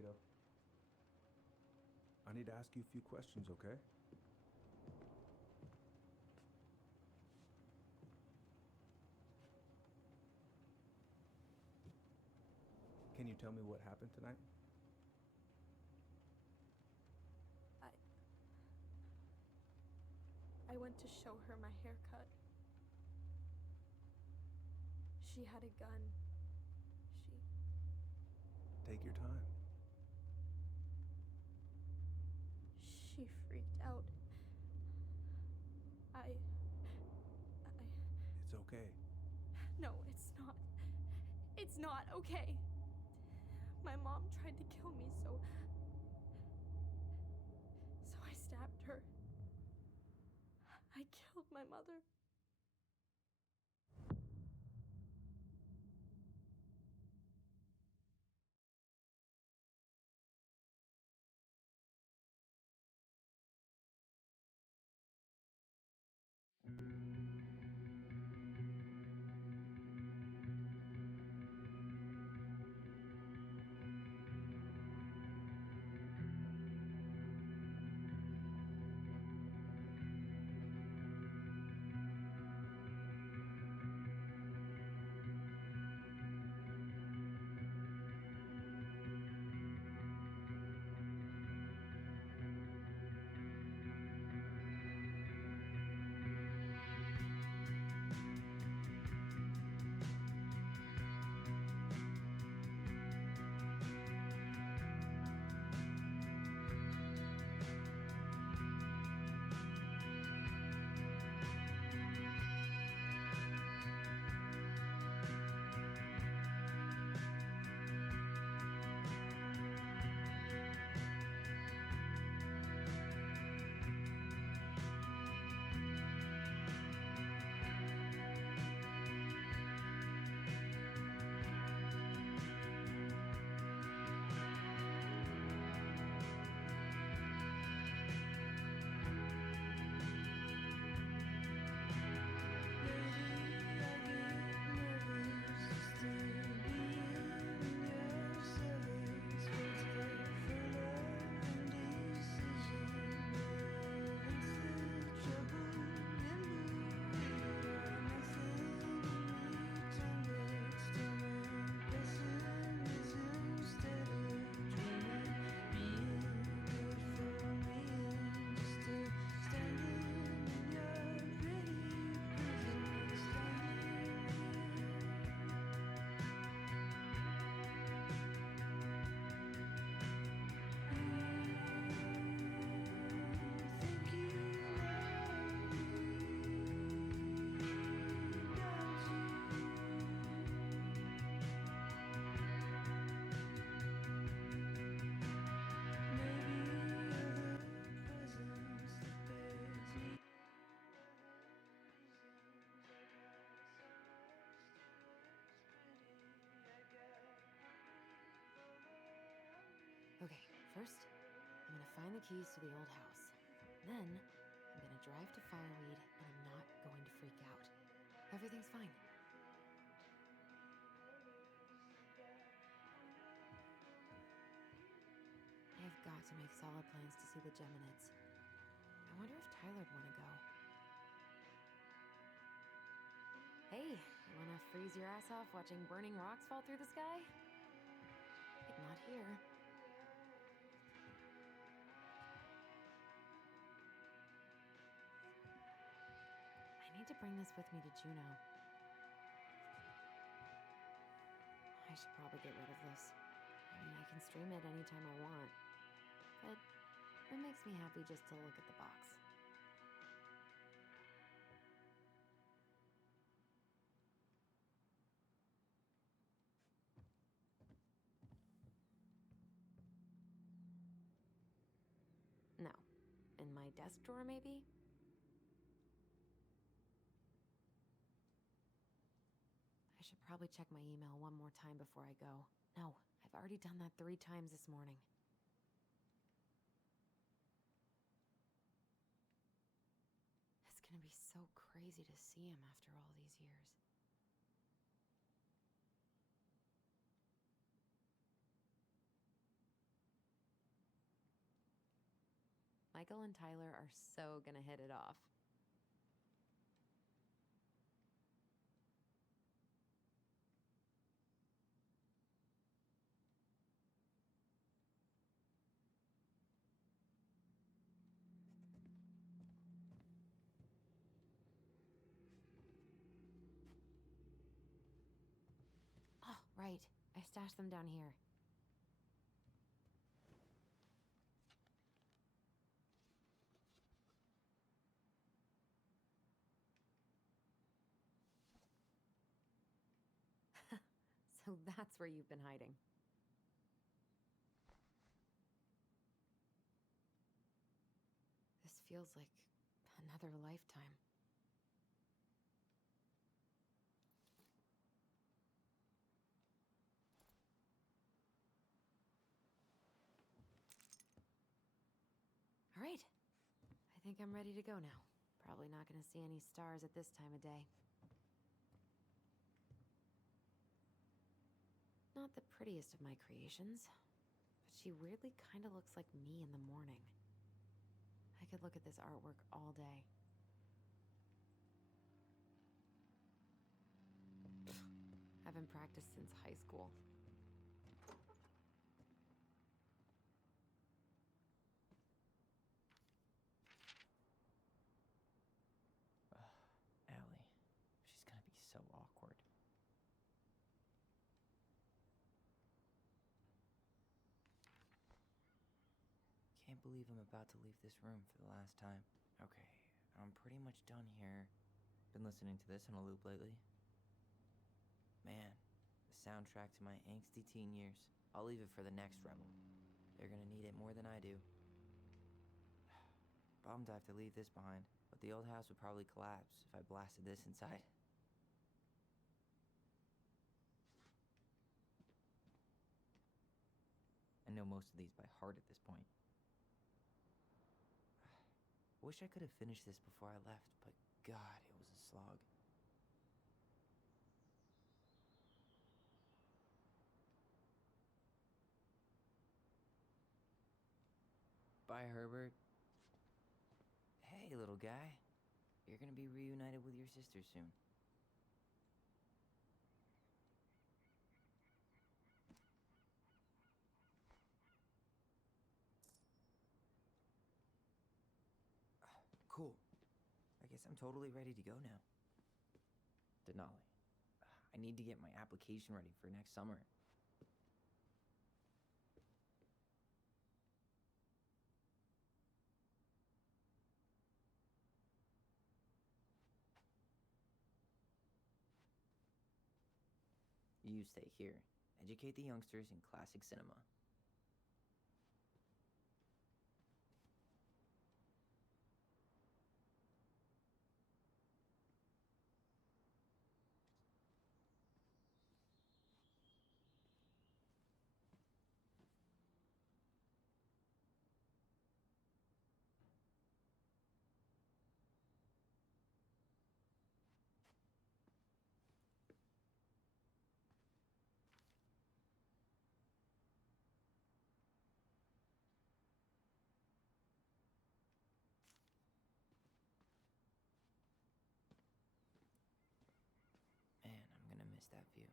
kiddo. I need to ask you a few questions, okay? Can you tell me what happened tonight? I went to show her my haircut. She had a gun. Take your time. She freaked out. It's okay. No, it's not. It's not okay. My mom tried to kill me, so I stabbed her. I killed my mother. Okay, first, I'm gonna find the keys to the old house. Then, I'm gonna drive to Fireweed, and I'm not going to freak out. Everything's fine. I've got to make solid plans to see the Geminids. I wonder if Tyler'd want to go. Hey, you wanna freeze your ass off watching burning rocks fall through the sky? Not here. I need to bring this with me to Juno. I should probably get rid of this. I mean, I can stream it anytime I want. But it makes me happy just to look at the box. No. In my desk drawer, maybe? I should probably check my email one more time before I go. No, I've already done that 3 times this morning. It's gonna be so crazy to see him after all these years. Michael and Tyler are so gonna hit it off. Oh, right. I stashed them down here. So that's where you've been hiding. This feels like another lifetime. All right. I think I'm ready to go now. Probably not gonna see any stars at this time of day. Not the prettiest of my creations, but she weirdly kind of looks like me in the morning. I could look at this artwork all day. Haven't practiced since high school. Allie, she's gonna be so awkward. Can't believe I'm about to leave this room for the last time. Okay, I'm pretty much done here. Been listening to this on a loop lately. Man, the soundtrack to my angsty teen years. I'll leave it for the next rebel. They're gonna need it more than I do. Bummed I have to leave this behind, but the old house would probably collapse if I blasted this inside. I know most of these by heart at this point. Wish I could have finished this before I left, but God, it was a slog. Bye, Herbert. Hey, little guy. You're gonna be reunited with your sister soon. Cool. I guess I'm totally ready to go now. Denali, I need to get my application ready for next summer. You stay here. Educate the youngsters in classic cinema. Man, I'm gonna miss that view.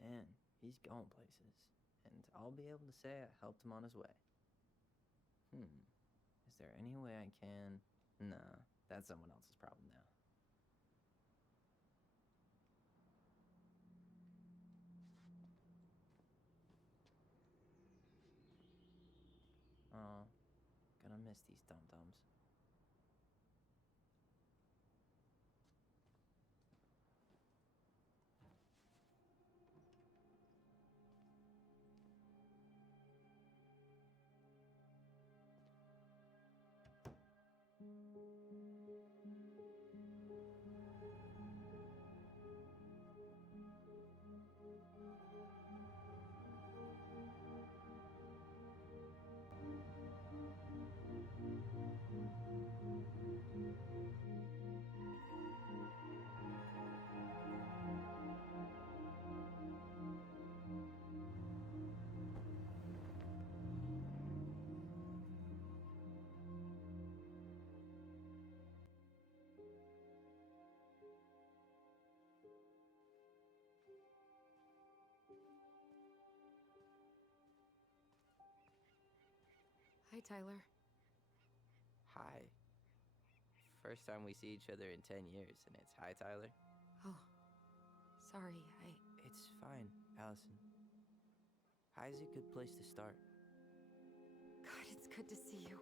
Man, he's going places. And I'll be able to say I helped him on his way. Is there any way I can... Nah, that's someone else's problem now. Oh, gonna miss these dum-dums. Tyler. Hi. First time we see each other in 10 years, and it's hi, Tyler. Oh, sorry, It's fine, Allison. Hi's a good place to start. God, it's good to see you.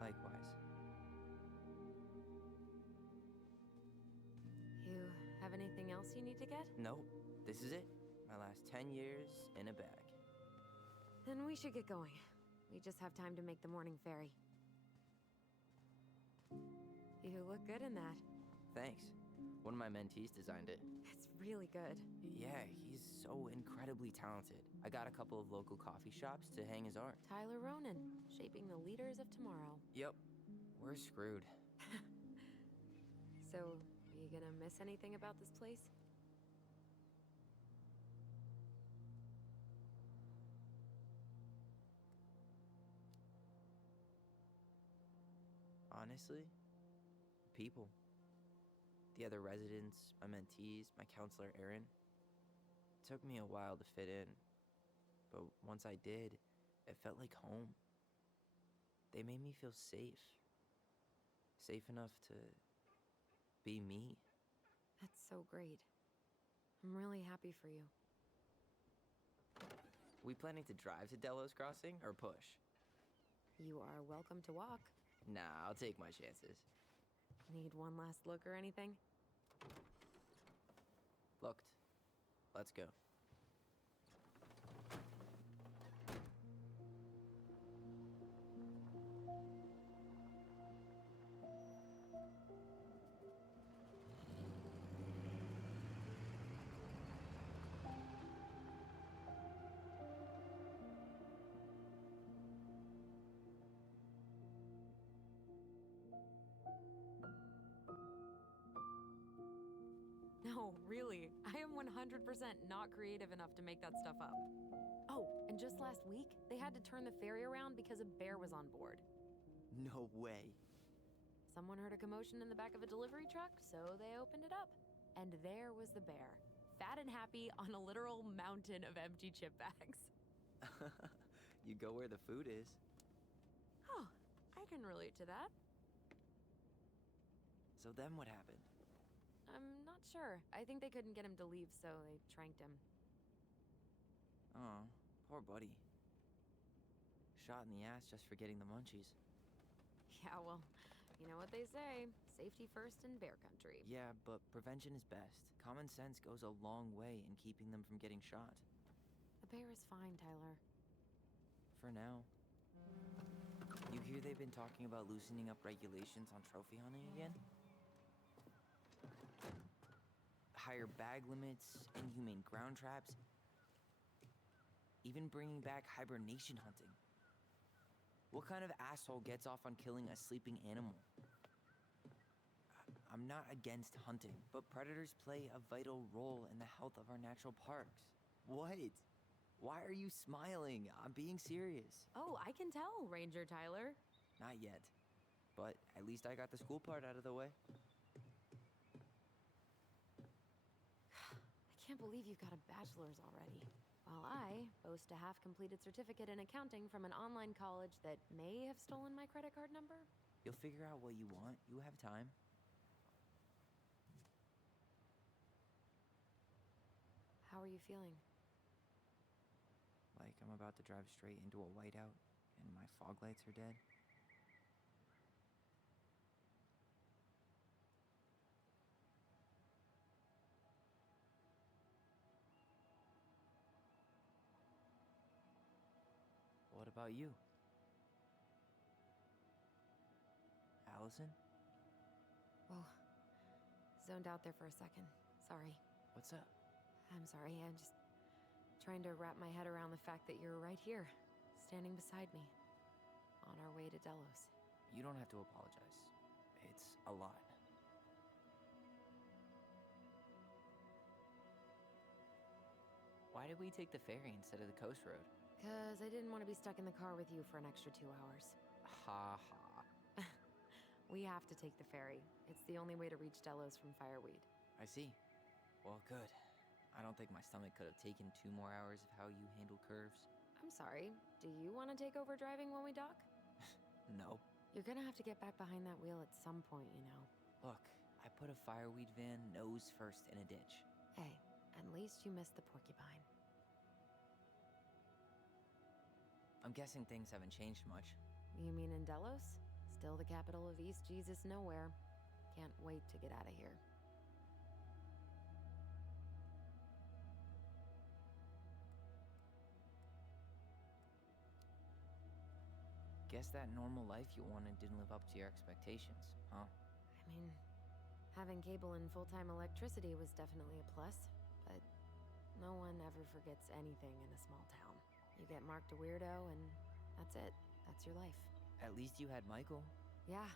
Likewise. You have anything else you need to get? Nope, this is it. My last 10 years in a bag. Then we should get going. We just have time to make the morning ferry. You look good in that. Thanks. One of my mentees designed it. It's really good. Yeah, he's so incredibly talented. I got a couple of local coffee shops to hang his art. Tyler Ronan, shaping the leaders of tomorrow. Yep, we're screwed. So, are you gonna miss anything about this place? Honestly, people. The other residents, my mentees, my counselor, Erin. It took me a while to fit in, but once I did, it felt like home. They made me feel safe. Safe enough to be me. That's so great. I'm really happy for you. We planning to drive to Delos Crossing or push? You are welcome to walk. Nah, I'll take my chances. Need one last look or anything? Looked. Let's go. No, really. I am 100% not creative enough to make that stuff up. Oh, and just last week, they had to turn the ferry around because a bear was on board. No way. Someone heard a commotion in the back of a delivery truck, so they opened it up. And there was the bear, fat and happy on a literal mountain of empty chip bags. You go where the food is. Oh, I can relate to that. So then what happened? I'm not sure. I think they couldn't get him to leave, so they tranked him. Oh, poor buddy. Shot in the ass just for getting the munchies. Yeah, well, you know what they say. Safety first in bear country. Yeah, but prevention is best. Common sense goes a long way in keeping them from getting shot. The bear is fine, Tyler. For now. You hear they've been talking about loosening up regulations on trophy hunting again? Higher bag limits, inhumane ground traps, even bringing back hibernation hunting. What kind of asshole gets off on killing a sleeping animal? I'm not against hunting, but predators play a vital role in the health of our natural parks. What? Why are you smiling? I'm being serious. Oh, I can tell, Ranger Tyler. Not yet, but at least I got the school part out of the way. I can't believe you've got a bachelor's already. While I boast a half-completed certificate in accounting from an online college that may have stolen my credit card number. You'll figure out what you want. You have time. How are you feeling? Like I'm about to drive straight into a whiteout and my fog lights are dead. What about you? Allison? Whoa. Zoned out there for a second. Sorry. What's up? I'm sorry. I'm just trying to wrap my head around the fact that you're right here, standing beside me, on our way to Delos. You don't have to apologize. It's a lot. Why did we take the ferry instead of the coast road? 'Cause I didn't want to be stuck in the car with you for an extra 2 hours. Ha ha. We have to take the ferry. It's the only way to reach Delos from Fireweed. I see. Well, good. I don't think my stomach could have taken 2 more hours of how you handle curves. I'm sorry. Do you want to take over driving when we dock? No. You're gonna have to get back behind that wheel at some point, you know. Look, I put a fireweed van nose first in a ditch. Hey, at least you missed the porcupine. I'm guessing things haven't changed much. You mean in Delos? Still the capital of East Jesus Nowhere. Can't wait to get out of here. Guess that normal life you wanted didn't live up to your expectations, huh? I mean, having cable and full-time electricity was definitely a plus, but no one ever forgets anything in a small town. You get marked a weirdo, and that's it. That's your life. At least you had Michael. Yeah.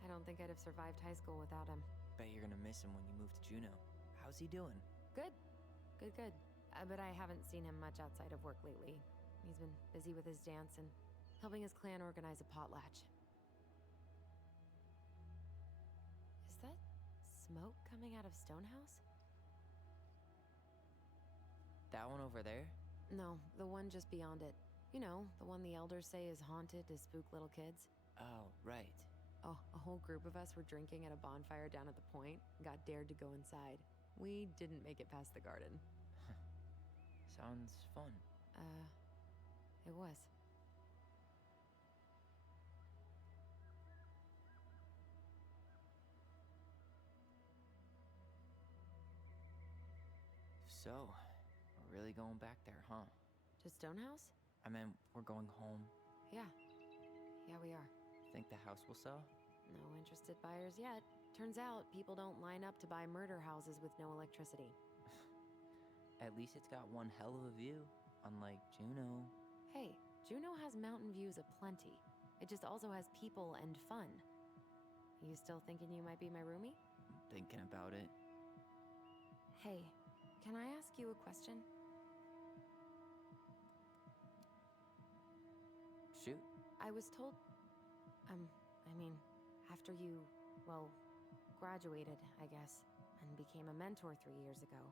I don't think I'd have survived high school without him. Bet you're gonna miss him when you move to Juneau. How's he doing? Good. Good. But I haven't seen him much outside of work lately. He's been busy with his dance and helping his clan organize a potlatch. Is that smoke coming out of Stonehouse? That one over there? No, the one just beyond it. You know, the one the elders say is haunted to spook little kids. Oh, right. Oh, a whole group of us were drinking at a bonfire down at the point, got dared to go inside. We didn't make it past the garden. Sounds fun. It was. So, we're really going back there, huh? To Stonehouse? I meant, we're going home. Yeah. Yeah, we are. Think the house will sell? No interested buyers yet. Turns out people don't line up to buy murder houses with no electricity. At least it's got one hell of a view, unlike Juneau. Hey, Juneau has mountain views aplenty. It just also has people and fun. You still thinking you might be my roomie? Thinking about it. Hey, can I ask you a question? Shoot. I was told... after you, well, graduated, I guess, and became a mentor 3 years ago,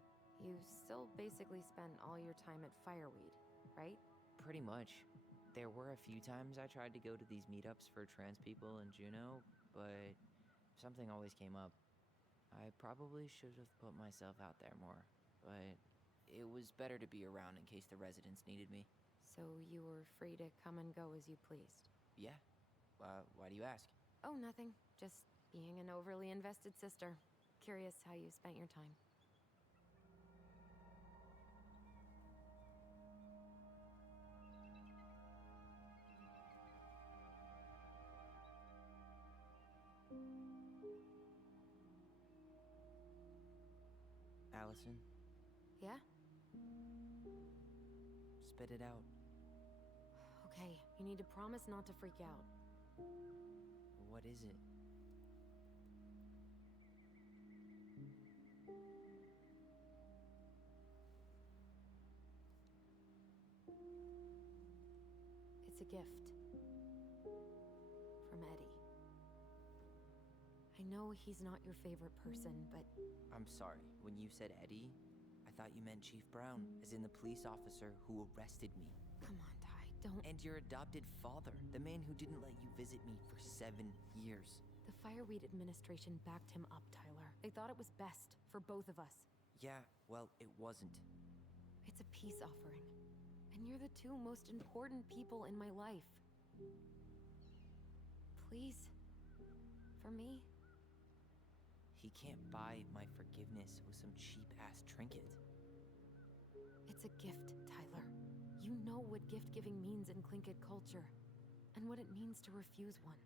you still basically spent all your time at Fireweed, right? Pretty much. There were a few times I tried to go to these meetups for trans people in Juneau, but something always came up. I probably should have put myself out there more, but it was better to be around in case the residents needed me. So you were free to come and go as you pleased? Yeah. Why do you ask? Oh, nothing. Just being an overly invested sister. Curious how you spent your time. Allison, Yeah? spit it out. Okay, you need to promise not to freak out. What is it? It's a gift. From Eddie. I know he's not your favorite person, but... I'm sorry. When you said Eddie, I thought you meant Chief Brown, as in the police officer who arrested me. Come on, Ty, don't... And your adopted father, the man who didn't let you visit me for 7 years. The Fireweed administration backed him up, Tyler. They thought it was best for both of us. Yeah, well, it wasn't. It's a peace offering. And you're the two most important people in my life. Please. For me. He can't buy my forgiveness with some cheap-ass trinket. It's a gift, Tyler. You know what gift-giving means in Tlingit culture, and what it means to refuse one.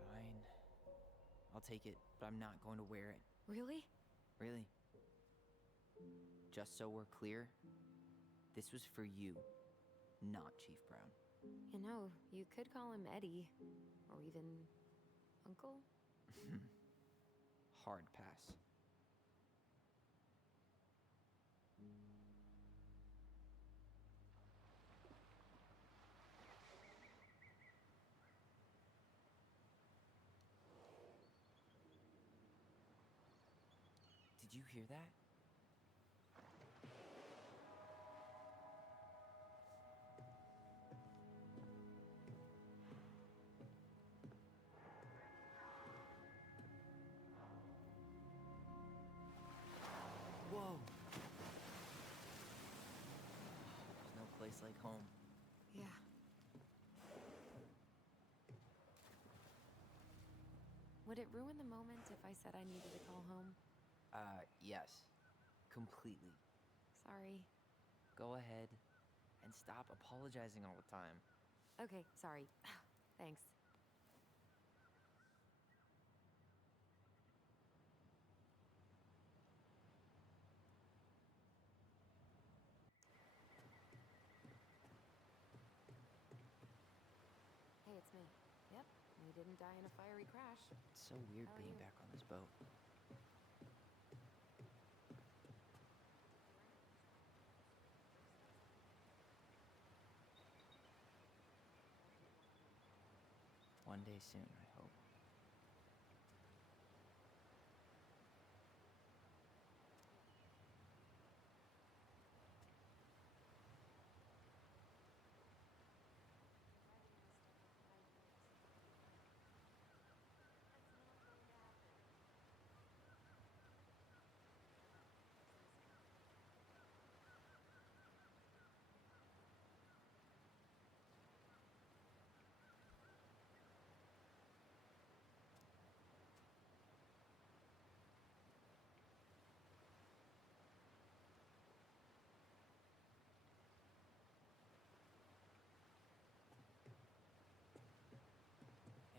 Fine. I'll take it, but I'm not going to wear it. Really? Really. Just so we're clear, this was for you, not Chief Brown. You know, you could call him Eddie, or even Uncle? Hard pass. Did you hear that? Whoa! There's no place like home. Yeah. Would it ruin the moment if I said I needed to call home? Yes. Completely. Sorry. Go ahead and stop apologizing all the time. Okay, sorry. Thanks. Hey, it's me. Yep, we didn't die in a fiery crash. It's so weird How are being you? back on this boat. One day soon, I hope.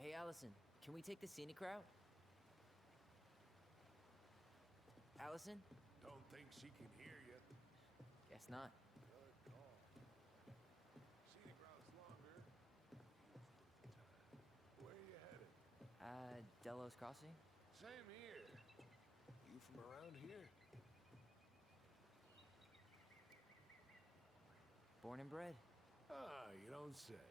Hey, Allison, can we take the scenic route? Allison? Don't think she can hear you. Guess not. Good call. Scenic route's longer. Usually the time. Where are you headed? Delos Crossing? Same here. You from around here? Born and bred. Ah, you don't say.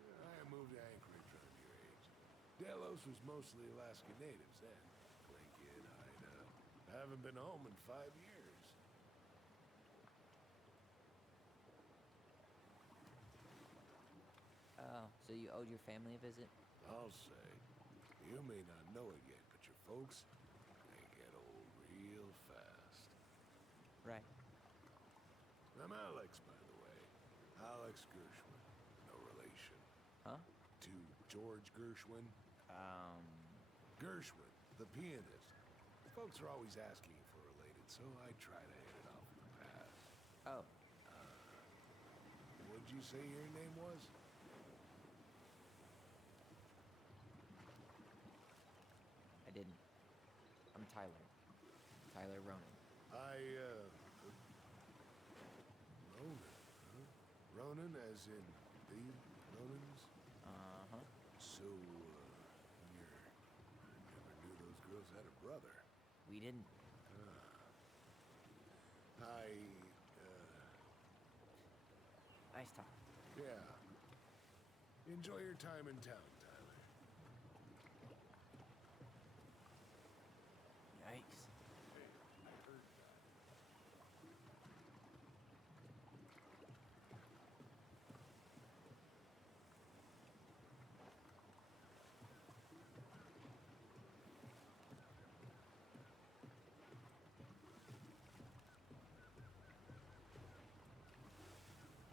I moved to Anchorage around your age. Delos was mostly Alaska natives then. Blanket, hideout. I haven't been home in 5 years. Oh, so you owed your family a visit? I'll say. You may not know it yet, but your folks, they get old real fast. Right. I'm Alex, by the way. Alex Gershwin. No relation. Huh? To George Gershwin. Gershwin, the pianist. Folks are always asking if we're related, so I try to hit it off in the past. Oh, What'd you say your name was? I didn't. I'm Tyler. Tyler Ronan. Ronan, huh? Ronan as in the Ronans? Uh-huh. So, you never knew those girls had a brother. We didn't. Nice talk. Yeah. Enjoy your time in town, Tyler. Yikes. Hey, I heard that.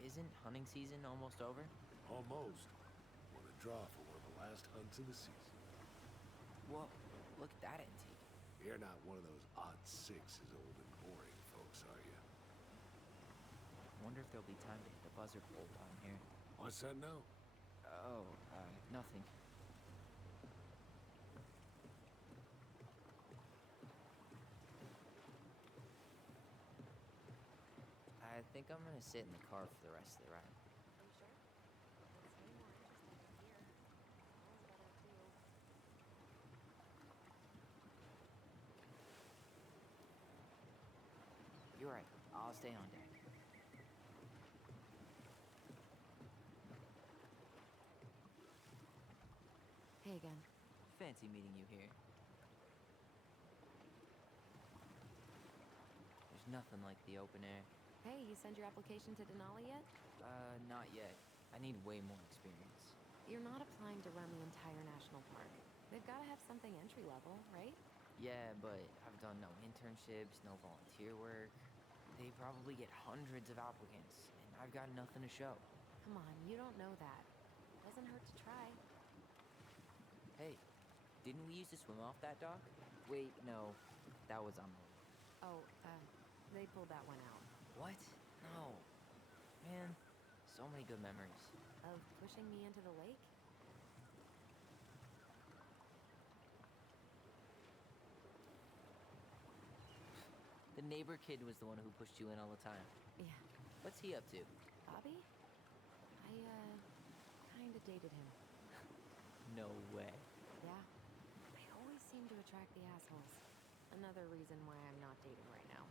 Isn't hunting season almost over? Almost. Want to draw for one of the last hunts of the season. Whoa, look at that intake. You're not one of those odd sixes old and boring folks, are you? Wonder if there'll be time to hit the buzzer bolt down here. What's that now? Oh, nothing. I think I'm gonna sit in the car for the rest of the ride. Are you sure? It's way more interesting in here. Smells better too. You're right. I'll stay on deck. Hey again. Fancy meeting you here. Nothing like the open air. Hey, you send your application to Denali yet? Not yet. I need way more experience. You're not applying to run the entire national park. They've got to have something entry level, right? Yeah, but I've done no internships, no volunteer work. They probably get hundreds of applicants, and I've got nothing to show. Come on, you don't know that. Doesn't hurt to try. Hey, didn't we used to swim off that dock? Wait, no. That was on the lake. Oh, they pulled that one out. What? No. Man, so many good memories. Of pushing me into the lake? The neighbor kid was the one who pushed you in all the time. Yeah. What's he up to? Bobby? I, kinda dated him. No way. Yeah. I always seem to attract the assholes. Another reason why I'm not dating right now.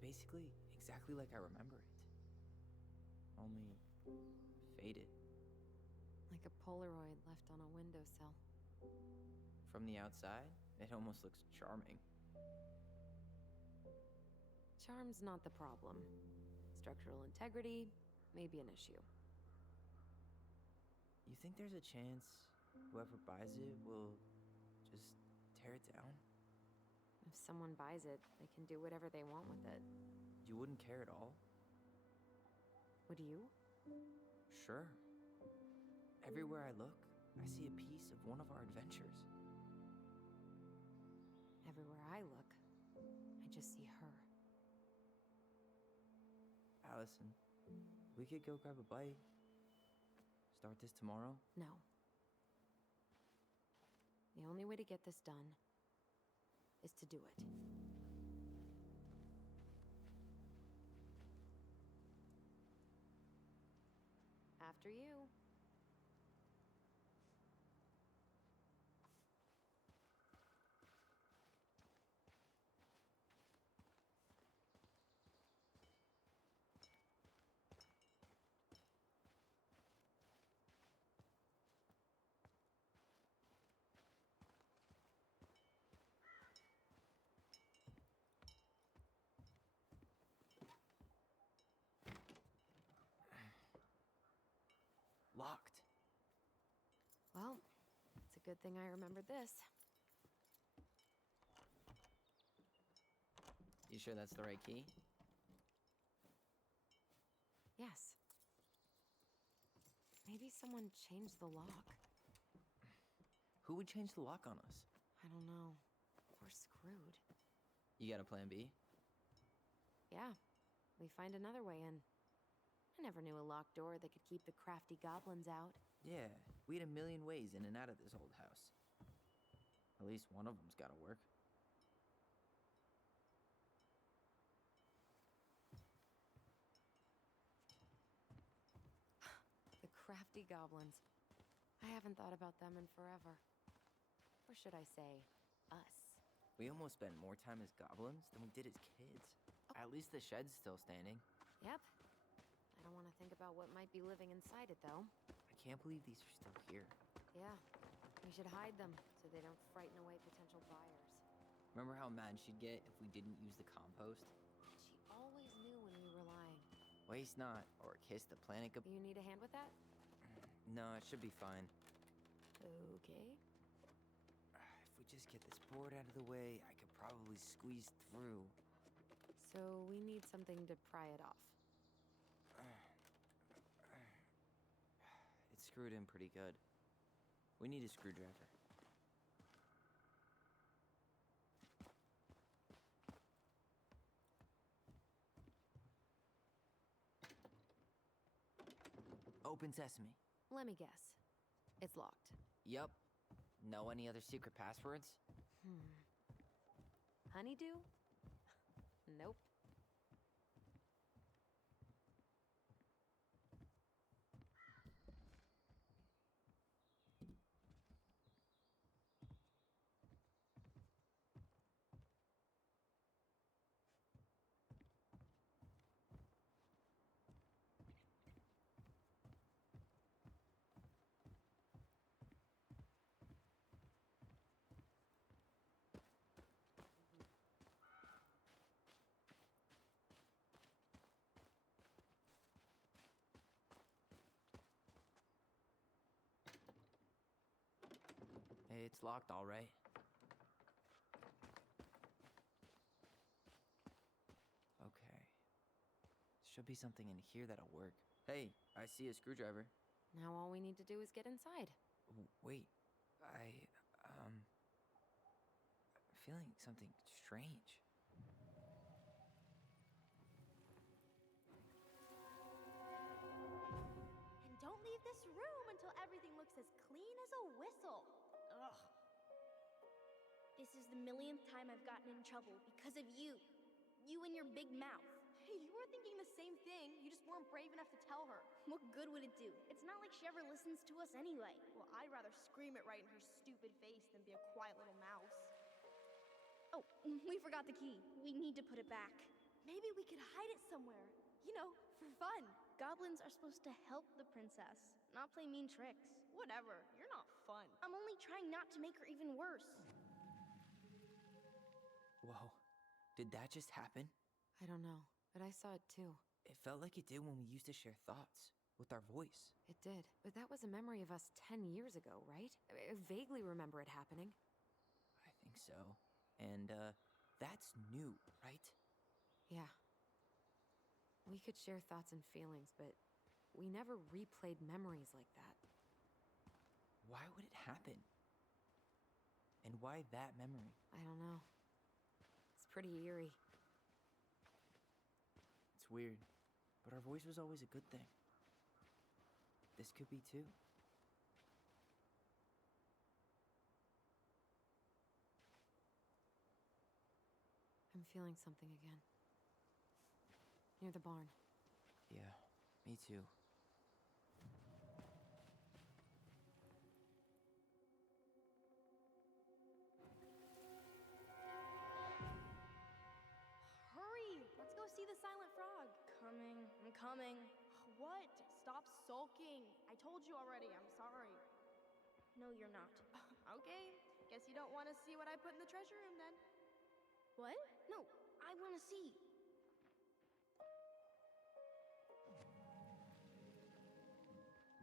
Basically exactly like I remember it. Only faded. Like a Polaroid left on a windowsill. From the outside, it almost looks charming. Charm's not the problem. Structural integrity may be an issue. You think there's a chance whoever buys it will just tear it down? If someone buys it, they can do whatever they want with it. You wouldn't care at all? Would you? Sure. Everywhere I look, I see a piece of one of our adventures. Everywhere I look, I just see her. Allison, we could go grab a bite. Start this tomorrow? No. The only way to get this done is to do it. After you. Locked. Well, it's a good thing I remembered this. You sure that's the right key? Yes. Maybe someone changed the lock. Who would change the lock on us? I don't know. We're screwed. You got a plan B? Yeah. We find another way in. I never knew a locked door that could keep the crafty goblins out. Yeah, we had a million ways in and out of this old house. At least one of them's gotta work. The crafty goblins. I haven't thought about them in forever. Or should I say, us. We almost spent more time as goblins than we did as kids. At least the shed's still standing. Yep. I don't want to think about what might be living inside it, though. I can't believe these are still here. Yeah. We should hide them so they don't frighten away potential buyers. Remember how mad she'd get if we didn't use the compost? She always knew when we were lying. Waste not, or kiss the planet goodbye. You need a hand with that? No, it should be fine. Okay. If we just get this board out of the way, I could probably squeeze through. So we need something to pry it off. It's screwed in pretty good. We need a screwdriver. Open sesame. Let me guess. It's locked. Yup. Know any other secret passwords? Honeydew? Nope. It's locked, all right. Okay. Should be something in here that'll work. Hey, I see a screwdriver. Now all we need to do is get inside. Wait, I'm feeling something strange. And don't leave this room until everything looks as clean as a whistle. Ugh. This is the millionth time I've gotten in trouble because of you. You and your big mouth. Hey, you were thinking the same thing. You just weren't brave enough to tell her. What good would it do? It's not like she ever listens to us anyway. Well, I'd rather scream it right in her stupid face than be a quiet little mouse. Oh, we forgot the key. We need to put it back. Maybe we could hide it somewhere. You know, for fun. Goblins are supposed to help the princess, not play mean tricks. Whatever, you're not fun. I'm only trying not to make her even worse. Whoa, did that just happen? I don't know, but I saw it too. It felt like it did when we used to share thoughts with our voice. It did. But that was a memory of us 10 years ago, right? I vaguely remember it happening. I think so. And, that's new, right? Yeah. We could share thoughts and feelings, but we never replayed memories like that. Why would it happen? And why that memory? I don't know. It's pretty eerie. It's weird, but our voice was always a good thing. This could be too. I'm feeling something again. Near the barn. Yeah, me too. Hurry! Let's go see the silent frog. Coming. I'm coming. What? Stop sulking. I told you already. I'm sorry. No, you're not. Okay. Guess you don't want to see what I put in the treasure room then. What? No, I want to see.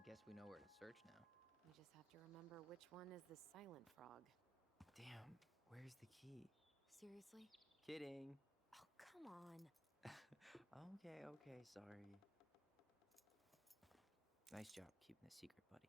Guess we know where to search now. We just have to remember which one is the silent frog. Damn, where's the key? Seriously? Kidding. Oh, come on. Okay, sorry. Nice job keeping a secret, buddy.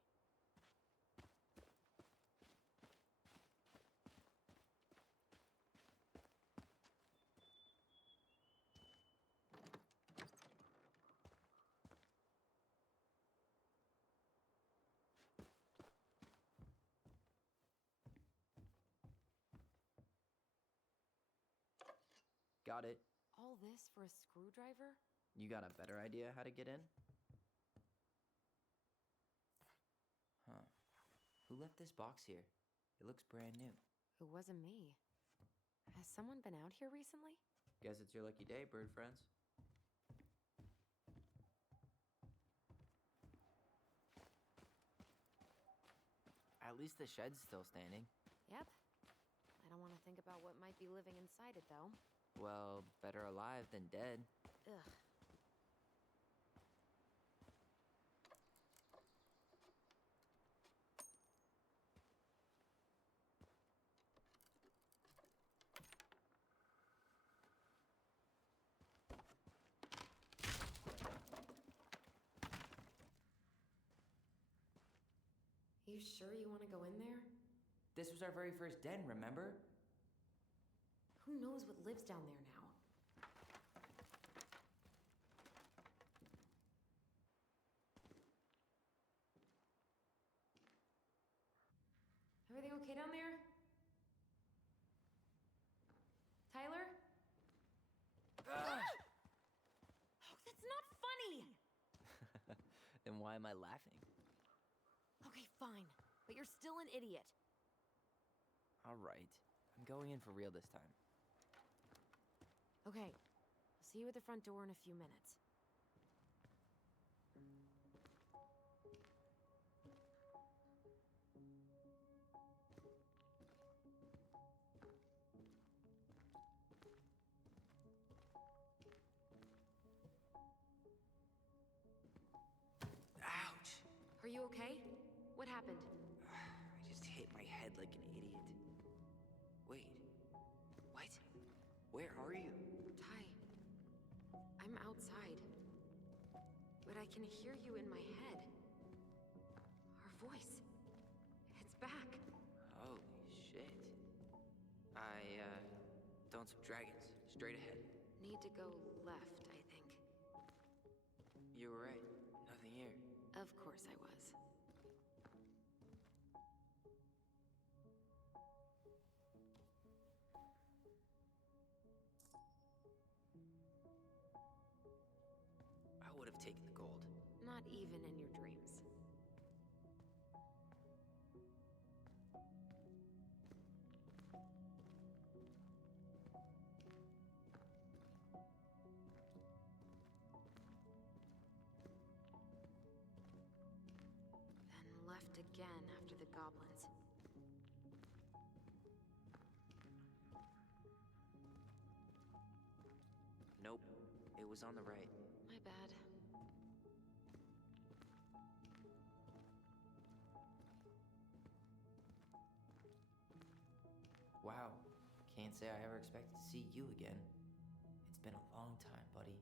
Got it. All this for a screwdriver? You got a better idea how to get in? Huh. Who left this box here? It looks brand new. It wasn't me. Has someone been out here recently? Guess it's your lucky day, bird friends. At least the shed's still standing. Yep. I don't want to think about what might be living inside it, though. Well, better alive than dead. Ugh. You sure you want to go in there? This was our very first den, remember? Who knows what lives down there now? Everything okay down there? Tyler? Oh, that's not funny! Then why am I laughing? Okay, fine. But you're still an idiot. Alright. I'm going in for real this time. Okay. I'll see you at the front door in a few minutes. Ouch! Are you okay? What happened? I just hit my head like an idiot. Wait. What? Where are you? Ty, I'm outside. But I can hear you in my head. Our voice. It's back. Holy shit. Don't some dragons. Straight ahead. Need to go left, I think. You were right. Nothing here. Of course I was. I would have taken the gold. Not even in your dreams. Then left again after the goblins. Nope. It was on the right. My bad. Wow. Can't say I ever expected to see you again. It's been a long time, buddy.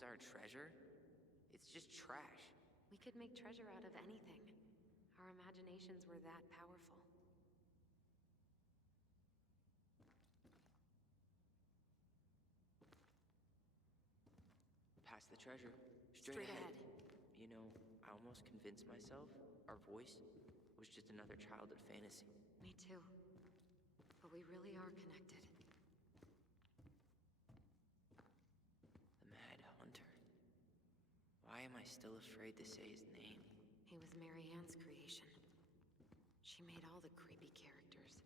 was our treasure? It's just trash. We could make treasure out of anything. Our imaginations were that powerful. Past the treasure. Straight ahead. You know, I almost convinced myself our voice was just another childhood fantasy. Me too. But we really are connected. The Mad Hunter. Why am I still afraid to say his name? He was Mary Ann's creation. She made all the creepy characters.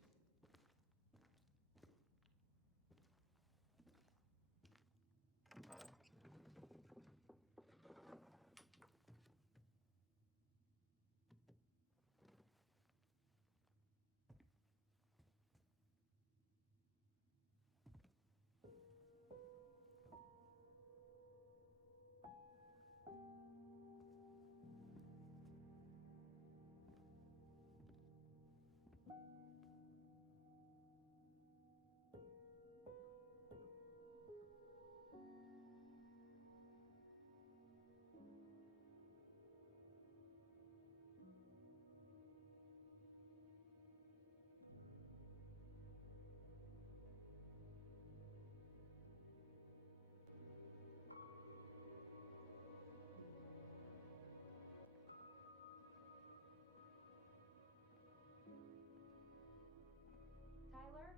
Tyler?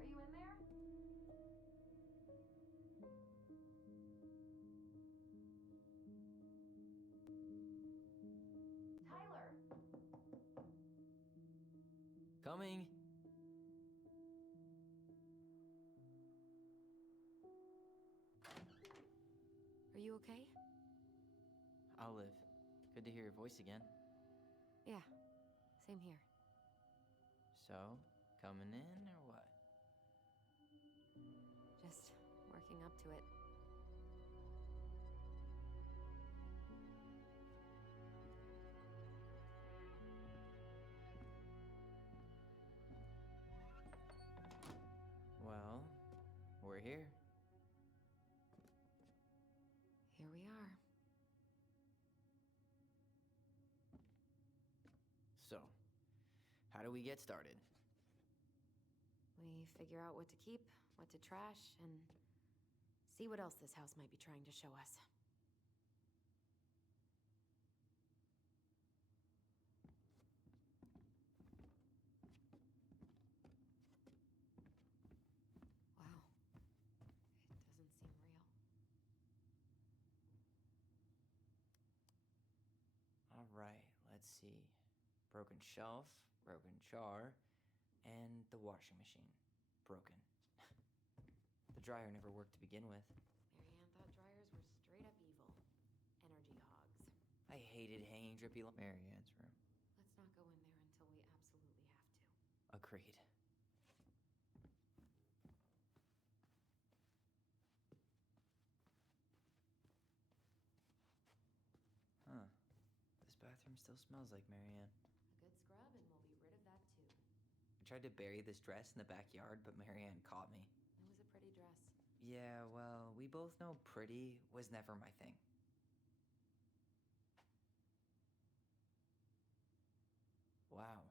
Are you in there? Tyler! Coming! Are you okay? Olive, good to hear your voice again. Yeah, same here. So, coming in or what? Just working up to it. Well, we're here. Here we are. So, how do we get started? We figure out what to keep, what to trash, and see what else this house might be trying to show us. Wow. It doesn't seem real. All right, let's see. Broken shelf, broken jar, and the washing machine. Broken. The dryer never worked to begin with. Mary Ann thought dryers were straight up evil. Energy hogs. I hated hanging drippy Mary Ann's room. Let's not go in there until we absolutely have to. Agreed. Huh. This bathroom still smells like Mary Ann. A good scrub and we'll be rid of that too. I tried to bury this dress in the backyard, but Mary Ann caught me. It was a pretty dress. Yeah, well, we both know pretty was never my thing. Wow.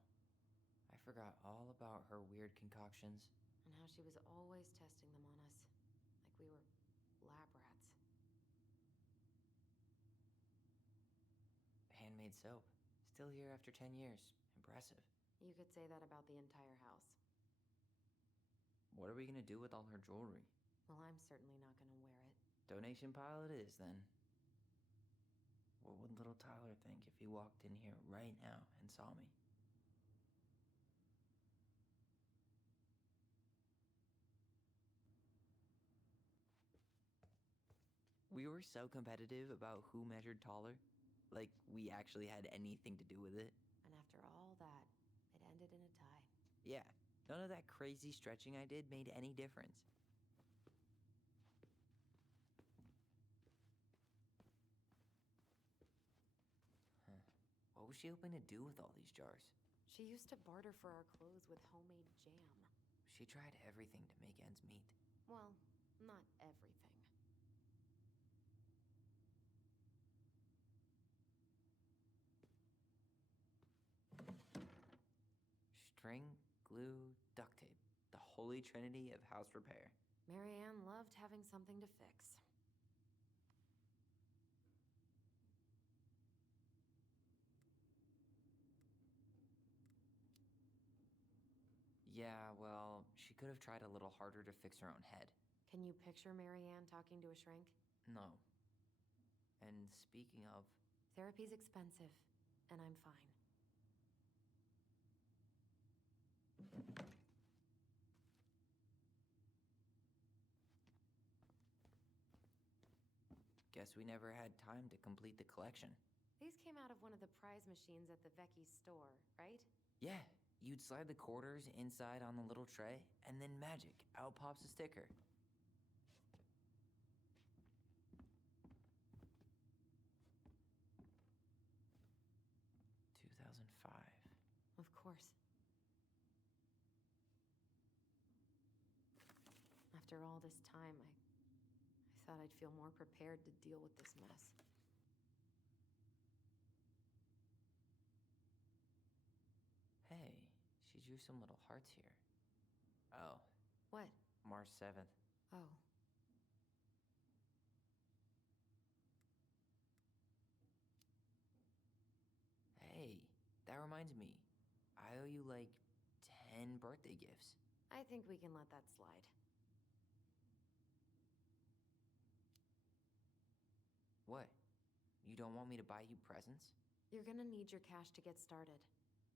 I forgot all about her weird concoctions. And how she was always testing them on us. Like we were lab rats. Handmade soap. Still here after 10 years. Impressive. You could say that about the entire house. What are we gonna do with all her jewelry? Well, I'm certainly not gonna wear it. Donation pile it is, then. What would little Tyler think if he walked in here right now and saw me? We were so competitive about who measured taller. Like, we actually had anything to do with it. And after all that, it ended in a tie. Yeah, none of that crazy stretching I did made any difference. Huh. What was she hoping to do with all these jars? She used to barter for our clothes with homemade jam. She tried everything to make ends meet. Well, not everything. holy trinity of house repair. Marianne loved having something to fix. Yeah, well, she could have tried a little harder to fix her own head. Can you picture Marianne talking to a shrink? No. And speaking of, Therapy's expensive, and I'm fine. guess we never had time to complete the collection. These came out of one of the prize machines at the Vecchi's store, right? Yeah, you'd slide the quarters inside on the little tray, and then magic, out pops a sticker. Of course. After all this time, I thought I'd feel more prepared to deal with this mess. Hey, she drew some little hearts here. Oh, What? March 7th. Oh. Hey, that reminds me. I owe you like 10 birthday gifts. I think we can let that slide. What? You don't want me to buy you presents? You're gonna need your cash to get started.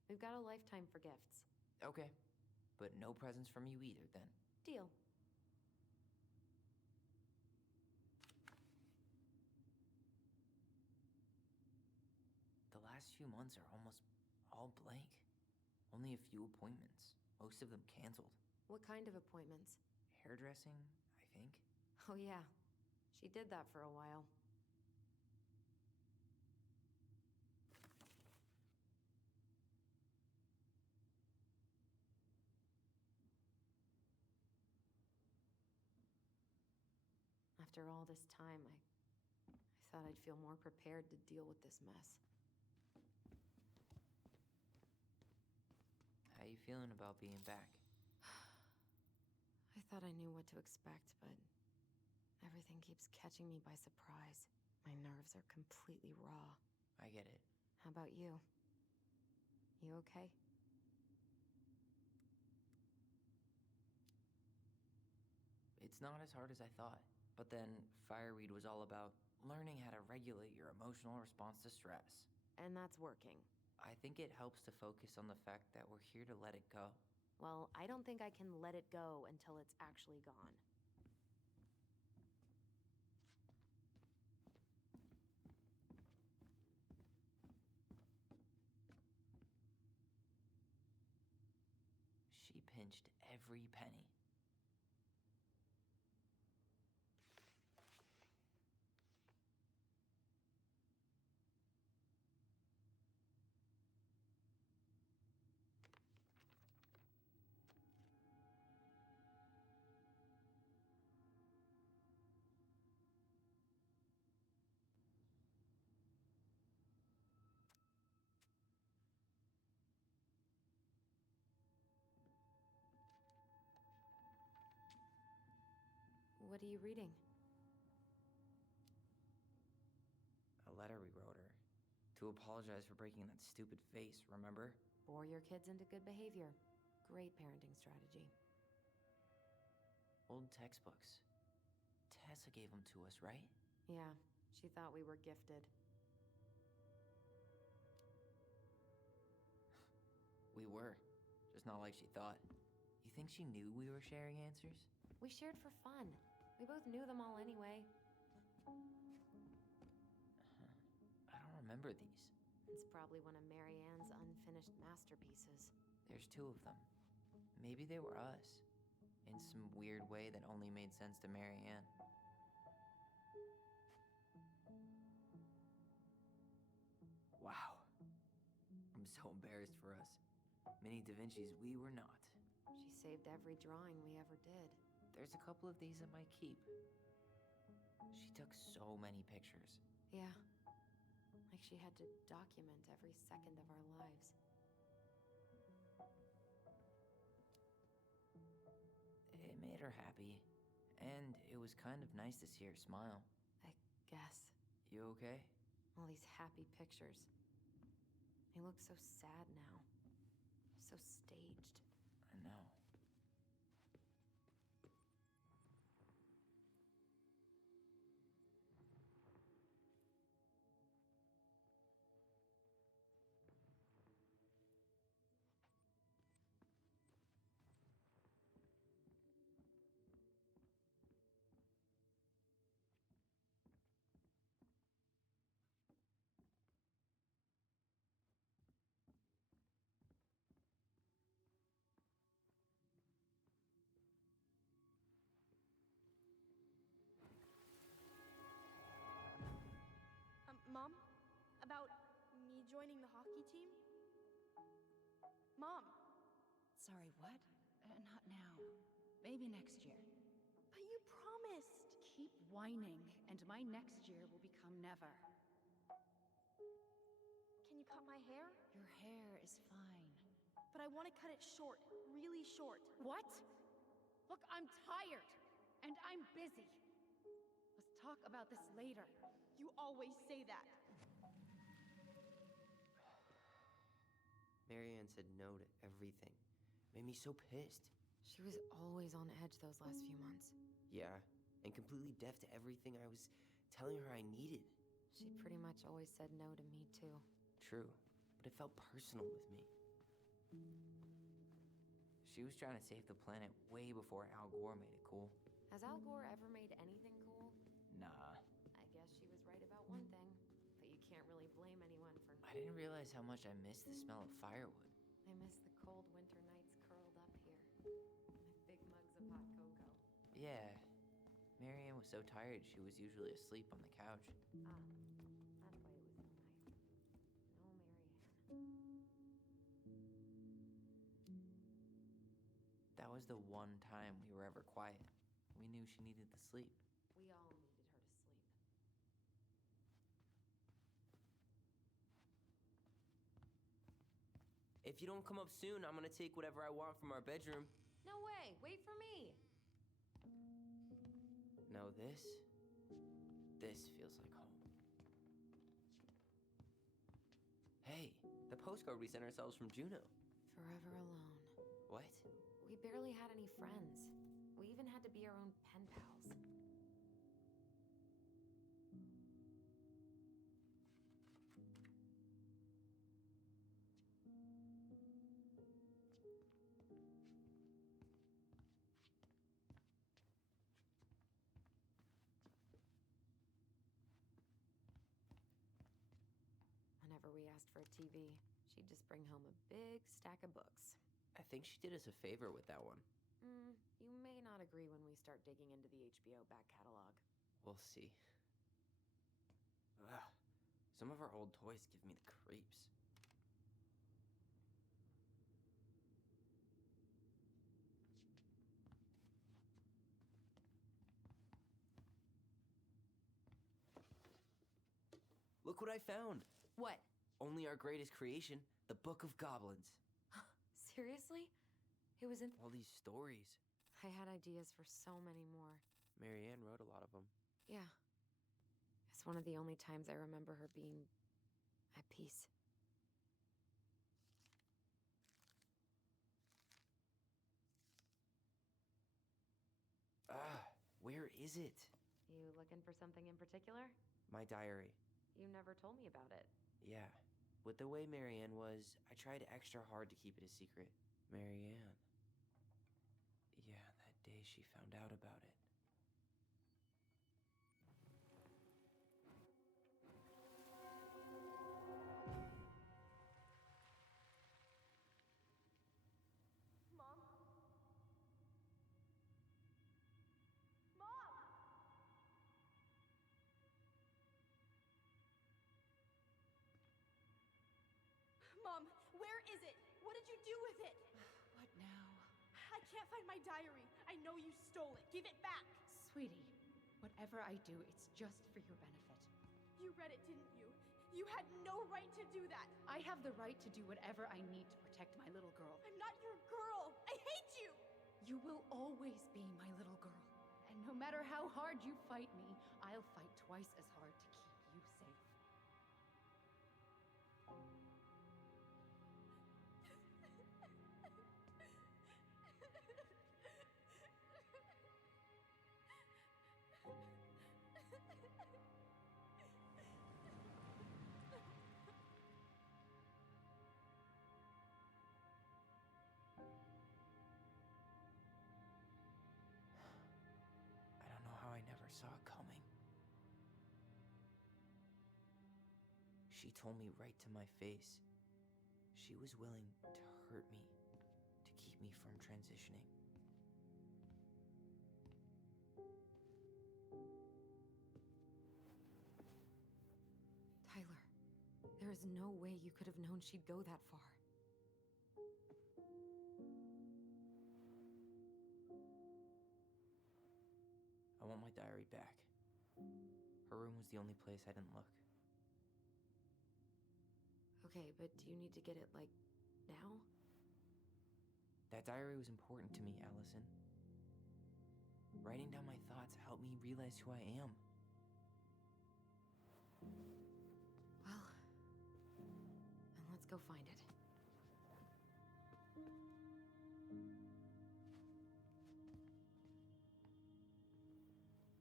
We've got a lifetime for gifts. Okay. But no presents from you either, then. Deal. The last few months are almost all blank. Only a few appointments, most of them canceled. What kind of appointments? Hairdressing, I think. Oh yeah, she did that for a while. After all this time, I thought I'd feel more prepared to deal with this mess. How you feeling about being back? I thought I knew what to expect, but everything keeps catching me by surprise. My nerves are completely raw. I get it. How about you? You okay? It's not as hard as I thought. But then, Fireweed was all about learning how to regulate your emotional response to stress. And that's working. I think it helps to focus on the fact that we're here to let it go. Well, I don't think I can let it go until it's actually gone. She pinched every penny. What are you reading? A letter we wrote her. To apologize for breaking that stupid vase, remember? Bore your kids into good behavior. Great parenting strategy. Old textbooks. Tessa gave them to us, right? Yeah, she thought we were gifted. We were. Just not like she thought. You think she knew we were sharing answers? We shared for fun. We both knew them all anyway. I don't remember these. It's probably one of Marianne's unfinished masterpieces. There's 2 of them. Maybe they were us. In some weird way that only made sense to Marianne. Wow. I'm so embarrassed for us. Mini Da Vinci's we were not. She saved every drawing we ever did. There's a couple of these at my keep. She took so many pictures. Yeah. Like she had to document every second of our lives. her happy. And it was kind of nice to see her smile. I guess. You okay? All these happy pictures. They look so sad now. So staged. I know. Mom? About me joining the hockey team? Mom! Sorry, what? Not now. Maybe next year. But you promised! Keep whining, and my next year will become never. Can you cut my hair? Your hair is fine. But I want to cut it short. Really short. What? Look, I'm tired. And I'm busy. Let's talk about this later. You always say that. Marianne said no to everything. Made me so pissed. She was always on edge those last few months. Yeah, and completely deaf to everything I was telling her I needed. She pretty much always said no to me, too. True, but it felt personal with me. She was trying to save the planet way before Al Gore made it cool. Has Al Gore ever made anything cool? Nah. I guess she was right about one thing, but you can't really blame anyone for... I didn't realize how much I missed the smell of firewood. I miss the cold winter nights curled up here, with big mugs of hot cocoa. Yeah. Marianne was so tired she was usually asleep on the couch. Ah, that's why it was so nice. No Marianne. That was the one time we were ever quiet. We knew she needed to sleep. We all needed her to sleep. If you don't come up soon, I'm gonna take whatever I want from our bedroom. No way! Wait for me! No, this feels like home. Hey, the postcard we sent ourselves from Juneau. Forever alone. What? We barely had any friends. We even had to be our own pen pals. Whenever we asked for a TV, she'd just bring home a big stack of books. I think she did us a favor with that one. You may not agree when we start digging into the HBO back catalog. We'll see. Ugh. Some of our old toys give me the creeps. Look what I found! What? Only our greatest creation, the Book of Goblins. Seriously? It was in... All these stories. I had ideas for so many more. Marianne wrote a lot of them. Yeah. It's one of the only times I remember her being at peace. Where is it? You looking for something in particular? My diary. You never told me about it. Yeah. With the way Marianne was, I tried extra hard to keep it a secret. Marianne. Yeah, that day she found out about it. Mom? Mom! Mom, where is it? What did you do with it? What now? I can't find my diary. I know you stole it. Give it back. Sweetie, whatever I do, it's just for your benefit. You read it, didn't you? You had no right to do that. I have the right to do whatever I need to protect my little girl. I'm not your girl. I hate you. You will always be my little No matter how hard you fight me, I'll fight twice as hard to keep you safe. I don't know how I never saw it coming. She told me right to my face. She was willing to hurt me, to keep me from transitioning. Tyler, there is no way you could have known she'd go that far. I want my diary back. Her room was the only place I didn't look. Okay, but do you need to get it, like, now? That diary was important to me, Allison. Writing down my thoughts helped me realize who I am. Well, then let's go find it.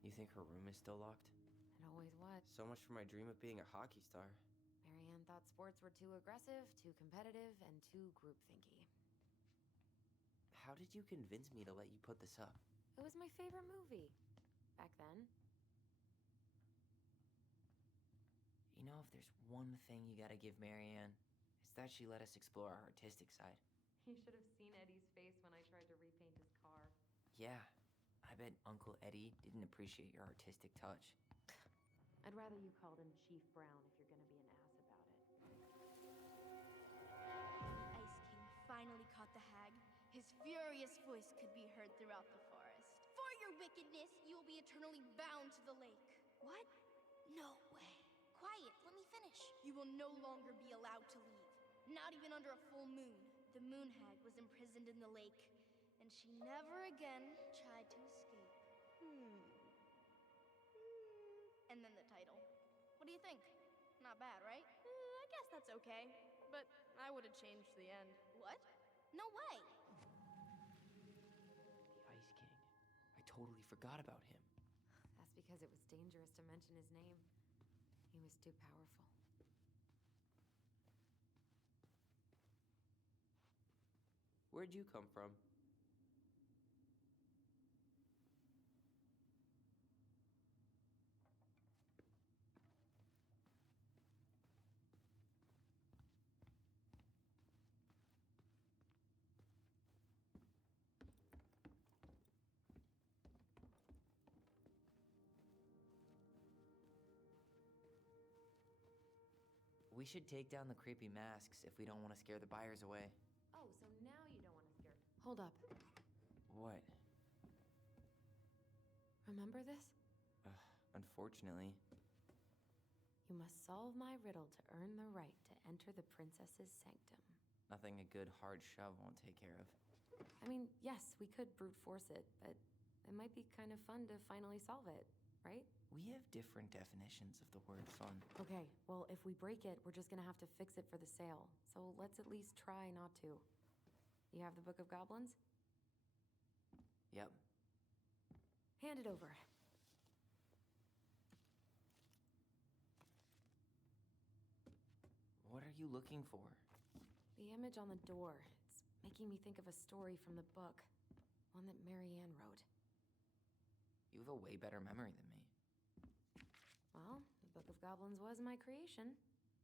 You think her room is still locked? It always was. So much for my dream of being a hockey star. Marianne thought sports were too aggressive, too competitive, and too groupthinky. How did you convince me to let you put this up? It was my favorite movie. Back then. You know, if there's one thing you gotta give Marianne, it's that she let us explore our artistic side. You should have seen Eddie's face when I tried to repaint his car. Yeah, I bet Uncle Eddie didn't appreciate your artistic touch. I'd rather you called him Chief Brown if you're gonna be an ass about it. The Ice King finally caught the hag. His furious voice could be heard throughout the forest. For your wickedness, you will be eternally bound to the lake. What? No way. Quiet, let me finish. You will no longer be allowed to leave. Not even under a full moon. The moon hag was imprisoned in the lake, and she never again tried to escape. And then the title. What do you think? Not bad, right? I guess that's okay, but I would have changed the end. What? No way. The Ice King. I totally forgot about him. That's because it was dangerous to mention his name. He was too powerful. Where'd you come from? We should take down the creepy masks if we don't want to scare the buyers away. Oh, so now you don't want to scare... Hold up. What? Remember this? Unfortunately. You must solve my riddle to earn the right to enter the princess's sanctum. Nothing a good hard shove won't take care of. I mean, yes, we could brute force it, but it might be kind of fun to finally solve it, right? We have different definitions of the word fun. Okay, well, if we break it, we're just gonna have to fix it for the sale. So let's at least try not to. You have the Book of Goblins? Yep. Hand it over. What are you looking for? The image on the door. It's making me think of a story from the book. One that Marianne wrote. You have a way better memory than me. Well, the Book of Goblins was my creation.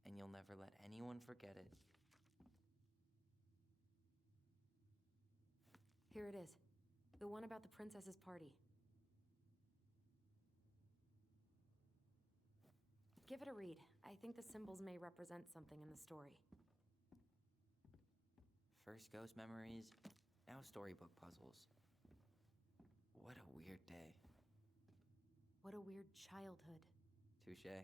And you'll never let anyone forget it. Here it is. The one about the princess's party. Give it a read. I think the symbols may represent something in the story. First ghost memories, now storybook puzzles. What a weird day. What a weird childhood. Touché.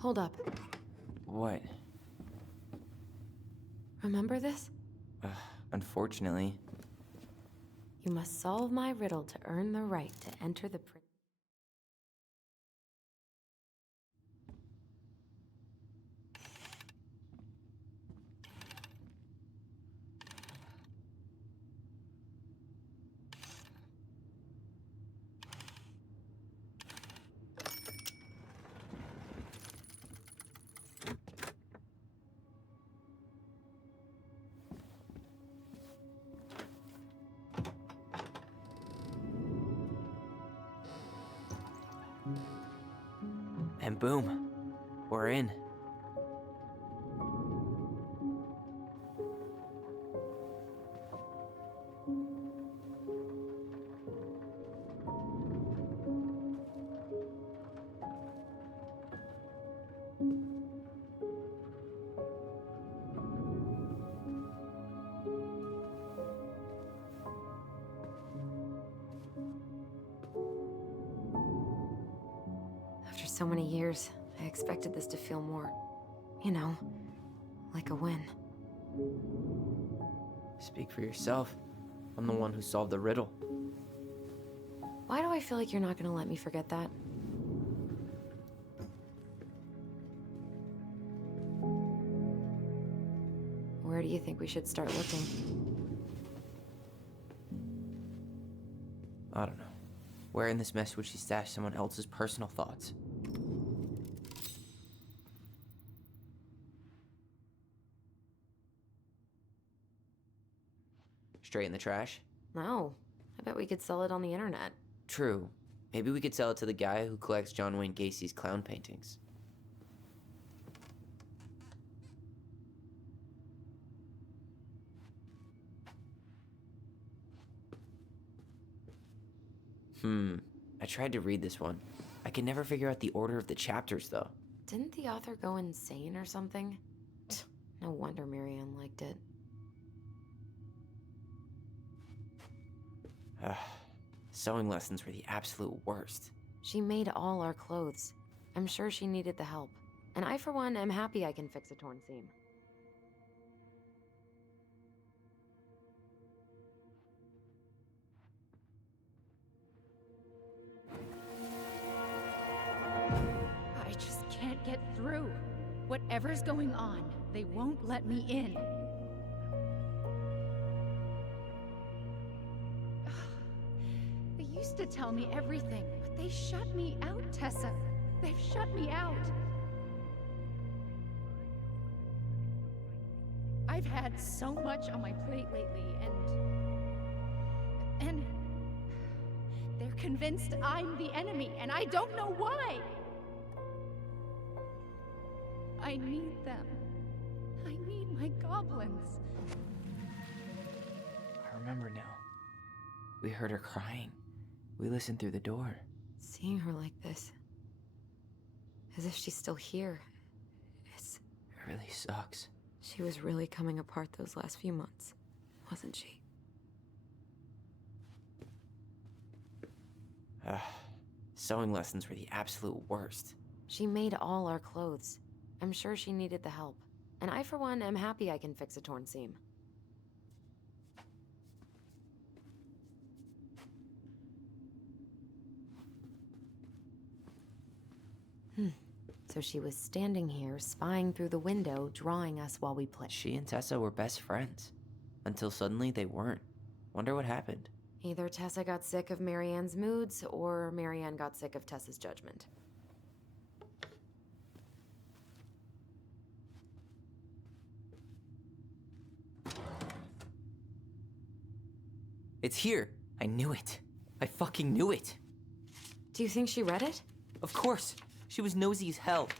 Hold up. What? Remember this? Unfortunately. You must solve my riddle to earn the right to enter the And boom, we're in. After so many years, I expected this to feel more, you know, like a win. Speak for yourself. I'm the one who solved the riddle. Why do I feel like you're not gonna let me forget that? Where do you think we should start looking? I don't know. Where in this mess would she stash someone else's personal thoughts? Straight in the trash? No. I bet we could sell it on the internet. True. Maybe we could sell it to the guy who collects John Wayne Gacy's clown paintings. I tried to read this one. I could never figure out the order of the chapters, though. Didn't the author go insane or something? No wonder Marianne liked it. Sewing lessons were the absolute worst. She made all our clothes. I'm sure she needed the help. And I, for one, am happy I can fix a torn seam. I just can't get through. Whatever's going on, they won't let me in. They used to tell me everything, but they shut me out, Tessa. They've shut me out. I've had so much on my plate lately, and they're convinced I'm the enemy, and I don't know why. I need them. I need my goblins. I remember now. We heard her crying. We listened through the door. Seeing her like this, as if she's still here, It really sucks. she was really coming apart those last few months, wasn't she? Sewing lessons were the absolute worst. She made all our clothes. I'm sure she needed the help. And I, for one, am happy I can fix a torn seam. So she was standing here, spying through the window, drawing us while we played. She and Tessa were best friends. Until suddenly they weren't. Wonder what happened. Either Tessa got sick of Marianne's moods, or Marianne got sick of Tessa's judgment. It's here! I knew it. I fucking knew it! Do you think she read it? Of course! She was nosy as hell.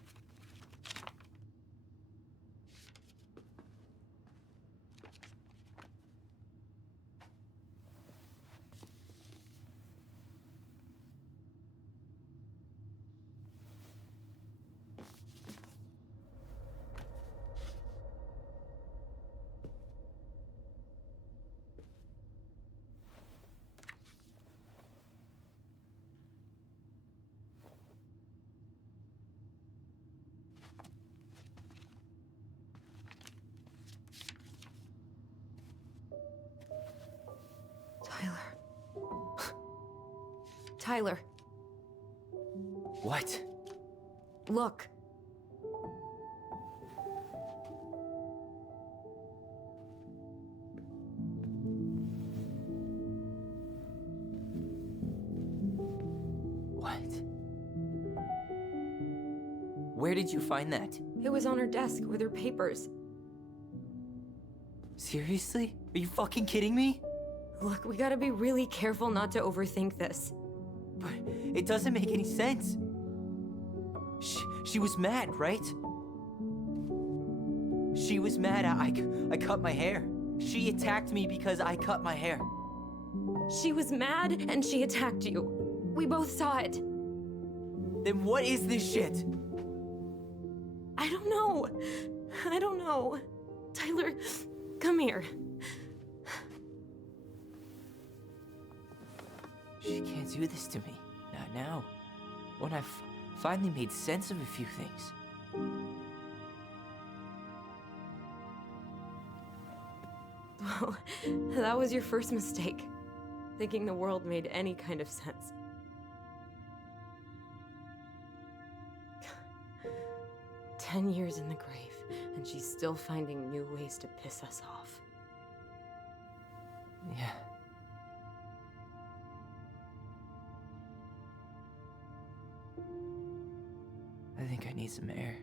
Tyler, What? look. What? Where did you find that? It was on her desk with her papers. Seriously? Are you fucking kidding me? Look, we gotta be really careful not to overthink this. But it doesn't make any sense. She was mad, right? She was mad I cut my hair. She attacked me because I cut my hair. She was mad and she attacked you. We both saw it. Then what is this shit? I don't know. I don't know. Tyler, come here. She can't do this to me. Not now. When I finally made sense of a few things. Well, that was your first mistake. Thinking the world made any kind of sense. 10 years in the grave, and she's still finding new ways to piss us off. Yeah. I think I need some air.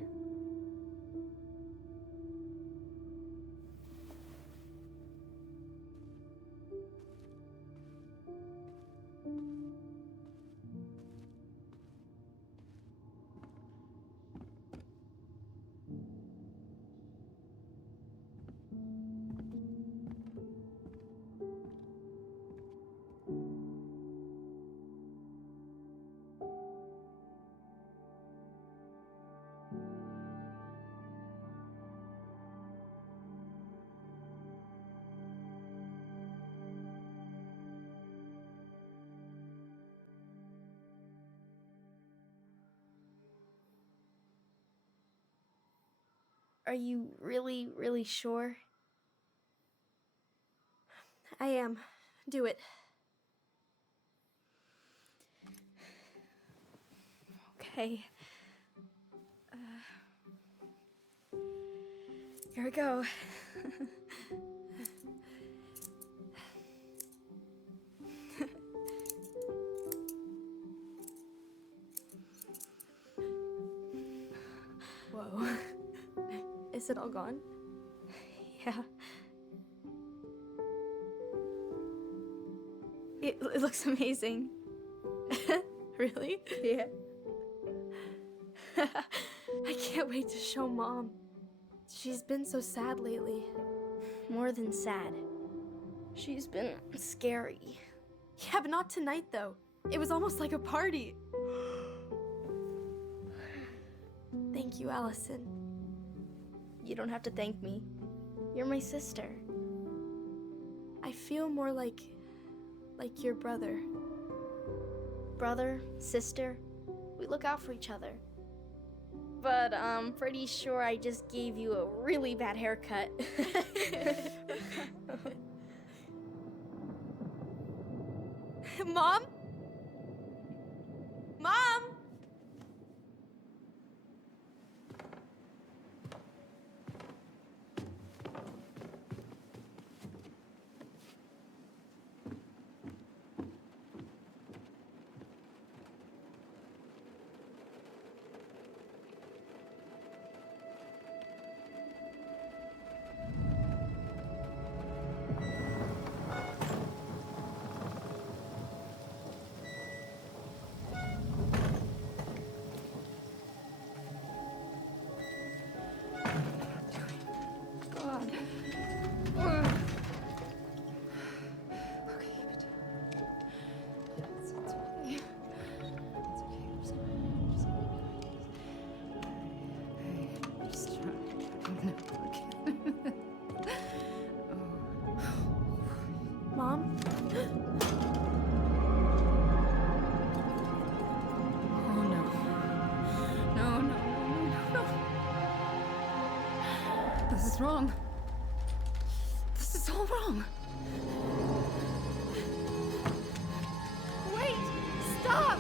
Are you really, really sure? I am. Do it. Okay. Here we go. Whoa. Is it all gone? Yeah. It looks amazing. Really? Yeah. I can't wait to show Mom. She's been so sad lately. More than sad. She's been scary. Yeah, but not tonight, though. It was almost like a party. Thank you, Allison. You don't have to thank me. You're my sister. I feel more like your brother. Brother, sister, we look out for each other. But I'm pretty sure I just gave you a really bad haircut. Mom? Mom? Mom? Oh no. No, no, no, no, no. This is wrong. This is all wrong. Wait! Stop!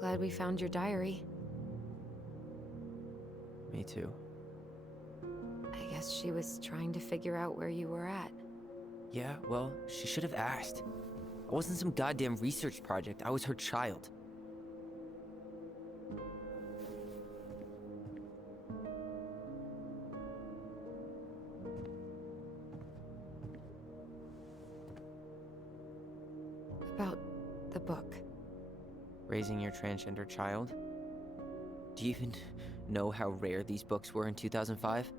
Glad we found your diary. Me too. I guess she was trying to figure out where you were at. Yeah, well, she should have asked. I wasn't some goddamn research project. I was her child. About the book. Raising your transgender child? Do you even know how rare these books were in 2005?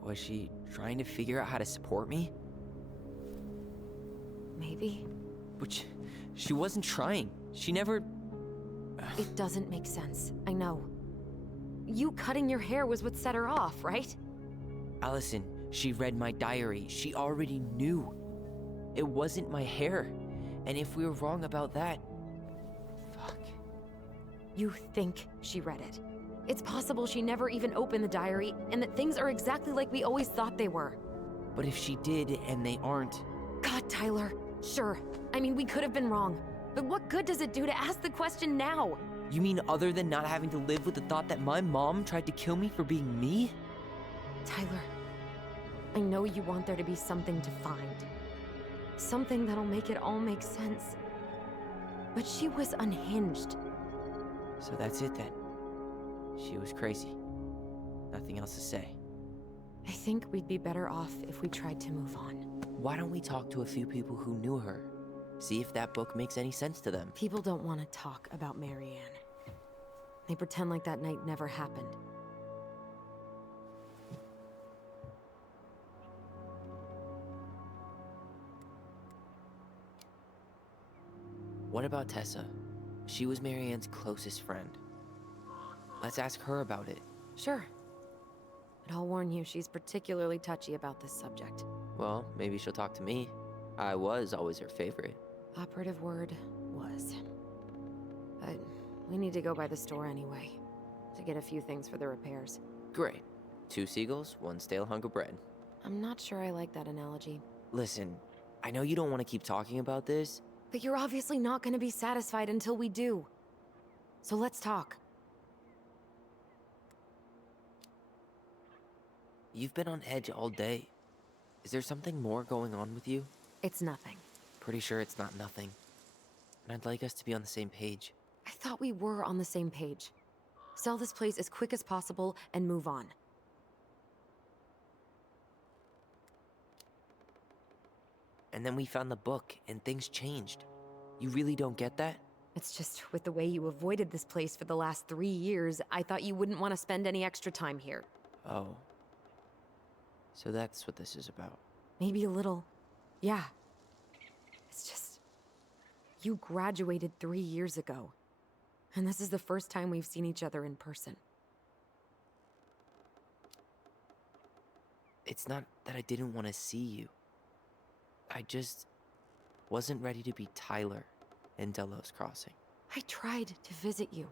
Was she trying to figure out how to support me? Maybe. But she wasn't trying. She never... It doesn't make sense. I know. You cutting your hair was what set her off, right? Allison, she read my diary. She already knew. It wasn't my hair. And if we were wrong about that... Fuck. You think she read it. It's possible she never even opened the diary, and that things are exactly like we always thought they were. But if she did, and they aren't... God, Tyler. Sure. I mean, we could have been wrong. But what good does it do to ask the question now? You mean other than not having to live with the thought that my mom tried to kill me for being me? Tyler, I know you want there to be something to find. Something that'll make it all make sense. But she was unhinged. So that's it then. She was crazy. Nothing else to say. I think we'd be better off if we tried to move on. Why don't we talk to a few people who knew her? See if that book makes any sense to them. People don't want to talk about Marianne. They pretend like that night never happened. What about Tessa? She was Marianne's closest friend. Let's ask her about it. Sure. But I'll warn you, she's particularly touchy about this subject. Well, maybe she'll talk to me. I was always her favorite. Operative word was. But we need to go by the store anyway, to get a few things for the repairs. Great. 2 seagulls, 1 stale hunk of bread. I'm not sure I like that analogy. Listen, I know you don't want to keep talking about this. But you're obviously not going to be satisfied until we do. So let's talk. You've been on edge all day. Is there something more going on with you? It's nothing. Pretty sure it's not nothing. And I'd like us to be on the same page. I thought we were on the same page. Sell this place as quick as possible and move on. And then we found the book, and things changed. You really don't get that? It's just with the way you avoided this place for the last 3 years, I thought you wouldn't want to spend any extra time here. Oh. So that's what this is about. Maybe a little. Yeah. It's just... You graduated 3 years ago. And this is the first time we've seen each other in person. It's not that I didn't want to see you. I just wasn't ready to be Tyler in Delos Crossing. I tried to visit you.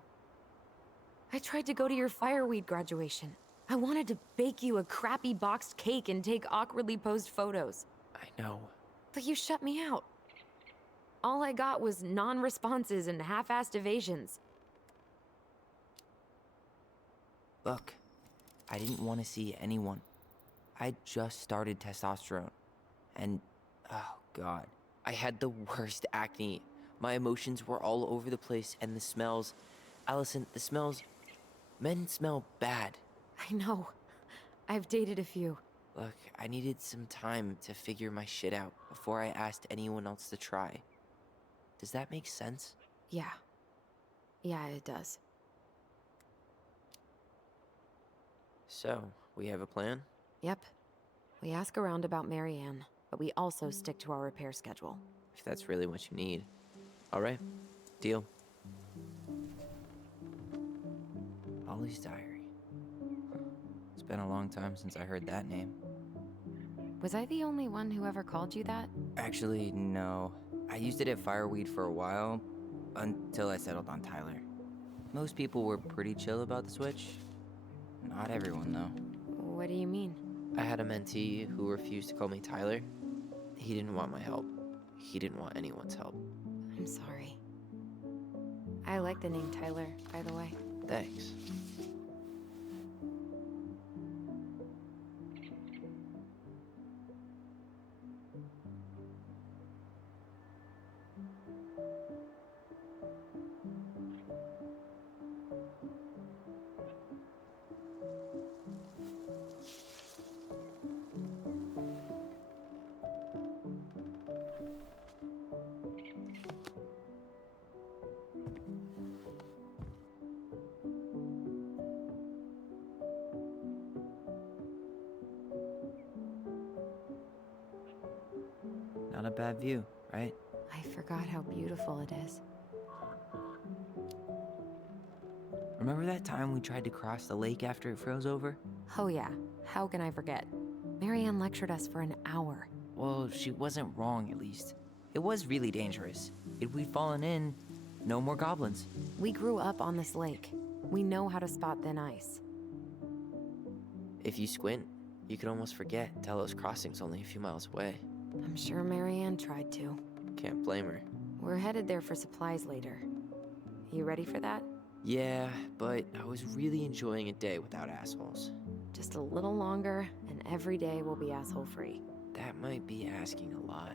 I tried to go to your fireweed graduation. I wanted to bake you a crappy boxed cake and take awkwardly posed photos. I know. But you shut me out. All I got was non-responses and half-assed evasions. Look, I didn't want to see anyone. I just started testosterone. And, oh god, I had the worst acne. My emotions were all over the place, and the smells... Allison, the smells... Men smell bad. I know. I've dated a few. Look, I needed some time to figure my shit out before I asked anyone else to try. Does that make sense? Yeah. Yeah, it does. So, we have a plan? Yep. We ask around about Marianne, but we also stick to our repair schedule. If that's really what you need. Alright, deal. Emily's diary. It's been a long time since I heard that name. Was I the only one who ever called you that? Actually, no. I used it at Fireweed for a while, until I settled on Tyler. Most people were pretty chill about the switch. Not everyone, though. What do you mean? I had a mentee who refused to call me Tyler. He didn't want my help. He didn't want anyone's help. I'm sorry. I like the name Tyler, by the way. Thanks. Not a bad view, right? I forgot how beautiful it is. Remember that time we tried to cross the lake after it froze over? Oh yeah, how can I forget? Marianne lectured us for an hour. Well, she wasn't wrong, at least. It was really dangerous. If we'd fallen in, no more goblins. We grew up on this lake. We know how to spot thin ice. If you squint, you can almost forget Delos Crossing's only a few miles away. I'm sure Marianne tried to. Can't blame her. We're headed there for supplies later. You ready for that? Yeah, but I was really enjoying a day without assholes. Just a little longer, and every day will be asshole-free. That might be asking a lot.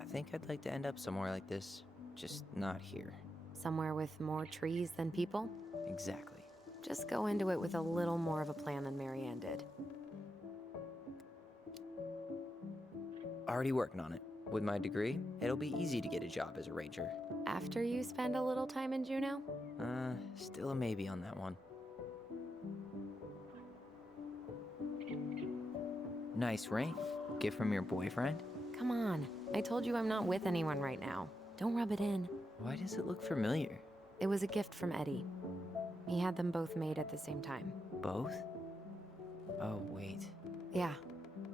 I think I'd like to end up somewhere like this, just not here. Somewhere with more trees than people? Exactly. Just go into it with a little more of a plan than Marianne did. Already working on it. With my degree, it'll be easy to get a job as a ranger. After you spend a little time in Juneau? Still a maybe on that one. Nice ring. Gift from your boyfriend? Come on. I told you I'm not with anyone right now. Don't rub it in. Why does it look familiar? It was a gift from Eddie. He had them both made at the same time. Both? Oh, wait. Yeah.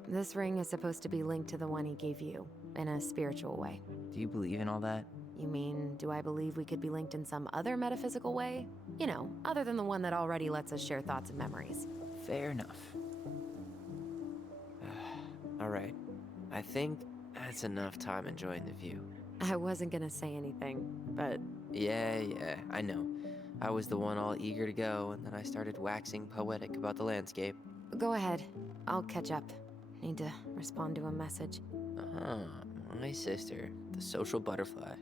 This ring is supposed to be linked to the one he gave you, in a spiritual way. Do you believe in all that? You mean, do I believe we could be linked in some other metaphysical way? You know, other than the one that already lets us share thoughts and memories. Fair enough. Alright, I think that's enough time enjoying the view. I wasn't gonna say anything, but... Yeah, I know. I was the one all eager to go, and then I started waxing poetic about the landscape. Go ahead. I'll catch up. Need to respond to a message. Uh-huh, my sister, the social butterfly.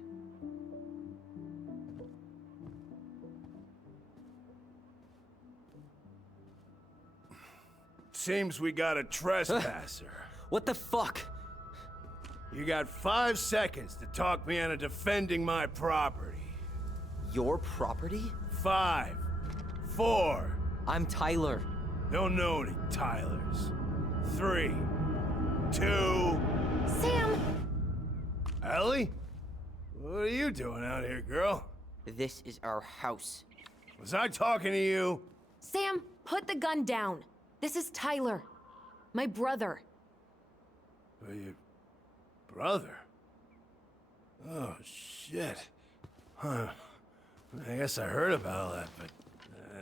Seems we got a trespasser. What the fuck? You got 5 seconds to talk me into defending my property. Your property? 5, 4. I'm Tyler. Don't know any Tylers. 3, 2. Sam! Ellie? What are you doing out here, girl? This is our house. Was I talking to you? Sam, put the gun down. This is Tyler. My brother. Your brother? Oh, shit. Huh. I guess I heard about all that, but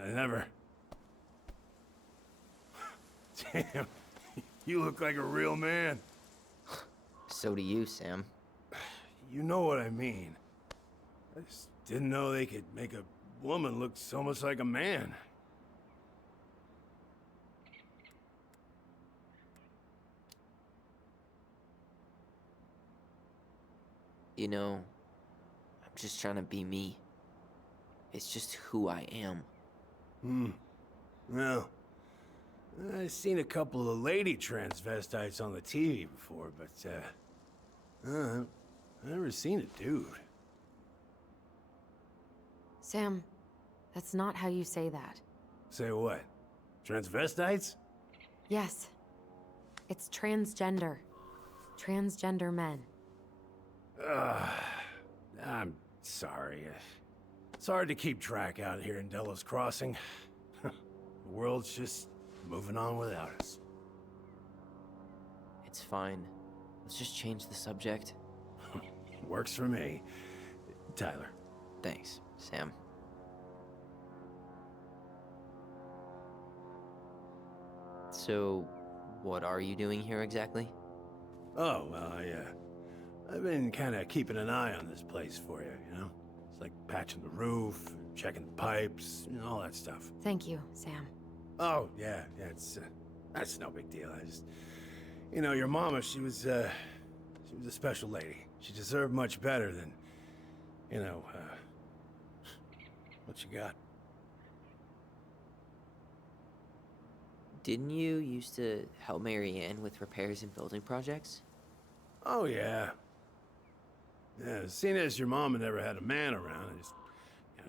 I never... Damn, you look like a real man. So do you, Sam. You know what I mean. I just didn't know they could make a woman look so much like a man. You know, I'm just trying to be me. It's just who I am. Well, I've seen a couple of lady transvestites on the TV before, but, I've never seen a dude. Sam, that's not how you say that. Say what? Transvestites? Yes. It's transgender. Transgender men. I'm sorry. It's hard to keep track out here in Delos Crossing. The world's just moving on without us. It's fine. Let's just change the subject. Works for me. Tyler. Thanks, Sam. So, what are you doing here exactly? Oh, well, I've been kind of keeping an eye on this place for you, you know? It's like patching the roof, checking the pipes, you know, all that stuff. Thank you, Sam. Oh, yeah, that's no big deal. I just, you know, your mama, she was a special lady. She deserved much better than, you know, what you got. Didn't you used to help Marianne with repairs and building projects? Oh, yeah. Yeah, seeing as your mama never had a man around, I just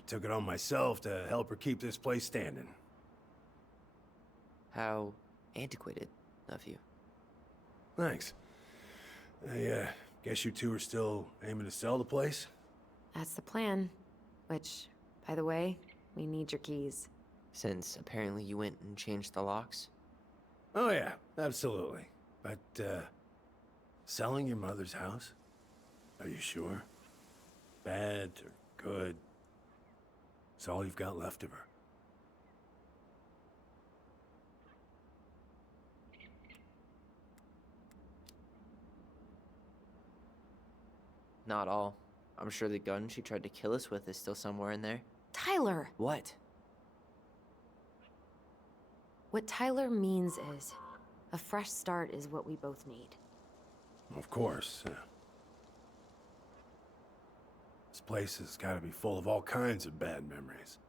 took it on myself to help her keep this place standing. How antiquated of you. Thanks. I guess you two are still aiming to sell the place? That's the plan. Which, by the way, we need your keys. Since apparently you went and changed the locks? Oh, yeah, absolutely. But, selling your mother's house? Are you sure? Bad or good? It's all you've got left of her. Not all. I'm sure the gun she tried to kill us with is still somewhere in there. Tyler! What? What Tyler means is, a fresh start is what we both need. Of course. This place has got to be full of all kinds of bad memories.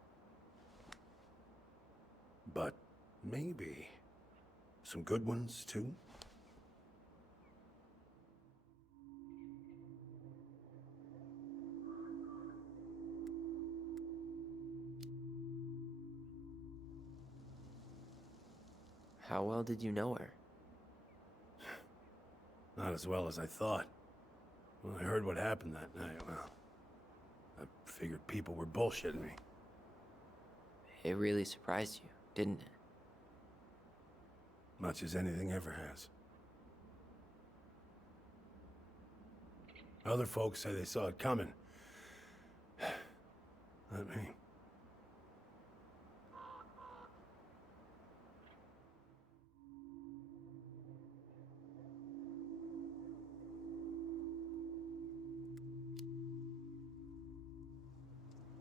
But maybe some good ones, too? How well did you know her? Not as well as I thought. When I heard what happened that night, well, I figured people were bullshitting me. It really surprised you, didn't it? Much as anything ever has. Other folks say they saw it coming. Not me.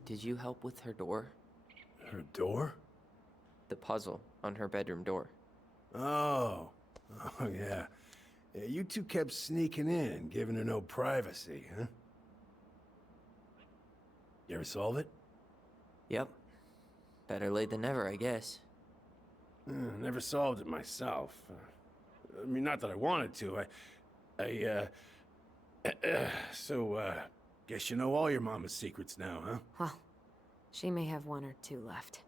Did you help with her door? Her door? The puzzle on her bedroom door. Oh. Oh, yeah. Yeah, you two kept sneaking in, giving her no privacy, huh? You ever solve it? Yep. Better late than never, I guess. Never solved it myself. I mean, not that I wanted to. Guess you know all your mama's secrets now, huh? Well, she may have one or two left.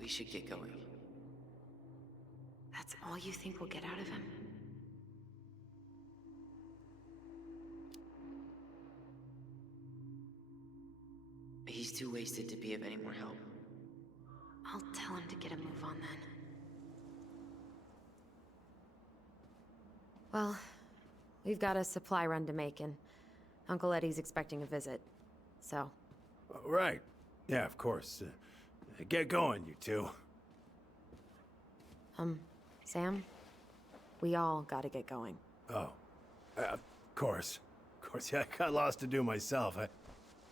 We should get going. That's all you think we'll get out of him? He's too wasted to be of any more help. I'll tell him to get a move on then. Well, we've got a supply run to make, and Uncle Eddie's expecting a visit. So... Right. Yeah, of course. Get going, you two. Sam? We all gotta get going. Oh. Of course. Of course, yeah, I got lots to do myself.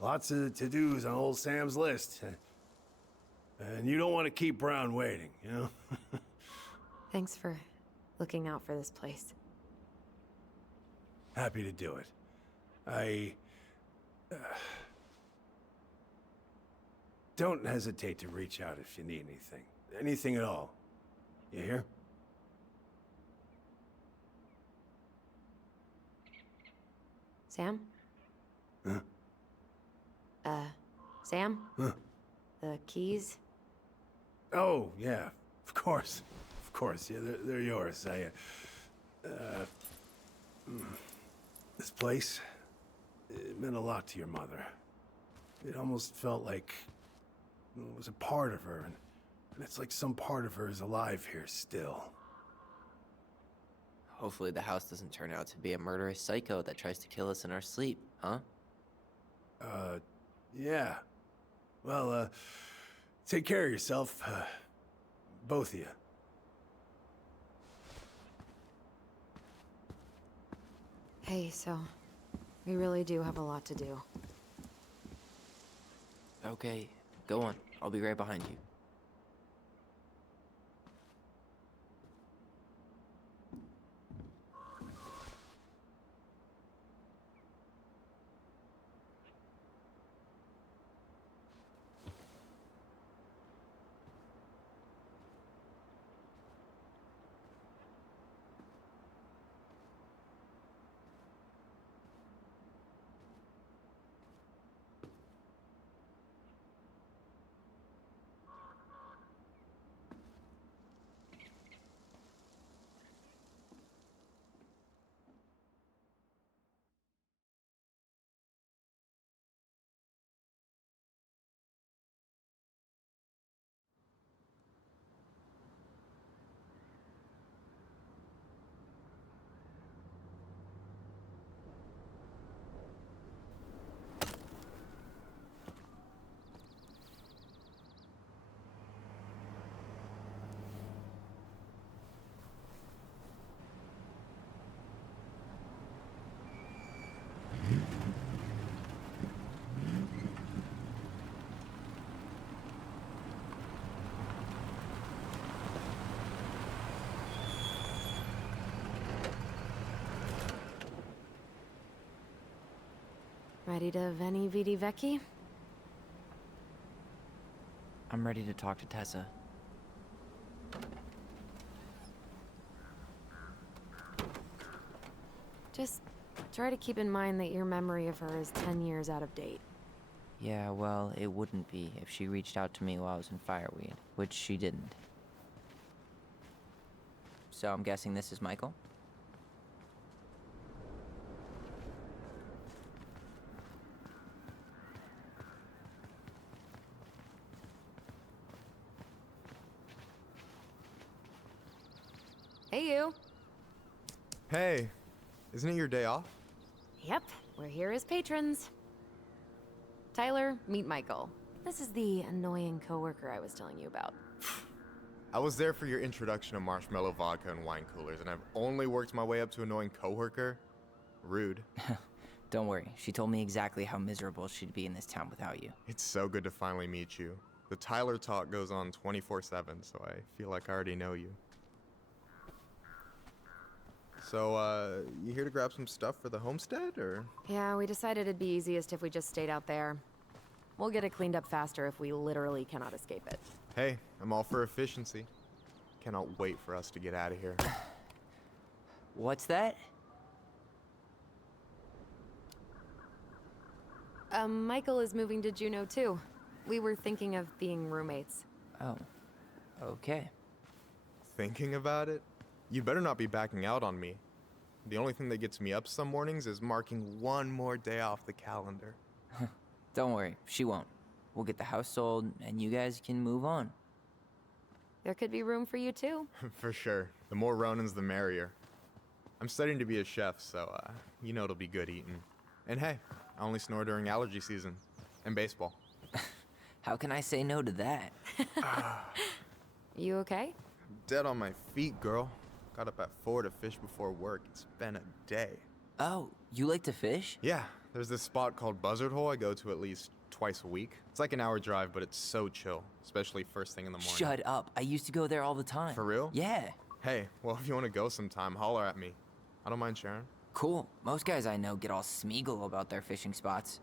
Lots of to-dos on old Sam's list. And you don't want to keep Brown waiting, you know? Thanks for looking out for this place. Happy to do it. Don't hesitate to reach out if you need anything. Anything at all. You hear? Sam? Huh? Sam? Huh? The keys? Oh, yeah, of course. Of course, yeah, they're yours. This place, it meant a lot to your mother. It almost felt like it was a part of her, and it's like some part of her is alive here still. Hopefully the house doesn't turn out to be a murderous psycho that tries to kill us in our sleep, huh? Yeah. Well, take care of yourself, both of you. Hey, so we really do have a lot to do. Okay, go on. I'll be right behind you. Ready to Veni Vidi Vecchi? I'm ready to talk to Tessa. Just try to keep in mind that your memory of her is 10 years out of date. Yeah, well, it wouldn't be if she reached out to me while I was in Fireweed, which she didn't. So I'm guessing this is Michael? Hey, you. Hey, isn't it your day off? Yep, we're here as patrons. Tyler, meet Michael. This is the annoying coworker I was telling you about. I was there for your introduction to marshmallow vodka and wine coolers, and I've only worked my way up to annoying coworker. Rude. Don't worry, she told me exactly how miserable she'd be in this town without you. It's so good to finally meet you. The Tyler talk goes on 24/7, so I feel like I already know you. So, you here to grab some stuff for the homestead, or? Yeah, we decided it'd be easiest if we just stayed out there. We'll get it cleaned up faster if we literally cannot escape it. Hey, I'm all for efficiency. Cannot wait for us to get out of here. What's that? Michael is moving to Juneau too. We were thinking of being roommates. Oh, okay. Thinking about it? You better not be backing out on me. The only thing that gets me up some mornings is marking one more day off the calendar. Don't worry, she won't. We'll get the house sold, and you guys can move on. There could be room for you too. For sure. The more Ronins, the merrier. I'm studying to be a chef, so, you know it'll be good eating. And hey, I only snore during allergy season. And baseball. How can I say no to that? You okay? Dead on my feet, girl. Got up at 4 to fish before work. It's been a day. Oh, you like to fish? Yeah, there's this spot called Buzzard Hole I go to at least twice a week. It's like an hour drive, but it's so chill, especially first thing in the morning. Shut up. I used to go there all the time. For real? Yeah. Hey, well, if you want to go sometime, holler at me. I don't mind sharing. Cool. Most guys I know get all Smeagol about their fishing spots.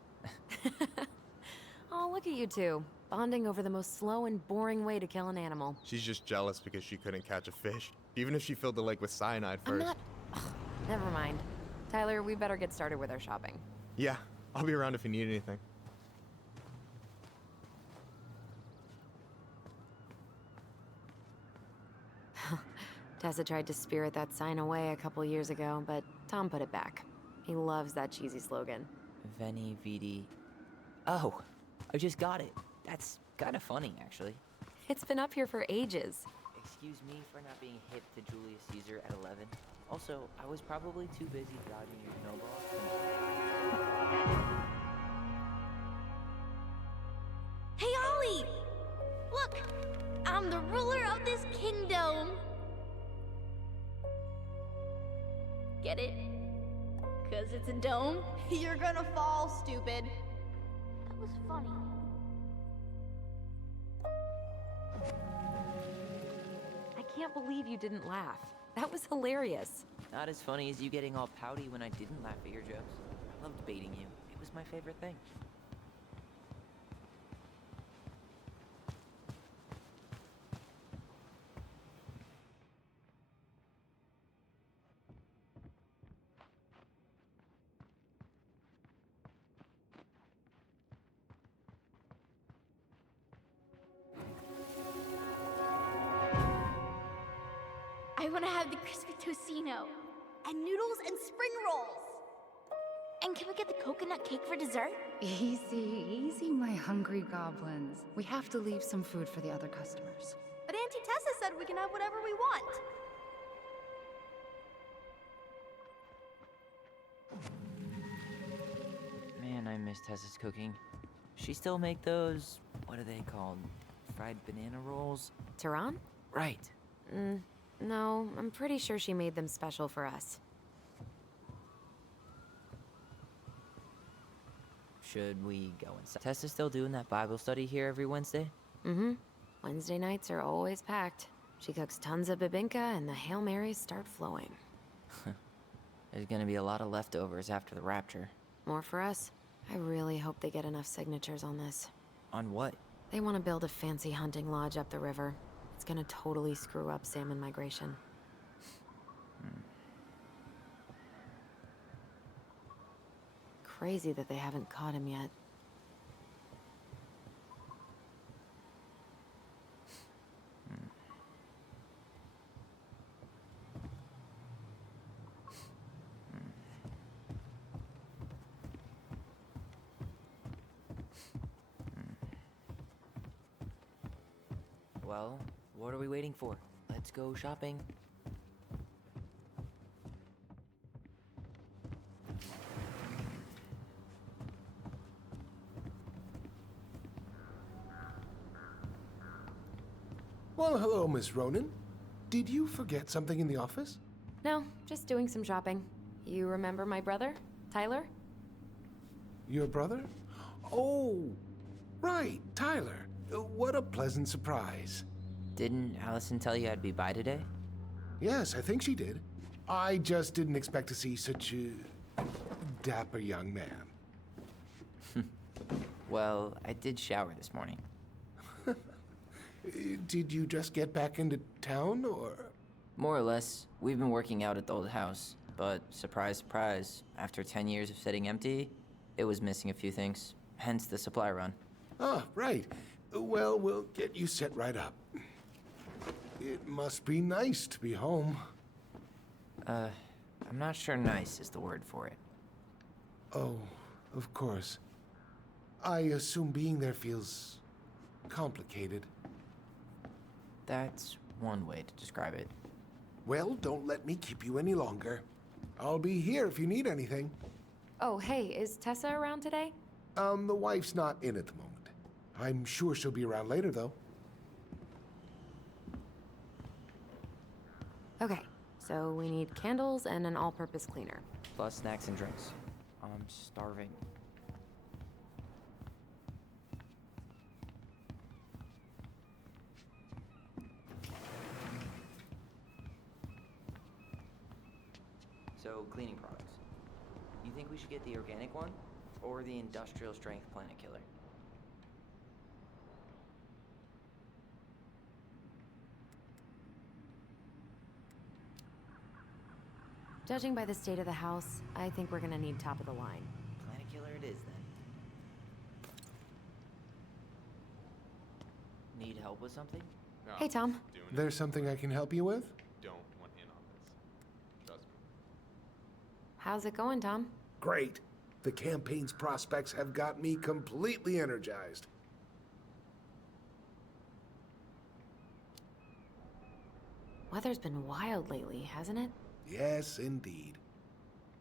Oh, look at you two. Bonding over the most slow and boring way to kill an animal. She's just jealous because she couldn't catch a fish, even if she filled the lake with cyanide I'm first. not... Ugh, never mind. Tyler, we better get started with our shopping. Yeah, I'll be around if you need anything. Tessa tried to spirit that sign away a couple years ago, but Tom put it back. He loves that cheesy slogan. Veni Vidi. Oh, I just got it. That's kind of funny, actually. It's been up here for ages. Excuse me for not being hip to Julius Caesar at 11. Also, I was probably too busy dodging your snowball. Hey, Ollie! Look! I'm the ruler of this kingdom! Get it? 'Cause it's a dome? You're gonna fall, stupid. That was funny. I can't believe you didn't laugh. That was hilarious. Not as funny as you getting all pouty when I didn't laugh at your jokes. I loved baiting you. It was my favorite thing. I want to have the crispy tocino, and noodles and spring rolls. And can we get the coconut cake for dessert? Easy, easy, my hungry goblins. We have to leave some food for the other customers. But Auntie Tessa said we can have whatever we want. Man, I miss Tessa's cooking. She still make those, what are they called? Fried banana rolls? Tehran? Right. No, I'm pretty sure she made them special for us. Should we go inside? Tessa's still doing that Bible study here every Wednesday? Mm-hmm. Wednesday nights are always packed. She cooks tons of bibinka and the Hail Marys start flowing. There's gonna be a lot of leftovers after the rapture. More for us. I really hope they get enough signatures on this. On what? They want to build a fancy hunting lodge up the river. It's gonna totally screw up salmon migration. Crazy that they haven't caught him yet. Well, what are we waiting for? Let's go shopping. Well, hello, Miss Ronan. Did you forget something in the office? No, just doing some shopping. You remember my brother, Tyler? Your brother? Oh, right, Tyler. What a pleasant surprise. Didn't Allison tell you I'd be by today? Yes, I think she did. I just didn't expect to see such a dapper young man. Well, I did shower this morning. Did you just get back into town, or? More or less. We've been working out at the old house, but surprise, surprise, after 10 years of sitting empty, it was missing a few things, hence the supply run. Ah, right. Well, we'll get you set right up. It must be nice to be home. I'm not sure nice is the word for it. Oh, of course. I assume being there feels complicated. That's one way to describe it. Well, don't let me keep you any longer. I'll be here if you need anything. Oh, hey, is Tessa around today? The wife's not in at the moment. I'm sure she'll be around later, though. Okay, so we need candles and an all-purpose cleaner. Plus snacks and drinks. I'm starving. So, cleaning products. You think we should get the organic one? Or the industrial strength planet killer? Judging by the state of the house, I think we're gonna need top of the line. Planet killer it is then. Need help with something? No, Hey, Tom. doing it. There's something I can help you with? Don't want in on this. Trust me. How's it going, Tom? Great. The campaign's prospects have got me completely energized. Weather's been wild lately, hasn't it? Yes, indeed.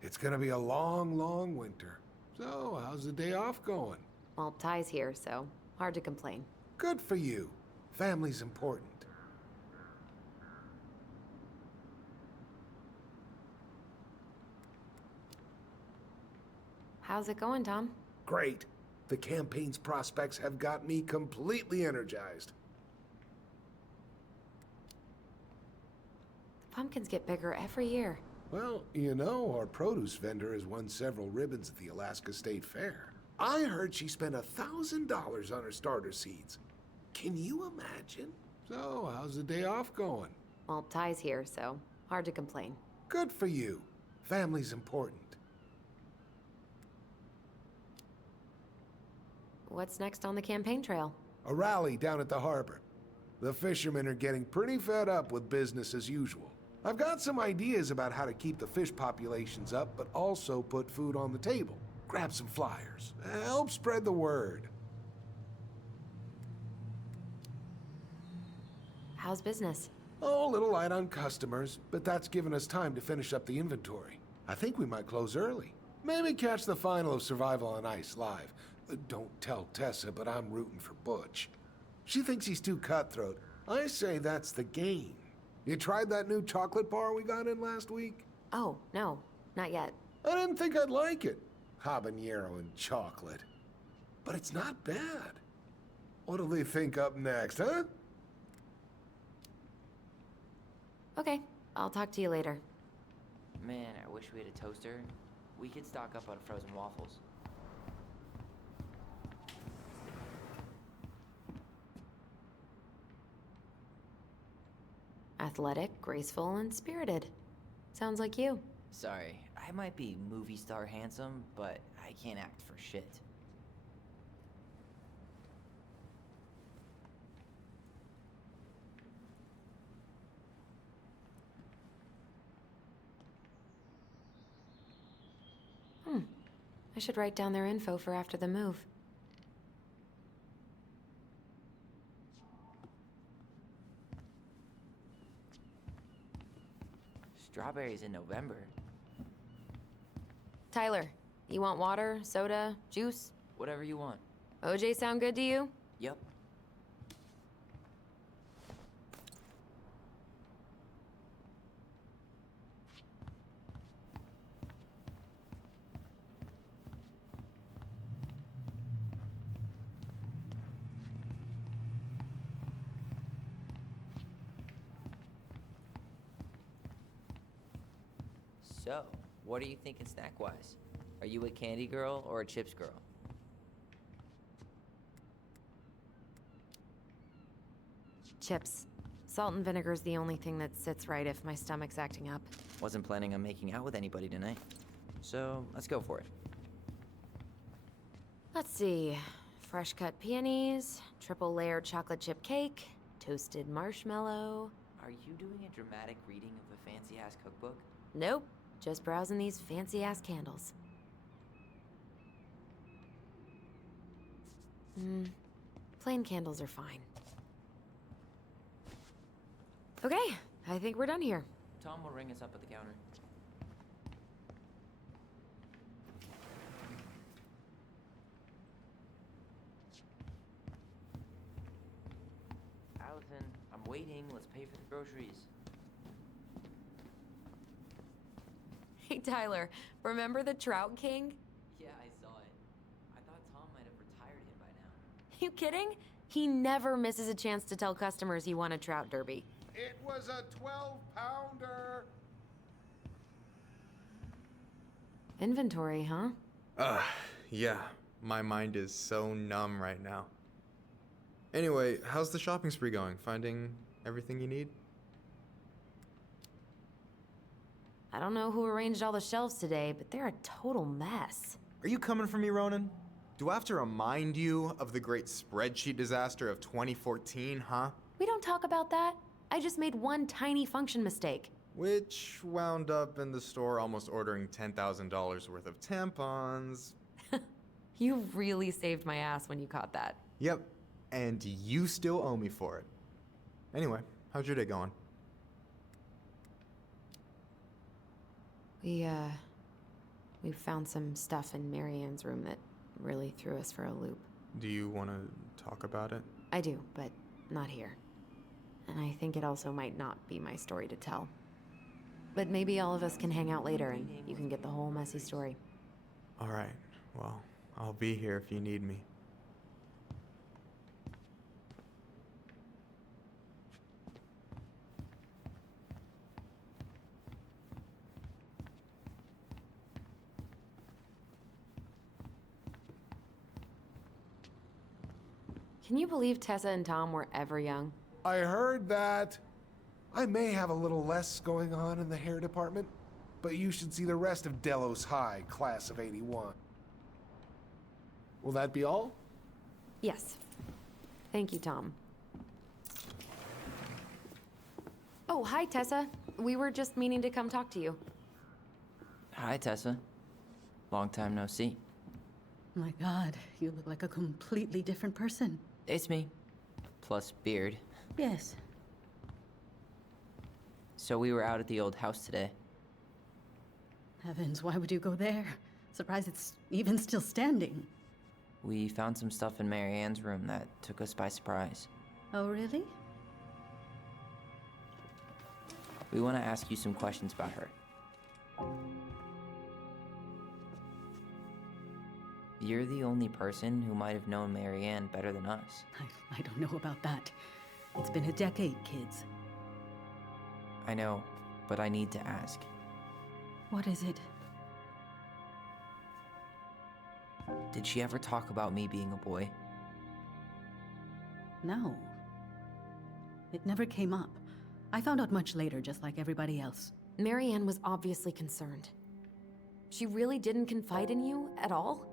It's gonna be a long, long winter. So, how's the day off going? Well, Ty's here, so hard to complain. Good for you. Family's important. How's it going, Tom? Great. The campaign's prospects have got me completely energized. The pumpkins get bigger every year. Well, you know, our produce vendor has won several ribbons at the Alaska State Fair. I heard she spent $1,000 on her starter seeds. Can you imagine? So, how's the day off going? Well, Ty's here, so hard to complain. Good for you. Family's important. What's next on the campaign trail? A rally down at the harbor. The fishermen are getting pretty fed up with business as usual. I've got some ideas about how to keep the fish populations up, but also put food on the table. Grab some flyers. Help spread the word. How's business? Oh, a little light on customers, but that's given us time to finish up the inventory. I think we might close early. Maybe catch the final of Survival on Ice live. Don't tell Tessa, but I'm rooting for Butch. She thinks he's too cutthroat. I say that's the game. You tried that new chocolate bar we got in last week? Oh, no, not yet. I didn't think I'd like it. Habanero and chocolate. But it's not bad. What'll they think up next, huh? Okay, I'll talk to you later. Man, I wish we had a toaster. We could stock up on frozen waffles. Athletic, graceful, and spirited. Sounds like you. Sorry, I might be movie star handsome, but I can't act for shit. I should write down their info for after the move. Strawberries in November. Tyler, you want water, soda, juice? Whatever you want. OJ sound good to you? Yep. So, what are you thinking snack-wise? Are you a candy girl or a chips girl? Chips. Salt and vinegar's the only thing that sits right if my stomach's acting up. Wasn't planning on making out with anybody tonight. So, let's go for it. Let's see. Fresh cut peonies, triple layered chocolate chip cake, toasted marshmallow. Are you doing a dramatic reading of a fancy-ass cookbook? Nope. Just browsing these fancy-ass candles. Plain candles are fine. Okay, I think we're done here. Tom will ring us up at the counter. Allison, I'm waiting. Let's pay for the groceries. Hey, Tyler, remember the Trout King? Yeah, I saw it. I thought Tom might have retired him by now. You kidding? He never misses a chance to tell customers he won a trout derby. It was a 12-pounder. Inventory, huh? Yeah. My mind is so numb right now. Anyway, how's the shopping spree going? Finding everything you need? I don't know who arranged all the shelves today, but they're a total mess. Are you coming for me, Ronan? Do I have to remind you of the great spreadsheet disaster of 2014, huh? We don't talk about that. I just made one tiny function mistake. Which wound up in the store almost ordering $10,000 worth of tampons. You really saved my ass when you caught that. Yep, and you still owe me for it. Anyway, how's your day going? We found some stuff in Marianne's room that really threw us for a loop. Do you want to talk about it? I do, but not here. And I think it also might not be my story to tell. But maybe all of us can hang out later and you can get the whole messy story. All right, well, I'll be here if you need me. Can you believe Tessa and Tom were ever young? I heard that. I may have a little less going on in the hair department, but you should see the rest of Delos High, class of '81. Will that be all? Yes. Thank you, Tom. Oh, hi, Tessa. We were just meaning to come talk to you. Hi, Tessa. Long time no see. My God, you look like a completely different person. It's me. Plus beard. Yes. So we were out at the old house today. Heavens, why would you go there? Surprised it's even still standing. We found some stuff in Marianne's room that took us by surprise. Oh, really? We want to ask you some questions about her. You're the only person who might have known Marianne better than us. I don't know about that. It's been a decade, kids. I know, but I need to ask. What is it? Did she ever talk about me being a boy? No. It never came up. I found out much later, just like everybody else. Marianne was obviously concerned. She really didn't confide in you at all?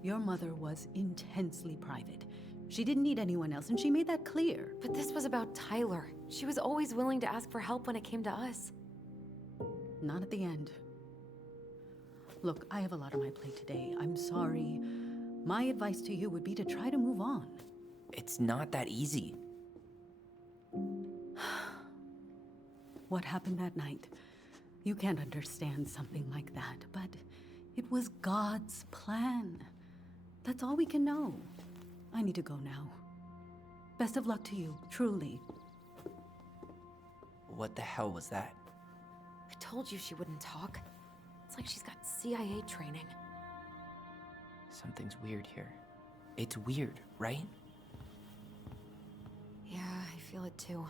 Your mother was intensely private. She didn't need anyone else, and she made that clear. But this was about Tyler. She was always willing to ask for help when it came to us. Not at the end. Look, I have a lot on my plate today. I'm sorry. My advice to you would be to try to move on. It's not that easy. What happened that night? You can't understand something like that, but it was God's plan. That's all we can know. I need to go now. Best of luck to you, truly. What the hell was that? I told you she wouldn't talk. It's like she's got CIA training. Something's weird here. It's weird, right? Yeah, I feel it too.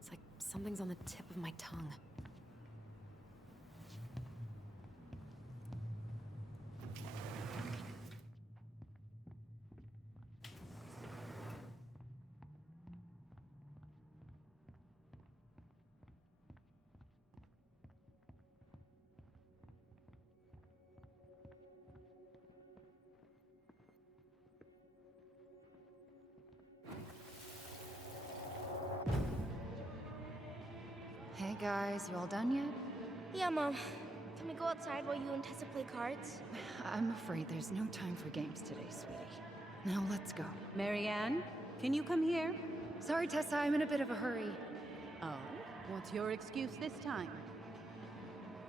It's like something's on the tip of my tongue. Hey guys, you all done yet? Yeah, Mom. Can we go outside while you and Tessa play cards? I'm afraid there's no time for games today, sweetie. Now let's go. Marianne, can you come here? Sorry, Tessa, I'm in a bit of a hurry. Oh, what's your excuse this time?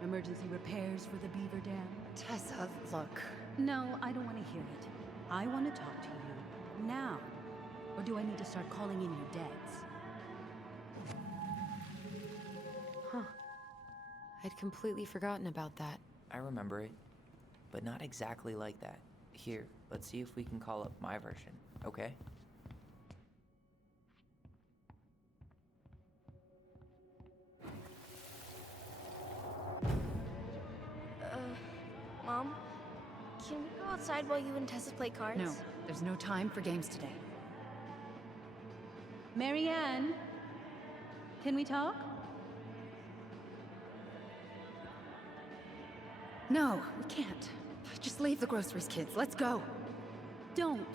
Emergency repairs for the beaver dam? Tessa, look. No, I don't want to hear it. I want to talk to you now. Or do I need to start calling in your dads? Huh. I'd completely forgotten about that. I remember it, but not exactly like that. Here, let's see if we can call up my version, okay? Mom? Can we go outside while you and Tessa play cards? No, there's no time for games today. Marianne, can we talk? No, we can't. Just leave the groceries, kids. Let's go. Don't.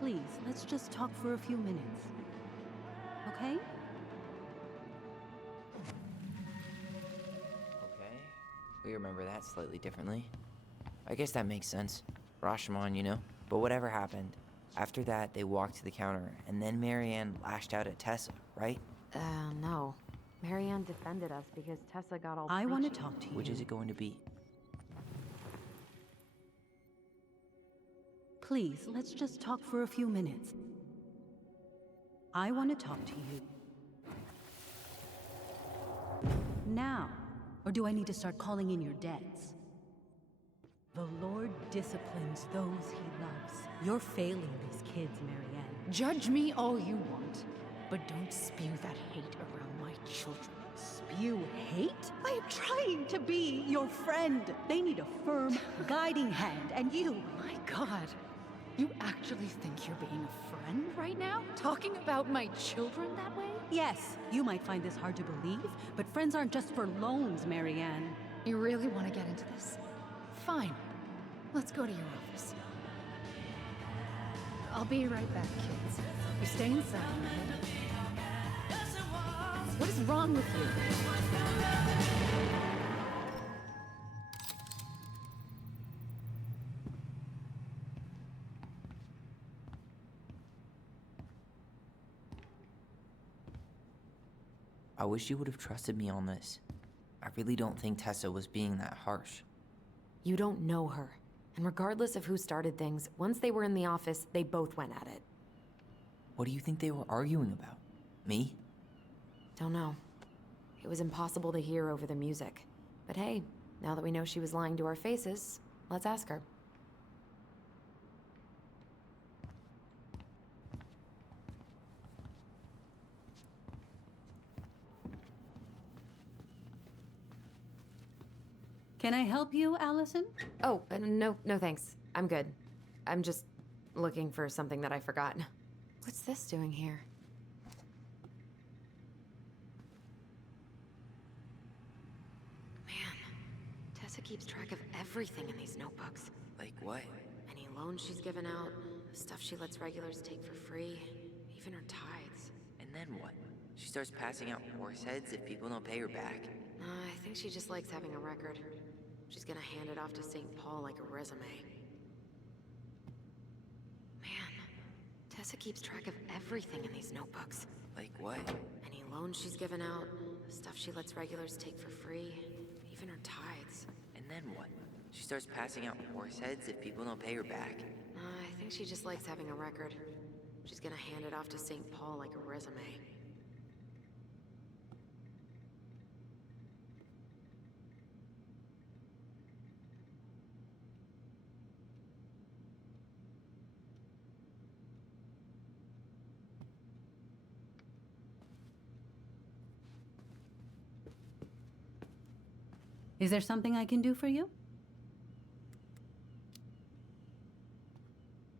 Please, let's just talk for a few minutes. Okay? Okay. We remember that slightly differently. I guess that makes sense. Rashomon, you know? But whatever happened, after that, they walked to the counter, and then Marianne lashed out at Tessa, right? No. Marianne defended us because Tessa got all I want to preachy. talk to you. Which is it going to be? Please, let's just talk for a few minutes. I want to talk to you. Now. Or do I need to start calling in your debts? The Lord disciplines those he loves. You're failing these kids, Marianne. Judge me all you want, but don't spew that hate around my children. Spew hate? I am trying to be your friend. They need a firm, guiding hand, and you... My God. You actually think you're being a friend right now? Talking about my children that way? Yes, you might find this hard to believe, but friends aren't just for loans, Marianne. You really want to get into this? Fine. Let's go to your office. I'll be right back, kids. You stay inside, right? What is wrong with you? I wish you would have trusted me on this. I really don't think Tessa was being that harsh. You don't know her. And regardless of who started things, once they were in the office, they both went at it. What do you think they were arguing about? Me? Don't know. It was impossible to hear over the music. But hey, now that we know she was lying to our faces, let's ask her. Can I help you, Allison? Oh, no thanks. I'm good. I'm just looking for something that I forgot. What's this doing here? Man, Tessa keeps track of everything in these notebooks. Like what? Any loans she's given out, stuff she lets regulars take for free, even her tithes. And then what? She starts passing out horse heads if people don't pay her back? I think she just likes having a record. She's gonna hand it off to St. Paul like a resume. Man, Tessa keeps track of everything in these notebooks. Like what? Any loans she's given out, stuff she lets regulars take for free, even her tithes. And then what? She starts passing out horse heads if people don't pay her back? I think she just likes having a record. She's gonna hand it off to St. Paul like a resume. Is there something I can do for you?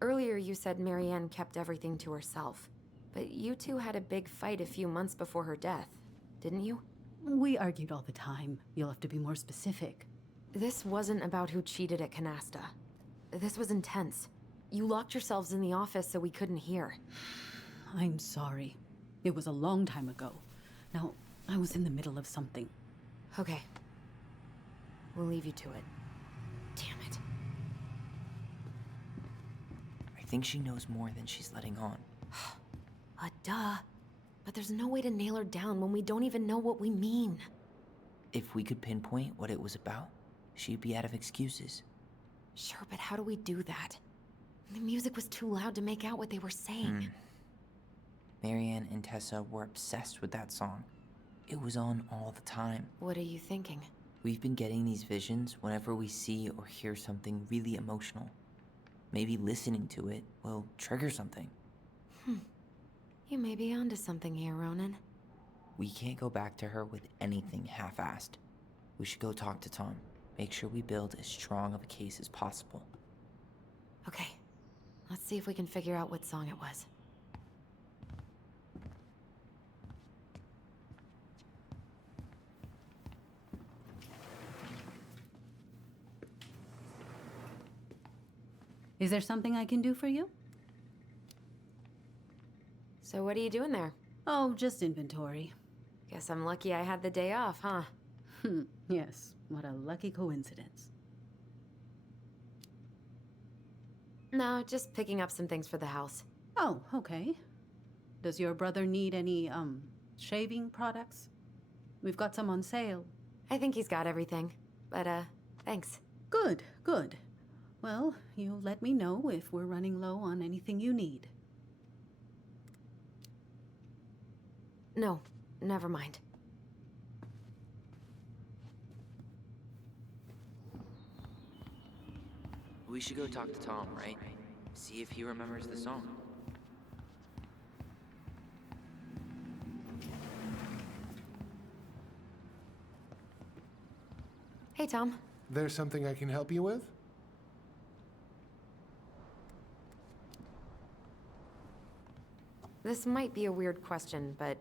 Earlier you said Marianne kept everything to herself. But you two had a big fight a few months before her death, didn't you? We argued all the time. You'll have to be more specific. This wasn't about who cheated at Canasta. This was intense. You locked yourselves in the office so we couldn't hear. I'm sorry. It was a long time ago. Now, I was in the middle of something. Okay. We'll leave you to it. Damn it. I think she knows more than she's letting on. Duh. But there's no way to nail her down when we don't even know what we mean. If we could pinpoint what it was about, she'd be out of excuses. Sure, but how do we do that? The music was too loud to make out what they were saying. Marianne and Tessa were obsessed with that song. It was on all the time. What are you thinking? We've been getting these visions whenever we see or hear something really emotional. Maybe listening to it will trigger something. You may be onto something here, Ronan. We can't go back to her with anything half-assed. We should go talk to Tom. Make sure we build as strong of a case as possible. Okay. Let's see if we can figure out what song it was. Is there something I can do for you? So what are you doing there? Oh, just inventory. Guess I'm lucky I had the day off, huh? Yes, what a lucky coincidence. No, just picking up some things for the house. Oh, okay. Does your brother need any, shaving products? We've got some on sale. I think he's got everything. But, thanks. Good, good. Well, you let me know if we're running low on anything you need. No, never mind. We should go talk to Tom, right? See if he remembers the song. Hey, Tom. There's something I can help you with? This might be a weird question, but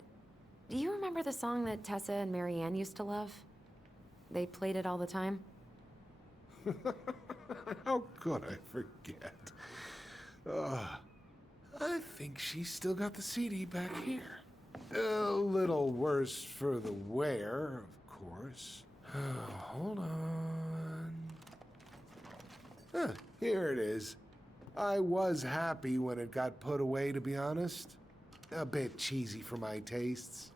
do you remember the song that Tessa and Marianne used to love? They played it all the time. How could I forget? I think she's still got the CD back here. A little worse for the wear, of course. Hold on. Here it is. I was happy when it got put away, to be honest. A bit cheesy for my tastes.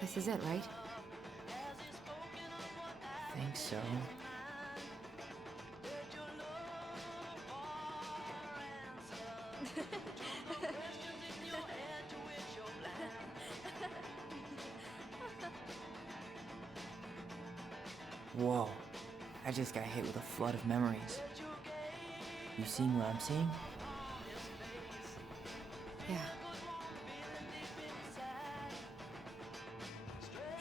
This is it, right? Think so. Whoa. I just got hit with a flood of memories. You seeing what I'm seeing? Yeah.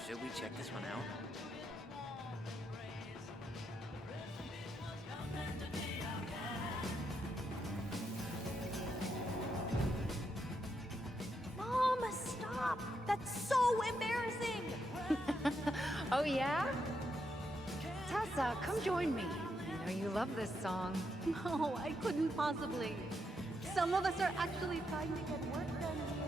Should we check this one out? Mom, stop! That's so embarrassing! Oh, yeah? Tessa, come join me. I know you love this song. No, I couldn't possibly. Some of us are actually trying to get work done here.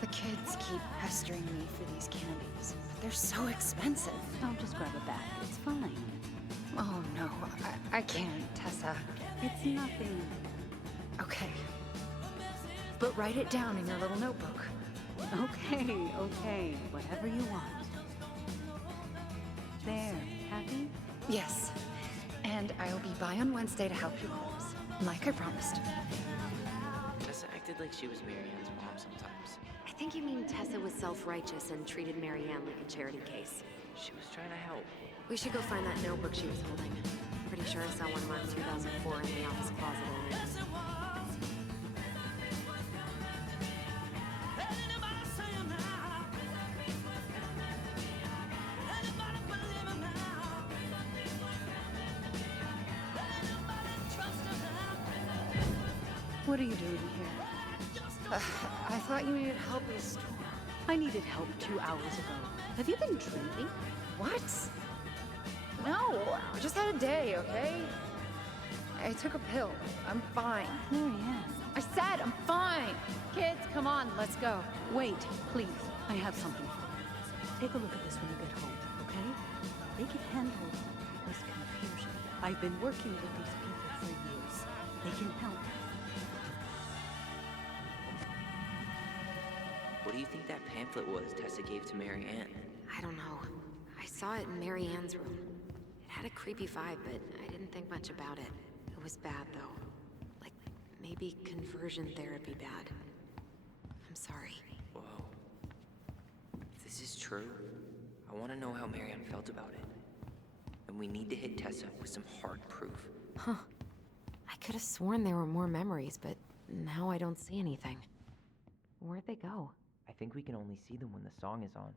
The kids keep pestering me for these candies. They're so expensive. I'll just grab a bag. It's fine. Oh, no. I can't, Tessa. It's nothing. Okay. But write it down in your little notebook. Okay, okay. Whatever you want. There. Happy? Yes. And I'll be by on Wednesday to help you close, like I promised. Tessa acted like she was Marianne's mom sometimes. I think you mean Tessa was self-righteous and treated Marianne like a charity case. She was trying to help. We should go find that notebook she was holding. Pretty sure I saw one marked 2004 in the office closet earlier. What are you doing here? I thought you needed help in the store. I needed help 2 hours ago. Have you been drinking? What? No, I just had a day, okay? I took a pill. I'm fine. Marianne. I said I'm fine. Kids, come on, let's go. Wait, please. I have something for you. Take a look at this when you get home, okay? They can handle this confusion. I've been working with these people for years. They can help. What do you think that pamphlet was Tessa gave to Marianne? I don't know. I saw it in Marianne's room. It had a creepy vibe, but I didn't think much about it. It was bad, though. Like, maybe conversion therapy bad. I'm sorry. Whoa. If this is true, I want to know how Marianne felt about it. And we need to hit Tessa with some hard proof. Huh. I could have sworn there were more memories, but now I don't see anything. Where'd they go? I think we can only see them when the song is on.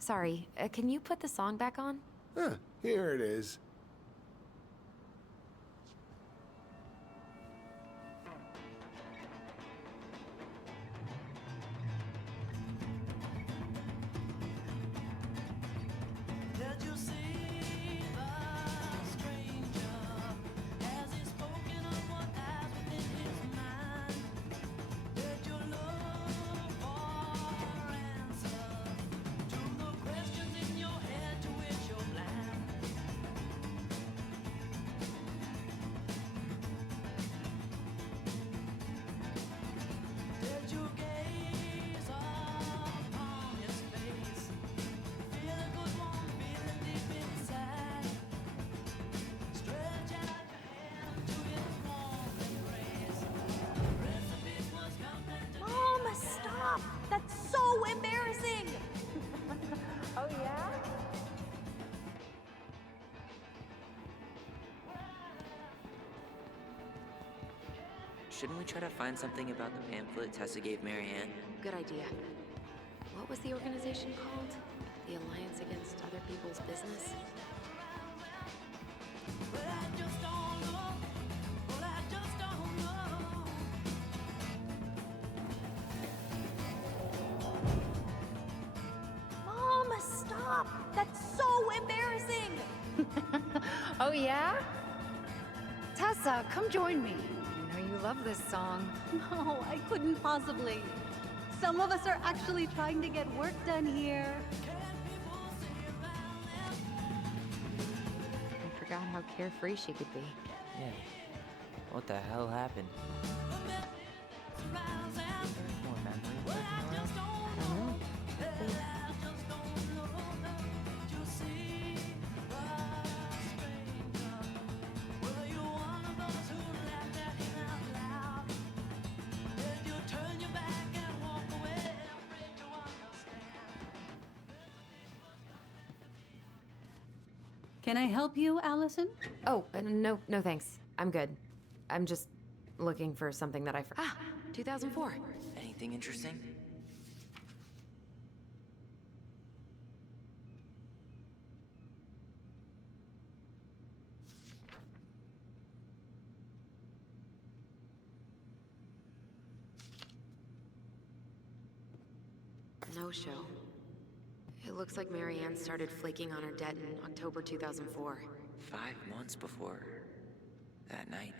Sorry, can you put the song back on? Here it is. Mom, stop! That's so embarrassing! Oh, yeah? Shouldn't we try to find something about the pamphlet Tessa gave Marianne? Good idea. What was the organization called? The Alliance Against Other People's Business? Mom, stop! That's so embarrassing! Oh, yeah? Tessa, come join me. I know you love this song. No, I couldn't possibly. Some of us are actually trying to get work done here. I forgot how carefree she could be. Yeah. What the hell happened? There's more memories lurking around. I don't know. Can I help you, Allison? Oh, no thanks. I'm good. I'm just looking for something that I 2004. Anything interesting? No show. It looks like Marianne started flaking on her debt in October 2004. 5 months before that night.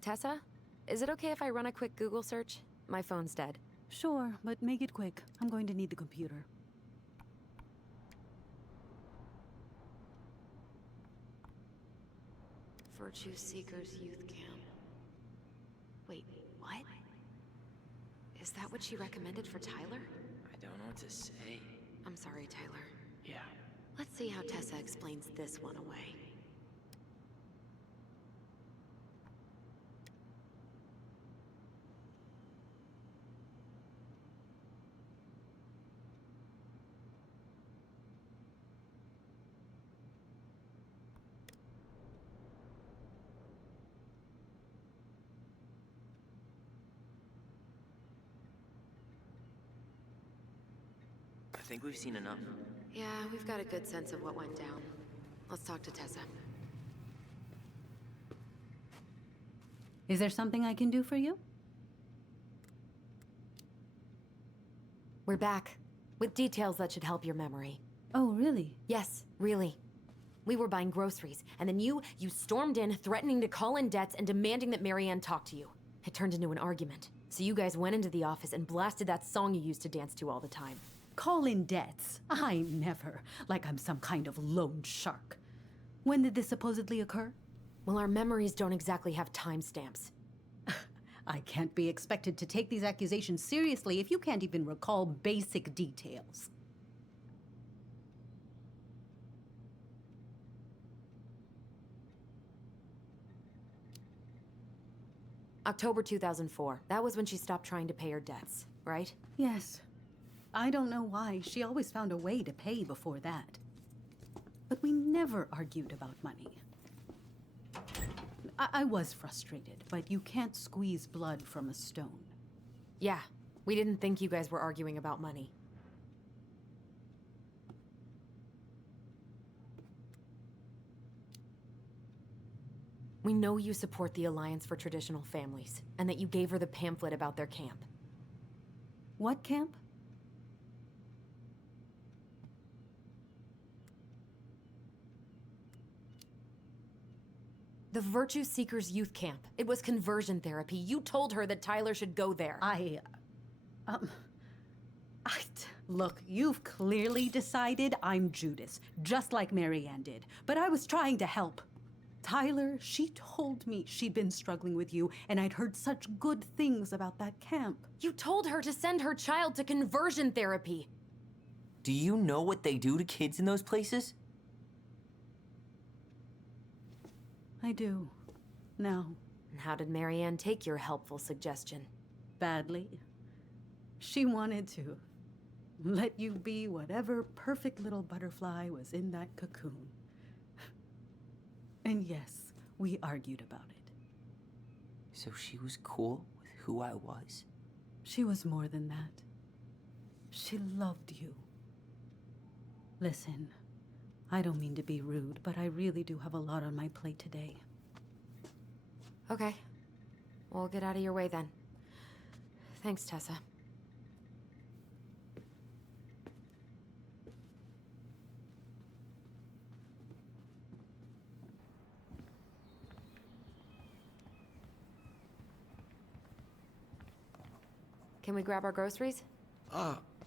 Tessa? Is it okay if I run a quick Google search? My phone's dead. Sure, but make it quick. I'm going to need the computer. Virtue Seekers Youth Camp. Wait, what? Is that what she recommended for Tyler? I don't know what to say. I'm sorry, Tyler. Yeah. Let's see how Tessa explains this one away. I think we've seen enough. Yeah, we've got a good sense of what went down. Let's talk to Tessa. Is there something I can do for you? We're back, with details that should help your memory. Oh, really? Yes, really. We were buying groceries, and then you stormed in, threatening to call in debts and demanding that Marianne talk to you. It turned into an argument. So you guys went into the office and blasted that song you used to dance to all the time. Call in debts. I never. Like I'm some kind of loan shark. When did this supposedly occur? Well, our memories don't exactly have timestamps. I can't be expected to take these accusations seriously if you can't even recall basic details. October 2004. That was when she stopped trying to pay her debts, right? Yes. I don't know why. She always found a way to pay before that. But we never argued about money. I was frustrated, but you can't squeeze blood from a stone. Yeah, we didn't think you guys were arguing about money. We know you support the Alliance for Traditional Families, and that you gave her the pamphlet about their camp. What camp? The Virtue Seekers Youth Camp. It was conversion therapy. You told her that Tyler should go there. Look, you've clearly decided I'm Judas, just like Marianne did. But I was trying to help. Tyler, she told me she'd been struggling with you, and I'd heard such good things about that camp. You told her to send her child to conversion therapy. Do you know what they do to kids in those places? I do. Now. And how did Marianne take your helpful suggestion? Badly. She wanted to let you be whatever perfect little butterfly was in that cocoon. And yes, we argued about it. So she was cool with who I was? She was more than that. She loved you. Listen, I don't mean to be rude, but I really do have a lot on my plate today. Okay. We'll get out of your way then. Thanks, Tessa. Can we grab our groceries?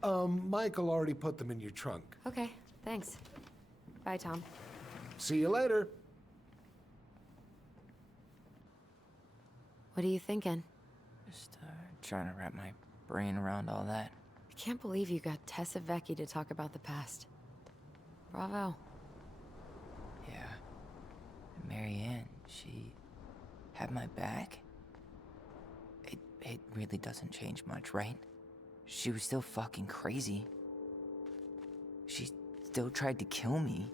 Michael already put them in your trunk. Okay, thanks. Bye, Tom. See you later. What are you thinking? Just trying to wrap my brain around all that. I can't believe you got Tessa Vecchi to talk about the past. Bravo. Yeah. Marianne, she had my back. It really doesn't change much, right? She was still fucking crazy. She still tried to kill me.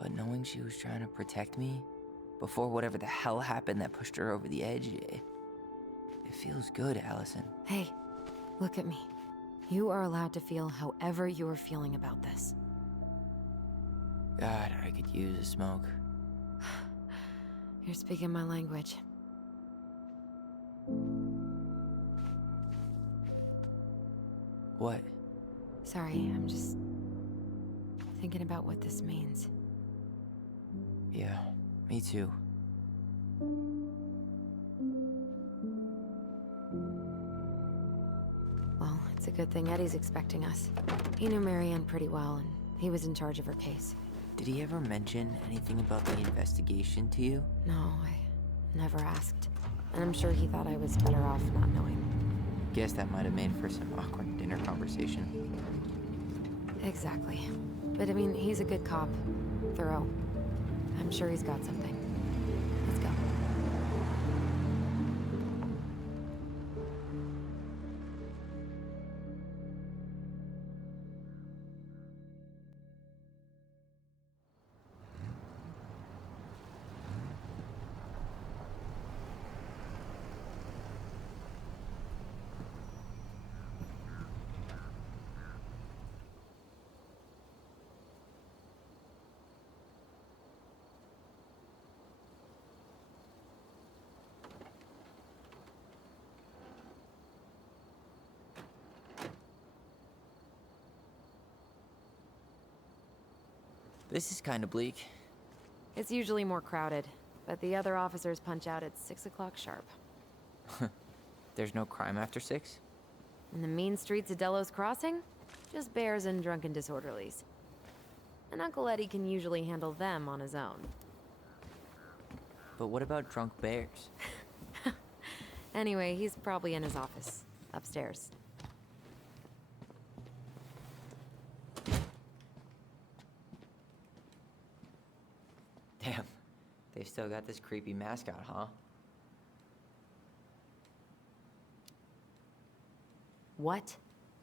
But knowing she was trying to protect me before whatever the hell happened that pushed her over the edge, it feels good, Allison. Hey, look at me. You are allowed to feel however you're feeling about this. God, I could use a smoke. You're speaking my language. What? Sorry, I'm just thinking about what this means. Yeah, me too. Well, it's a good thing Eddie's expecting us. He knew Marianne pretty well, and he was in charge of her case. Did he ever mention anything about the investigation to you? No, I never asked. And I'm sure he thought I was better off not knowing. Guess that might have made for some awkward dinner conversation. Exactly. But I mean, he's a good cop. Thorough. I'm sure he's got something. Let's go. This is kind of bleak. It's usually more crowded, but the other officers punch out at 6 o'clock sharp. There's no crime after 6? In the mean streets of Delos Crossing, just bears and drunken disorderlies. And Uncle Eddie can usually handle them on his own. But what about drunk bears? Anyway, he's probably in his office, upstairs. Damn, they've still got this creepy mascot, huh? What?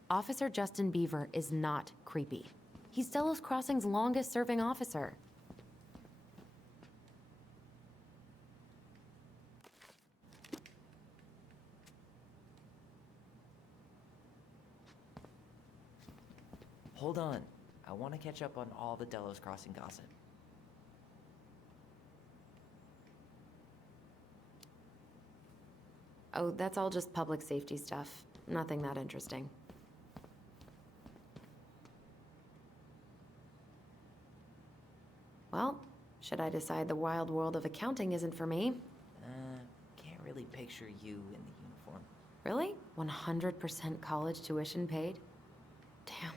Officer Justin Beaver is not creepy. He's Delos Crossing's longest-serving officer. Hold on. I want to catch up on all the Delos Crossing gossip. Oh, that's all just public safety stuff. Nothing that interesting. Well, should I decide the wild world of accounting isn't for me? Can't really picture you in the uniform. Really? 100% college tuition paid? Damn.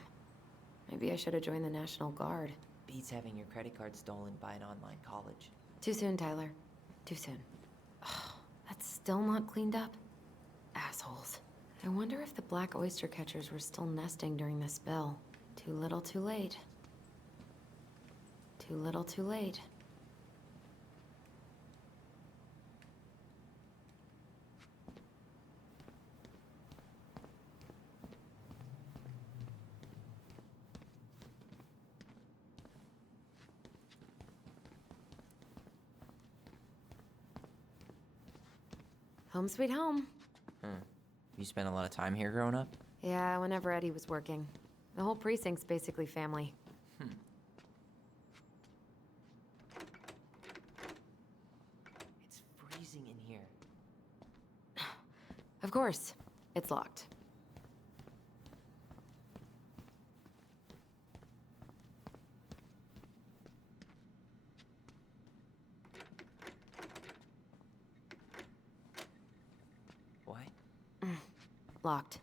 Maybe I should have joined the National Guard. Beats having your credit card stolen by an online college. Too soon, Tyler. Too soon. Oh, that's still not cleaned up? Assholes. I wonder if the black oyster catchers were still nesting during the spill. Too little, too late. Too little, too late. Home sweet home. You spent a lot of time here growing up? Yeah, whenever Eddie was working. The whole precinct's basically family. It's freezing in here. Of course. It's locked. What? Locked.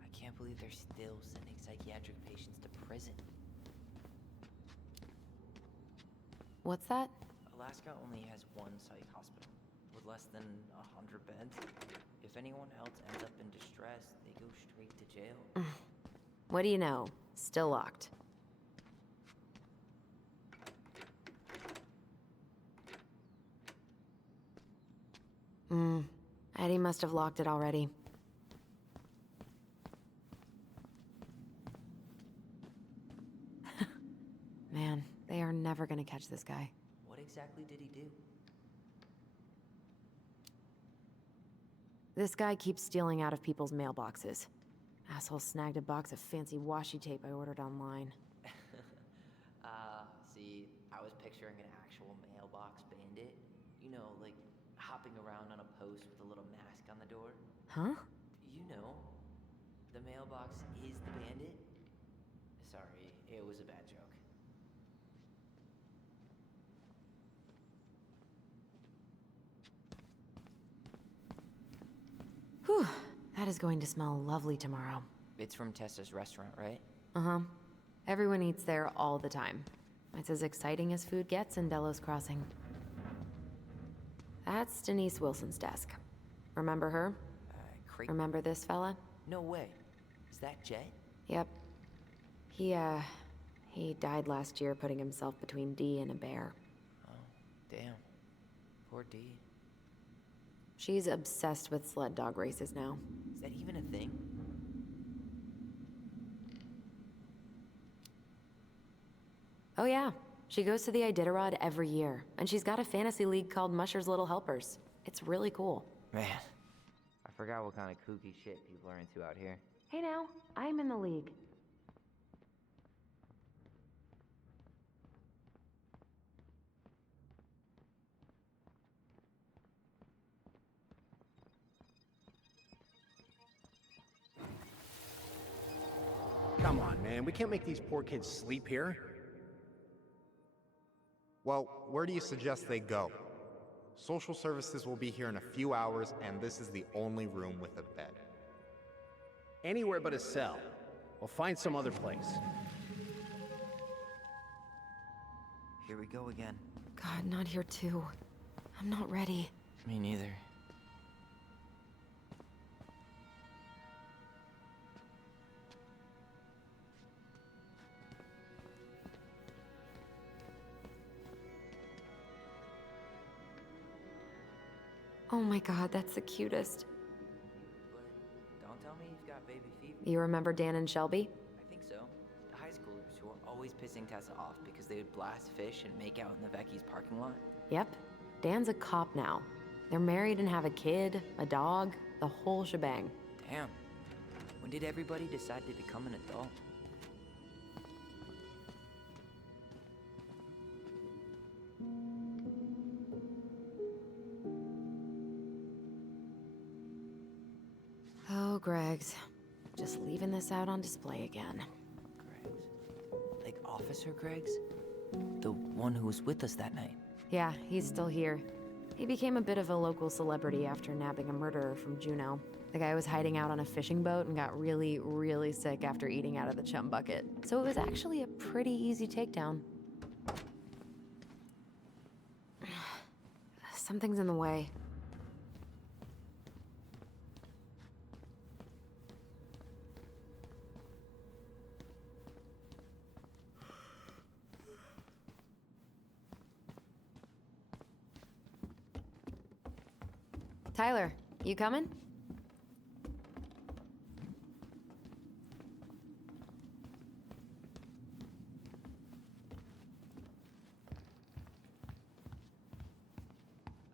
I can't believe they're still sending psychiatric patients to prison. What's that? Alaska only has one psych hospital, with less than 100 beds. If anyone else ends up in distress, they go straight to jail. What do you know? Still locked. Eddie must have locked it already. Man, they are never gonna catch this guy. What exactly did he do? This guy keeps stealing out of people's mailboxes. Asshole snagged a box of fancy washi tape I ordered online. See, I was picturing an actual mailbox bandit. You know, like hopping around on a post with a little mask on the door. Huh? You know, the mailbox is the bandit. Sorry, it was a bad joke. Whew, that is going to smell lovely tomorrow. It's from Tessa's restaurant, right? Uh-huh. Everyone eats there all the time. It's as exciting as food gets in Delos Crossing. That's Denise Wilson's desk. Remember her? Remember this fella? No way. Is that Jet? Yep. He died last year putting himself between Dee and a bear. Oh, damn. Poor Dee. She's obsessed with sled dog races now. Is that even a thing? Oh yeah. She goes to the Iditarod every year, and she's got a fantasy league called Musher's Little Helpers. It's really cool. Man, I forgot what kind of kooky shit people are into out here. Hey now, I'm in the league. Come on, man. We can't make these poor kids sleep here. Well, where do you suggest they go? Social services will be here in a few hours, and this is the only room with a bed. Anywhere but a cell. We'll find some other place. Here we go again. God, not here too. I'm not ready. Me neither. Oh my God, that's the cutest. But don't tell me you've got baby fever. You remember Dan and Shelby? I think so. The high schoolers who were always pissing Tessa off because they would blast fish and make out in the Vecchi's parking lot. Yep. Dan's a cop now. They're married and have a kid, a dog, the whole shebang. Damn. When did everybody decide to become an adult? Oh, Greg's. Just leaving this out on display again. Greg's? Like Officer Greg's? The one who was with us that night. Yeah, he's still here. He became a bit of a local celebrity after nabbing a murderer from Juneau. The guy was hiding out on a fishing boat and got really, really sick after eating out of the chum bucket. So it was actually a pretty easy takedown. Something's in the way. Tyler, you coming?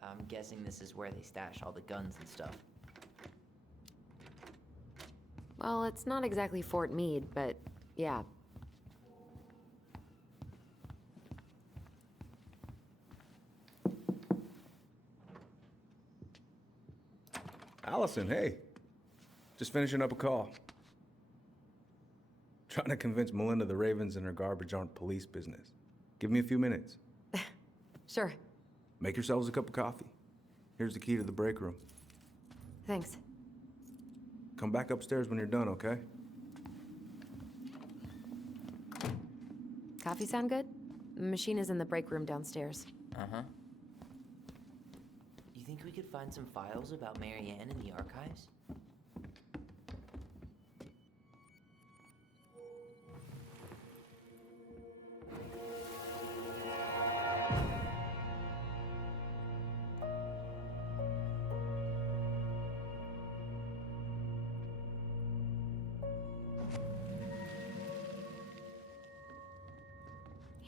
I'm guessing this is where they stash all the guns and stuff. Well, it's not exactly Fort Meade, but yeah. Allison, hey. Just finishing up a call. Trying to convince Melinda the Ravens and her garbage aren't police business. Give me a few minutes. Sure. Make yourselves a cup of coffee. Here's the key to the break room. Thanks. Come back upstairs when you're done, okay? Coffee sound good? The machine is in the break room downstairs. Uh-huh. You think we could find some files about Marianne in the archives?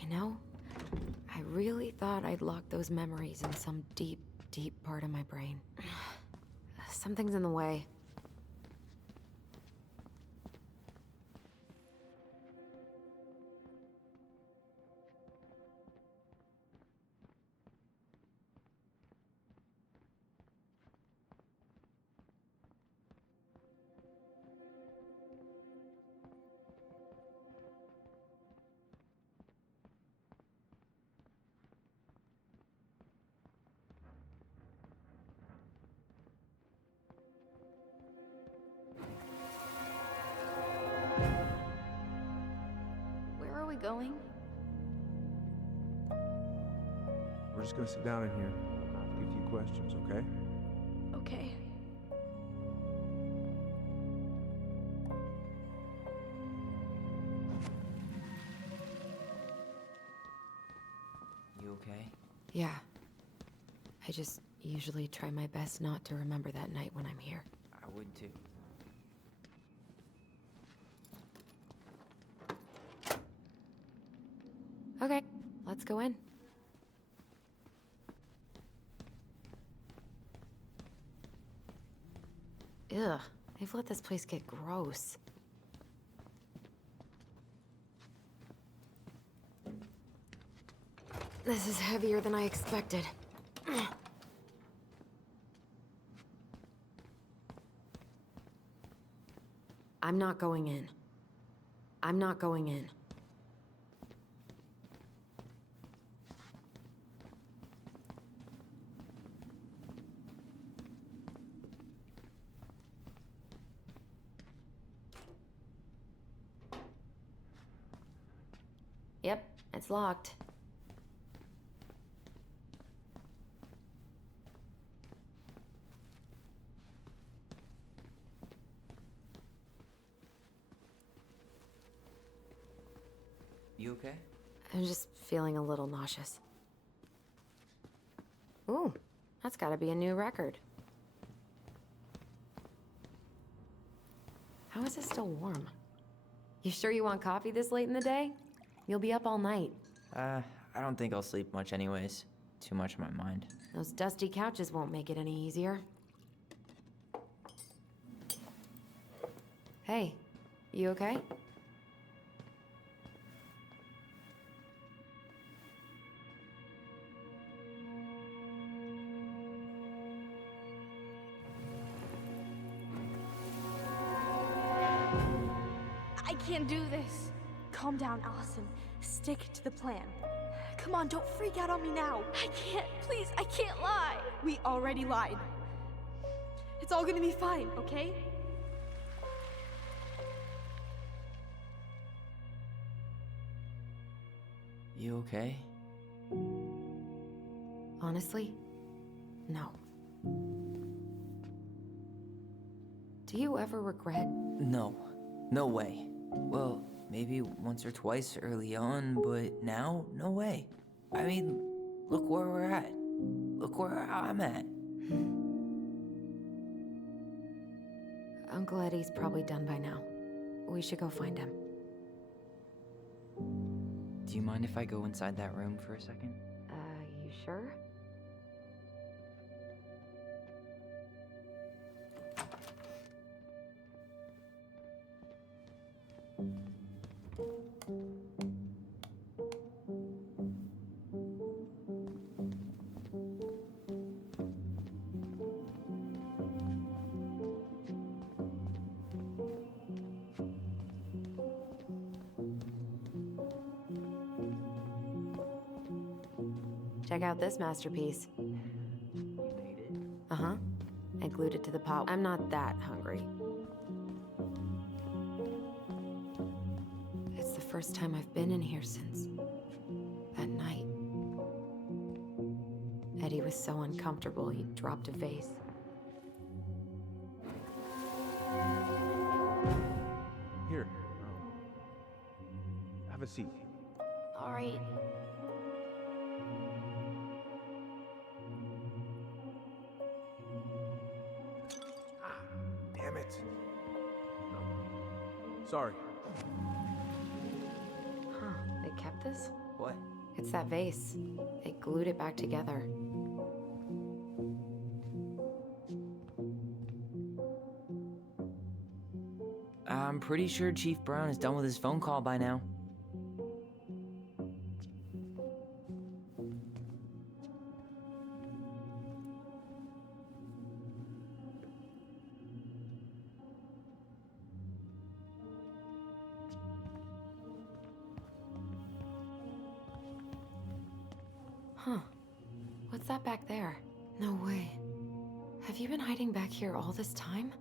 You know, I really thought I'd locked those memories in some deep, deep part of my brain. Something's in the way. Where are we going? We're just gonna sit down in here, ask you a few questions, okay? Okay. You okay? Yeah. I just usually try my best not to remember that night when I'm here. I would too. Okay, let's go in. Ugh, they've let this place get gross. This is heavier than I expected. I'm not going in. I'm not going in. Yep, it's locked. You okay? I'm just feeling a little nauseous. Ooh, that's gotta be a new record. How is it still warm? You sure you want coffee this late in the day? You'll be up all night. I don't think I'll sleep much anyways. Too much on my mind. Those dusty couches won't make it any easier. Hey, you okay? I can't do this. Calm down, Allison. Stick to the plan. Come on, don't freak out on me now. I can't, please, I can't lie. We already lied. It's all gonna be fine, okay? You okay? Honestly, no. Do you ever regret? No. No way. Well, maybe once or twice early on, but now, no way. I mean, look where we're at. Look where I'm at. Uncle Eddie's probably done by now. We should go find him. Do you mind if I go inside that room for a second? You sure? Check out this masterpiece. You made it. Uh-huh. I glued it to the pot. I'm not that hungry. It's the first time I've been in here since that night. Eddie was so uncomfortable, he dropped a vase. Here. Have a seat. All right. Damn it. Sorry. Huh, they kept this? What? It's that vase. They glued it back together. I'm pretty sure Chief Brown is done with his phone call by now. Huh. What's that back there? No way. Have you been hiding back here all this time?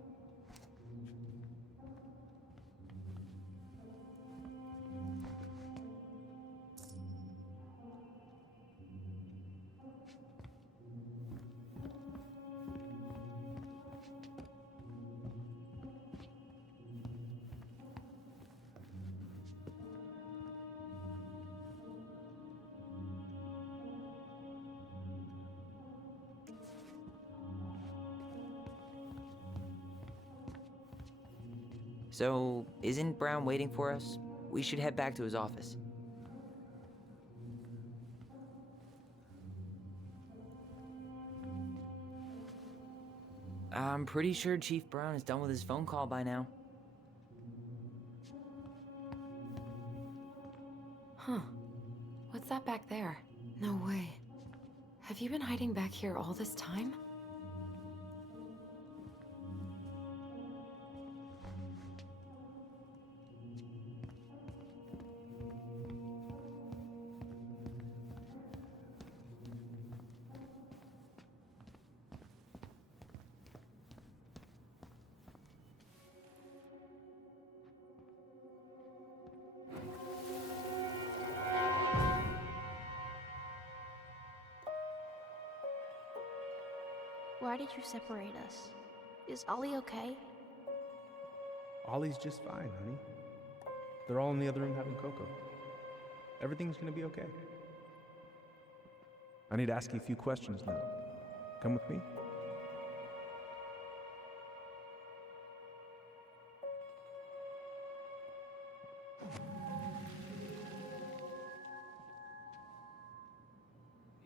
So, isn't Brown waiting for us? We should head back to his office. I'm pretty sure Chief Brown is done with his phone call by now. Huh. What's that back there? No way. Have you been hiding back here all this time? did you separate us? Is Ollie okay? Ollie's just fine, honey. They're all in the other room having cocoa. Everything's gonna be okay. I need to ask you a few questions now. Come with me?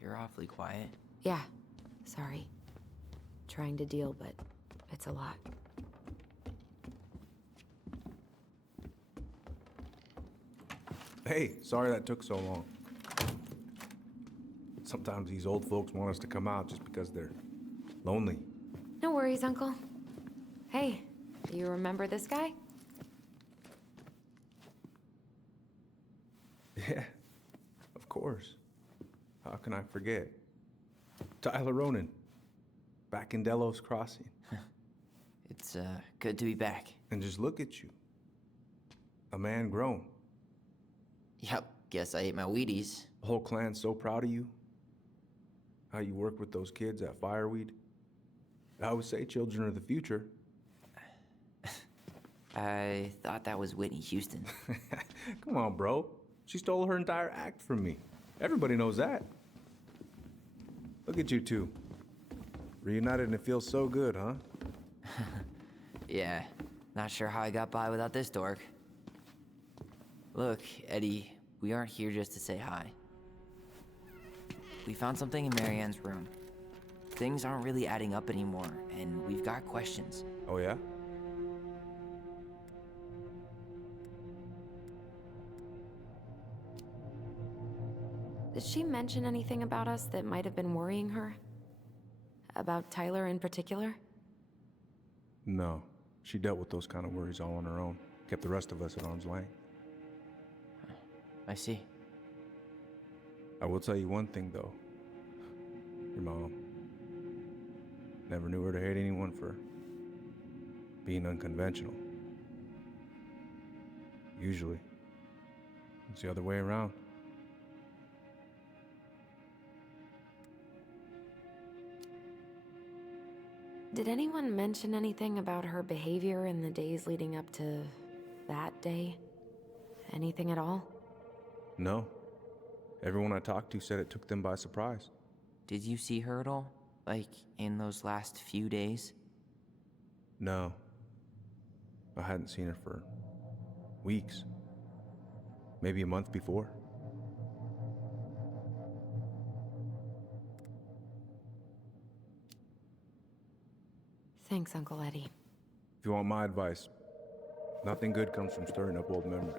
You're awfully quiet. Yeah, sorry. Trying to deal, but it's a lot. Hey, sorry that took so long. Sometimes these old folks want us to come out just because they're lonely. No worries, Uncle. Hey, do you remember this guy? Yeah, of course. How can I forget? Tyler Ronan, back in Delos Crossing. It's, good to be back. And just look at you. A man grown. Yep, guess I ate my Wheaties. The whole clan's so proud of you. How you work with those kids at Fireweed. I would say children are the future. I thought that was Whitney Houston. Come on, bro. She stole her entire act from me. Everybody knows that. Look at you two. Reunited and it feels so good, huh? Yeah, not sure how I got by without this dork. Look, Eddie, we aren't here just to say hi. We found something in Marianne's room. Things aren't really adding up anymore, and we've got questions. Oh, yeah? Did she mention anything about us that might have been worrying her? About Tyler in particular? No. She dealt with those kind of worries all on her own. Kept the rest of us at arm's length. I see. I will tell you one thing, though. Your mom. Never knew her to hate anyone for being unconventional. Usually, it's the other way around. Did anyone mention anything about her behavior in the days leading up to that day? Anything at all? No. Everyone I talked to said it took them by surprise. Did you see her at all? Like, in those last few days? No. I hadn't seen her for weeks. Maybe a month before. Thanks, Uncle Eddie. If you want my advice, nothing good comes from stirring up old memories.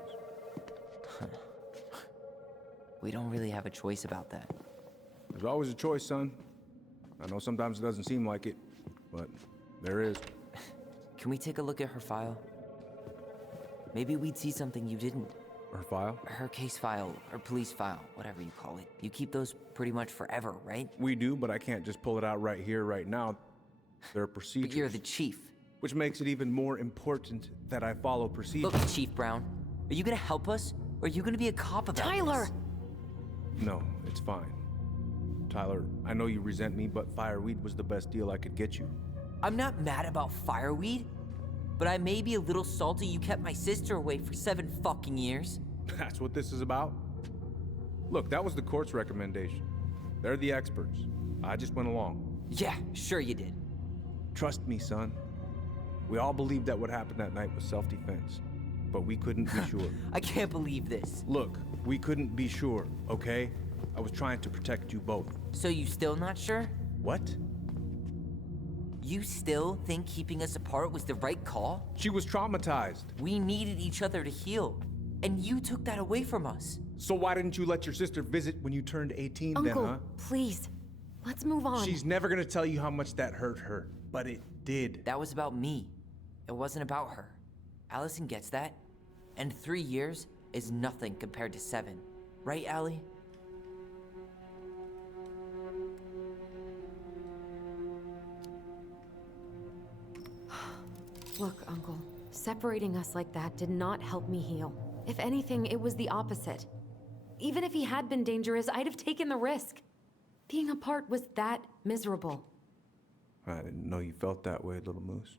We don't really have a choice about that. There's always a choice, son. I know sometimes it doesn't seem like it, but there is. Can we take a look at her file? Maybe we'd see something you didn't. Her file? Her case file, or police file, whatever you call it. You keep those pretty much forever, right? We do, but I can't just pull it out right here, right now. There are procedures. But you're the chief. Which makes it even more important that I follow procedures. Look, Chief Brown, are you gonna help us? Or are you gonna be a cop about Tyler! this? No, it's fine. Tyler, I know you resent me, but Fireweed was the best deal I could get you. I'm not mad about Fireweed, but I may be a little salty you kept my sister away for 7 fucking years. That's what this is about? Look, that was the court's recommendation. They're the experts. I just went along. Yeah, sure you did. Trust me, son. We all believed that what happened that night was self-defense, but we couldn't be sure. I can't believe this. Look, we couldn't be sure, okay? I was trying to protect you both. So you still not sure? What? You still think keeping us apart was the right call? She was traumatized. We needed each other to heal, and you took that away from us. So why didn't you let your sister visit when you turned 18 Uncle, then, huh? please. Let's move on. She's never gonna tell you how much that hurt her, but it did. That was about me. It wasn't about her. Allison gets that. And 3 years is nothing compared to 7. Right, Allie? Look, Uncle, separating us like that did not help me heal. If anything, it was the opposite. Even if he had been dangerous, I'd have taken the risk. Being apart was that miserable. I didn't know you felt that way, little moose.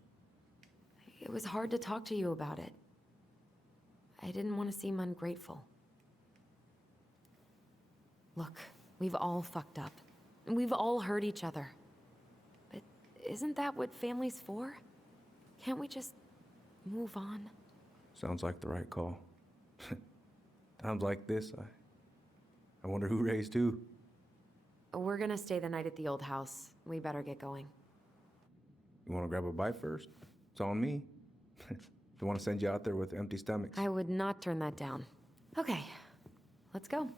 It was hard to talk to you about it. I didn't want to seem ungrateful. Look, we've all fucked up. And we've all hurt each other. But isn't that what family's for? Can't we just move on? Sounds like the right call. Times like this, I wonder who raised who. We're gonna stay the night at the old house. We better get going. You want to grab a bite first? It's on me. Don't want to send you out there with empty stomachs. I would not turn that down. Okay, let's go.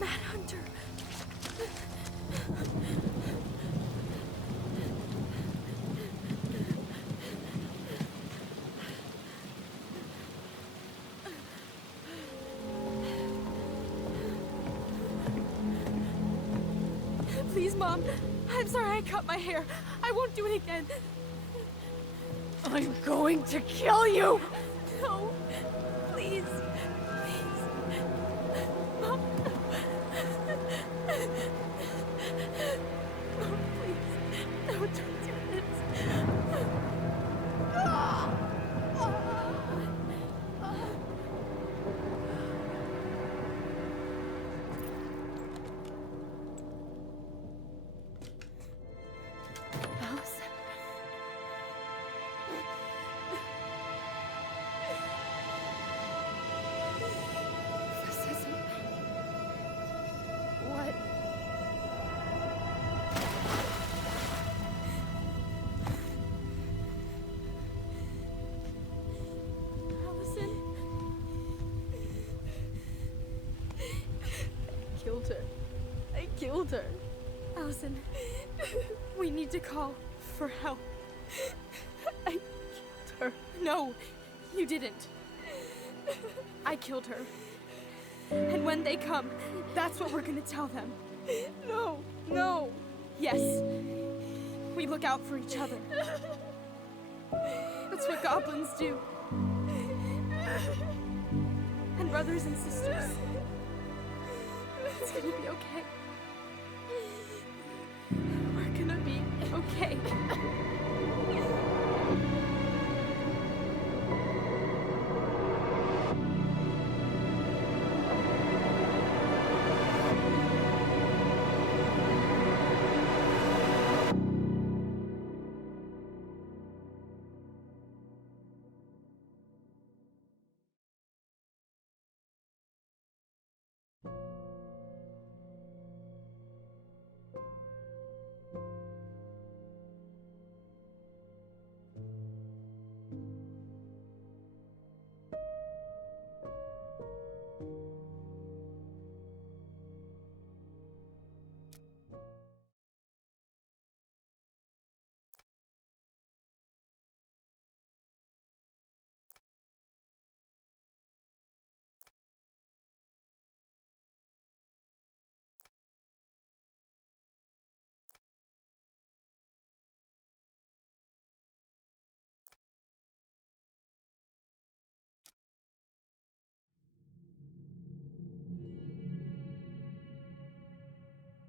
Manhunter. Please, Mom. I'm sorry I cut my hair. I won't do it again. I'm going to kill you! No. Please. Please. Mom. Mom, please. No, don't do this. Allison. This isn't... What? Allison. I killed her. I killed her. Allison, we need to call for help. I killed her. No, you didn't. I killed her. And when they come, that's what we're gonna tell them. No, no. Yes, we look out for each other. That's what goblins do. And brothers and sisters. It's gonna be okay. We're gonna be okay.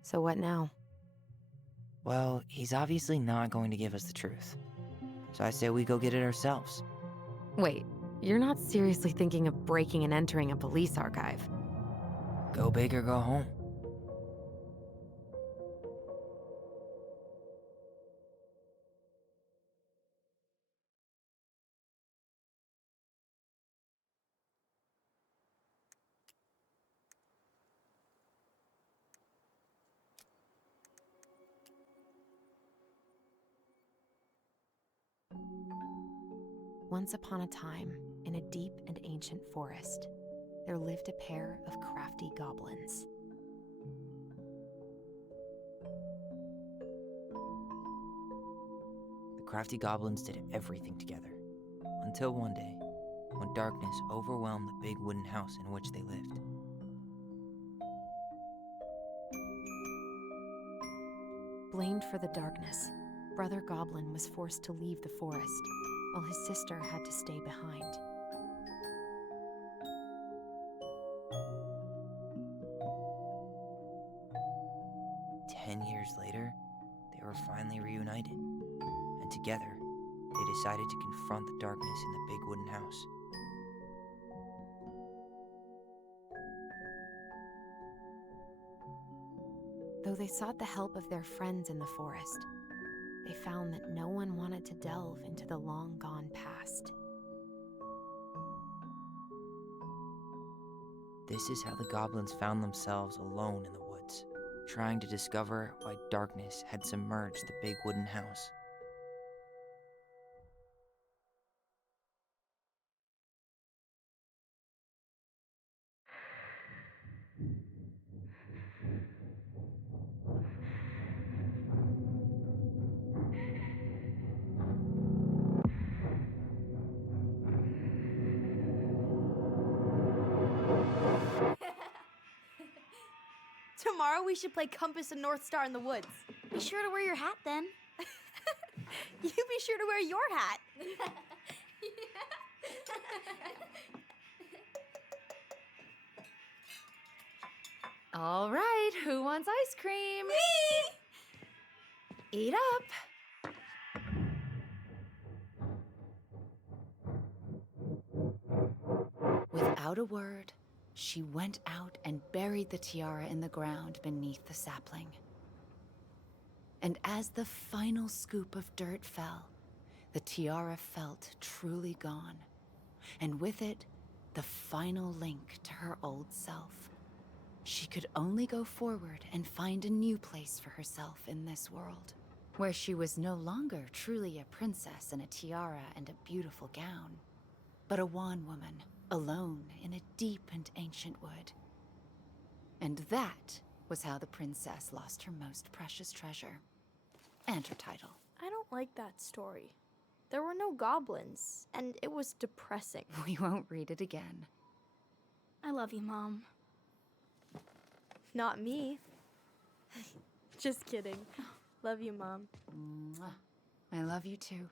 So what now? Well, he's obviously not going to give us the truth. So I say we go get it ourselves. Wait, you're not seriously thinking of breaking and entering a police archive? Go big or go home. Once upon a time, in a deep and ancient forest, there lived a pair of crafty goblins. The crafty goblins did everything together, until one day, when darkness overwhelmed the big wooden house in which they lived. Blamed for the darkness, Brother Goblin was forced to leave the forest, while his sister had to stay behind. Years later, they were finally reunited, and together, they decided to confront the darkness in the big wooden house. Though they sought the help of their friends in the forest, they found that no one wanted to delve into the long-gone past. This is how the goblins found themselves alone in the woods, trying to discover why darkness had submerged the big wooden house. Tomorrow we should play Compass and North Star in the woods. Be sure to wear your hat then. You be sure to wear your hat. All right, who wants ice cream? Me! Eat up. Without a word, she went out and buried the tiara in the ground beneath the sapling. And as the final scoop of dirt fell, the tiara felt truly gone, and with it, the final link to her old self. She could only go forward and find a new place for herself in this world, where she was no longer truly a princess in a tiara and a beautiful gown, but a wan woman, alone in a deep and ancient wood. And that was how the princess lost her most precious treasure, and her title. I don't like that story. There were no goblins, and it was depressing. We won't read it again. I love you, Mom. Not me. Just kidding. Love you, Mom. Mwah. I love you too.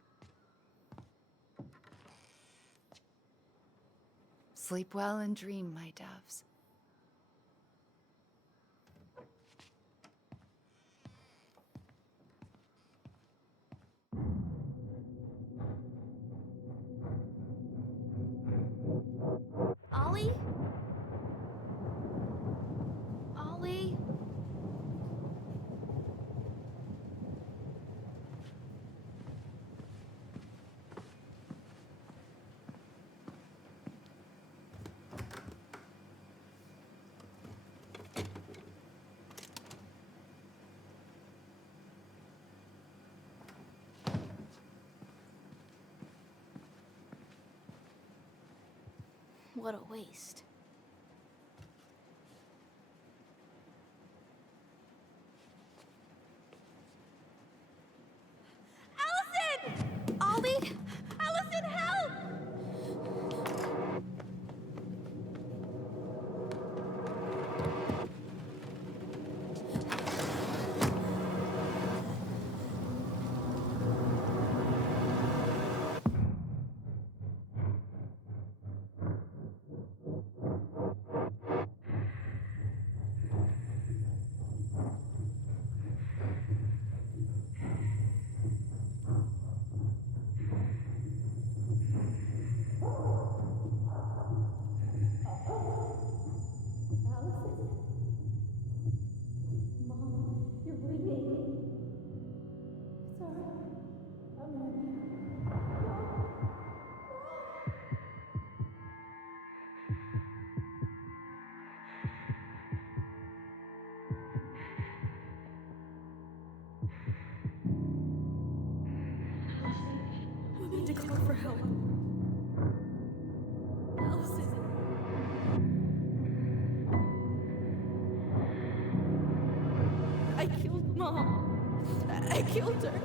Sleep well and dream, my doves. Ollie? Ollie? What a waste. Allison! Ollie? Allison, help! Mom, I killed her.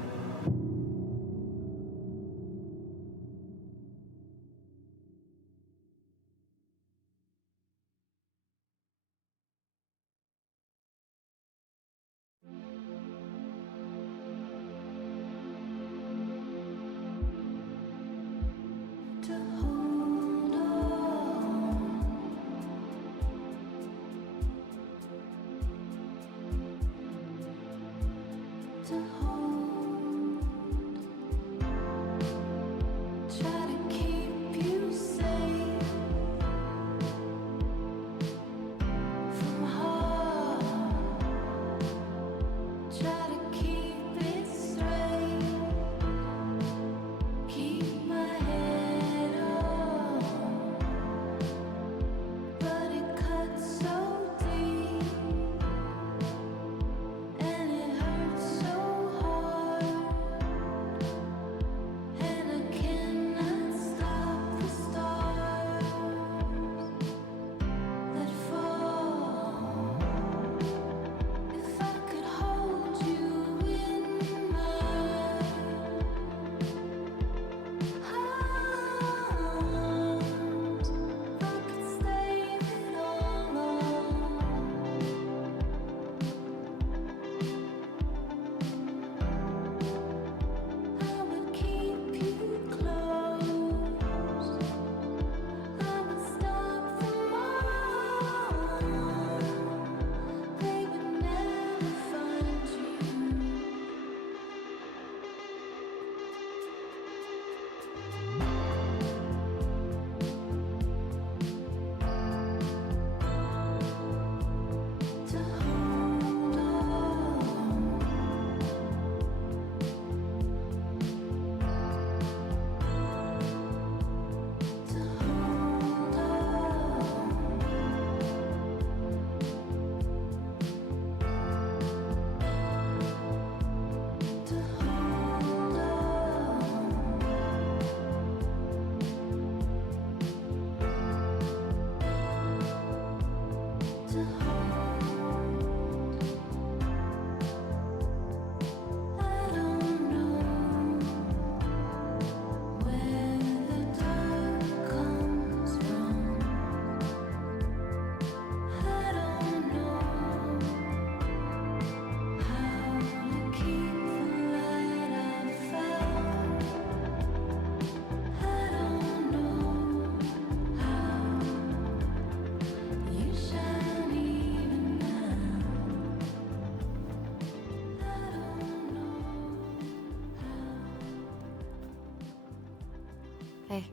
Hey.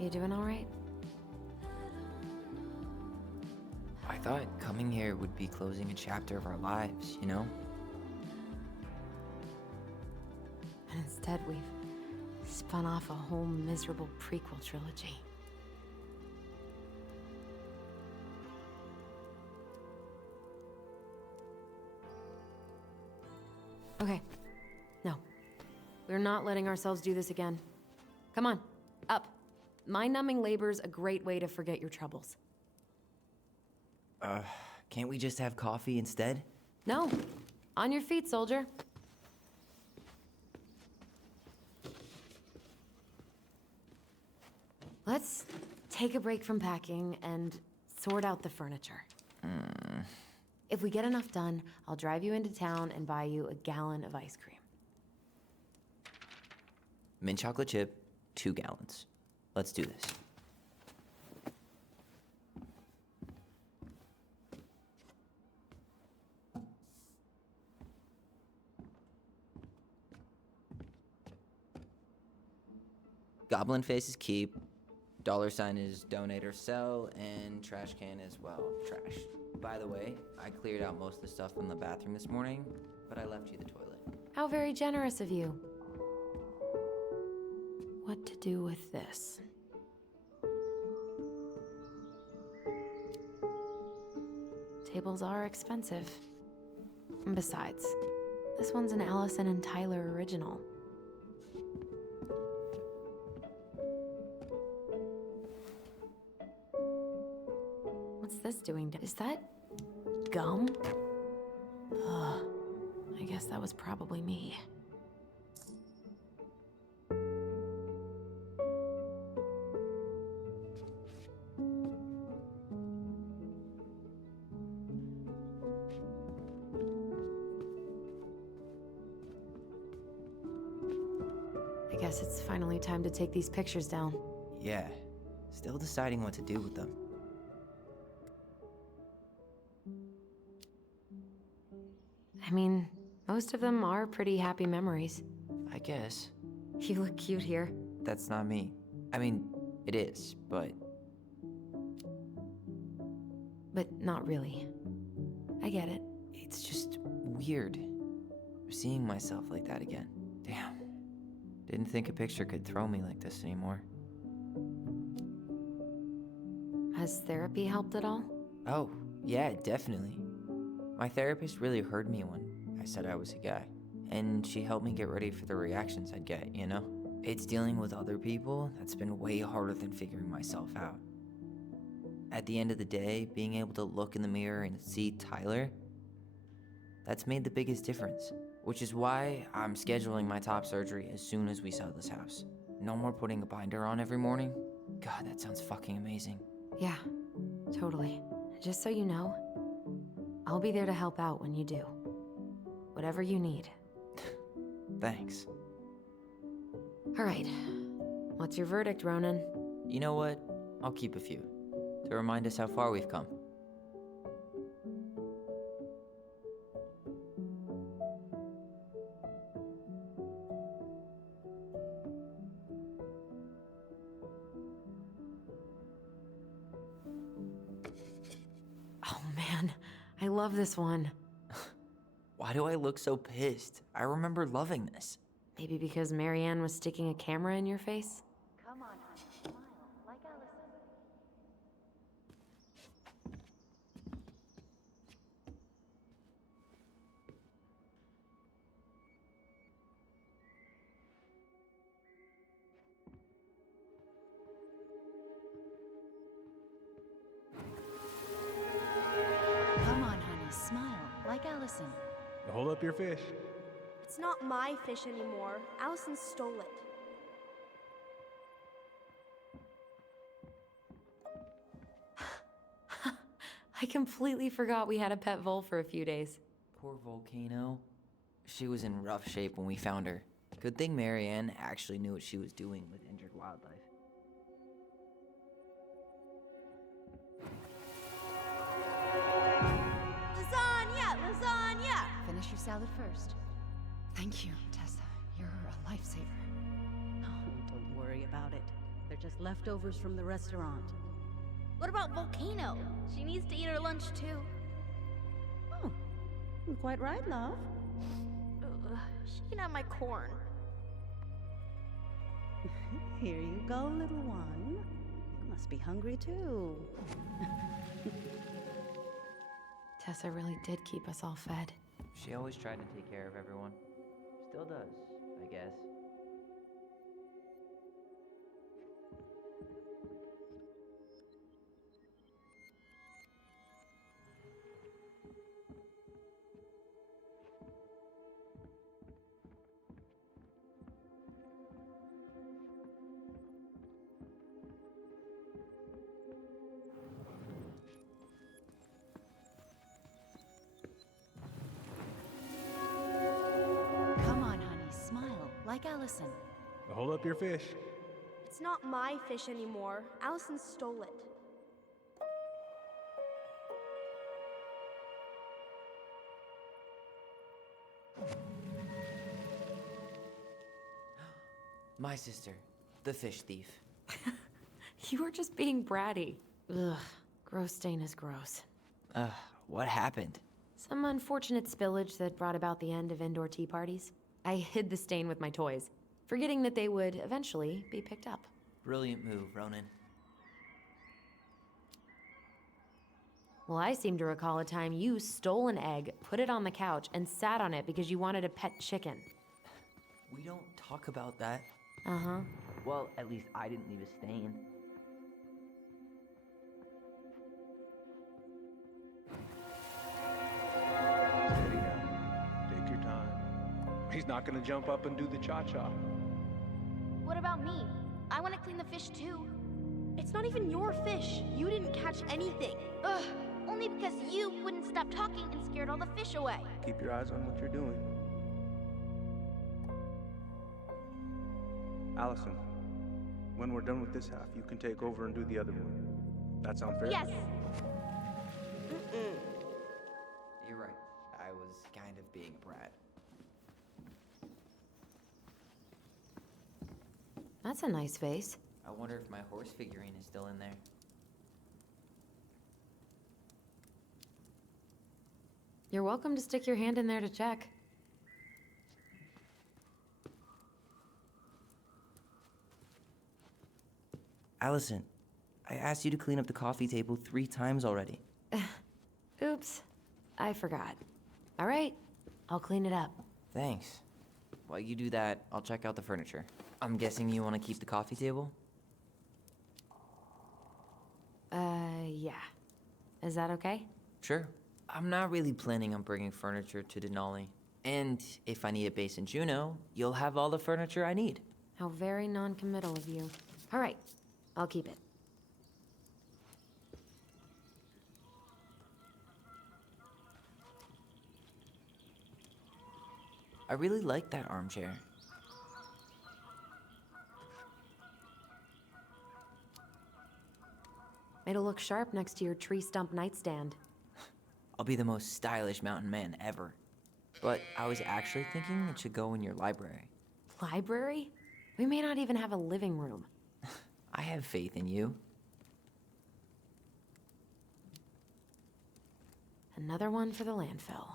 You doing all right? I thought coming here would be closing a chapter of our lives, you know? And instead, we've spun off a whole miserable prequel trilogy. Okay. No. We're not letting ourselves do this again. Come on, up. Mind-numbing labor's a great way to forget your troubles. Can't we just have coffee instead? No. On your feet, soldier. Let's take a break from packing and sort out the furniture. If we get enough done, I'll drive you into town and buy you a gallon of ice cream. Mint chocolate chip, 2 gallons. Let's do this. Goblin face is keep, $sign is donate or sell, and trash can as well, trash. By the way, I cleared out most of the stuff from the bathroom this morning, but I left you the toilet. How very generous of you. What to do with this? Tables are expensive. And besides, this one's an Allison and Tyler original. What's this doing? Is that gum? Ugh. I guess that was probably me. I guess it's finally time to take these pictures down. Yeah, still deciding what to do with them. I mean, most of them are pretty happy memories. I guess. You look cute here. That's not me. I mean, it is, but... But not really. I get it. It's just weird. Seeing myself like that again. Damn. Didn't think a picture could throw me like this anymore. Has therapy helped at all? Oh, yeah, definitely. My therapist really heard me when I said I was a guy. And she helped me get ready for the reactions I'd get, you know? It's dealing with other people that's been way harder than figuring myself out. At the end of the day, being able to look in the mirror and see Tyler, that's made the biggest difference. Which is why I'm scheduling my top surgery as soon as we sell this house. No more putting a binder on every morning. God, that sounds fucking amazing. Yeah, totally. Just so you know, I'll be there to help out when you do. Whatever you need. Thanks. All right. What's your verdict, Ronan? You know what? I'll keep a few. To remind us how far we've come. Oh man, I love this one. Why do I look so pissed? I remember loving this. Maybe because Marianne was sticking a camera in your face? Come on, honey, smile, like Allison. Come on, honey, smile, like Allison. Hold up your fish. It's not my fish anymore. Allison stole it. I completely forgot we had a pet vole for a few days. Poor Volcano. She was in rough shape when we found her. Good thing Marianne actually knew what she was doing with injured wildlife. Lasagna! Lasagna! Finish your salad first. Thank you, Tessa. You're a lifesaver. Oh, don't worry about it. They're just leftovers from the restaurant. What about Volcano? She needs to eat her lunch too. Oh, quite right, love. She can have my corn. Here you go, little one. You must be hungry too. Tessa really did keep us all fed. She always tried to take care of everyone. Still does, I guess. Come on, honey, smile, like Allison. Hold up your fish. It's not my fish anymore. Allison stole it. My sister, the fish thief. You were just being bratty. Ugh, gross stain is gross. What happened? Some unfortunate spillage that brought about the end of indoor tea parties. I hid the stain with my toys, forgetting that they would eventually be picked up. Brilliant move, Ronan. Well, I seem to recall a time you stole an egg, put it on the couch, and sat on it because you wanted a pet chicken. We don't talk about that. Uh-huh. Well, at least I didn't leave a stain. Steady not gonna jump up and do the cha-cha. What about me? I want to clean the fish too. It's not even your fish. You didn't catch anything. Ugh, only because you wouldn't stop talking and scared all the fish away. Keep your eyes on what you're doing. Allison, when we're done with this half, you can take over and do the other one. That sound fair? Yes. You're right. I was kind of being a brat. That's a nice face. I wonder if my horse figurine is still in there. You're welcome to stick your hand in there to check. Allison, I asked you to clean up the coffee table 3 times already. Oops, I forgot. All right, I'll clean it up. Thanks. While you do that, I'll check out the furniture. I'm guessing you want to keep the coffee table? Yeah. Is that okay? Sure. I'm not really planning on bringing furniture to Denali. And if I need a base in Juneau, you'll have all the furniture I need. How very non-committal of you. All right, I'll keep it. I really like that armchair. It'll look sharp next to your tree stump nightstand. I'll be the most stylish mountain man ever. But I was actually thinking it should go in your library. Library? We may not even have a living room. I have faith in you. Another one for the landfill.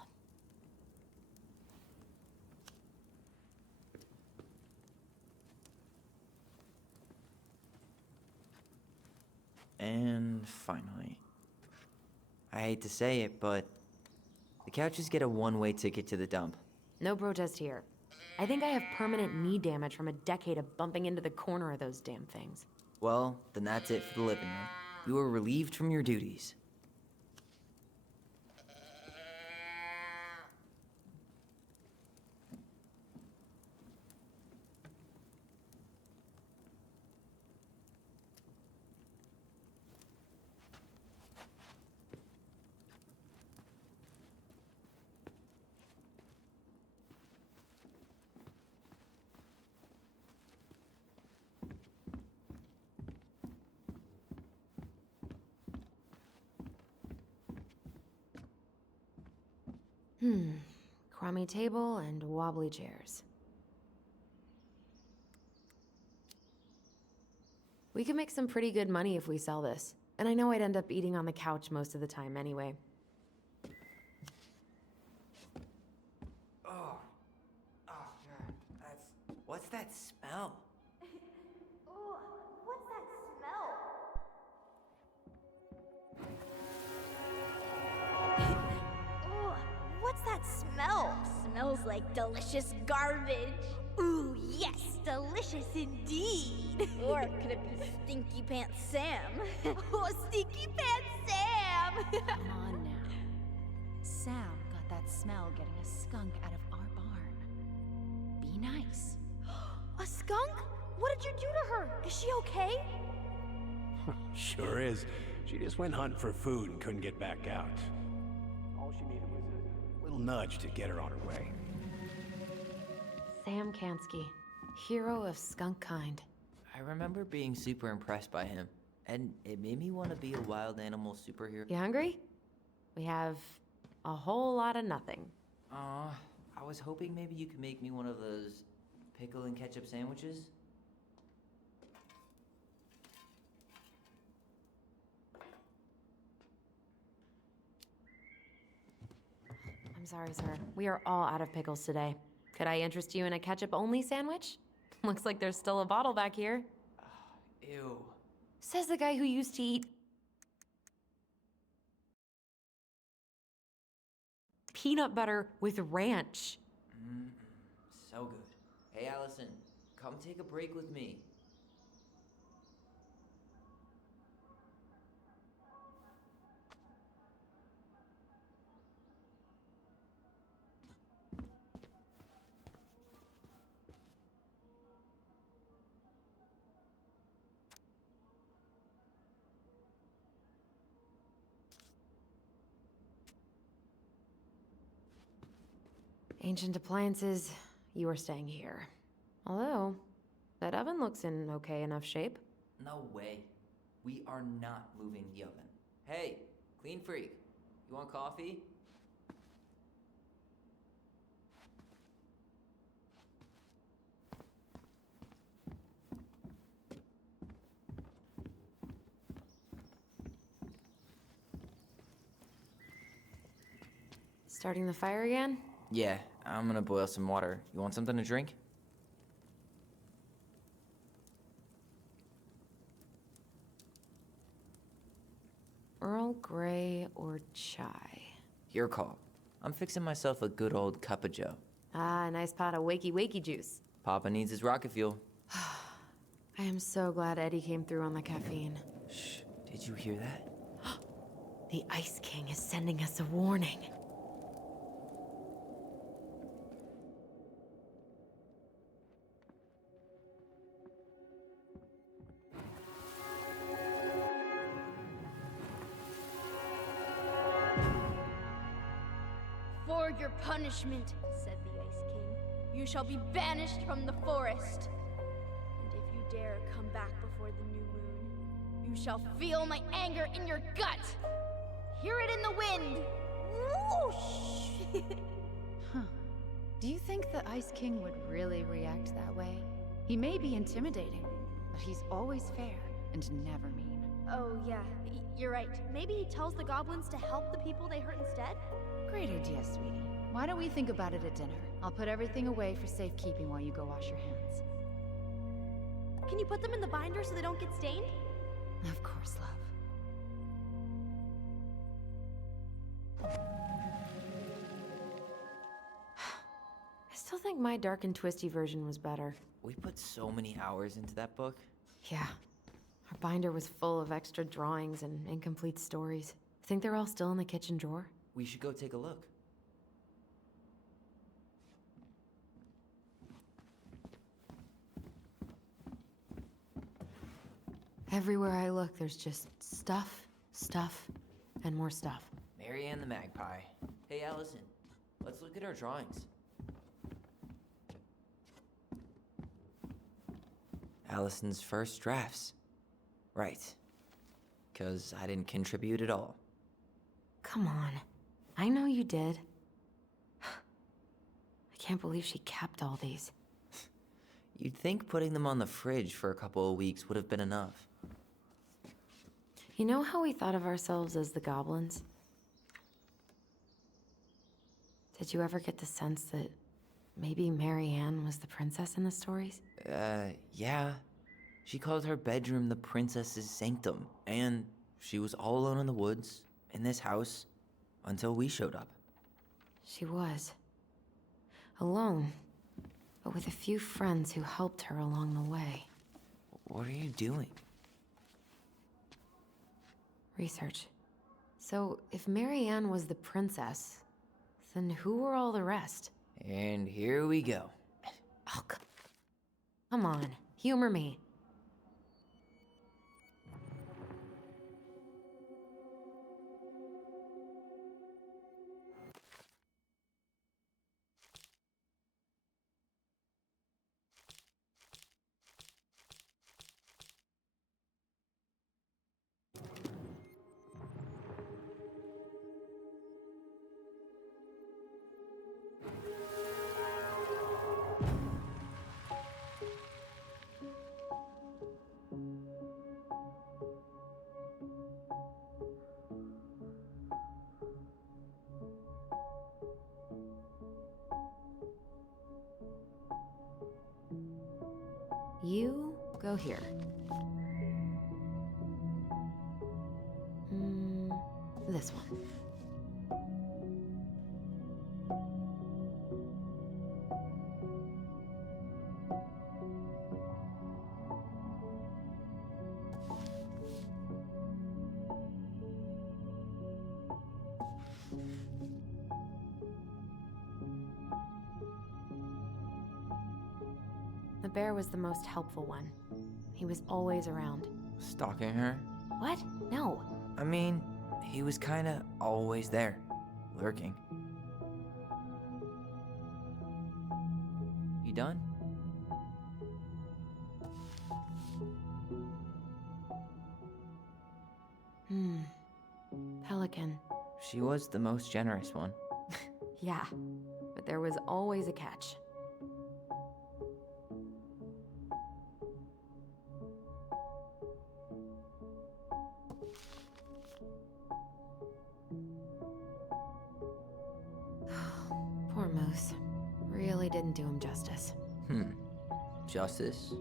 And finally, I hate to say it, but the couches get a one-way ticket to the dump. No protest here. I think I have permanent knee damage from a decade of bumping into the corner of those damn things. Well, then that's it for the living room. You are relieved from your duties. Crummy table and wobbly chairs. We could make some pretty good money if we sell this. And I know I'd end up eating on the couch most of the time anyway. Oh, God. What's that smell? Ooh, what's that smell? Ooh, what's that smell? Smells like delicious garbage. Ooh, yes, delicious indeed. Or could it be Stinky Pants Sam? Oh, Stinky Pants Sam! Come on now. Sam got that smell getting a skunk out of our barn. Be nice. A skunk? What did you do to her? Is she okay? Sure is. She just went hunting for food and couldn't get back out. All she needed was a little nudge to get her on her way. Sam Kansky, hero of skunk kind. I remember being super impressed by him, and it made me want to be a wild animal superhero. You hungry? We have a whole lot of nothing. I was hoping maybe you could make me one of those pickle and ketchup sandwiches. I'm sorry, sir. We are all out of pickles today. Could I interest you in a ketchup-only sandwich? Looks like there's still a bottle back here. Ew. Says the guy who used to eat peanut butter with ranch. So good. Hey, Allison, come take a break with me. Ancient appliances, you are staying here. Although, that oven looks in okay enough shape. No way. We are not moving the oven. Hey, clean freak. You want coffee? Starting the fire again? Yeah, I'm gonna boil some water. You want something to drink? Earl Grey or chai? Your call. I'm fixing myself a good old cup of joe. Ah, a nice pot of wakey juice. Papa needs his rocket fuel. I am so glad Eddie came through on the caffeine. Shh, did you hear that? The Ice King is sending us a warning. For your punishment, said the Ice King, you shall be banished from the forest. And if you dare come back before the new moon, you shall feel my anger in your gut. Hear it in the wind. Whoosh! Huh. Do you think the Ice King would really react that way? He may be intimidating, but he's always fair and never mean. Oh, yeah, you're right. Maybe he tells the goblins to help the people they hurt instead? Great idea, sweetie. Why don't we think about it at dinner? I'll put everything away for safekeeping while you go wash your hands. Can you put them in the binder so they don't get stained? Of course, love. I still think my dark and twisty version was better. We put so many hours into that book. Yeah. Our binder was full of extra drawings and incomplete stories. Think they're all still in the kitchen drawer? We should go take a look. Everywhere I look, there's just stuff, and more stuff. Marianne the Magpie. Hey, Allison. Let's look at our drawings. Allison's first drafts. Right. 'Cause I didn't contribute at all. Come on. I know you did. I can't believe she kept all these. You'd think putting them on the fridge for a couple of weeks would have been enough. You know how we thought of ourselves as the goblins? Did you ever get the sense that maybe Marianne was the princess in the stories? Yeah. She called her bedroom the princess's sanctum, and she was all alone in the woods, in this house, until we showed up. She was. Alone, but with a few friends who helped her along the way. What are you doing? Research. So, if Marianne was the princess, then who were all the rest? And here we go. Oh, come on, humor me. You go here. This one. The bear was the most helpful one. He was always around. Stalking her? What? No. I mean, he was kinda always there, lurking. done? Pelican. She was the most generous one. Yeah, but there was always a catch. Poor Moose. Really didn't do him justice. Justice?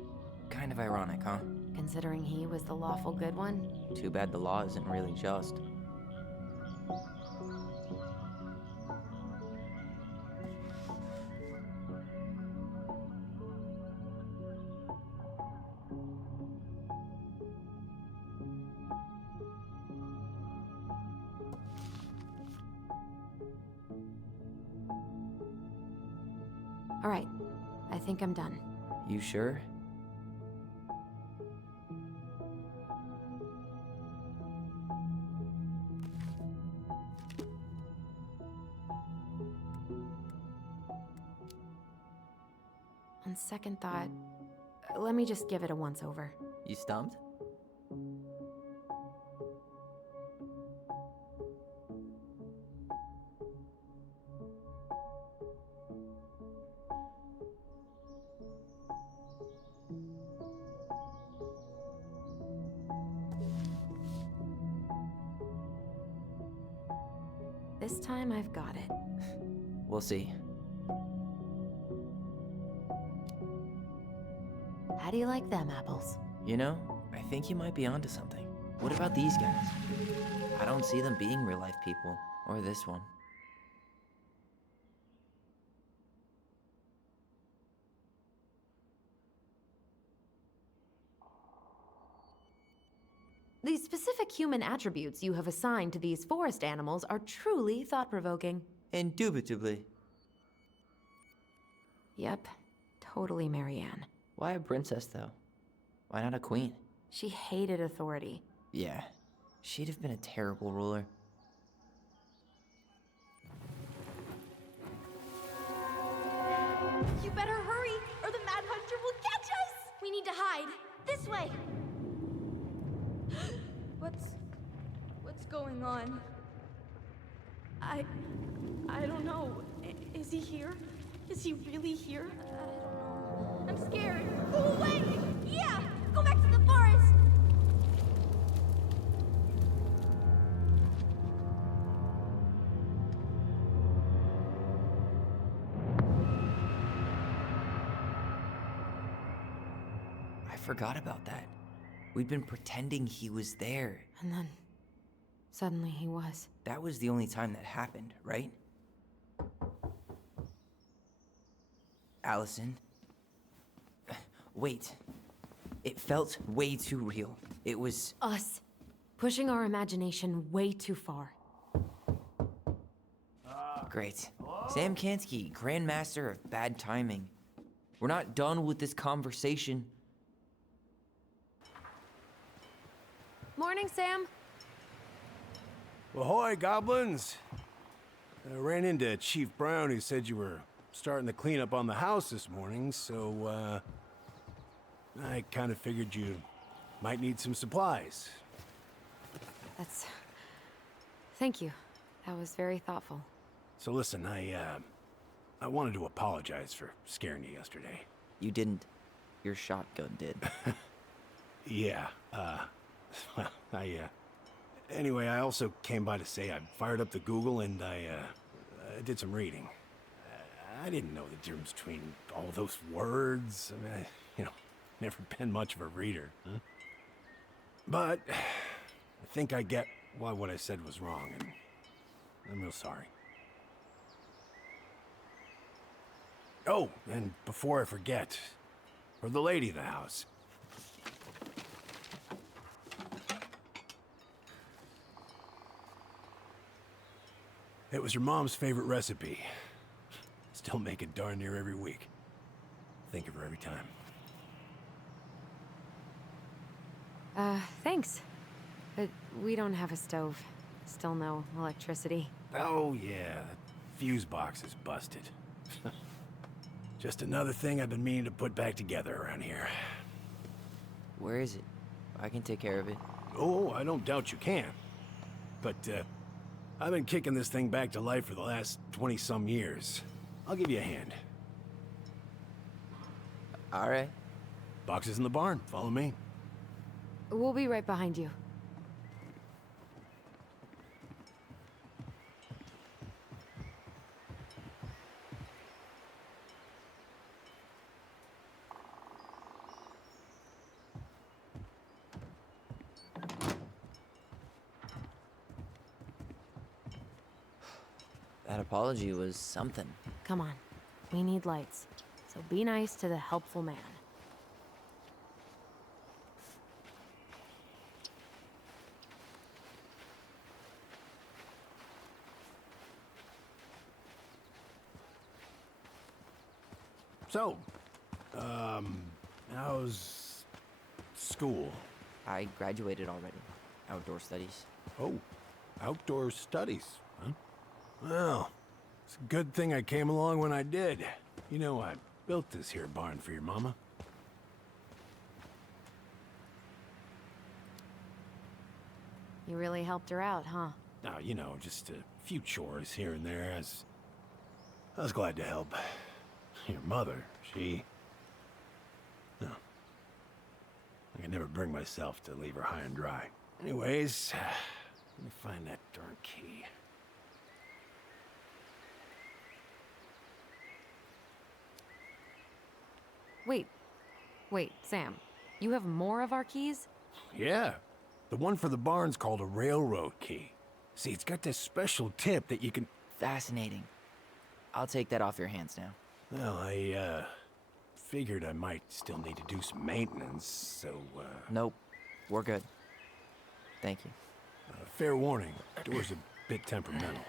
Kind of ironic, huh? Considering he was the lawful good one. Too bad the law isn't really just. All right, I think I'm done. You sure? On second thought, let me just give it a once-over. You stumped? This time I've got it. We'll see. How do you like them apples? You know, I think you might be onto something. What about these guys? I don't see them being real-life people, or this one. The specific human attributes you have assigned to these forest animals are truly thought-provoking. Indubitably. Yep, totally Marianne. Why a princess, though? Why not a queen? She hated authority. Yeah, she'd have been a terrible ruler. You better hurry, or the Mad Hunter will catch us! We need to hide. This way! What's going on? I don't know. Is he here? Is he really here? I don't know. I'm scared. Go away! Yeah! Go back to the forest! I forgot about that. We'd been pretending he was there. And then, suddenly he was. That was the only time that happened, right? Allison? Wait. It felt way too real. It was... Us. Pushing our imagination way too far. Great. Sam Kansky, Grandmaster of Bad Timing. We're not done with this conversation. Morning, Sam. Ahoy, goblins! I ran into Chief Brown, who said you were starting the cleanup on the house this morning, so, I kind of figured you might need some supplies. That's... Thank you. That was very thoughtful. So listen, I wanted to apologize for scaring you yesterday. You didn't. Your shotgun did. Yeah, well, anyway, I also came by to say I fired up the Google and I did some reading. I didn't know the difference between all those words. I mean, never been much of a reader, huh? But I think I get why what I said was wrong, and I'm real sorry. Oh, and before I forget, for the lady of the house. It was your mom's favorite recipe. Still make it darn near every week. Think of her every time. Thanks. But we don't have a stove. Still no electricity. Oh, yeah. That fuse box is busted. Just another thing I've been meaning to put back together around here. Where is it? I can take care of it. Oh, I don't doubt you can. But, I've been kicking this thing back to life for the last 20-some years. I'll give you a hand. All right. Boxes in the barn. Follow me. We'll be right behind you. That apology was something. Come on. We need lights. So be nice to the helpful man. So, how's school? I graduated already. Outdoor studies. Oh, outdoor studies, huh? Well, it's a good thing I came along when I did. You know, I built this here barn for your mama. You really helped her out, huh? Now, you know, just a few chores here and there. I was glad to help. Your mother, she... No. I could never bring myself to leave her high and dry. Anyways, let me find that darn key. Wait, Sam. You have more of our keys? Yeah. The one for the barn's called a railroad key. See, it's got this special tip that you can... Fascinating. I'll take that off your hands now. Well, I, figured I might still need to do some maintenance, so, Nope. We're good. Thank you. Fair warning. Door's a bit temperamental.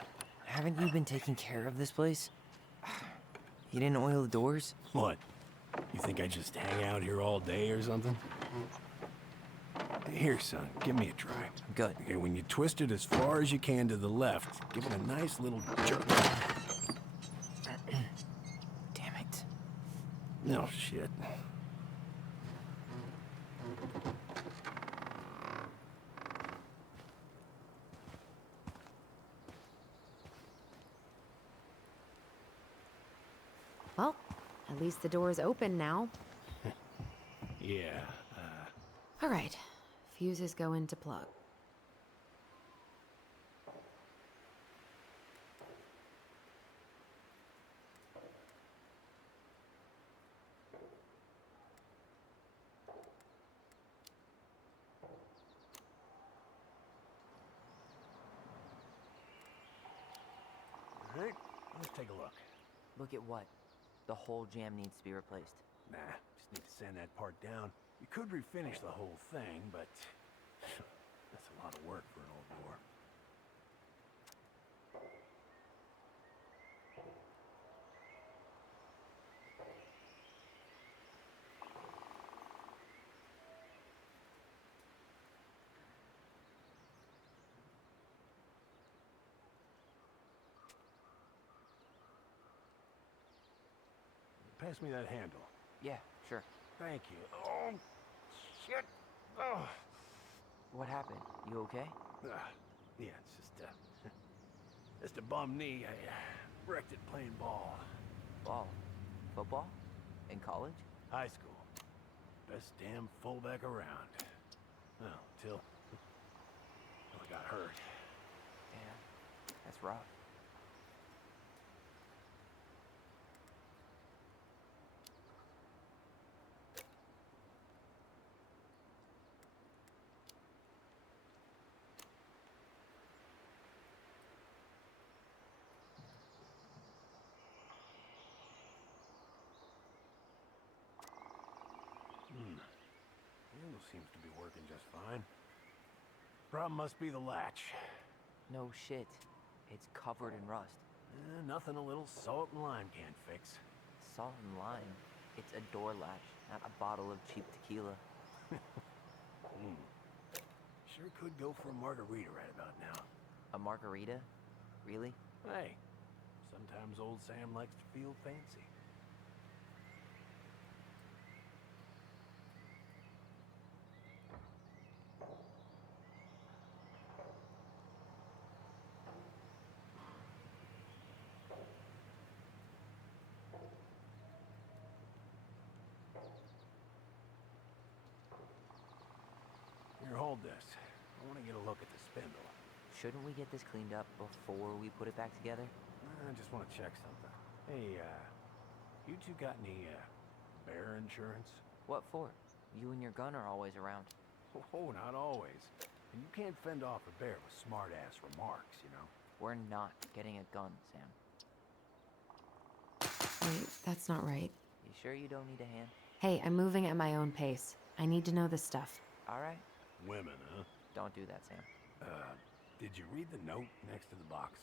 Haven't you been taking care of this place? You didn't oil the doors? What? You think I just hang out here all day or something? Here, son, give me a try. Good. Okay, when you twist it as far as you can to the left, give it a nice little jerk. Damn it. No shit. Well, at least the door is open now. Yeah, All right. Fuses go into plug. All right, let's take a look. Look at what? The whole jam needs to be replaced. Nah, just need to sand that part down. You could refinish the whole thing, but that's a lot of work for an old door. Pass me that handle. Yeah, sure. Thank you. Oh, shit. Oh. What happened? You okay? Yeah, it's just a bum knee. I wrecked it playing ball. Ball? Football? In college? High school. Best damn fullback around. Well, till I got hurt. Yeah, that's rough. Handle seems to be working just fine. Problem must be the latch. No shit. It's covered in rust. Nothing a little salt and lime can't fix. Salt and lime. It's a door latch, not a bottle of cheap tequila. Sure could go for a margarita right about now. A margarita? Really? Hey, sometimes old Sam likes to feel fancy. hold this. I want to get a look at the spindle. Shouldn't we get this cleaned up before we put it back together? I just want to check something. Hey, you two got any, bear insurance? What for? You and your gun are always around. Oh, not always. And you can't fend off a bear with smart-ass remarks, you know? We're not getting a gun, Sam. Wait, that's not right. You sure you don't need a hand? Hey, I'm moving at my own pace. I need to know this stuff. All right. Women, huh? Don't do that, Sam. Did you read the note next to the box?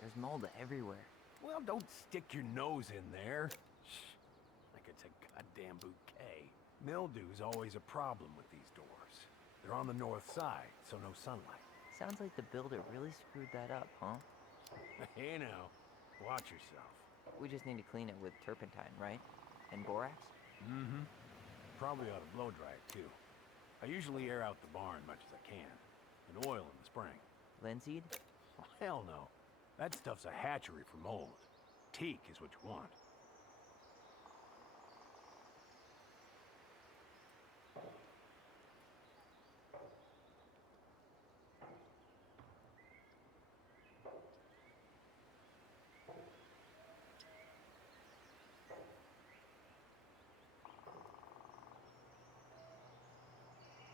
There's mold everywhere. Well, don't stick your nose in there. Shh. Like it's a goddamn bouquet. Mildew's always a problem with these doors. They're on the north side, so no sunlight. Sounds like the builder really screwed that up, huh? Hey now, watch yourself. We just need to clean it with turpentine, right? And borax? Mm-hmm. Probably ought to blow dry it, too. I usually air out the barn much as I can. And oil in the spring. Linseed? Oh, hell no. That stuff's a hatchery for mold. Teak is what you want.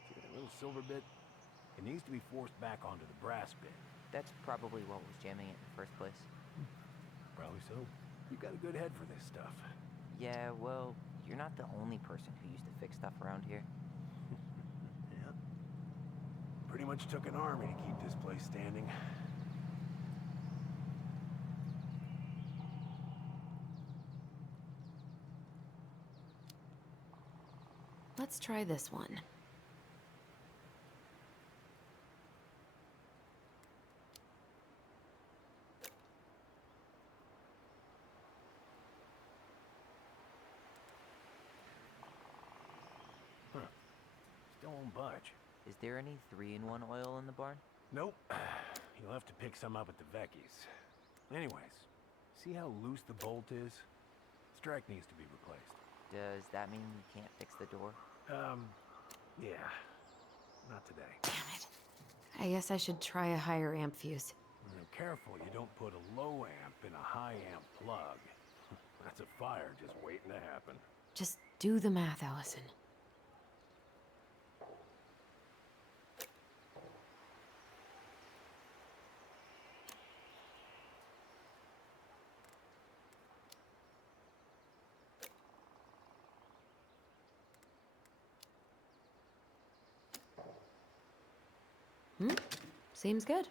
See that little silver bit? It needs to be forced back onto the brass bit. That's probably what was jamming it in the first place. Probably so. You've got a good head for this stuff. Yeah, well, you're not the only person who used to fix stuff around here. Yeah. Pretty much took an army to keep this place standing. Let's try this one. Still won't budge. Is there any 3-in-1 oil in the barn? Nope. You'll have to pick some up at the Vecchi's. Anyways, see how loose the bolt is? Strike needs to be replaced. Does that mean you can't fix the door? Yeah. Not today. Damn it. I guess I should try a higher amp fuse. Now, careful you don't put a low amp in a high amp plug. That's a fire just waiting to happen. Just do the math, Allison. Seems good.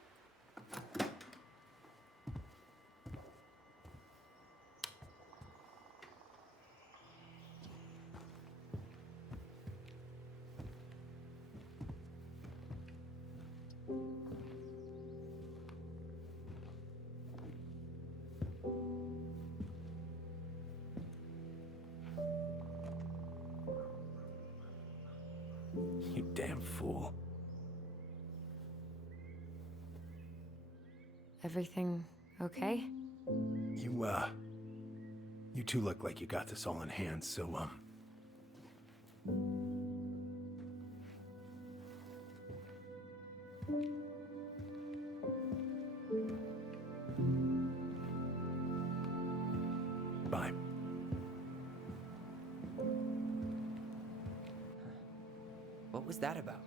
You damn fool. Everything okay? You two look like you got this all in hand, so, bye. What was that about?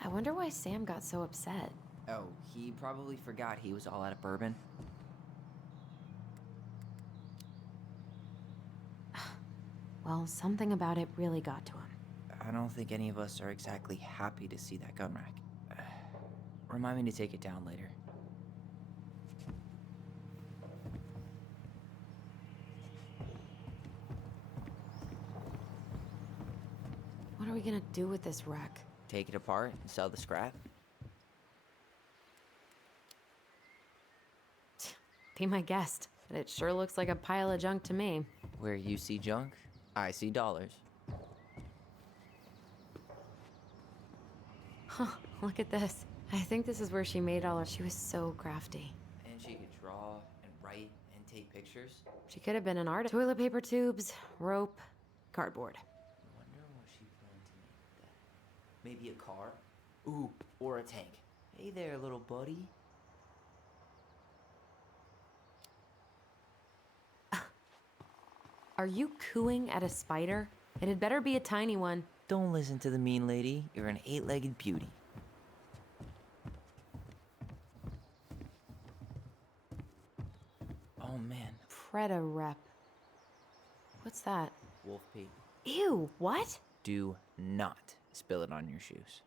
I wonder why Sam got so upset. Oh, he probably forgot he was all out of bourbon. Well, something about it really got to him. I don't think any of us are exactly happy to see that gun rack. Remind me to take it down later. What are we gonna do with this wreck? Take it apart and sell the scrap? Be my guest. but it sure looks like a pile of junk to me. Where you see junk, I see dollars. Huh, look at this. I think this is where she made all her... She was so crafty. And she could draw and write and take pictures. She could have been an artist. Toilet paper tubes, rope, cardboard. I wonder what she planned to make with that. Maybe a car? Ooh, or a tank. Hey there, little buddy. Are you cooing at a spider? It had better be a tiny one. Don't listen to the mean lady. You're an 8-legged beauty. Oh man. Preda rep. What's that? Wolf pee. Ew, what? Do not spill it on your shoes.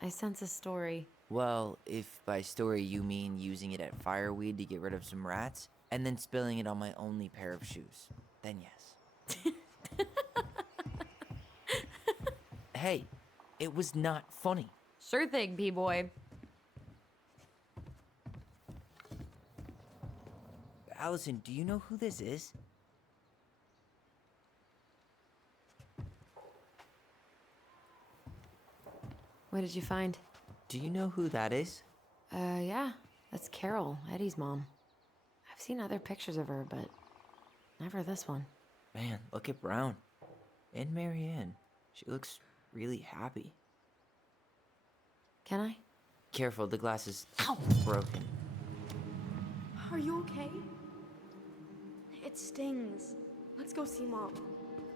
I sense a story. Well, if by story you mean using it at fireweed to get rid of some rats, and then spilling it on my only pair of shoes, then yes. Hey, it was not funny. Sure thing, B-boy. Allison, do you know who this is? What did you find? Do you know who that is? Yeah. That's Carol, Eddie's mom. I've seen other pictures of her, but never this one. Man, look at Brown. And Marianne. She looks really happy. Can I? Careful, the glass is broken. Are you okay? It stings. Let's go see Mom.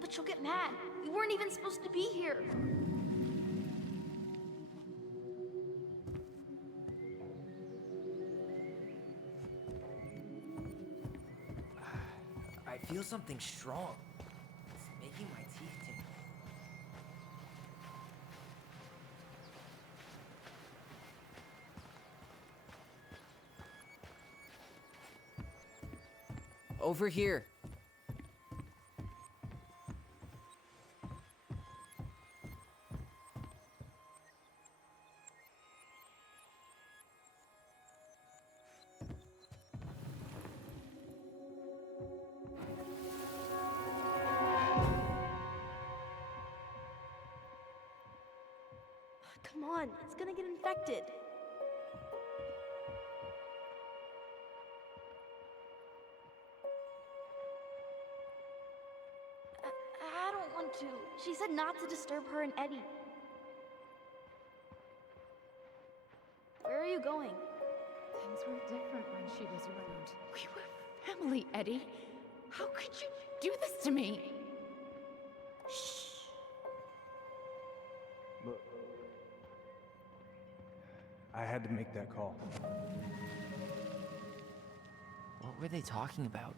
But she'll get mad. We weren't even supposed to be here. I feel something strong. It's making my teeth tingle. Over here. Come on, it's gonna get infected. I don't want to. She said not to disturb her and Eddie. Where are you going? Things were different when she was around. We were family, Eddie. How could you do this to me? Shh. Look. I had to make that call. What were they talking about?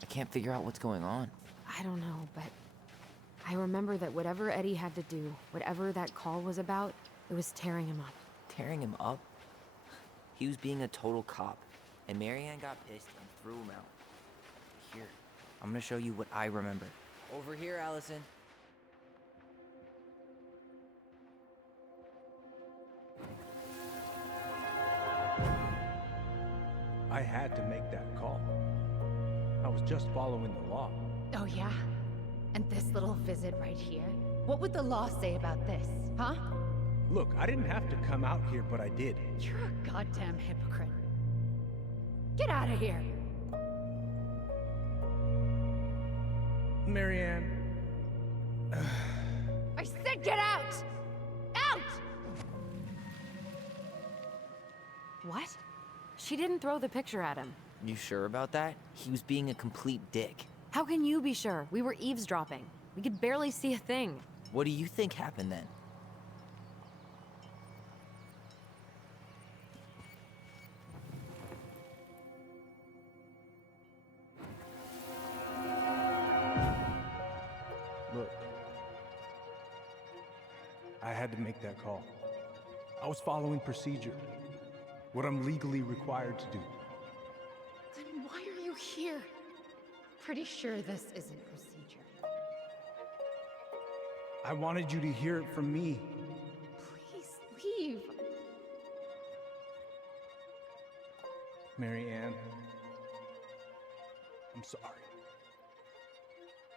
I can't figure out what's going on. I don't know, but I remember that whatever Eddie had to do, whatever that call was about, it was tearing him up. Tearing him up? He was being a total cop, and Marianne got pissed and threw him out. Here, I'm gonna show you what I remember. Over here, Allison. I had to make that call. I was just following the law. Oh, yeah? And this little visit right here? What would the law say about this, huh? Look, I didn't have to come out here, but I did. You're a goddamn hypocrite. Get out of here! Marianne. I said get out! Out! What? She didn't throw the picture at him. You sure about that? He was being a complete dick. How can you be sure? We were eavesdropping. We could barely see a thing. What do you think happened then? Look. I had to make that call. I was following procedure. What I'm legally required to do. Then why are you here? Pretty sure this isn't procedure. I wanted you to hear it from me. Please leave. Marianne. I'm sorry.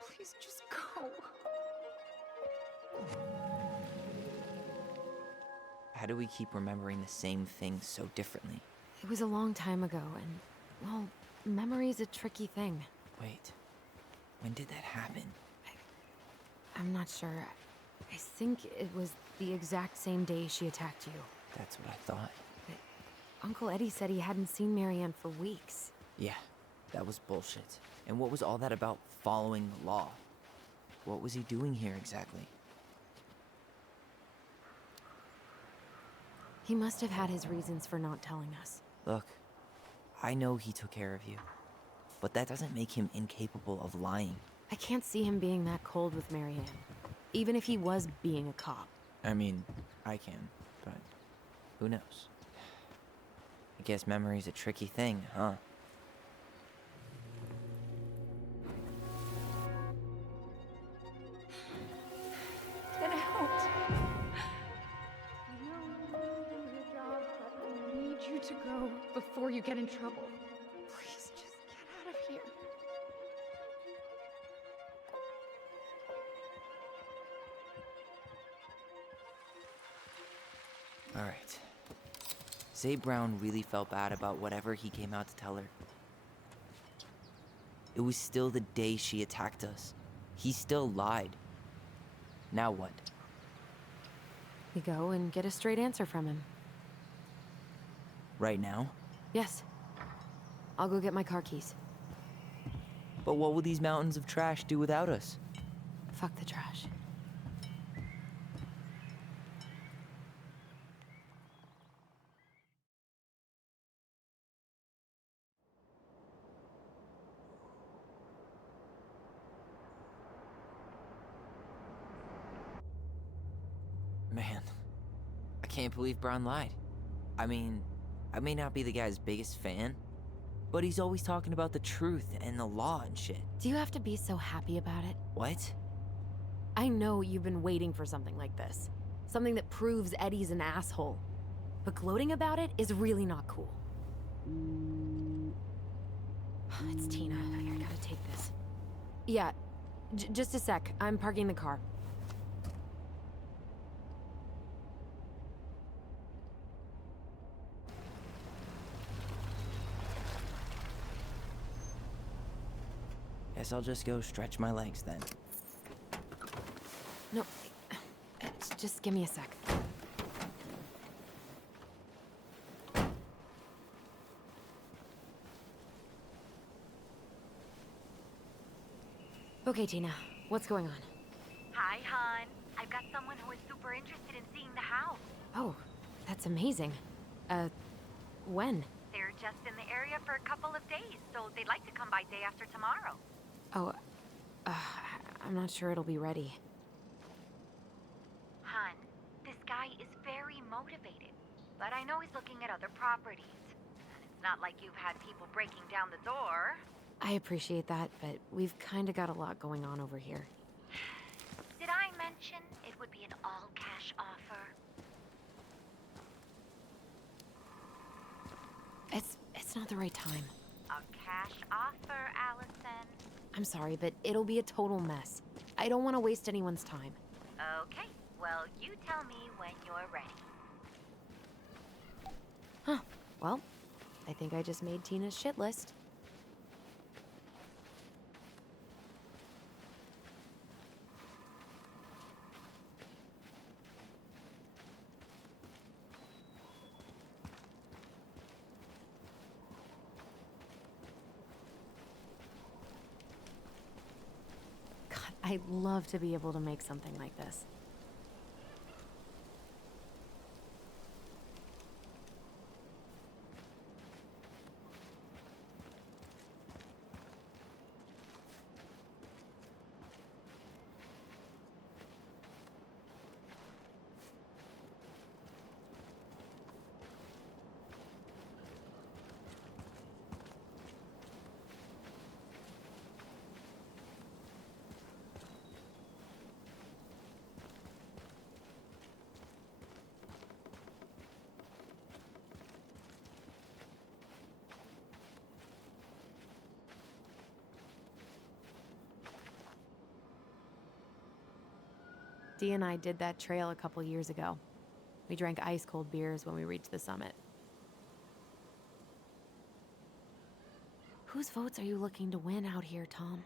Please just go. How do we keep remembering the same thing so differently? It was a long time ago, and, well, memory's a tricky thing. Wait, when did that happen? I'm not sure. I think it was the exact same day she attacked you. That's what I thought. But Uncle Eddie said he hadn't seen Marianne for weeks. Yeah, that was bullshit. And what was all that about following the law? What was he doing here exactly? He must have had his reasons for not telling us. Look, I know he took care of you, but that doesn't make him incapable of lying. I can't see him being that cold with Marianne, even if he was being a cop. I mean, I can, but who knows? I guess memory's a tricky thing, huh? Get out. I know you're doing your job, but I need you to go before you get in trouble. Please, just get out of here. Alright. Say Brown really felt bad about whatever he came out to tell her. It was still the day she attacked us. He still lied. Now what? We go and get a straight answer from him. Right now? Yes. I'll go get my car keys. But what will these mountains of trash do without us? Fuck the trash. Man, I can't believe Brown lied. I mean, I may not be the guy's biggest fan, but he's always talking about the truth and the law and shit. Do you have to be so happy about it? What? I know you've been waiting for something like this. Something that proves Eddie's an asshole. But gloating about it is really not cool. It's Tina. I gotta take this. Yeah, just a sec. I'm parking the car. Guess I'll just go stretch my legs then. No, just give me a sec. Okay, Tina, what's going on? Hi, hon. I've got someone who is super interested in seeing the house. Oh, that's amazing. When? They're just in the area for a couple of days, so they'd like to come by day after tomorrow. Oh, I'm not sure it'll be ready. Hun, this guy is very motivated, but I know he's looking at other properties. And it's not like you've had people breaking down the door. I appreciate that, but we've kind of got a lot going on over here. Did I mention it would be an all-cash offer? It's not the right time. A cash offer, Allison. I'm sorry, but it'll be a total mess. I don't want to waste anyone's time. Okay, well, you tell me when you're ready. Huh. Well, I think I just made Tina's shit list. I'd love to be able to make something like this. Dee and I did that trail a couple years ago. We drank ice-cold beers when we reached the summit. Whose votes are you looking to win out here, Tom?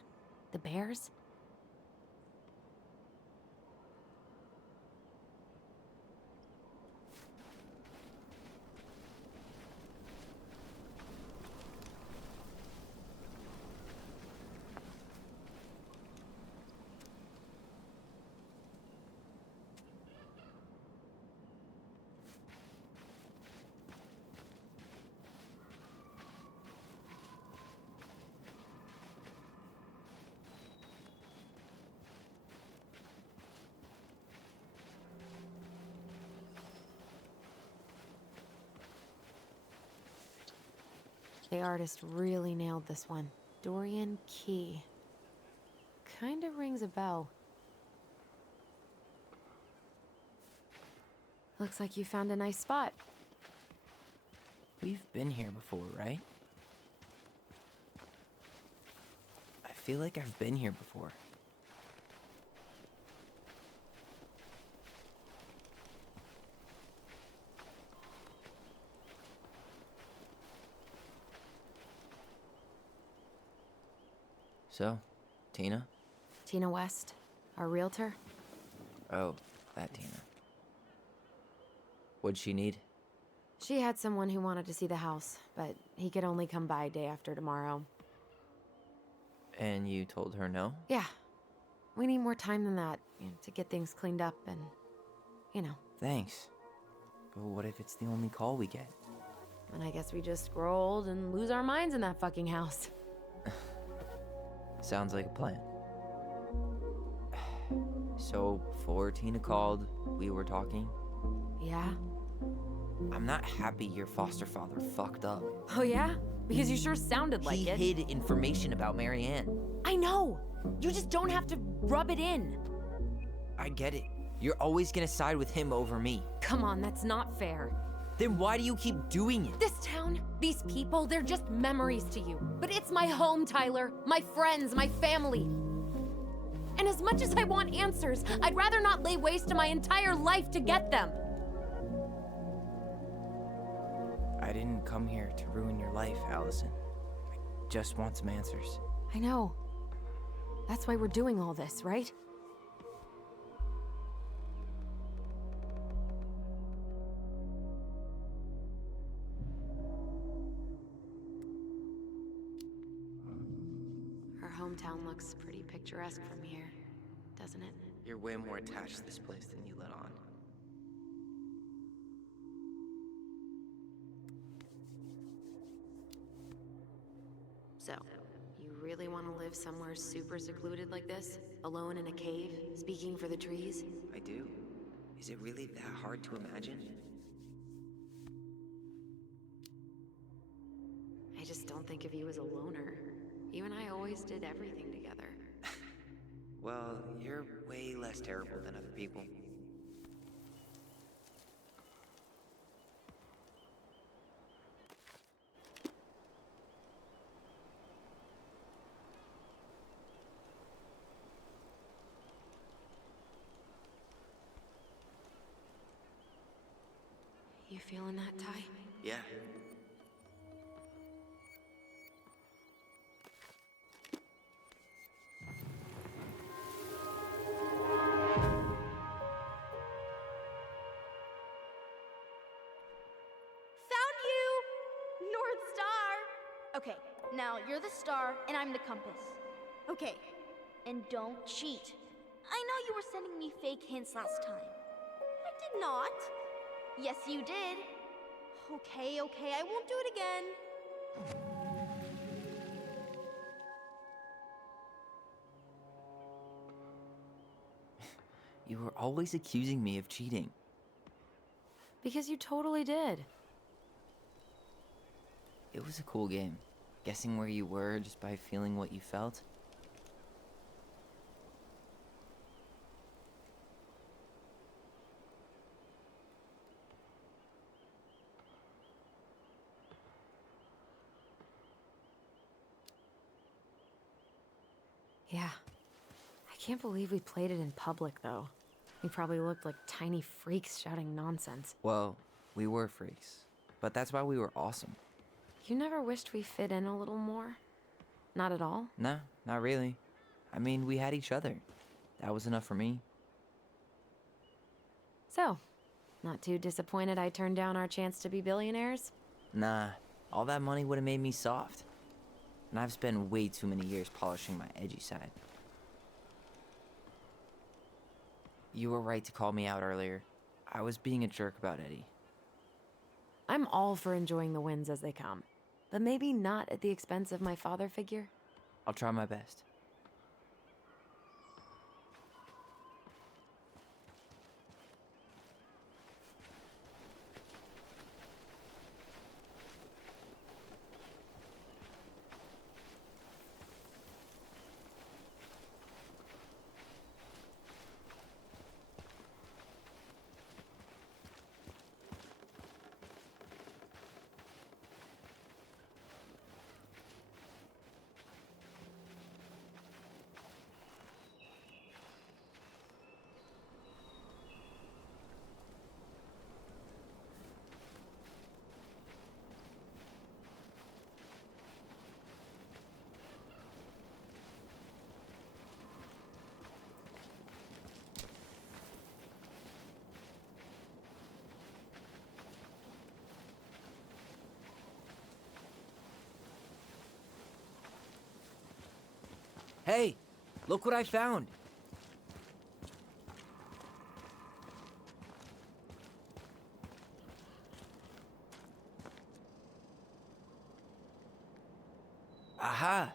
The Bears? The artist really nailed this one. Dorian Key. Kinda rings a bell. Looks like you found a nice spot. We've been here before, right? I feel like I've been here before. So, Tina? Tina West, our realtor. Oh, that Tina. What'd she need? She had someone who wanted to see the house, but he could only come by day after tomorrow. And you told her no? Yeah. We need more time than that, to get things cleaned up and, Thanks. But what if it's the only call we get? And I guess we just scrolled and lose our minds in that fucking house. Sounds like a plan. So, before Tina called, we were talking? Yeah? I'm not happy your foster father fucked up. Oh yeah? Because you sure sounded like it. He hid information about Marianne. I know! You just don't have to rub it in. I get it. You're always gonna side with him over me. Come on, that's not fair. Then why do you keep doing it? This town, these people, they're just memories to you. But it's my home, Tyler. My friends, my family. And as much as I want answers, I'd rather not lay waste to my entire life to get them. I didn't come here to ruin your life, Allison. I just want some answers. I know. That's why we're doing all this, right? Our hometown looks pretty picturesque from here, doesn't it? You're way more attached to this place than you let on. So, you really want to live somewhere super secluded like this? Alone in a cave, speaking for the trees? I do. Is it really that hard to imagine? I just don't think of you as a loner. You and I always did everything together. Well, you're way less terrible than other people. You feeling that, Ty? Yeah. Okay, now you're the star and I'm the compass. Okay, and don't cheat. I know you were sending me fake hints last time. I did not. Yes, you did. Okay, I won't do it again. You were always accusing me of cheating. Because you totally did. It was a cool game. Guessing where you were just by feeling what you felt. Yeah. I can't believe we played it in public, though. We probably looked like tiny freaks shouting nonsense. Well, we were freaks. But that's why we were awesome. You never wished we fit in a little more? Not at all? No, not really. I mean, we had each other. That was enough for me. So, not too disappointed I turned down our chance to be billionaires? Nah, all that money would have made me soft. And I've spent way too many years polishing my edgy side. You were right to call me out earlier. I was being a jerk about Eddie. I'm all for enjoying the wins as they come, but maybe not at the expense of my father figure. I'll try my best. Hey, look what I found! Aha!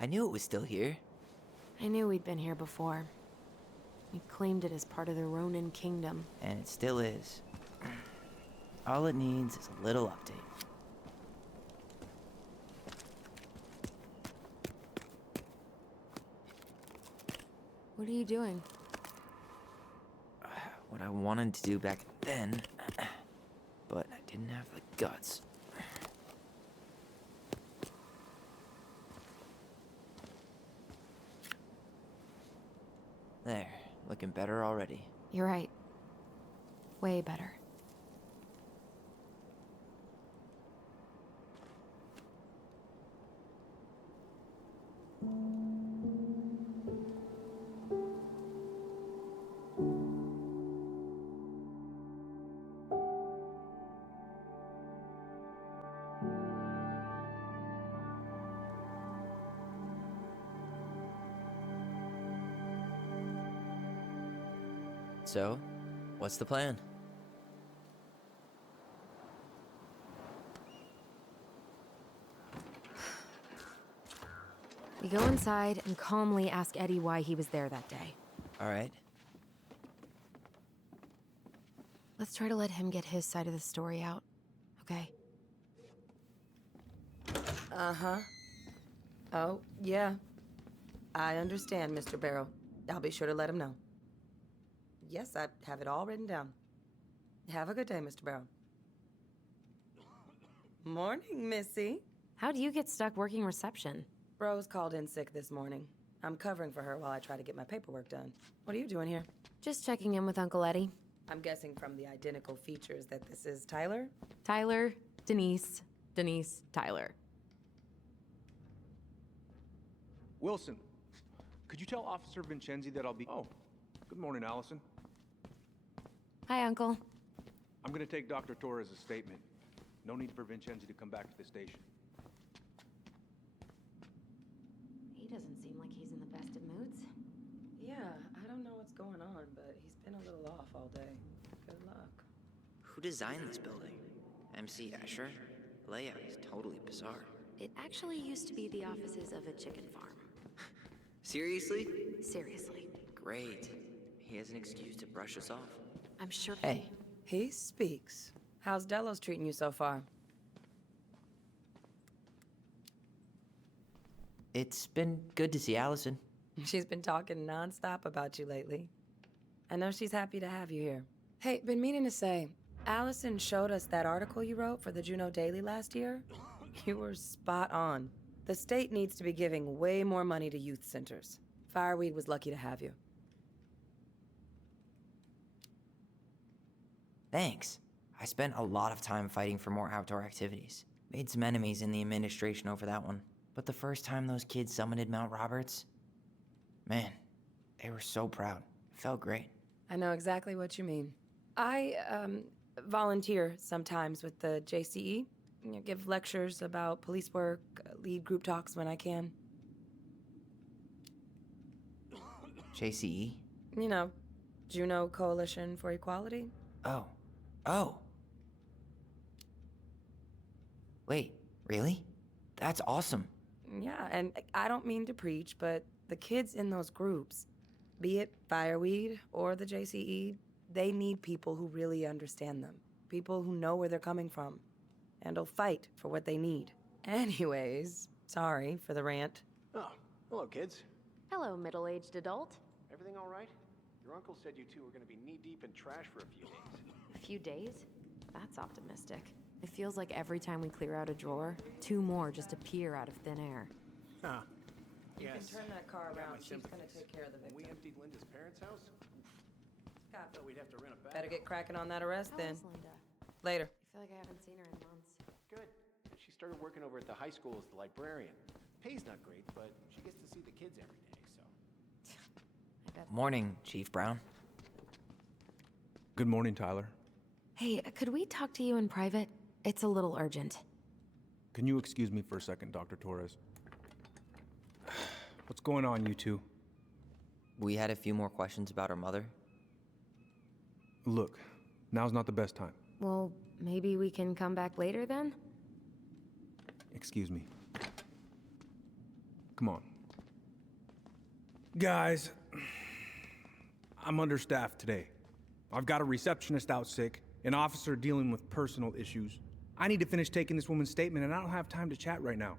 I knew it was still here. I knew we'd been here before. We claimed it as part of the Ronin kingdom. And it still is. All it needs is a little update. What are you doing? What I wanted to do back then, but I didn't have the guts. There, looking better already. You're right. Way better. So, what's the plan? We go inside and calmly ask Eddie why he was there that day. All right. Let's try to let him get his side of the story out, okay? Uh-huh. Oh, yeah. I understand, Mr. Barrow. I'll be sure to let him know. Yes, I have it all written down. Have a good day, Mr. Barrow. Morning, Missy. How do you get stuck working reception? Rose called in sick this morning. I'm covering for her while I try to get my paperwork done. What are you doing here? Just checking in with Uncle Eddie. I'm guessing from the identical features that this is Tyler? Tyler, Denise, Tyler. Wilson, could you tell Officer Vincenzi that I'll be... Oh, good morning, Allison. Hi, Uncle. I'm gonna take Dr. Torres' statement. No need for Vincenzi to come back to the station. He doesn't seem like he's in the best of moods. Yeah, I don't know what's going on, but he's been a little off all day. Good luck. Who designed this building? MC Escher? Layout is totally bizarre. It actually used to be the offices of a chicken farm. Seriously? Seriously. Great. He has an excuse to brush us off. I'm sure... Hey, he speaks. How's Delos treating you so far? It's been good to see Allison. She's been talking nonstop about you lately. I know she's happy to have you here. Hey, been meaning to say, Allison showed us that article you wrote for the Juneau Daily last year. You were spot on. The state needs to be giving way more money to youth centers. Fireweed was lucky to have you. Thanks. I spent a lot of time fighting for more outdoor activities. Made some enemies in the administration over that one. But the first time those kids summited Mount Roberts, man, they were so proud. It felt great. I know exactly what you mean. I volunteer sometimes with the JCE. You know, give lectures about police work, lead group talks when I can. JCE? You know, Juno Coalition for Equality. Oh. Wait, really? That's awesome. Yeah, and I don't mean to preach, but the kids in those groups, be it Fireweed or the JCE, they need people who really understand them. People who know where they're coming from and will fight for what they need. Anyways, sorry for the rant. Oh, hello, kids. Hello, middle-aged adult. Everything all right? Your uncle said you two were going to be knee-deep in trash for a few days. A few days? That's optimistic. It feels like every time we clear out a drawer, 2 more just appear out of thin air. Huh. You can turn that car around. She's gonna take care of the victim. We emptied Linda's parents' house? Scott, Thought we'd have to rent a back. better get cracking on that arrest then. How's Linda? Later. I feel like I haven't seen her in months. Good. She started working over at the high school as the librarian. Pay's not great, but she gets to see the kids every day, so. Morning, Chief Brown. Good morning, Tyler. Hey, could we talk to you in private? It's a little urgent. Can you excuse me for a second, Dr. Torres? What's going on, you two? We had a few more questions about her mother. Look, now's not the best time. Well, maybe we can come back later then? Excuse me. Come on. Guys, I'm understaffed today. I've got a receptionist out sick, an officer dealing with personal issues. I need to finish taking this woman's statement, and I don't have time to chat right now.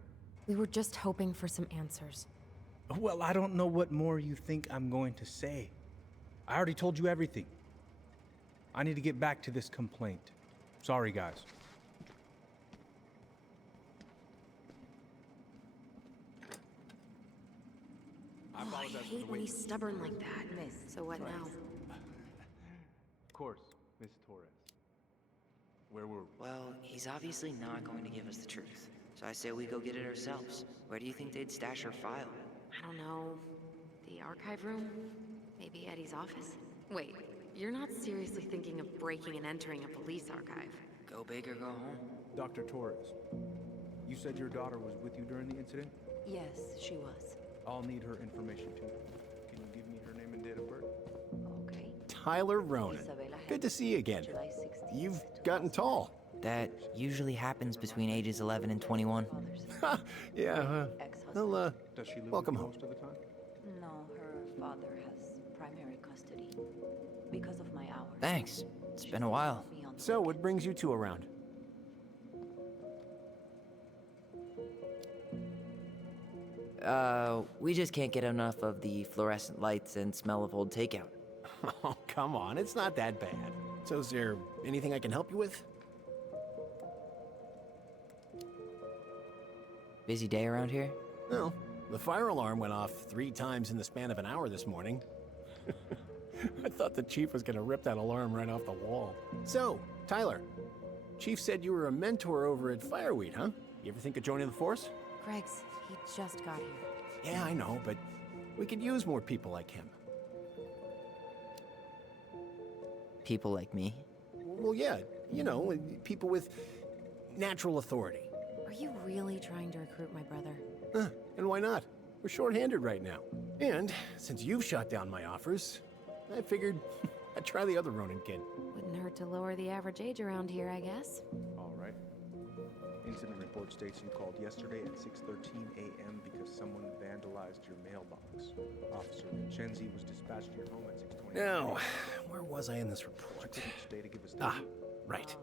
We were just hoping for some answers. Well, I don't know what more you think I'm going to say. I already told you everything. I need to get back to this complaint. Sorry, guys. I hate when he's stubborn like that. So what now? Of course, Miss Torres. Where were we? Well, he's obviously not going to give us the truth. So I say we go get it ourselves. Where do you think they'd stash her file? I don't know. The archive room? Maybe Eddie's office? Wait, you're not seriously thinking of breaking and entering a police archive? Go big or go home. Dr. Torres, you said your daughter was with you during the incident? Yes, she was. I'll need her information too. Can you give me her name and date of birth? Okay. Tyler Ronan. Good to see you again. You've gotten tall. That usually happens between ages 11 and 21. Yeah, well, Does she live welcome with you home. most of the time? No, her father has primary custody because of my hours. Thanks. It's been a while. So, what brings you two around? We just can't get enough of the fluorescent lights and smell of old takeout. Oh, come on, it's not that bad. So, is there anything I can help you with? Busy day around here? No. The fire alarm went off 3 times in the span of an hour this morning. I thought the chief was gonna rip that alarm right off the wall. So, Tyler, Chief said you were a mentor over at Fireweed, huh? You ever think of joining the force? Greg's, he just got here. Yeah, I know, but we could use more people like him. People like me? Well, yeah, you know, people with natural authority. Are you really trying to recruit my brother? Huh, and why not? We're short-handed right now. And since you've shot down my offers, I figured I'd try the other Ronin kid. Wouldn't hurt to lower the average age around here, I guess. All right. Incident report states you called yesterday at 6:13 a.m. because someone vandalized your mailbox. Officer Vincenzi was dispatched to your home at 6:20. Now, where was I in this report? Stay to give us Right.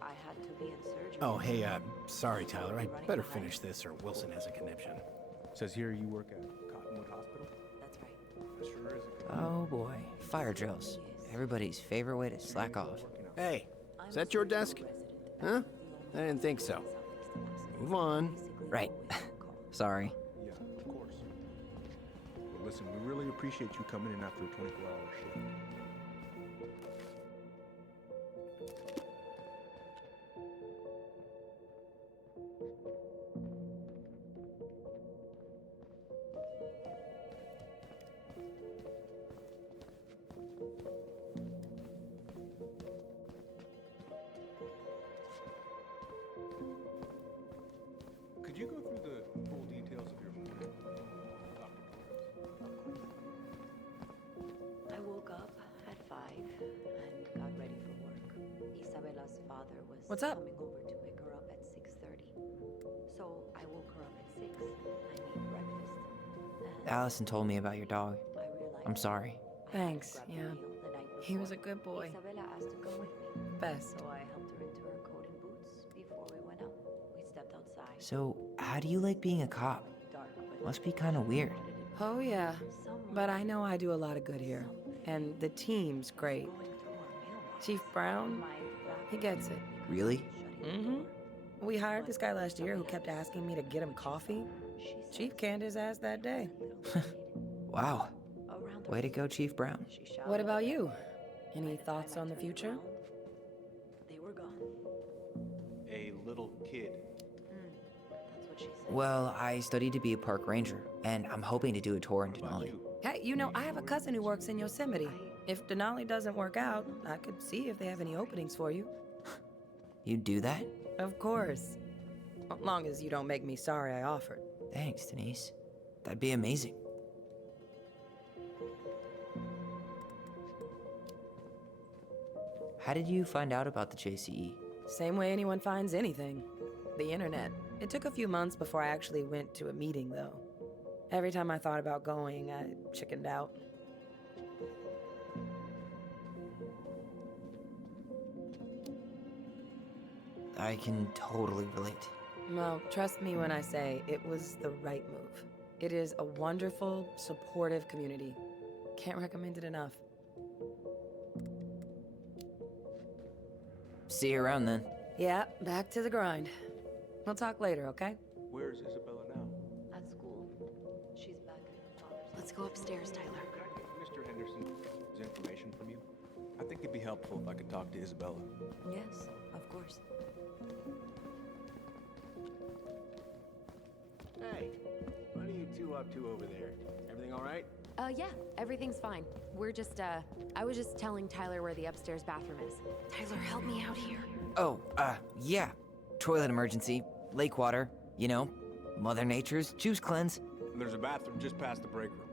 I had to be in surgery. Oh, hey, sorry, Tyler. I better finish this or Wilson has a conniption. Says here you work at Cottonwood Hospital? That's right. That sure is a good Oh boy, fire drills. Everybody's favorite way to slack off. Hey, is that your desk? Huh? I didn't think so. Move on. Right. Sorry. Yeah, of course. Well, listen, we really appreciate you coming in after a 24-hour shift. What's up? coming over to pick her up at 6:30. So I woke her up at 6. I made breakfast. Allison told me about your dog. I'm sorry. Thanks, yeah. He was a good boy. Isabella asked to come with me. Best. So I helped her into her coat and boots before we went out. We stepped outside. So, how do you like being a cop? Must be kind of weird. Oh, yeah. But I know I do a lot of good here. And the team's great. Chief Brown, he gets it. Really? Mm-hmm. We hired this guy last year who kept asking me to get him coffee. Chief canned his ass that day. Wow. Way to go, Chief Brown. What about you? Any thoughts on the future? They were gone. A little kid. That's what she said. Well, I studied to be a park ranger, and I'm hoping to do a tour in Denali. Hey, you know, I have a cousin who works in Yosemite. If Denali doesn't work out, I could see if they have any openings for you. You'd do that? Of course. As long as you don't make me sorry I offered. Thanks, Denise. That'd be amazing. How did you find out about the JCE? Same way anyone finds anything. The internet. It took a few months before I actually went to a meeting, though. Every time I thought about going, I chickened out. I can totally relate. Well, trust me when I say it was the right move. It is a wonderful, supportive community. Can't recommend it enough. See you around then. Yeah, back to the grind. We'll talk later, okay? Where's Isabella now? At school. She's back at her father's. Let's go upstairs, Tyler. Can I get Mr. Henderson's information from you? I think it'd be helpful if I could talk to Isabella. Yes, of course. Hey, what are you two up to over there? Everything all right? Yeah, everything's fine. We're just, I was just telling Tyler where the upstairs bathroom is. Tyler, help me out here. Oh, yeah. Toilet emergency, lake water, you know, Mother Nature's juice cleanse. There's a bathroom just past the break room.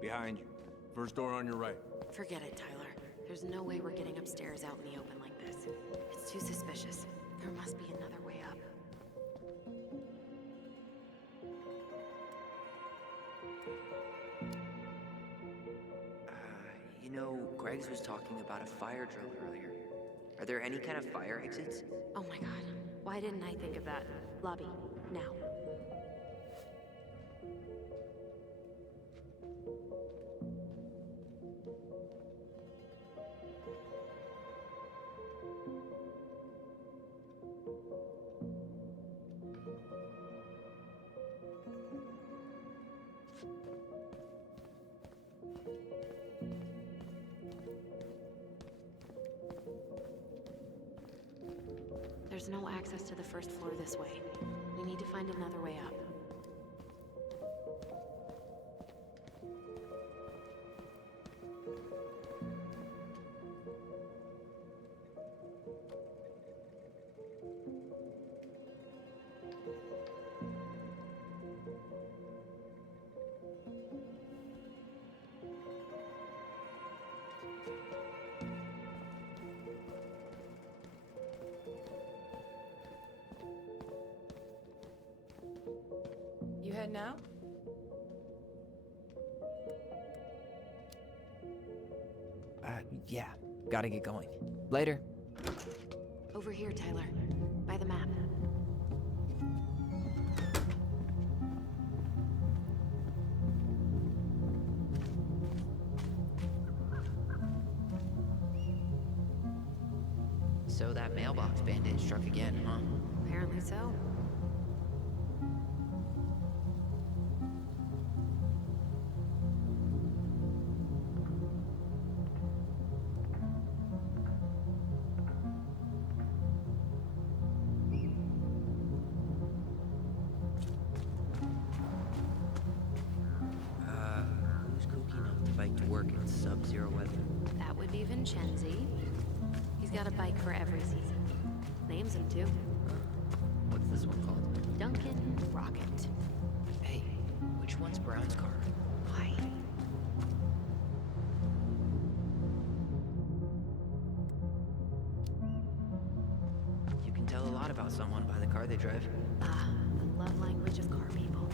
Behind you. First door on your right. Forget it, Tyler. There's no way we're getting upstairs out in the open like this. It's too suspicious. There must be another way up. You know, Greg's was talking about a fire drill earlier. Are there any kind of fire exits? Oh my god. Why didn't I think of that? Lobby, now. There's no access to the first floor this way. We need to find another way up. You head now? Yeah. Gotta get going. Later. Over here, Tyler. By the map. So that mailbox bandit struck again, huh? Apparently so. Who's kooky enough to bike to work in sub-zero weather? That would be Vincenzi. He's got a bike for every season. Names him too. What's this one called? Duncan Rocket. Hey, which one's Brown's car? Why? You they drive? Ah, the love language of car people.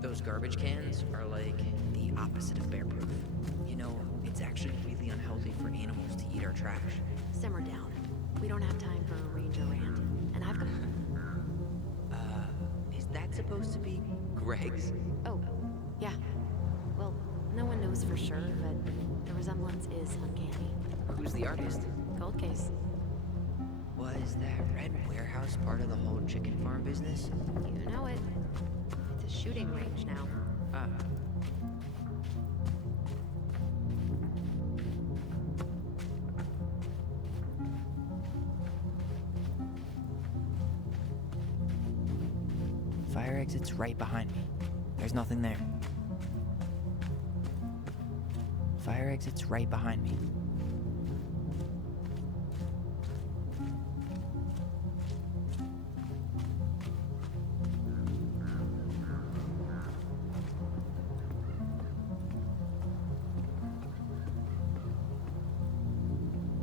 Those garbage cans are like the opposite of bear-proof. You know, it's actually really unhealthy for animals to eat our trash. Simmer down. We don't have time for a ranger rant. And I've got... Is that supposed to be Greg's? Oh, yeah. Well, no one knows for sure, but the resemblance is uncanny. Who's the artist? Gold case. Was that red warehouse part of the whole chicken farm business? You know it. It's a shooting range now. Ah. Fire exit's right behind me. There's nothing there. Fire exit's right behind me.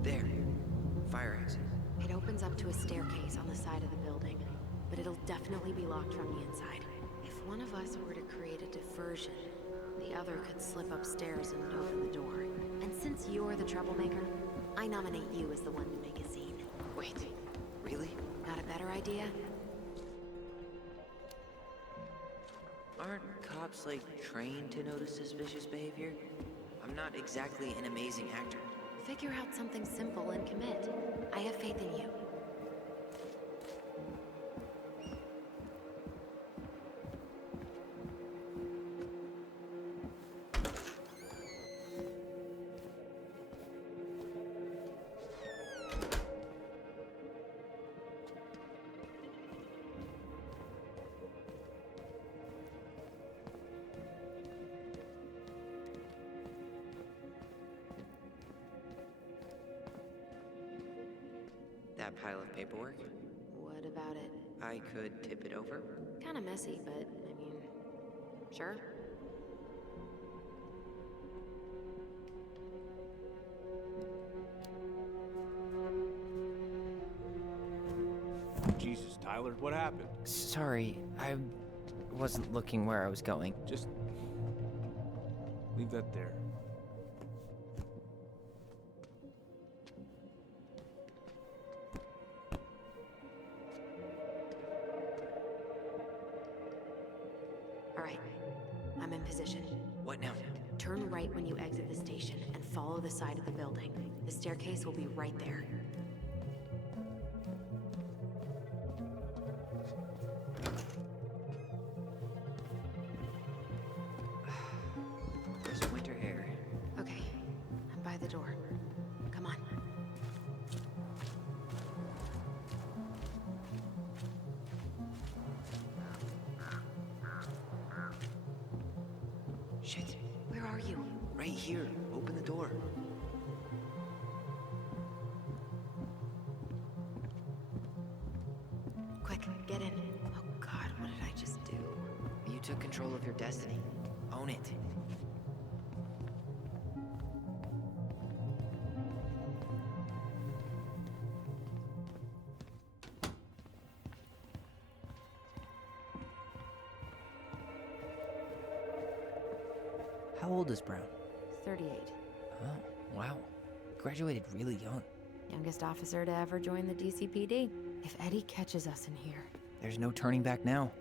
There. Fire exit. It opens up to a staircase on the side of the building, but it'll definitely be locked from the inside. If one of us were to create a diversion, the other could slip upstairs and open the door. And since you're the troublemaker, I nominate you as the one to make a scene. Wait, really? Got a better idea? Aren't cops, like, trained to notice suspicious behavior? I'm not exactly an amazing actor. Figure out something simple and commit. I have faith in you. That pile of paperwork? What about it? I could tip it over? Kinda messy, but, I mean, sure. Jesus, Tyler, what happened? Sorry, I wasn't looking where I was going. Just leave that there. Alright, I'm in position. What now? Turn right when you exit the station and follow the side of the building. The staircase will be right there. There's winter air. Okay, I'm by the door. Come on. Shit. Where are you? Right here. Open the door. Quick, get in. Oh God, what did I just do? You took control of your destiny. Own it. How old is Brown? 38. Oh, wow. Graduated really young. Youngest officer to ever join the DCPD. If Eddie catches us in here... There's no turning back now.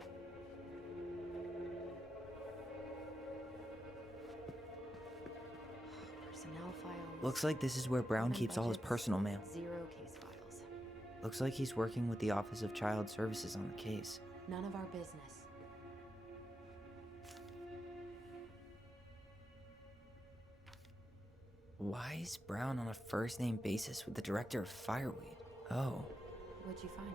Personnel files... Looks like this is where Brown keeps all his personal mail. 0 case files. Looks like he's working with the Office of Child Services on the case. None of our business. Why is Brown on a first-name basis with the director of Fireweed? Oh, What'd you find?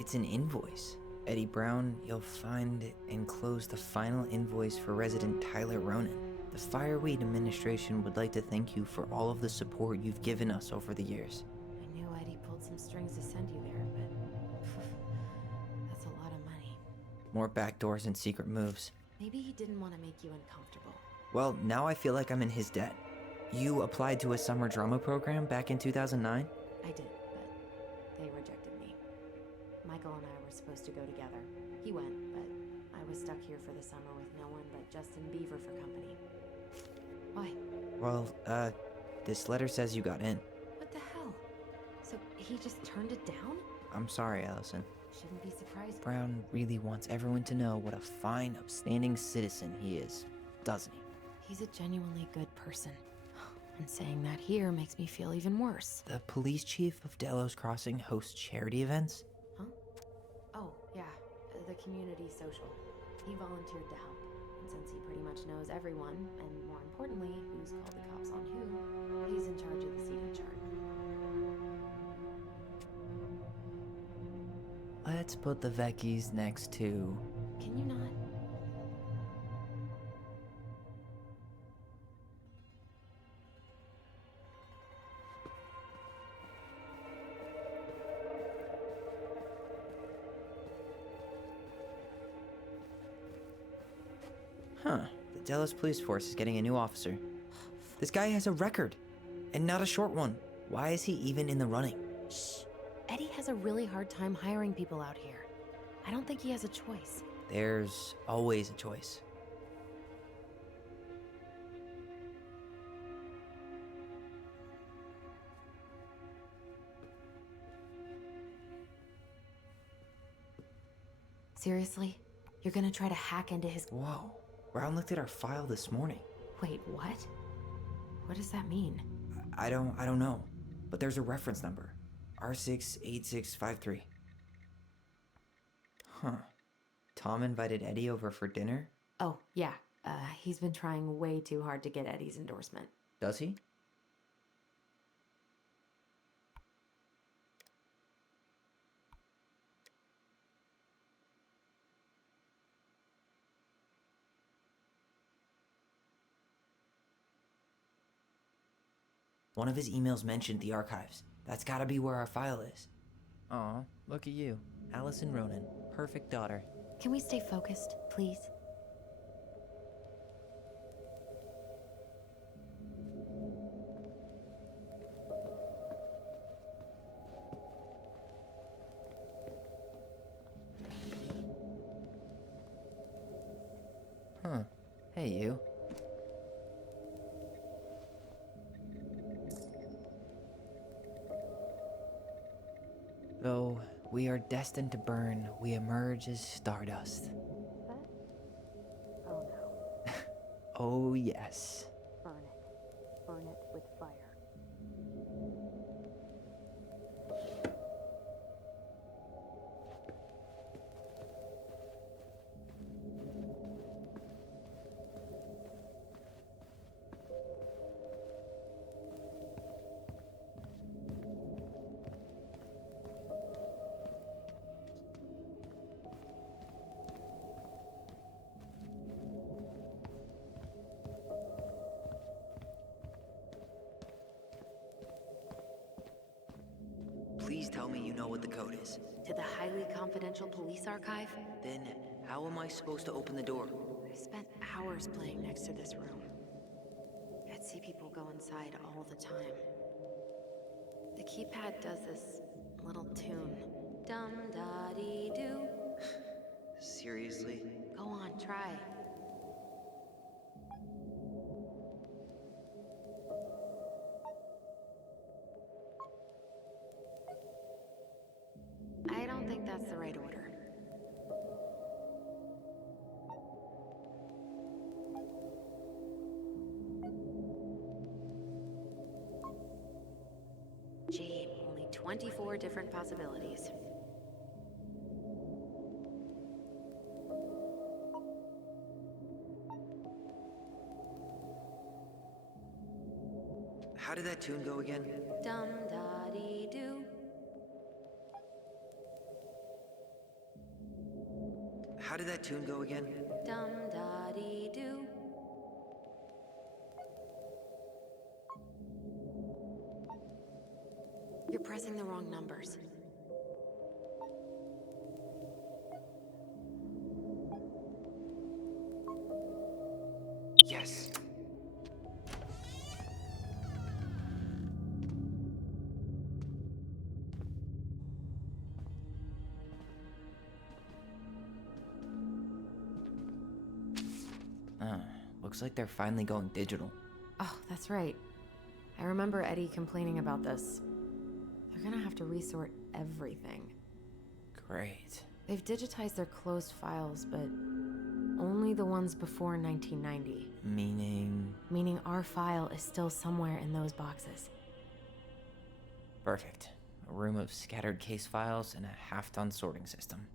it's an invoice. Eddie Brown, you'll find enclosed the final invoice for resident Tyler Ronan. The Fireweed administration would like to thank you for all of the support you've given us over the years. I knew Eddie pulled some strings to send you there, but... that's a lot of money. More backdoors and secret moves. Maybe he didn't want to make you uncomfortable. Well, now I feel like I'm in his debt. You applied to a summer drama program back in 2009? I did, but they rejected me. Michael and I were supposed to go together. He went, but I was stuck here for the summer with no one but Justin Beaver for company. Why? Well, this letter says you got in. What the hell? So he just turned it down? I'm sorry, Allison. Shouldn't be surprised. Brown really wants everyone to know what a fine, upstanding citizen he is, doesn't he? He's a genuinely good person. And saying that here makes me feel even worse. The police chief of Delos Crossing hosts charity events? Huh? Oh, yeah. The community social. He volunteered to help. And since he pretty much knows everyone, and more importantly, who's called the cops on who, he's in charge of the seating chart. Let's put the Vecchies next to... Can you not? Huh. The Delos Police Force is getting a new officer. This guy has a record, and not a short one. Why is he even in the running? Shh. Eddie has a really hard time hiring people out here. I don't think he has a choice. There's always a choice. Seriously? You're gonna try to hack into his... Whoa. Brown looked at our file this morning. Wait, what? What does that mean? I don't know. But there's a reference number. R68653. Huh. Tom invited Eddie over for dinner? Oh, yeah. He's been trying way too hard to get Eddie's endorsement. Does he? One of his emails mentioned the archives. That's gotta be where our file is. Aw, look at you. Allison Ronan. Perfect daughter. Can we stay focused, please? Huh. Hey, you. Though we are destined to burn, we emerge as stardust. Oh no. Oh, yes. Burn it. Burn it with fire. Please tell me you know what the code is. To the highly confidential police archive? Then, how am I supposed to open the door? I spent hours playing next to this room. I'd see people go inside all the time. The keypad does this little tune. Dum-da-dee-doo. Seriously? Go on, try. I don't think that's the right order. Gee, only 24 different possibilities. How did that tune go again? Dum-da-dee-doo. How did that tune go again? Dum-da-dee-doo. You're pressing the wrong numbers. Looks like they're finally going digital. Oh, that's right. I remember Eddie complaining about this. They're gonna have to resort everything. Great. They've digitized their closed files, but only the ones before 1990. Meaning? Meaning our file is still somewhere in those boxes. Perfect. A room of scattered case files and a half-done sorting system.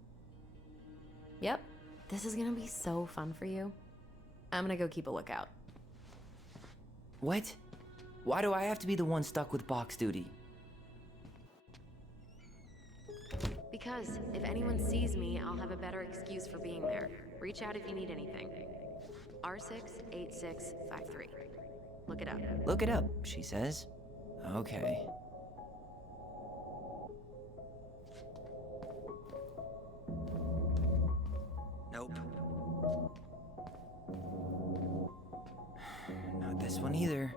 Yep. This is gonna be so fun for you. I'm gonna go keep a lookout. What? Why do I have to be the one stuck with box duty? Because if anyone sees me, I'll have a better excuse for being there. Reach out if you need anything. R68653. Look it up. Look it up, she says. Okay. Nope. Not this one either.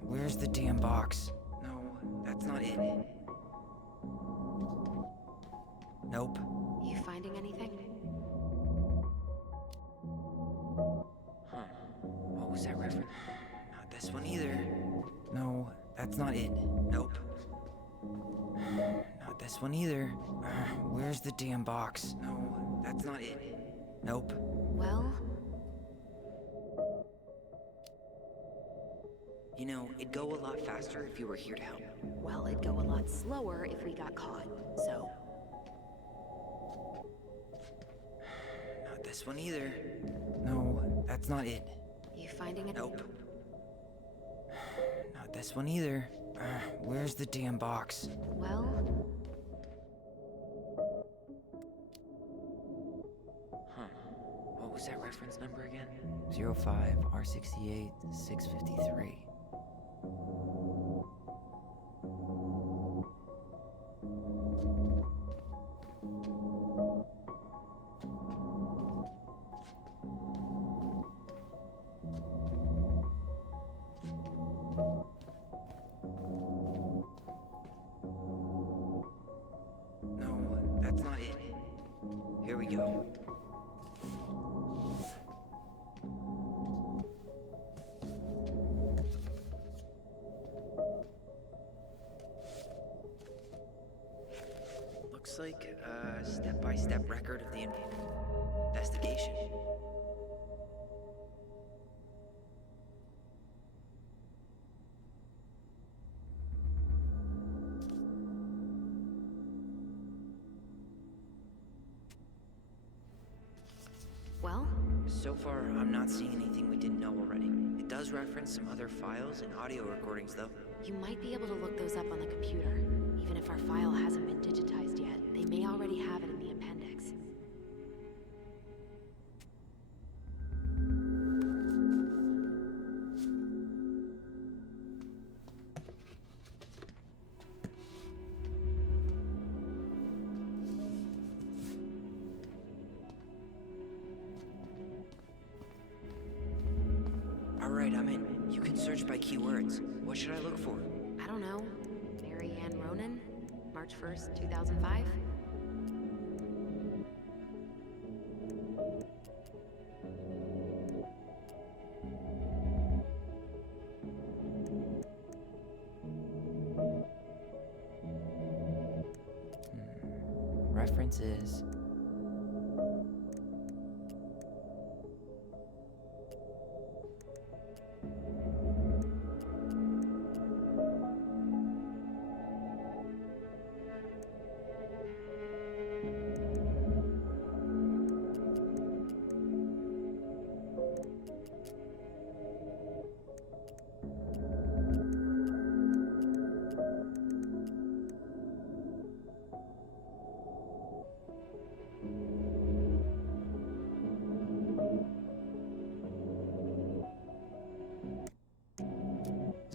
Where's the damn box? No, that's not it. Nope. You finding anything? Huh. What was that reference? Not this one either. No, that's not it. Nope. Not this one either. Where's the damn box? No, that's not it. Nope. Well... You know, it'd go a lot faster if you were here to help. Well, it'd go a lot slower if we got caught, so... Not this one either. No, that's not it. You finding it? Nope. Not this one either. Where's the damn box? Well... Huh. What was that reference number again? 05 R68 653. No, that's not it. Here we go. Looks like a step-by-step record of the investigation. Well? So far, I'm not seeing anything we didn't know already. It does reference some other files and audio recordings, though. You might be able to look those up on the computer. Even if our file hasn't been digitized yet, they may already have it in the appendix. Alright, I'm in. You can search by keywords. What should I look for? I don't know. Mary Ann Ronan? March 1st, 2005? References.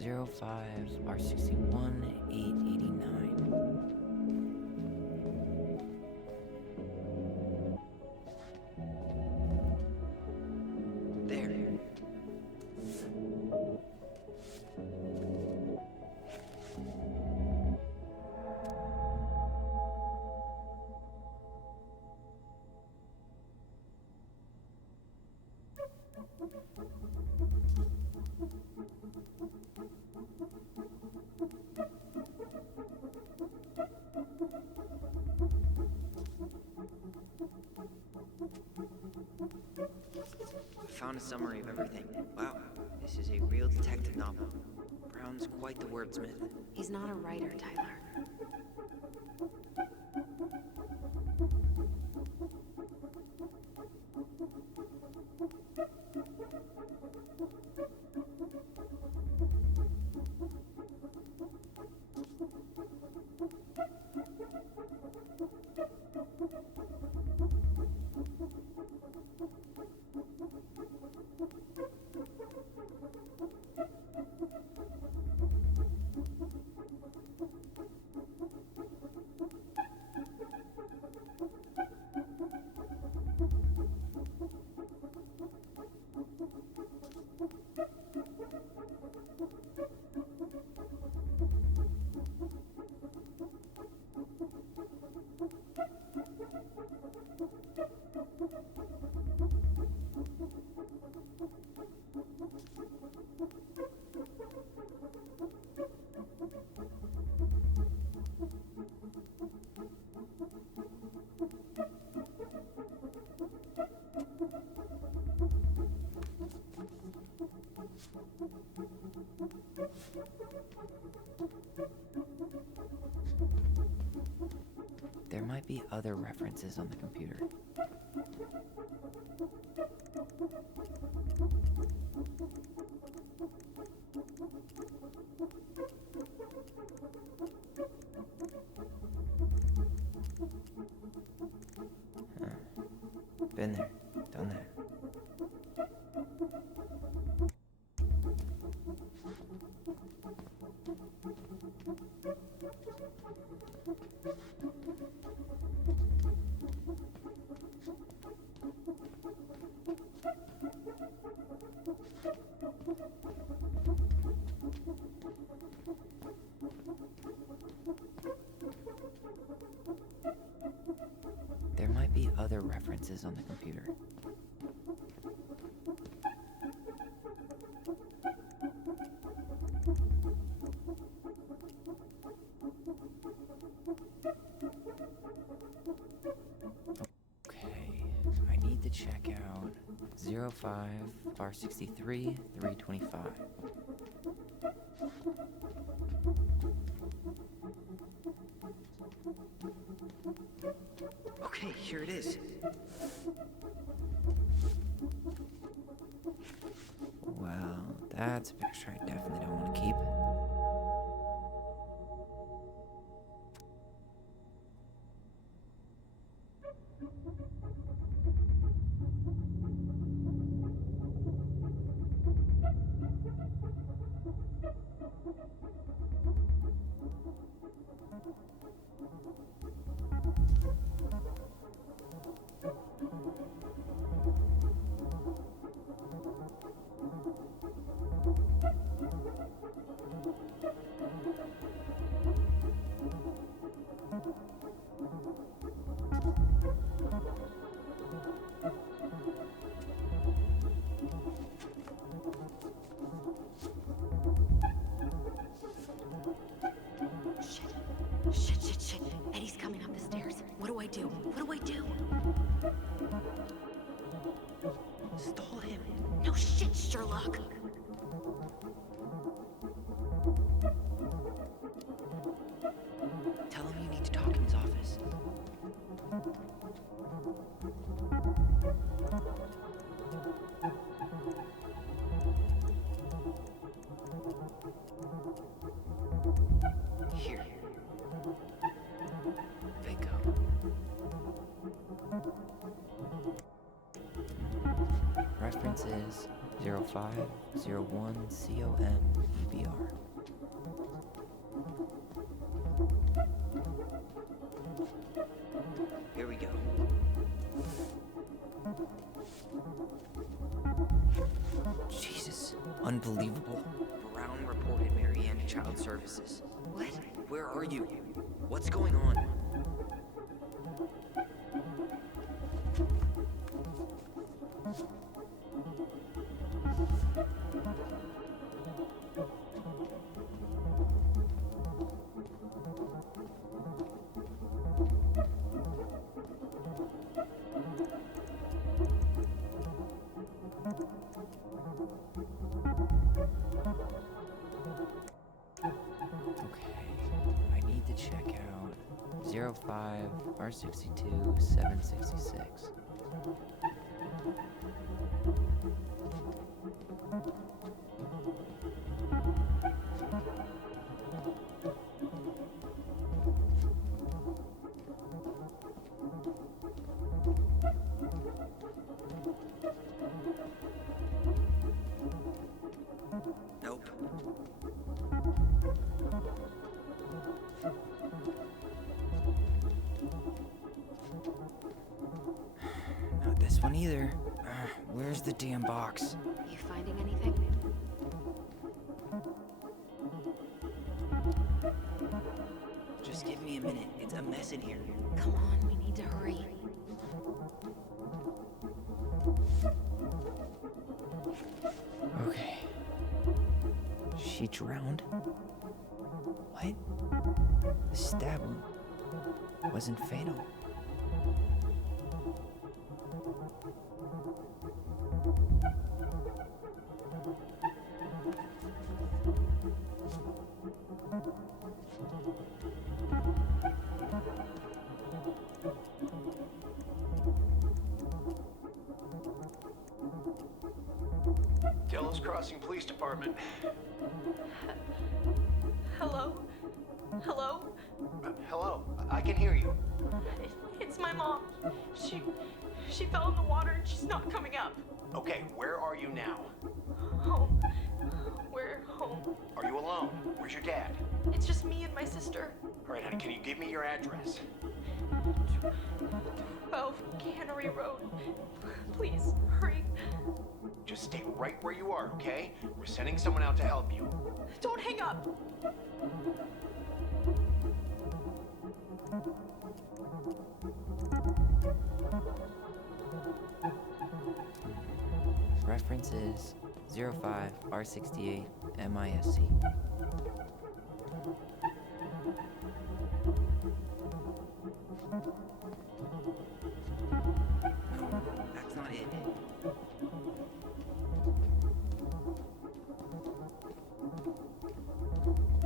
R5 R61 889. There. summary of everything. Wow, this is a real detective novel. Brown's quite the wordsmith. He's not a writer, Tyler. There might be other references on the computer. Been there, done that. There might be other references on the computer. Okay, I need to check out 05 R63 325. Okay, here it is. Well, that's a picture I definitely don't want to keep. Shit. Eddie's coming up the stairs. What do I do? Stall him. No shit, Sherlock. Tell him you need to talk in his office. Here. Bingo. References 0501 COM EBR. Here we go. Jesus, unbelievable. Brown reported Marianne to Child Services. What? Where are you? What's going on? check out 05 R62 766. Nope. Not this one either. Where's the damn box? You finding anything? Just give me a minute. It's a mess in here. Come on, we need to hurry. Okay. She drowned? What? The stab wound wasn't fatal. Delos Crossing Police Department. Hello? Hello? Hello, I can hear you. It's my mom. She fell in the water and she's not coming up. Okay, where are you now? Home. We're home. Are you alone? Where's your dad? It's just me and my sister. All right, honey, can you give me your address? 12 Cannery Road. Please, hurry. Just stay right where you are, okay? We're sending someone out to help you. Don't hang up. Reference is 05 R68 MISC. That's not it.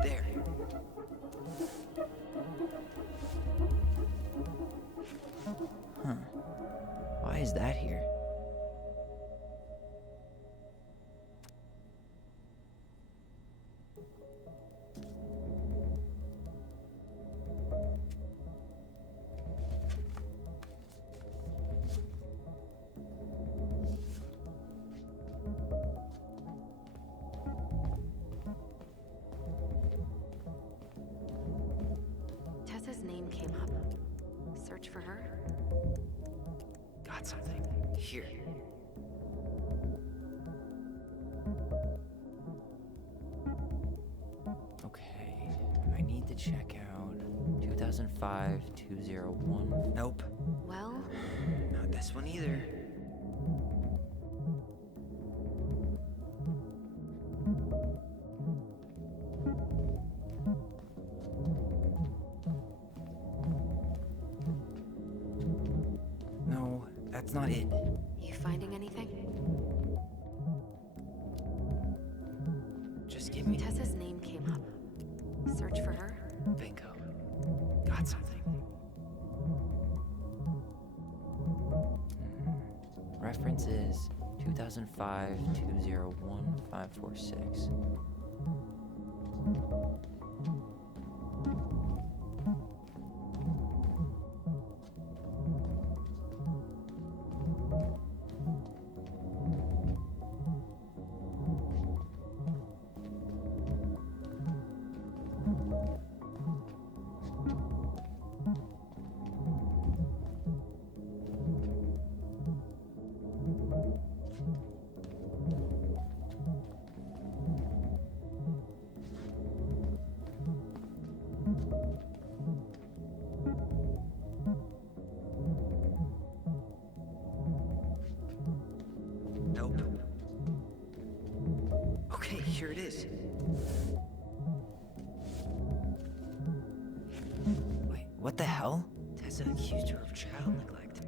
There. Huh. Why is that here? Tessa's name came up. Search for her? Got something. Here. Okay, I need to check out 2005 201. Nope. Well, Not this one either. No, that's not it. you finding anything? Just give me. Tessa's name came up. Search for her? Bingo. Got something. Reference is 2005 201 546. Nope. Okay, here it is. Wait, what the hell? Tessa accused her of child neglect.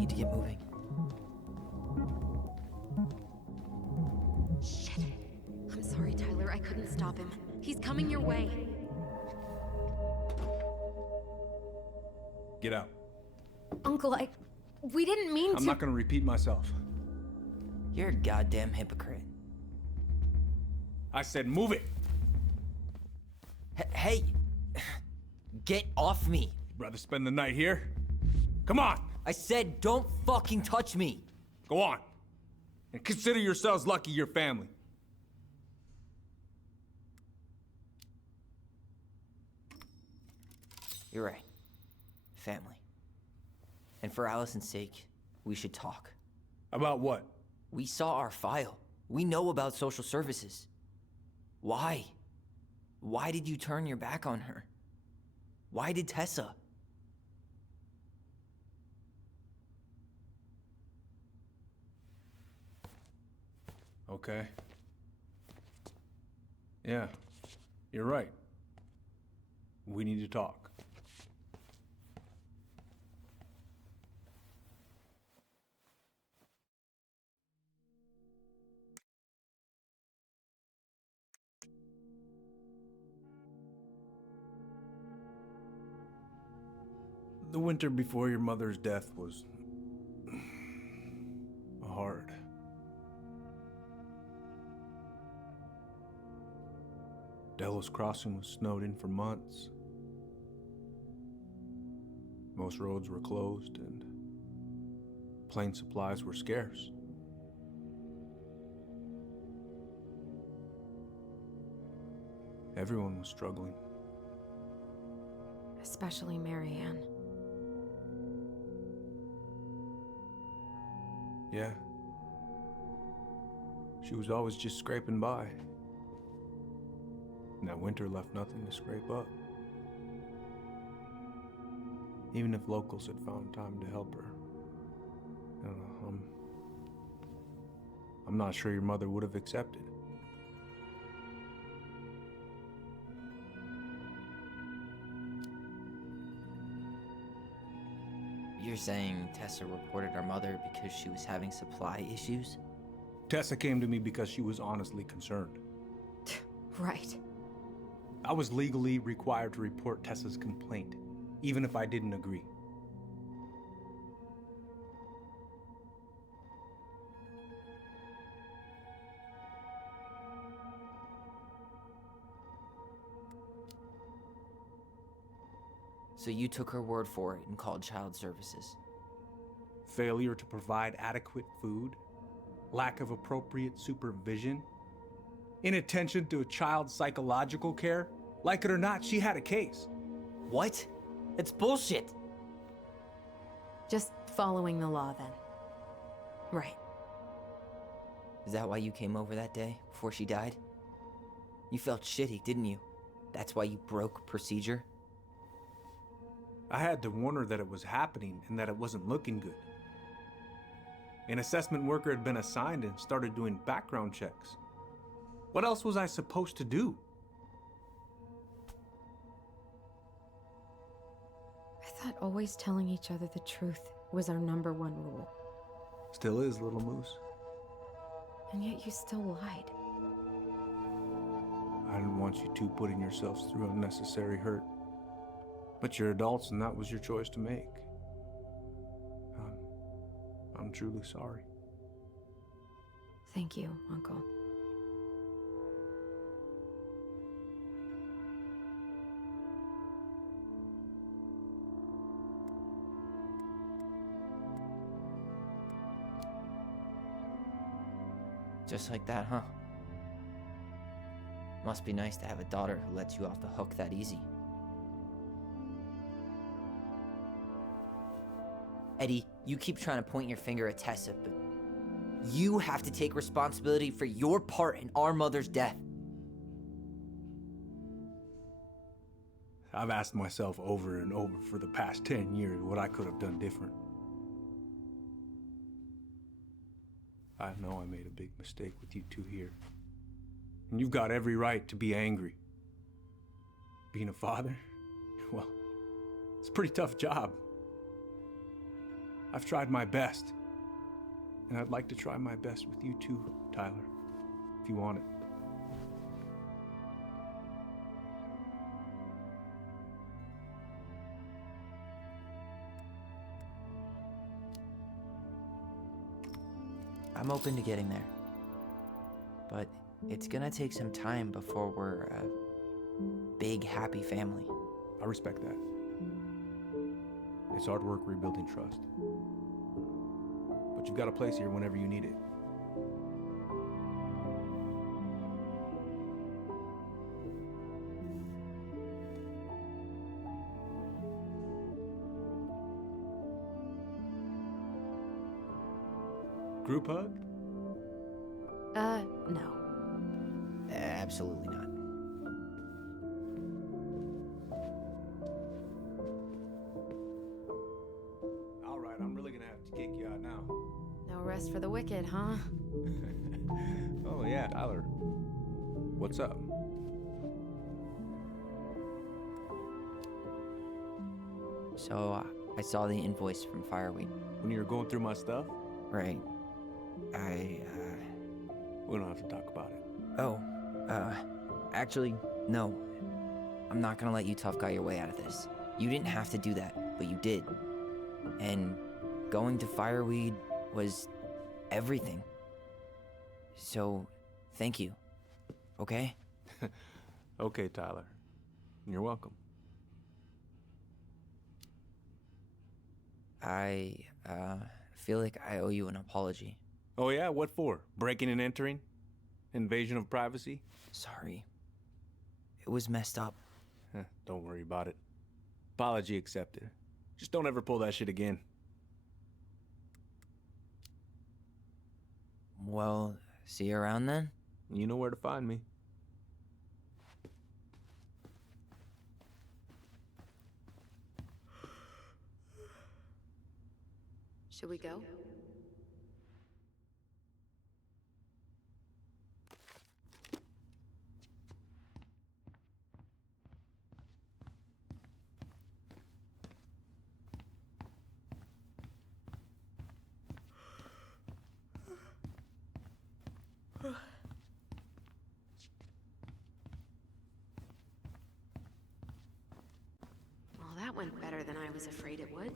need to get moving. Shit. I'm sorry, Tyler. I couldn't stop him. He's coming your way. Get out. Uncle, we didn't mean to. I'm not gonna repeat myself. You're a goddamn hypocrite. I said move it. Hey! Get off me! Rather spend the night here? Come on! I said don't fucking touch me! Go on. And consider yourselves lucky you're family. You're right. Family. And for Allison's sake, we should talk. About what? We saw our file. We know about social services. Why? Why did you turn your back on her? Why did Tessa? Okay. Yeah, you're right. We need to talk. The winter before your mother's death was hard. Delos Crossing was snowed in for months. Most roads were closed and plane supplies were scarce. Everyone was struggling. Especially Marianne. Yeah. She was always just scraping by. And that winter left nothing to scrape up. Even if locals had found time to help her. I don't know, I'm not sure your mother would have accepted. You're saying Tessa reported our mother because she was having supply issues? Tessa came to me because she was honestly concerned. Right. I was legally required to report Tessa's complaint, even if I didn't agree. So you took her word for it and called child services? Failure to provide adequate food, lack of appropriate supervision, inattention to a child's psychological care. Like it or not, she had a case. What? It's bullshit! Just following the law, then. Right. Is that why you came over that day, before she died? You felt shitty, didn't you? That's why you broke procedure? I had to warn her that it was happening and that it wasn't looking good. An assessment worker had been assigned and started doing background checks. What else was I supposed to do? I thought always telling each other the truth was our #1 rule. Still is, little moose. And yet you still lied. I didn't want you two putting yourselves through unnecessary hurt. But you're adults and that was your choice to make. I'm truly sorry. Thank you, Uncle. Just like that, huh? Must be nice to have a daughter who lets you off the hook that easy. Eddie, you keep trying to point your finger at Tessa, but you have to take responsibility for your part in our mother's death. I've asked myself over and over for the past 10 years what I could have done different. I know I made a big mistake with you two here. And you've got every right to be angry. Being a father? Well, it's a pretty tough job. I've tried my best. And I'd like to try my best with you too, Tyler, if you want it. I'm open to getting there. But it's gonna take some time before we're a big, happy family. I respect that. It's hard work rebuilding trust. But you've got a place here whenever you need it. Group hug? No. Absolutely not. All right, I'm really gonna have to kick you out now. No rest for the wicked, huh? Oh yeah, Tyler. What's up? So, I saw the invoice from Fireweed. When you were going through my stuff? Right. We don't have to talk about it. Oh, actually, no. I'm not gonna let you tough guy your way out of this. You didn't have to do that, but you did. And going to Fireweed was everything. So, thank you. Okay? Okay, Tyler. You're welcome. I feel like I owe you an apology. Oh yeah? What for? Breaking and entering? Invasion of privacy? Sorry. It was messed up. Don't worry about it. Apology accepted. Just don't ever pull that shit again. Well, see you around then? You know where to find me. Should we go? Well, that went better than I was afraid it would.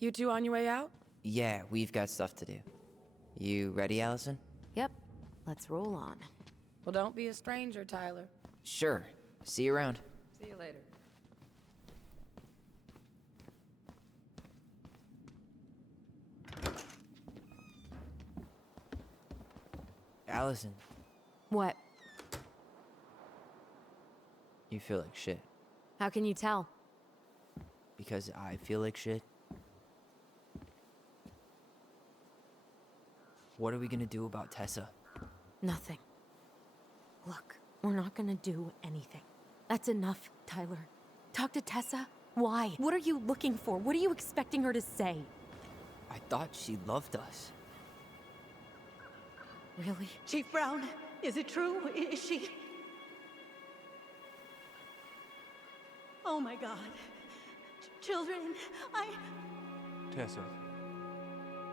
You two on your way out? Yeah, we've got stuff to do. You ready, Allison? Yep. Let's roll on. Well, don't be a stranger, Tyler. Sure. See you around. See you later. Allison, What? you feel like shit. How can you tell? Because I feel like shit. What are we gonna do about Tessa? Nothing. Look, we're not gonna do anything. That's enough, Tyler. Talk to Tessa? Why? What are you looking for? What are you expecting her to say? I thought she loved us. Really? Chief Brown, is it true? Is she... Oh my God. Children, Tessa.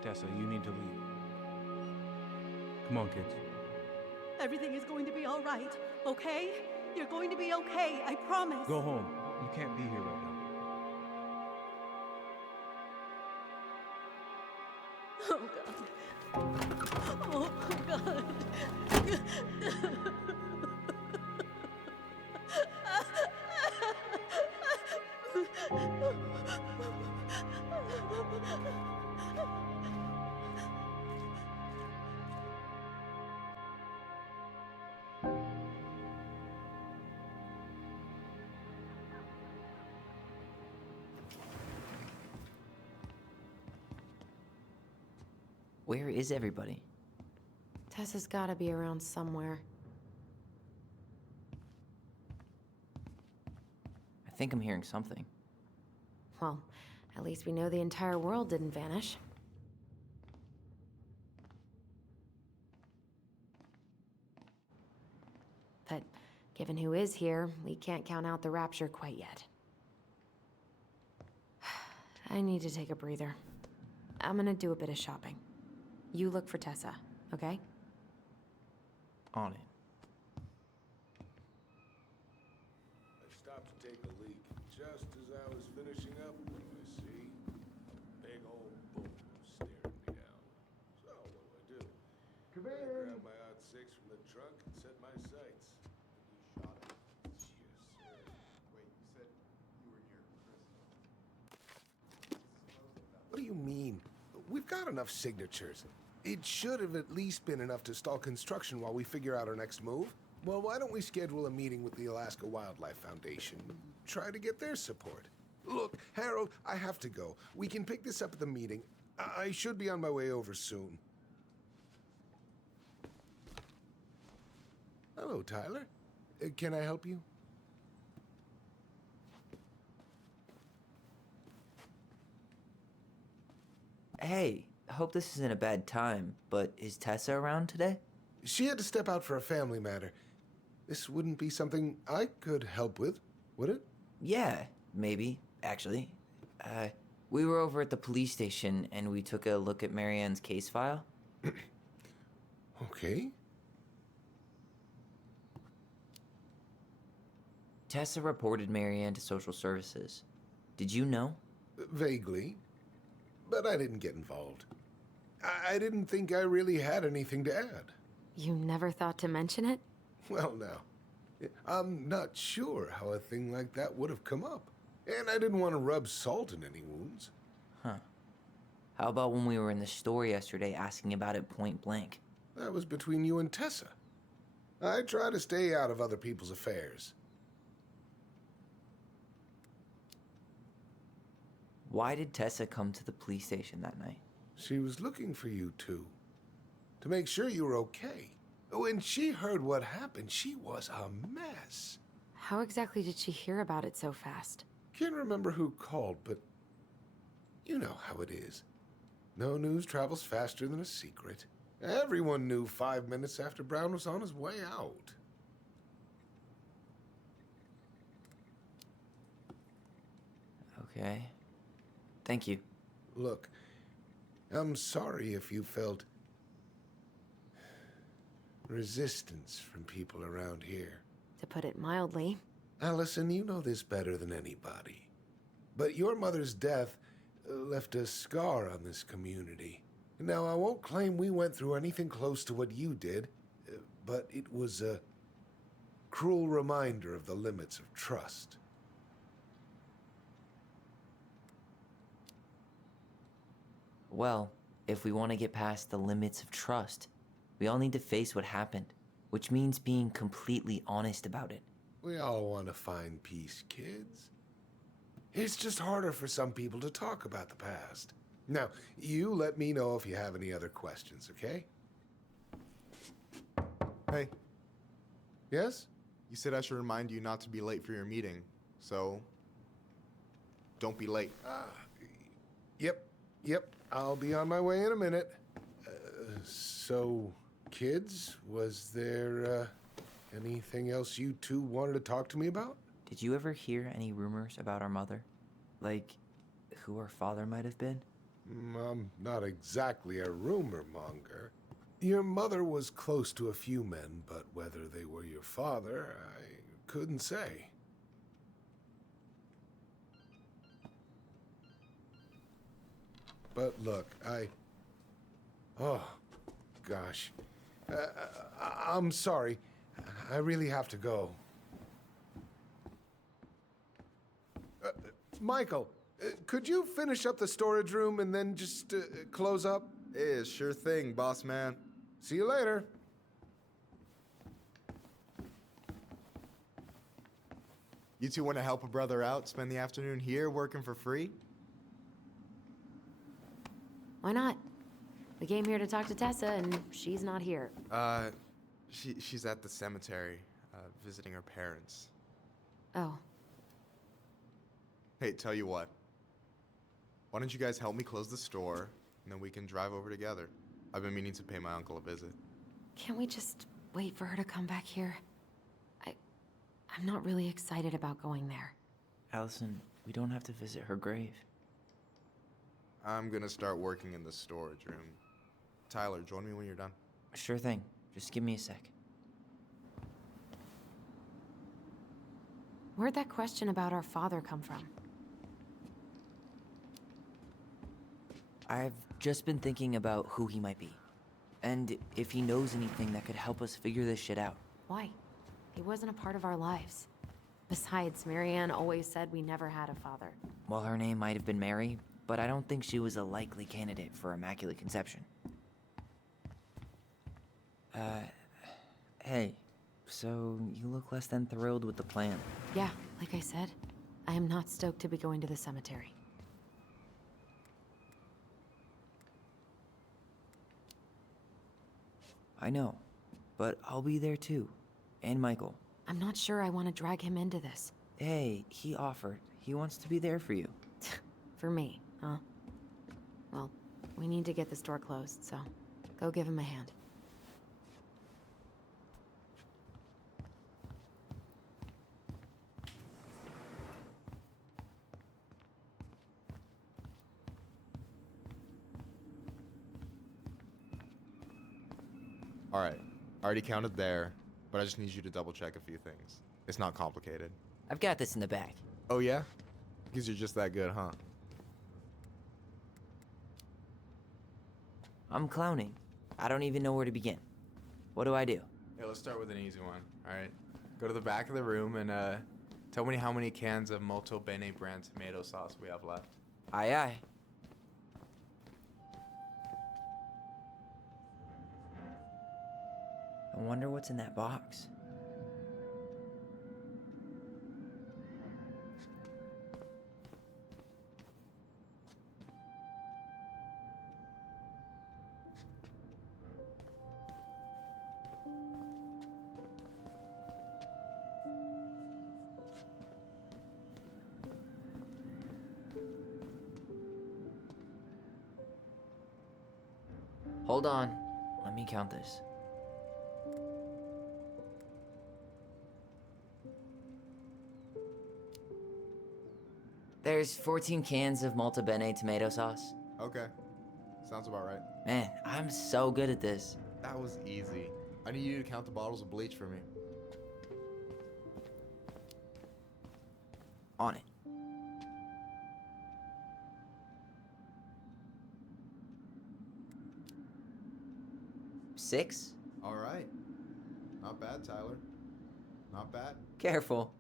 Tessa, you need to leave. Come on, kids. Everything is going to be all right, okay? You're going to be okay, I promise. Go home. You can't be here right now. Oh God. Oh God. Where is everybody? Tessa's gotta be around somewhere. I think I'm hearing something. Well, at least we know the entire world didn't vanish. But given who is here, we can't count out the rapture quite yet. I need to take a breather. I'm gonna do a bit of shopping. You look for Tessa, okay? On it. I stopped to take a leak just as I was finishing up. What do I see? A big old boulder staring me down. So what do? I grabbed my odd six from the trunk and set my sights. You shot it? Yes, sir. Wait, you said you were here, Chris. What do you mean? We've got enough signatures. It should have at least been enough to stall construction while we figure out our next move. Well, why don't we schedule a meeting with the Alaska Wildlife Foundation? Try to get their support. Look, Harold, I have to go. We can pick this up at the meeting. I should be on my way over soon. Hello, Tyler. Can I help you? Hey, hope this isn't a bad time, but is Tessa around today? She had to step out for a family matter. This wouldn't be something I could help with, would it? Yeah, maybe, actually. We were over at the police station and we took a look at Marianne's case file. Okay. Tessa reported Marianne to social services. Did you know? Vaguely. But I didn't get involved. I didn't think I really had anything to add. You never thought to mention it? Well, now, I'm not sure how a thing like that would have come up. And I didn't want to rub salt in any wounds. Huh. How about when we were in the store yesterday asking about it point blank? That was between you and Tessa. I try to stay out of other people's affairs. Why did Tessa come to the police station that night? She was looking for you two. To make sure you were okay. When she heard what happened, she was a mess. How exactly did she hear about it so fast? Can't remember who called, but you know how it is. No news travels faster than a secret. Everyone knew 5 minutes after Brown was on his way out. Okay. Thank you. Look, I'm sorry if you felt resistance from people around here. To put it mildly. Allison, you know this better than anybody. But your mother's death left a scar on this community. Now, I won't claim we went through anything close to what you did, but it was a cruel reminder of the limits of trust. Well, if we want to get past the limits of trust, we all need to face what happened, which means being completely honest about it. We all want to find peace, kids. It's just harder for some people to talk about the past. Now, you let me know if you have any other questions, okay? Hey. Yes? You said I should remind you not to be late for your meeting, so don't be late. Yep. I'll be on my way in a minute. So, kids, was there anything else you two wanted to talk to me about? Did you ever hear any rumors about our mother? Like, who our father might have been? I'm not exactly a rumor monger. Your mother was close to a few men, but whether they were your father, I couldn't say. But look, oh, gosh. I'm sorry. I really have to go. Michael, could you finish up the storage room and then just close up? Yeah, sure thing, boss man. See you later. You two want to help a brother out, spend the afternoon here working for free? Why not? We came here to talk to Tessa, and she's not here. She's at the cemetery, visiting her parents. Oh. Hey, tell you what. Why don't you guys help me close the store, and then we can drive over together. I've been meaning to pay my uncle a visit. Can't we just wait for her to come back here? I'm not really excited about going there. Allison, we don't have to visit her grave. I'm gonna start working in the storage room. Tyler, join me when you're done. Sure thing. Just give me a sec. Where'd that question about our father come from? I've just been thinking about who he might be. And if he knows anything that could help us figure this shit out. Why? He wasn't a part of our lives. Besides, Marianne always said we never had a father. Well, her name might have been Mary, but I don't think she was a likely candidate for Immaculate Conception. Hey, so you look less than thrilled with the plan. Yeah, like I said, I am not stoked to be going to the cemetery. I know, but I'll be there too. And Michael. I'm not sure I want to drag him into this. Hey, he offered. He wants to be there for you. For me, huh? Well, we need to get the store closed, so go give him a hand. Alright, already counted there, but I just need you to double check a few things. It's not complicated. I've got this in the bag. Oh yeah? Because you're just that good, huh? I'm clowning. I don't even know where to begin. What do I do? Yeah, let's start with an easy one, alright? Go to the back of the room and tell me how many cans of Molto Bene brand tomato sauce we have left. Aye aye. I wonder what's in that box. Hold on. Let me count this. There's 14 cans of Molto Bene tomato sauce. Okay. Sounds about right. Man, I'm so good at this. That was easy. I need you to count the bottles of bleach for me. On it. Six? Alright. Not bad, Tyler. Not bad. Careful.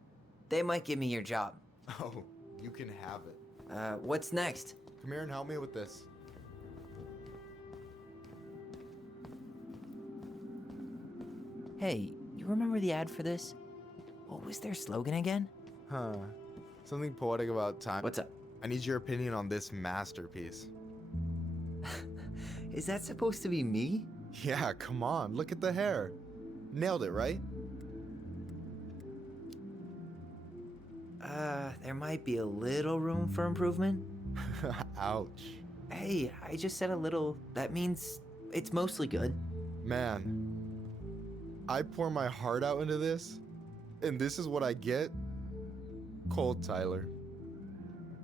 They might give me your job. Oh, you can have it. What's next? Come here and help me with this. Hey, you remember the ad for this? What was their slogan again? Huh. Something poetic about time. What's up? I need your opinion on this masterpiece. Is that supposed to be me? Yeah, come on. Look at the hair. Nailed it, right? There might be a little room for improvement. Ouch. Hey, I just said a little. That means it's mostly good. Man, I pour my heart out into this, and this is what I get? Cold, Tyler.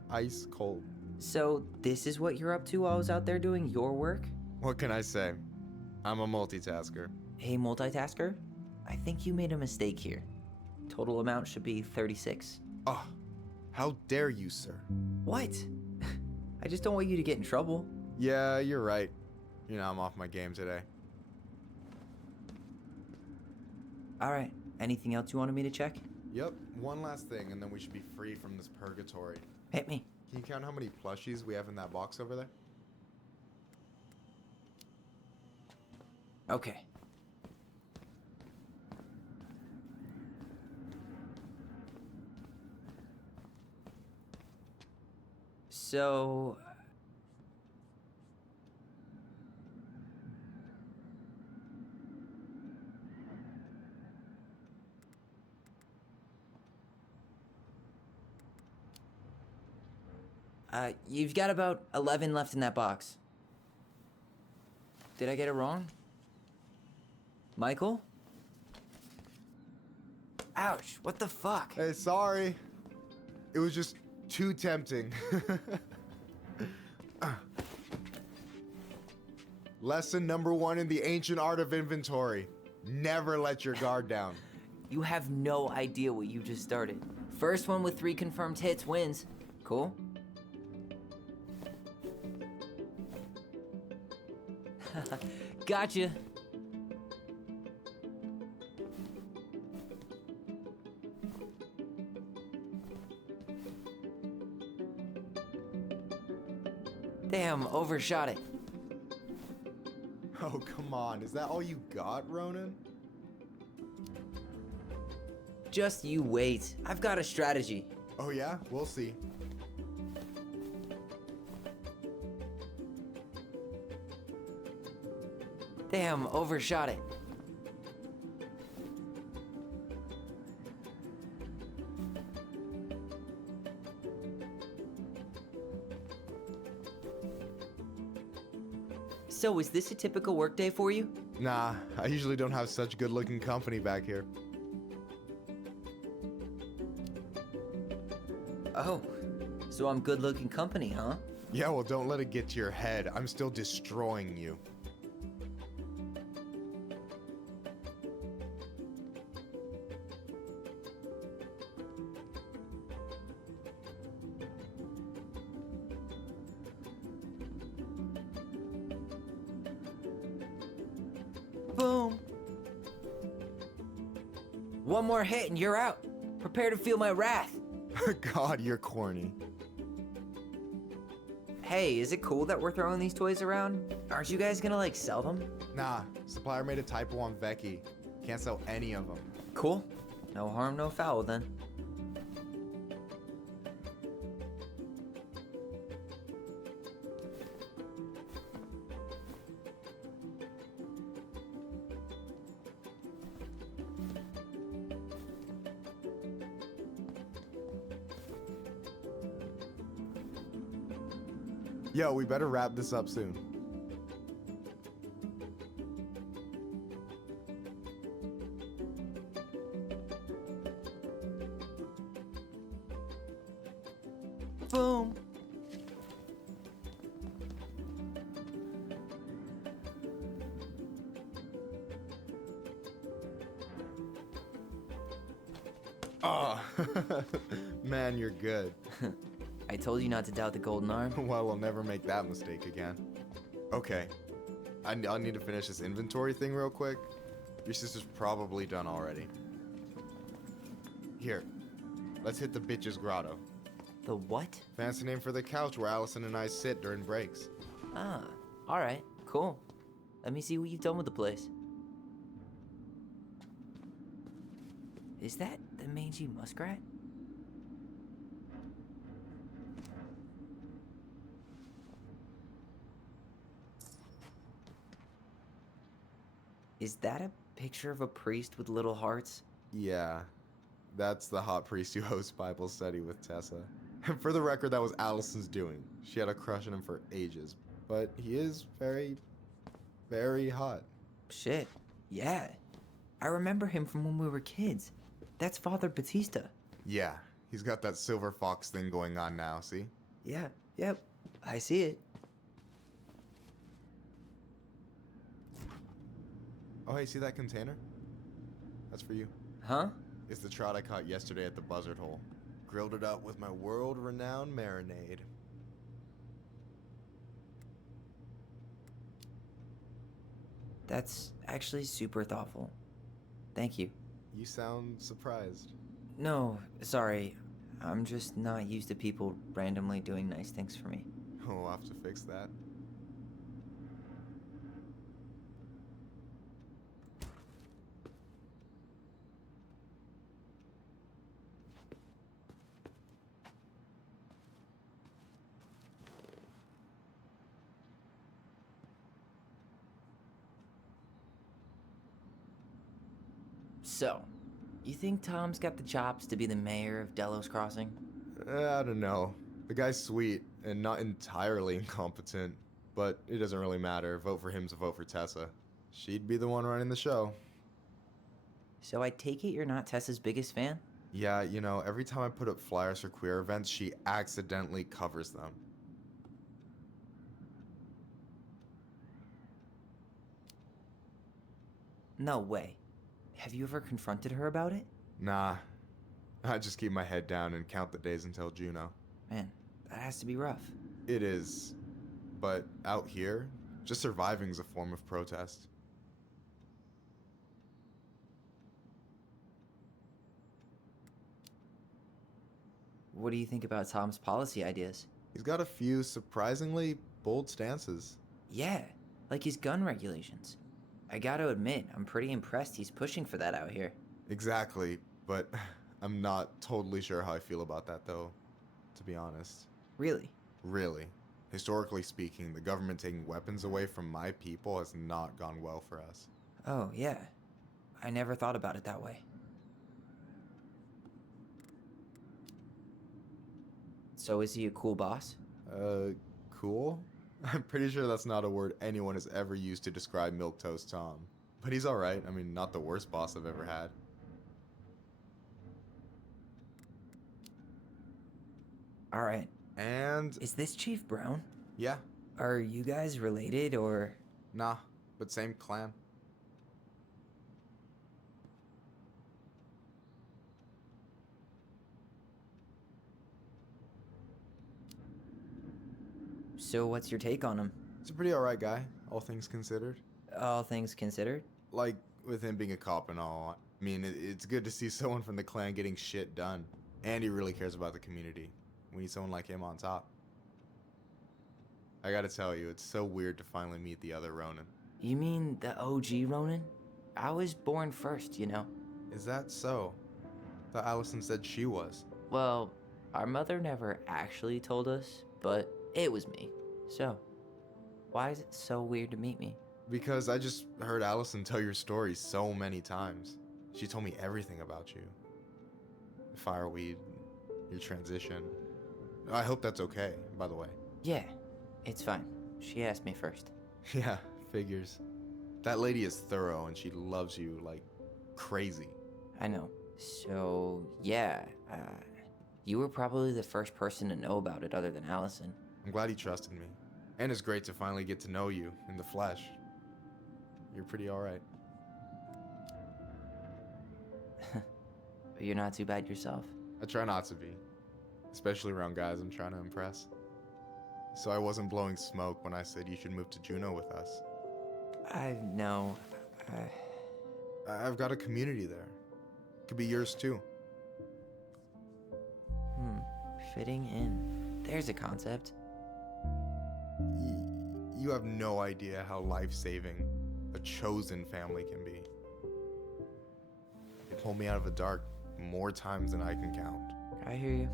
Ice cold. So, this is what you're up to while I was out there doing your work? What can I say? I'm a multitasker. Hey, multitasker? I think you made a mistake here. Total amount should be 36. Oh, how dare you, sir? What? I just don't want you to get in trouble. Yeah, you're right. You know, I'm off my game today. Alright, anything else you wanted me to check? Yep, one last thing, and then we should be free from this purgatory. Hit me. Can you count how many plushies we have in that box over there? Okay. So... you've got about 11 left in that box. Did I get it wrong? Michael? Ouch, what the fuck? Hey, sorry. It was just too tempting. Lesson number 1 in the ancient art of inventory. Never let your guard down. You have no idea what you just started. First one with 3 confirmed hits wins. Cool? Gotcha. Damn, overshot it. Oh, come on. Is that all you got, Ronan? Just you wait. I've got a strategy. Oh, yeah? We'll see. Damn, overshot it. So, is this a typical workday for you? Nah, I usually don't have such good-looking company back here. Oh, so I'm good-looking company, huh? Yeah, well, don't let it get to your head. I'm still destroying you. Boom. One more hit and you're out. Prepare to feel my wrath. God, you're corny. Hey, is it cool that we're throwing these toys around? Aren't you guys gonna, like, sell them? Nah, supplier made a typo on Vecchi. Can't sell any of them. Cool. No harm, no foul then. Yo, we better wrap this up soon. Boom. Oh, man, you're good. I told you not to doubt the golden arm. Well, we'll never make that mistake again. Okay, I'll need to finish this inventory thing real quick. Your sister's probably done already. Here, let's hit the bitch's grotto. The what? Fancy name for the couch where Allison and I sit during breaks. Ah, alright, cool. Let me see what you've done with the place. Is that the mangy muskrat? Is that a picture of a priest with little hearts? Yeah, that's the hot priest who hosts Bible study with Tessa. And for the record, that was Allison's doing. She had a crush on him for ages. But he is very, very hot. Shit, yeah. I remember him from when we were kids. That's Father Batista. Yeah, he's got that silver fox thing going on now, see? Yeah, yep, I see it. Oh, hey, see that container? That's for you. Huh? It's the trout I caught yesterday at the buzzard hole. Grilled it up with my world-renowned marinade. That's actually super thoughtful. Thank you. You sound surprised. No, sorry. I'm just not used to people randomly doing nice things for me. Oh, we'll have to fix that. So, you think Tom's got the chops to be the mayor of Delos Crossing? I don't know. The guy's sweet and not entirely incompetent, but it doesn't really matter. Vote for him's a vote for Tessa. She'd be the one running the show. So I take it you're not Tessa's biggest fan? Yeah, you know, every time I put up flyers for queer events, she accidentally covers them. No way. Have you ever confronted her about it? Nah, I just keep my head down and count the days until Juno. Man, that has to be rough. It is. But out here, just surviving is a form of protest. What do you think about Tom's policy ideas? He's got a few surprisingly bold stances. Yeah, like his gun regulations. I gotta admit, I'm pretty impressed he's pushing for that out here. Exactly, but I'm not totally sure how I feel about that though, to be honest. Really? Really. Historically speaking, the government taking weapons away from my people has not gone well for us. Oh, yeah. I never thought about it that way. So is he a cool boss? Cool? I'm pretty sure that's not a word anyone has ever used to describe Milquetoast Tom. But he's alright. I mean, not the worst boss I've ever had. Alright. And... Is this Chief Brown? Yeah. Are you guys related, or...? Nah, but same clan. So what's your take on him? He's a pretty alright guy, all things considered. All things considered? Like, with him being a cop and all. I mean, it's good to see someone from the clan getting shit done. And he really cares about the community. We need someone like him on top. I gotta tell you, it's so weird to finally meet the other Ronin. You mean the OG Ronin? I was born first, you know. Is that so? Thought Allison said she was. Well, our mother never actually told us, but it was me. So, why is it so weird to meet me? Because I just heard Allison tell your story so many times. She told me everything about you. Fireweed, your transition. I hope that's okay, by the way. Yeah, it's fine. She asked me first. Yeah, figures. That lady is thorough and she loves you like crazy. I know. So, yeah, you were probably the first person to know about it other than Allison. I'm glad he trusted me. And it's great to finally get to know you in the flesh. You're pretty alright. But you're not too bad yourself. I try not to be. Especially around guys I'm trying to impress. So I wasn't blowing smoke when I said you should move to Juneau with us. No. I've got a community there. Could be yours too. Fitting in. There's a concept. You have no idea how life-saving a chosen family can be. They pulled me out of the dark more times than I can count. I hear you.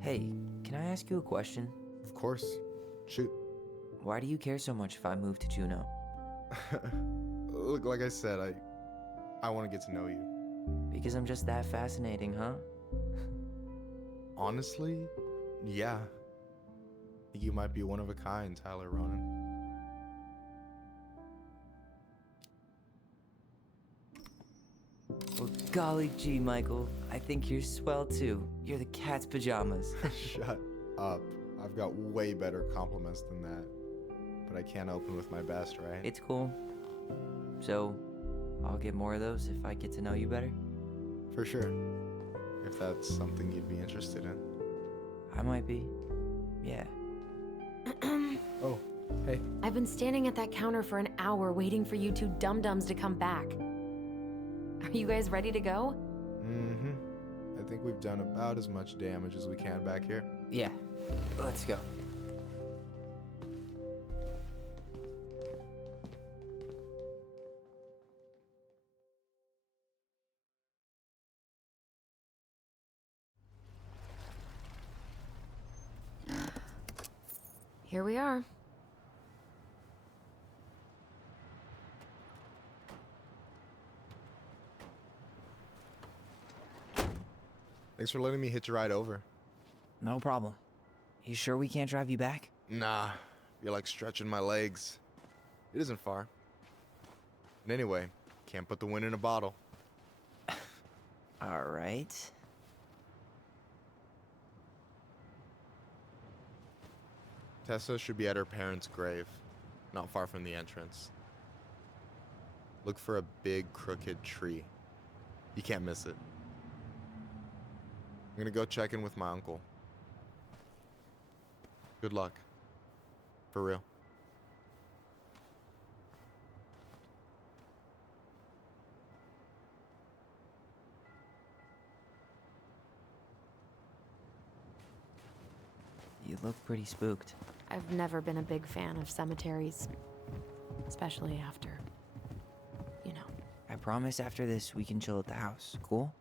Hey, can I ask you a question? Of course. Shoot. Why do you care so much if I move to Juneau? Look, like I said, I want to get to know you. Because I'm just that fascinating, huh? Honestly, yeah. I think you might be one of a kind, Tyler Ronan. Well, golly gee, Michael. I think you're swell too. You're the cat's pajamas. Shut up. I've got way better compliments than that. But I can't open with my best, right? It's cool. So, I'll get more of those if I get to know you better? For sure. If that's something you'd be interested in. I might be. Yeah. Oh, hey. I've been standing at that counter for an hour waiting for you two dum-dums to come back. Are you guys ready to go? Mm-hmm. I think we've done about as much damage as we can back here. Yeah. Let's go. Here we are. Thanks for letting me hitch a ride over. No problem. You sure we can't drive you back? Nah, you're like stretching my legs. It isn't far. And anyway, can't put the wind in a bottle. All right. Tessa should be at her parents' grave, not far from the entrance. Look for a big crooked tree. You can't miss it. I'm gonna go check in with my uncle. Good luck. For real. You look pretty spooked. I've never been a big fan of cemeteries, especially after, you know. I promise after this we can chill at the house, cool?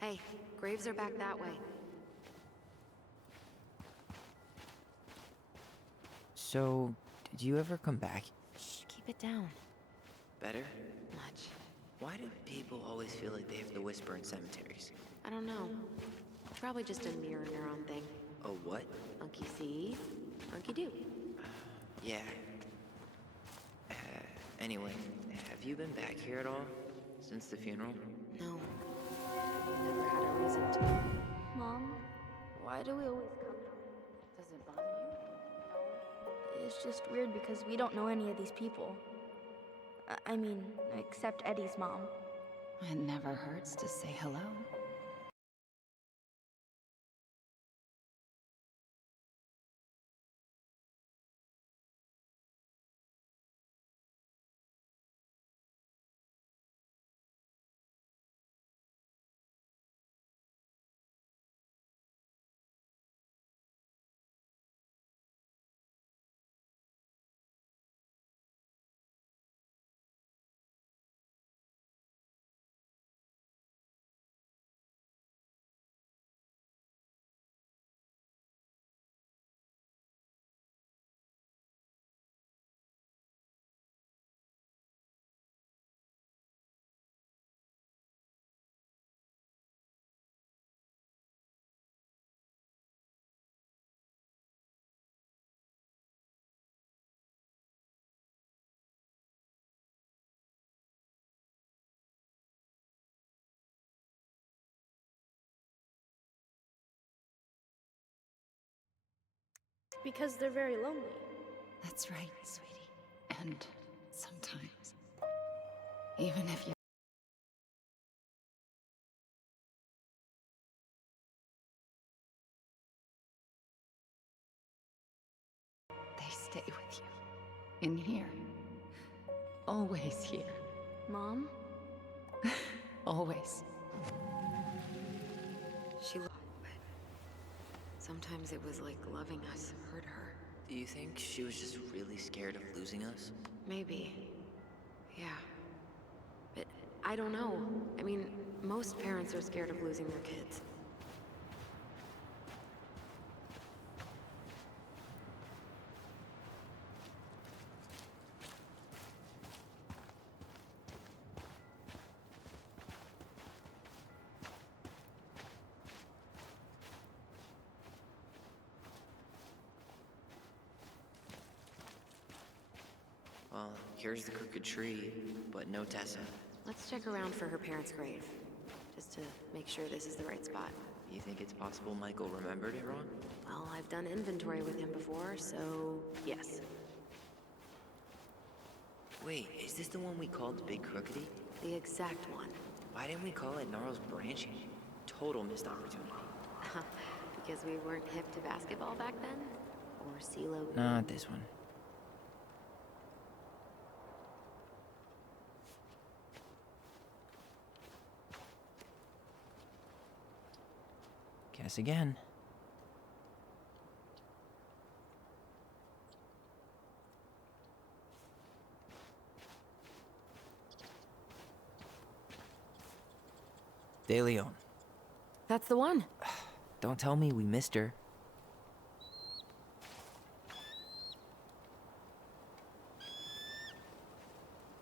Hey, graves are back that way. So, did you ever come back? Shh, keep it down. Better? Much. Why do people always feel like they have to whisper in cemeteries? I don't know. Probably just a mirror neuron thing. A what? Monkey see, monkey do. Yeah. Anyway, have you been back here at all? Since the funeral? No. Never had a reason to. Mom, why do we always come here? Does it bother you? It's just weird because we don't know any of these people. I mean, except Eddie's mom. It never hurts to say hello. Because they're very lonely. That's right, sweetie. And sometimes, even if you they stay with you. In here. Always here. Mom? Always. She loved, but sometimes it was like loving us hurt her. Do you think she was just really scared of losing us? Maybe. Yeah. But I don't know. I mean, most parents are scared of losing their kids. Well, here's the crooked tree, but no Tessa. Let's check around for her parents' grave, just to make sure this is the right spot. You think it's possible Michael remembered it wrong? Well, I've done inventory with him before, so yes. Wait, is this the one we called the Big Crookedy? The exact one. Why didn't we call it Gnarl's Branching? Total missed opportunity. Because we weren't hip to basketball back then? Or CeeLo? Not this one. Guess again. De Leon. That's the one. Don't tell me we missed her.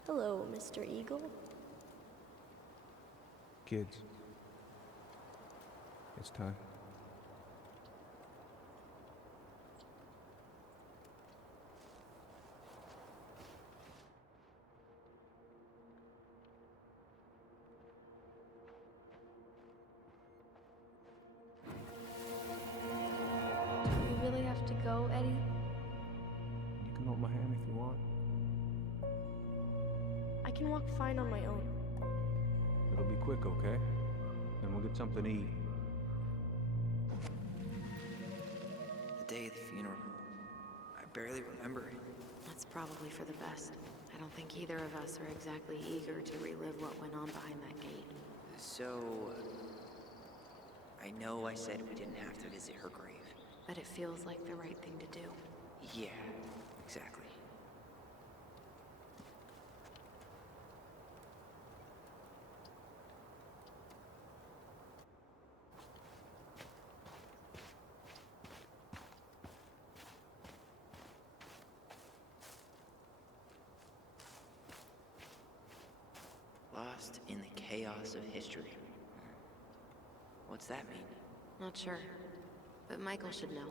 Hello, Mr. Eagle. Kids. It's time. can walk fine on my own. It'll be quick, okay? Then we'll get something to eat. The day of the funeral. I barely remember it. That's probably for the best. I don't think either of us are exactly eager to relive what went on behind that gate. So, I know I said we didn't have to visit her grave. But it feels like the right thing to do. Yeah, exactly. Lost in the chaos of history. What's that mean? Not sure. But Michael should know.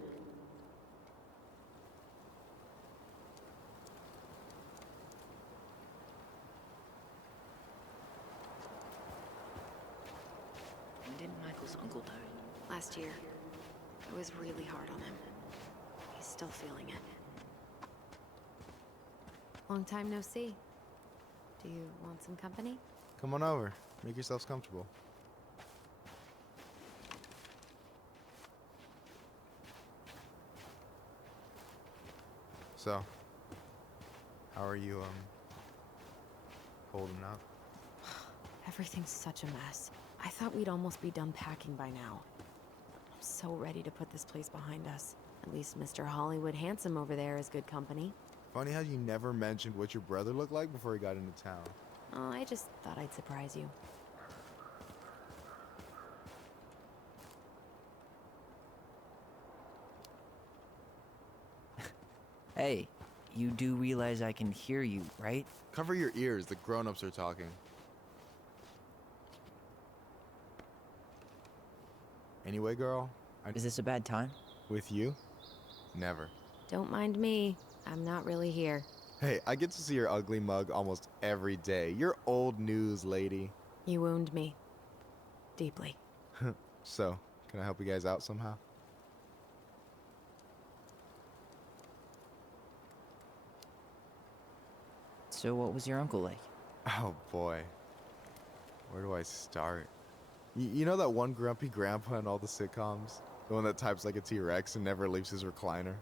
When did Michael's uncle die? Last year. It was really hard on him. He's still feeling it. Long time no see. Do you want some company? Come on over. Make yourselves comfortable. So, how are you, holding up? Everything's such a mess. I thought we'd almost be done packing by now. I'm so ready to put this place behind us. At least Mr. Hollywood Handsome over there is good company. Funny how you never mentioned what your brother looked like before he got into town. Oh, I just thought I'd surprise you. Hey, you do realize I can hear you, right? Cover your ears, the grown-ups are talking. Anyway, girl, Is this a bad time? with you? Never. Don't mind me. I'm not really here. Hey, I get to see your ugly mug almost every day. You're old news, lady. You wound me. Deeply. So, can I help you guys out somehow? So what was your uncle like? Oh boy. Where do I start? You know that one grumpy grandpa in all the sitcoms? The one that types like a T-Rex and never leaves his recliner?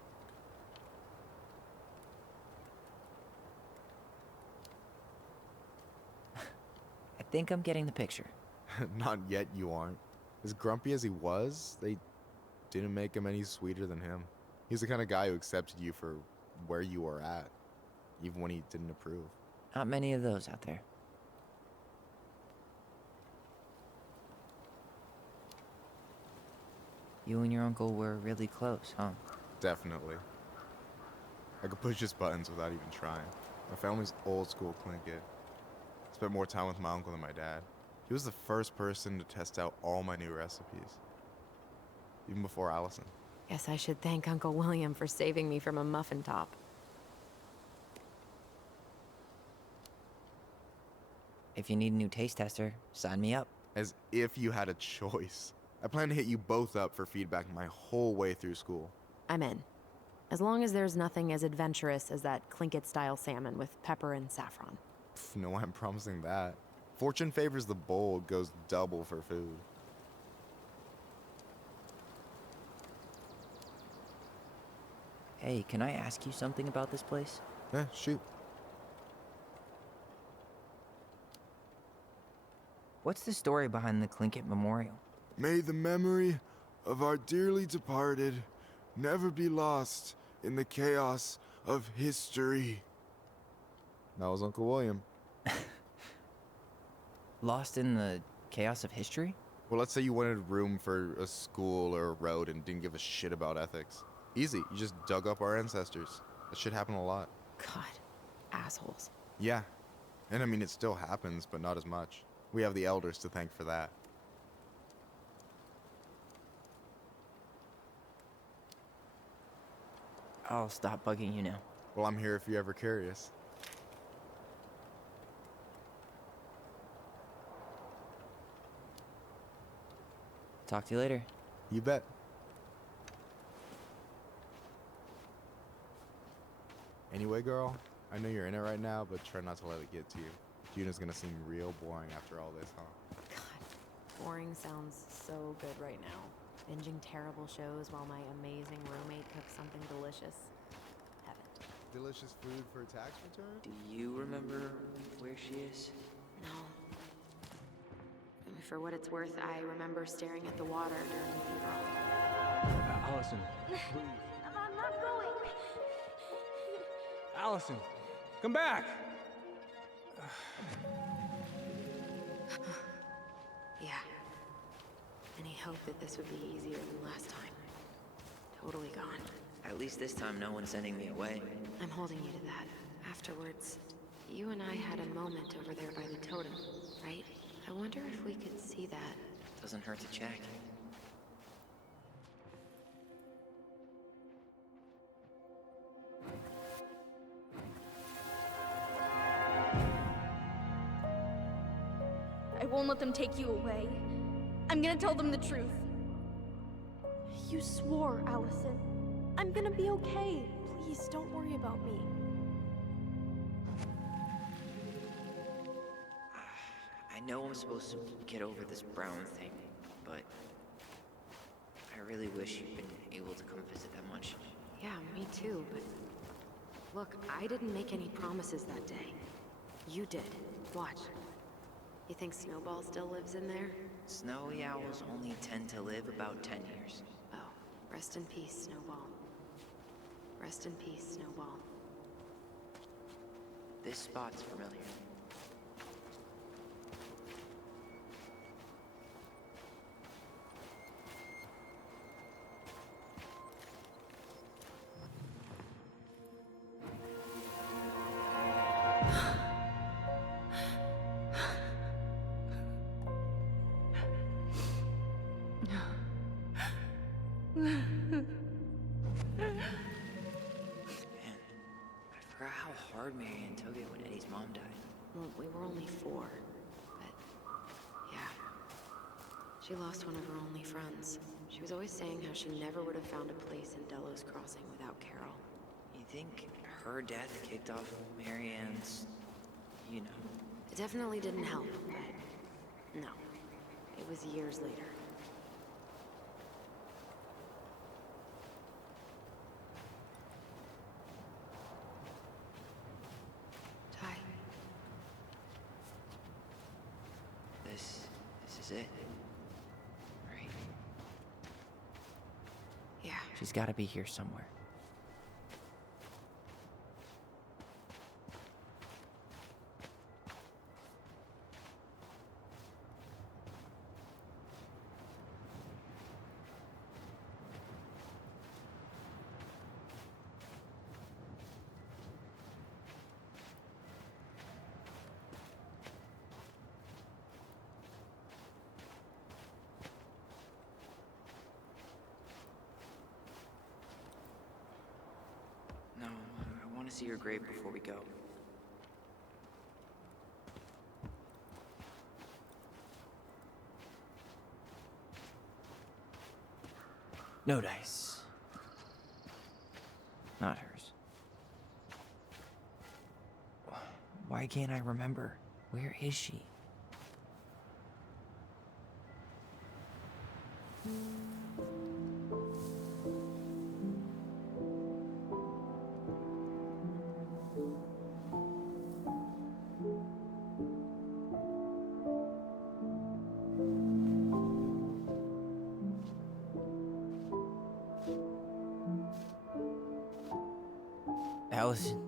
I think I'm getting the picture. Not yet, you aren't. As grumpy as he was, they didn't make him any sweeter than him. He's the kind of guy who accepted you for where you were at, even when he didn't approve. Not many of those out there. You and your uncle were really close, huh? Definitely. I could push his buttons without even trying. My family's old school Tlingit. Spent more time with my uncle than my dad. He was the first person to test out all my new recipes. Even before Allison. Guess I should thank Uncle William for saving me from a muffin top. If you need a new taste tester, sign me up. As if you had a choice. I plan to hit you both up for feedback my whole way through school. I'm in. As long as there's nothing as adventurous as that Tlingit-style salmon with pepper and saffron. No way I'm promising that. Fortune favors the bold, goes double for food. Hey, can I ask you something about this place? Shoot. What's the story behind the Tlingit Memorial? May the memory of our dearly departed never be lost in the chaos of history. That was Uncle William. Lost in the chaos of history? Well, let's say you wanted room for a school or a road and didn't give a shit about ethics. Easy, you just dug up our ancestors. That shit happened a lot. God, assholes. Yeah, and I mean it still happens, but not as much. We have the elders to thank for that. I'll stop bugging you now. Well, I'm here if you're ever curious. Talk to you later. You bet. Anyway, girl, I know you're in it right now, but try not to let it get to you. Yuna's gonna seem real boring after all this, huh? Boring sounds so good right now. Binging terrible shows while my amazing roommate cooks something delicious. Heaven. Delicious food for tax return? Do you remember where she is? No. For what it's worth, I remember staring at the water during the funeral. Allison, please. I'm not going. Allison, come back! Yeah. Any hope that this would be easier than last time? Totally gone. At least this time no one's sending me away. I'm holding you to that. Afterwards, you and I had a moment over there by the totem, right? I wonder if we could see that. Doesn't hurt to check. I won't let them take you away. I'm gonna tell them the truth. You swore, Allison. I'm gonna be okay. Please, don't worry about me. I know I'm supposed to get over this Brown thing, but I really wish you'd been able to come visit that much. Yeah, me too, but... Look, I didn't make any promises that day. You did. Watch. You think Snowball still lives in there? Snowy owls only tend to live about 10 years. Oh, rest in peace, Snowball. Rest in peace, Snowball. This spot's familiar. Marianne took it when Eddie's mom died. Well, we were only 4. But, yeah. She lost one of her only friends. She was always saying how she never would have found a place in Delos Crossing without Carol. You think her death kicked off Marianne's, you know? It definitely didn't help, but no. It was years later. This is it. Right? Yeah. She's gotta be here somewhere. No, I want to see her grave before we go. No dice. Not hers. Why can't I remember? Where is she? Allison.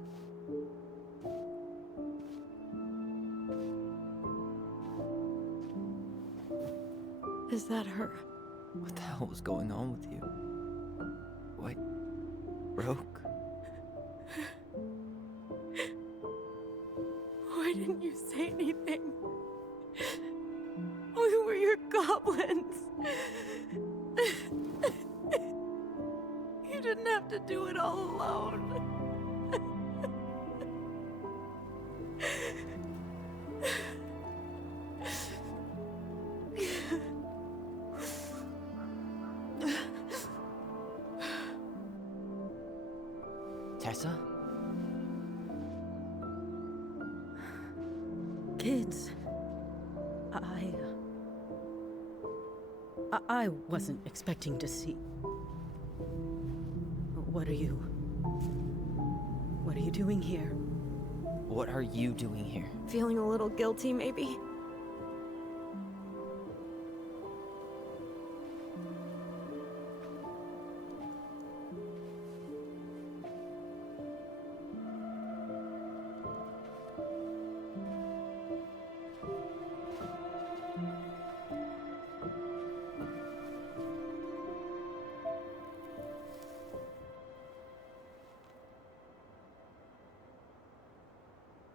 Is that her? What the hell was going on with you? What broke? Why didn't you say anything? We were your goblins. You didn't have to do it all alone. Tessa? Kids, I wasn't expecting to see. What are you doing here? What are you doing here? Feeling a little guilty, maybe?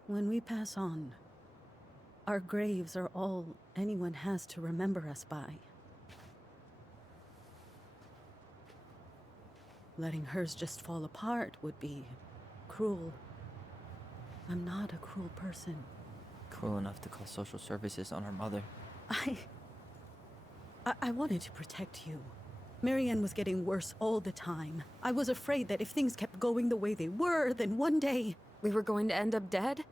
When we pass on, our graves are all anyone has to remember us by. Letting hers just fall apart would be cruel. I'm not a cruel person. Cruel enough to call social services on her mother. I wanted to protect you. Marianne was getting worse all the time. I was afraid that if things kept going the way they were, then one day... We were going to end up dead?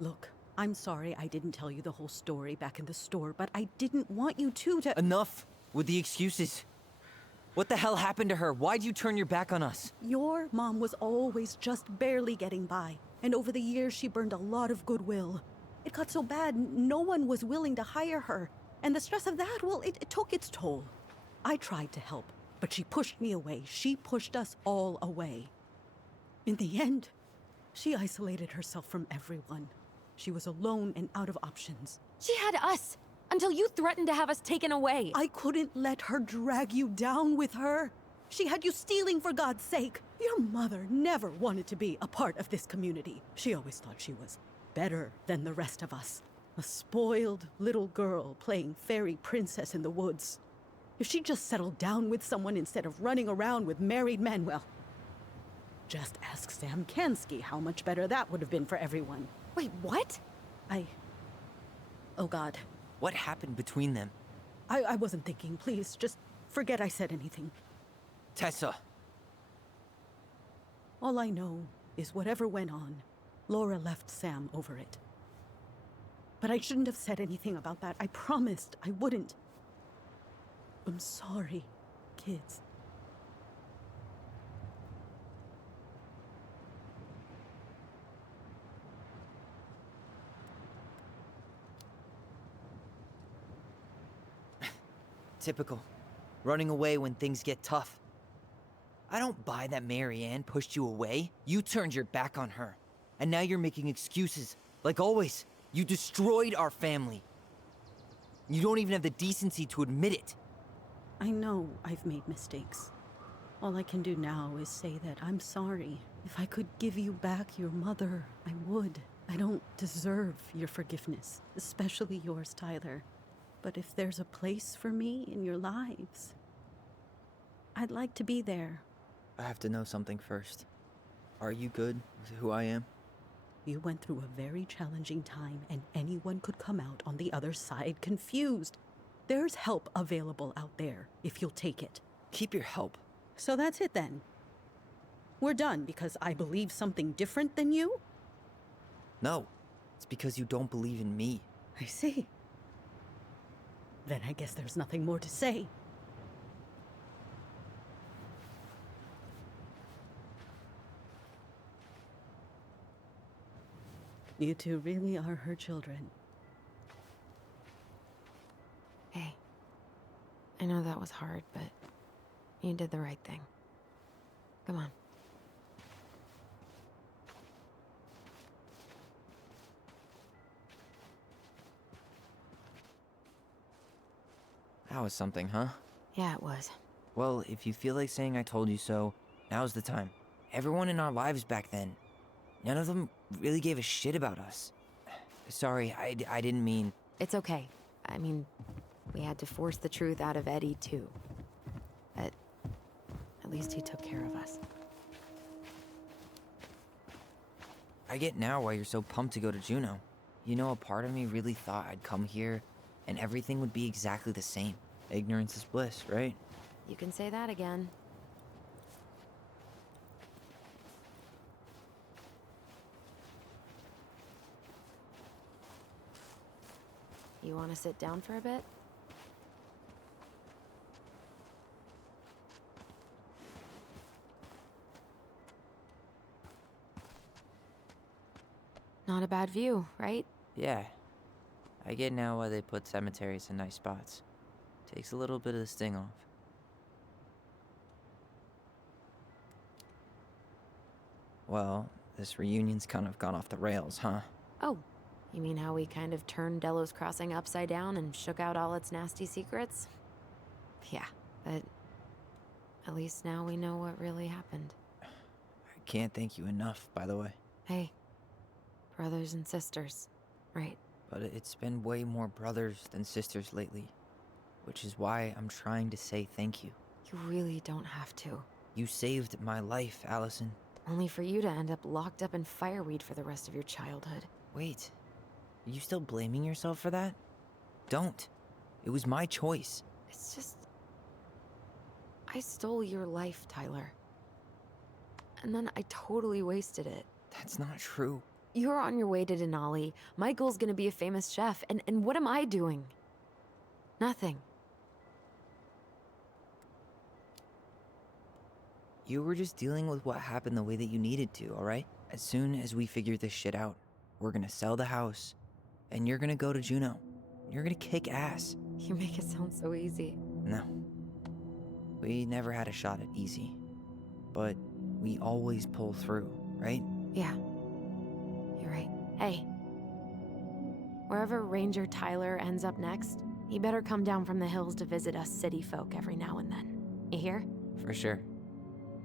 Look, I'm sorry I didn't tell you the whole story back in the store, but I didn't want you to... Enough with the excuses. What the hell happened to her? Why'd you turn your back on us? Your mom was always just barely getting by, and over the years she burned a lot of goodwill. It got so bad, no one was willing to hire her, and the stress of that, well, it took its toll. I tried to help, but she pushed me away. She pushed us all away. In the end, she isolated herself from everyone. She was alone and out of options. She had us, until you threatened to have us taken away. I couldn't let her drag you down with her. She had you stealing for God's sake. Your mother never wanted to be a part of this community. She always thought she was better than the rest of us. A spoiled little girl playing fairy princess in the woods. If she just settled down with someone instead of running around with married men, well, just ask Sam Kansky how much better that would have been for everyone. Wait, what? Oh God. What happened between them? I wasn't thinking. Please, just forget I said anything. Tessa! All I know is whatever went on, Laura left Sam over it. But I shouldn't have said anything about that. I promised I wouldn't. I'm sorry, kids. Typical. Running away when things get tough. I don't buy that Marianne pushed you away. You turned your back on her. And now you're making excuses. Like always, you destroyed our family. You don't even have the decency to admit it. I know I've made mistakes. All I can do now is say that I'm sorry. If I could give you back your mother, I would. I don't deserve your forgiveness, especially yours, Tyler. But if there's a place for me in your lives, I'd like to be there. I have to know something first. Are you good with who I am? You went through a very challenging time, and anyone could come out on the other side confused. There's help available out there, if you'll take it. Keep your help. So that's it then. We're done because I believe something different than you? No, it's because you don't believe in me. I see. Then I guess there's nothing more to say. You two really are her children. Hey, I know that was hard, but you did the right thing. Come on. That was something, huh? Yeah, it was. Well, if you feel like saying I told you so, now's the time. Everyone in our lives back then, none of them really gave a shit about us. Sorry, I didn't mean... It's okay. I mean, we had to force the truth out of Eddie, too. But at least he took care of us. I get now why you're so pumped to go to Juneau. You know, a part of me really thought I'd come here and everything would be exactly the same. Ignorance is bliss, right? You can say that again. You want to sit down for a bit? Not a bad view, right? Yeah. I get now why they put cemeteries in nice spots. Takes a little bit of the sting off. Well, this reunion's kind of gone off the rails, huh? Oh, you mean how we kind of turned Delos Crossing upside down and shook out all its nasty secrets? Yeah, but at least now we know what really happened. I can't thank you enough, by the way. Hey, brothers and sisters, right? But it's been way more brothers than sisters lately, which is why I'm trying to say thank you. You really don't have to. You saved my life, Allison. Only for you to end up locked up in fireweed for the rest of your childhood. Wait, are you still blaming yourself for that? Don't. It was my choice. It's just... I stole your life, Tyler. And then I totally wasted it. That's not true. You're on your way to Denali. Michael's gonna be a famous chef, and what am I doing? Nothing. You were just dealing with what happened the way that you needed to, alright? As soon as we figure this shit out, we're gonna sell the house, and you're gonna go to Juneau. You're gonna kick ass. You make it sound so easy. No. We never had a shot at easy. But we always pull through, right? Yeah. You're right. Hey. Wherever Ranger Tyler ends up next, he better come down from the hills to visit us city folk every now and then. You hear? For sure.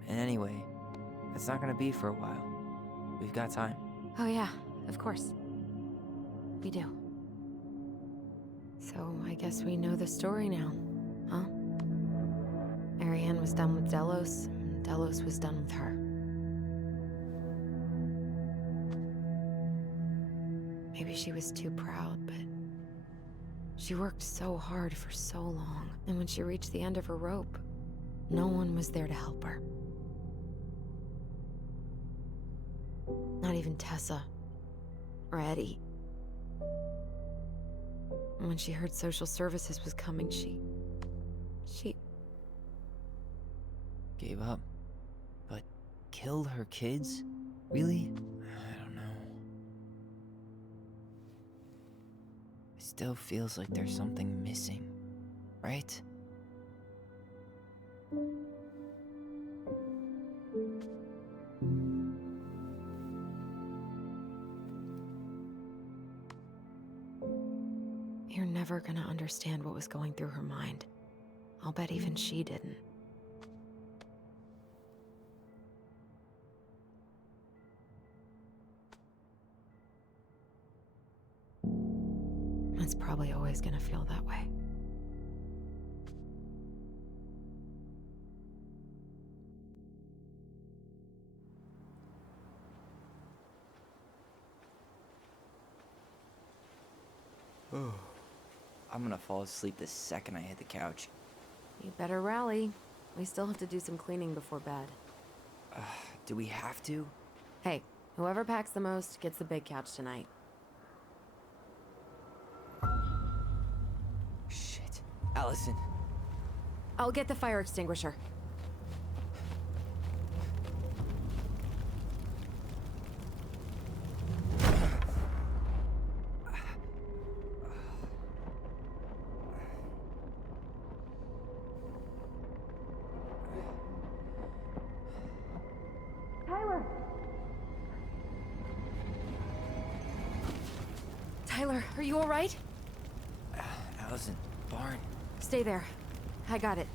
And anyway, it's not gonna be for a while. We've got time. Oh yeah, of course. We do. So I guess we know the story now, huh? Marianne was done with Delos, and Delos was done with her. Maybe she was too proud, but she worked so hard for so long, and when she reached the end of her rope, no one was there to help her. Not even Tessa. Or Eddie. And when she heard social services was coming, she Gave up. But killed her kids? Really? I don't know. It still feels like there's something missing, right? You're never gonna understand what was going through her mind. I'll bet even she didn't. It's probably always gonna feel that way. I'm gonna fall asleep the second I hit the couch. You better rally. We still have to do some cleaning before bed. Do we have to? Hey, whoever packs the most gets the big couch tonight. Shit. Allison. I'll get the fire extinguisher. Tyler, are you all right? Allison, barn. Stay there. I got it.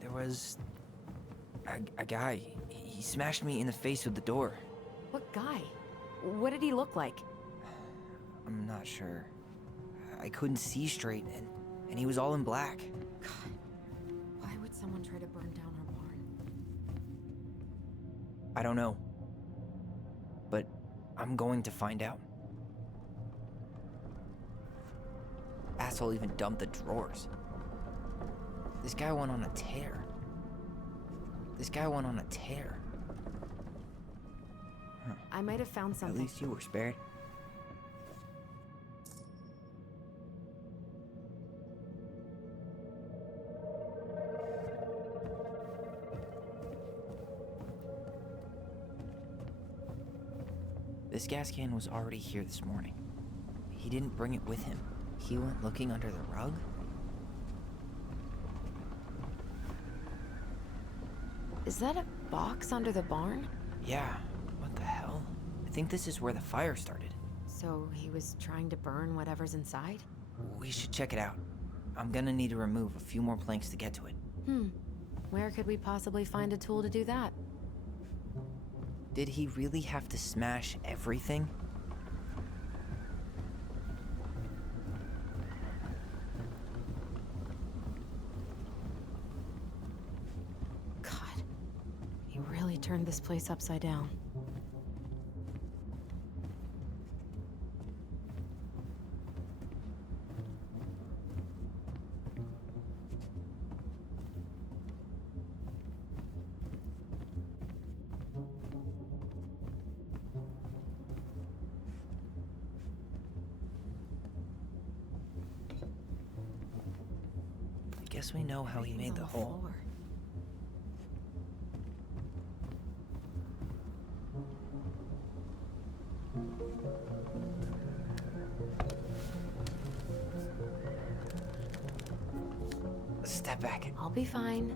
There was a guy. He smashed me in the face with the door. What guy? What did he look like? I'm not sure. I couldn't see straight, and he was all in black. God, why would someone try to burn down our barn? I don't know. But I'm going to find out. Asshole even dumped the drawers. This guy went on a tear. I might have found something. At least you were spared. This gas can was already here this morning. He didn't bring it with him. He went looking under the rug? Is that a box under the barn? Yeah, what the hell? I think this is where the fire started. So he was trying to burn whatever's inside? We should check it out. I'm gonna need to remove a few more planks to get to it. Where could we possibly find a tool to do that? Did he really have to smash everything? God, he really turned this place upside down. Guess we know how he made the hole. Step back. I'll be fine.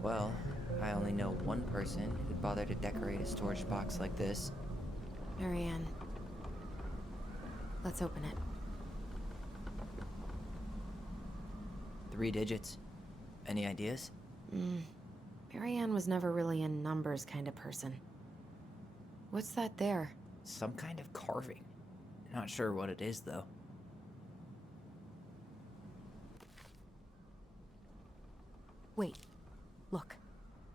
Well, I only know one person who'd bother to decorate a storage box like this. Marianne. Let's open it. 3 digits. Any ideas? Marianne was never really a numbers kind of person. What's that there? Some kind of carving. Not sure what it is, though. Wait. Look.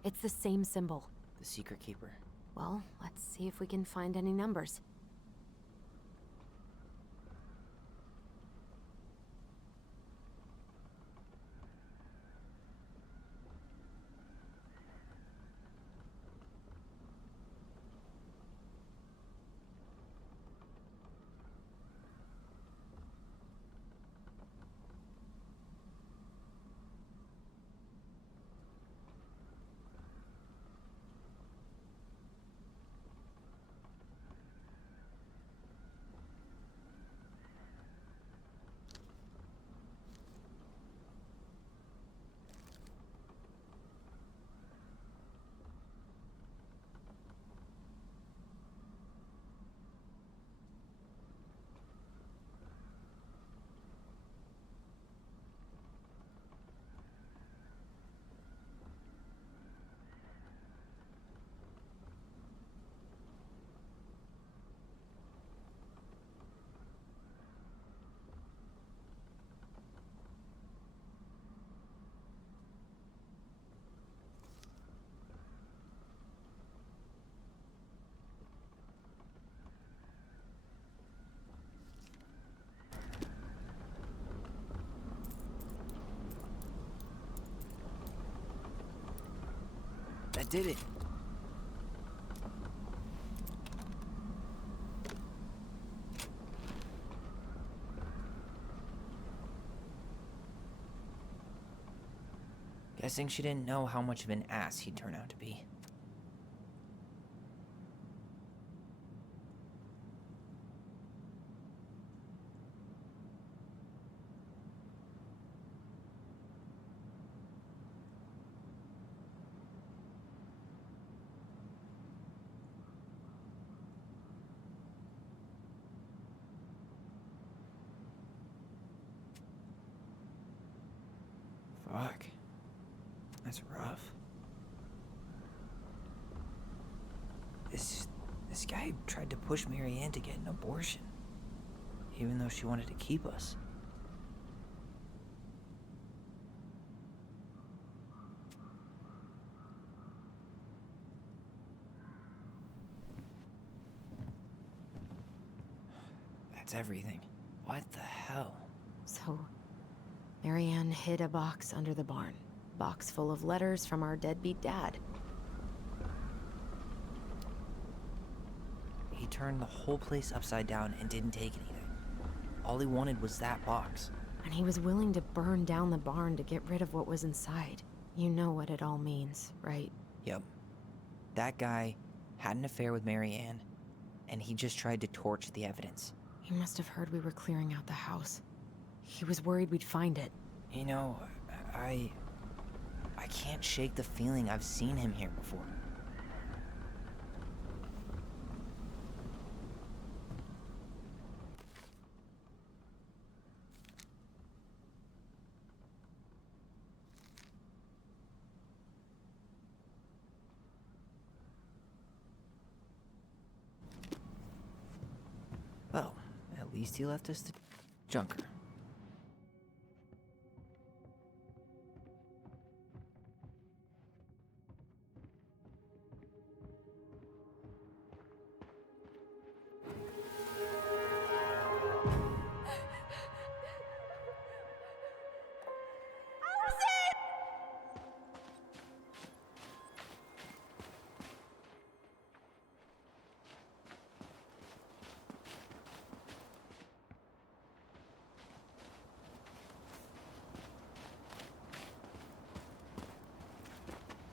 It's the same symbol. The Secret Keeper. Well, let's see if we can find any numbers. That did it. Guessing she didn't know how much of an ass he'd turn out to be. Fuck. That's rough. This guy tried to push Marianne to get an abortion, even though she wanted to keep us. That's everything. What the hell? So, Marianne hid a box under the barn. Box full of letters from our deadbeat dad. He turned the whole place upside down and didn't take anything. All he wanted was that box. And he was willing to burn down the barn to get rid of what was inside. You know what it all means, right? Yep. That guy had an affair with Marianne, and he just tried to torch the evidence. He must have heard we were clearing out the house. He was worried we'd find it. You know, I can't shake the feeling I've seen him here before. Well, at least he left us the junker.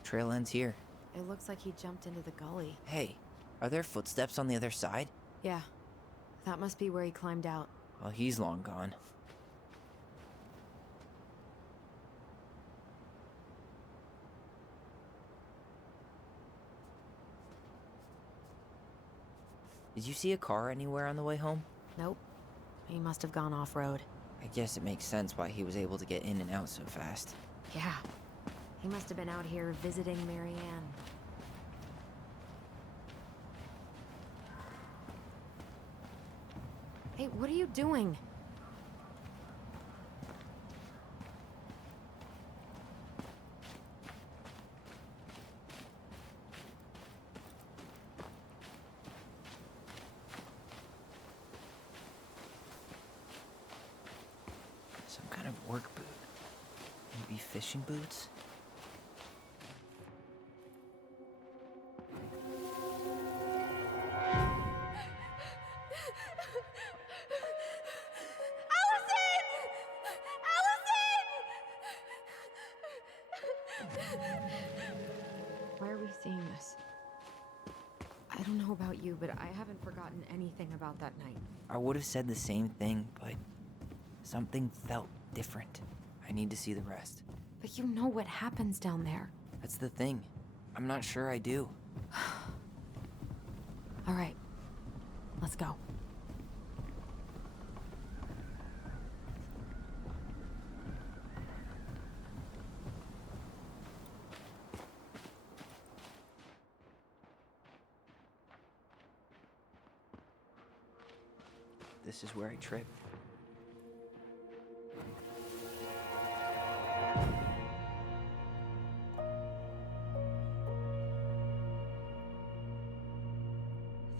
Trail ends here. It looks like he jumped into the gully. Hey, are there footsteps on the other side? Yeah, that must be where he climbed out. Well, he's long gone. Did you see a car anywhere on the way home? Nope. He must have gone off-road. I guess it makes sense why he was able to get in and out so fast. Yeah. He must have been out here visiting Marianne. Hey, what are you doing? Some kind of work boot. Maybe fishing boots? Why are we seeing this? I don't know about you, but I haven't forgotten anything about that night. I would have said the same thing, but something felt different. I need to see the rest. But you know what happens down there. That's the thing. I'm not sure I do. All right, let's go. This is where I tripped.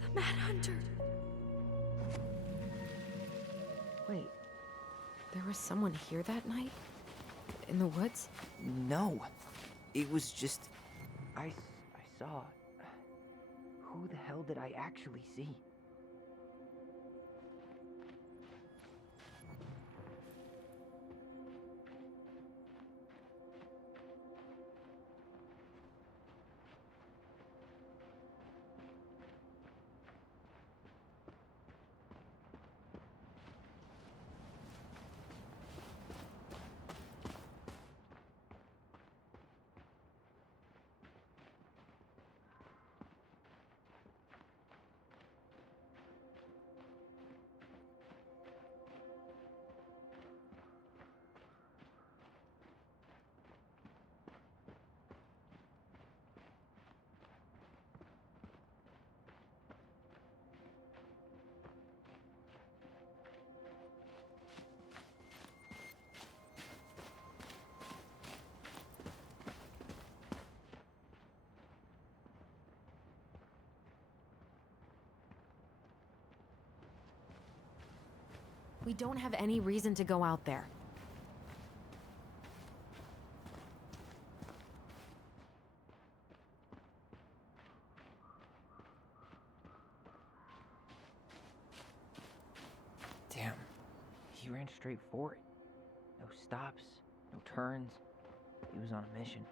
The Mad Hunter. Wait, there was someone here that night? In the woods? No. It was just... I saw... Who the hell did I actually see? We don't have any reason to go out there. Damn. He ran straight for it. No stops, no turns. He was on a mission.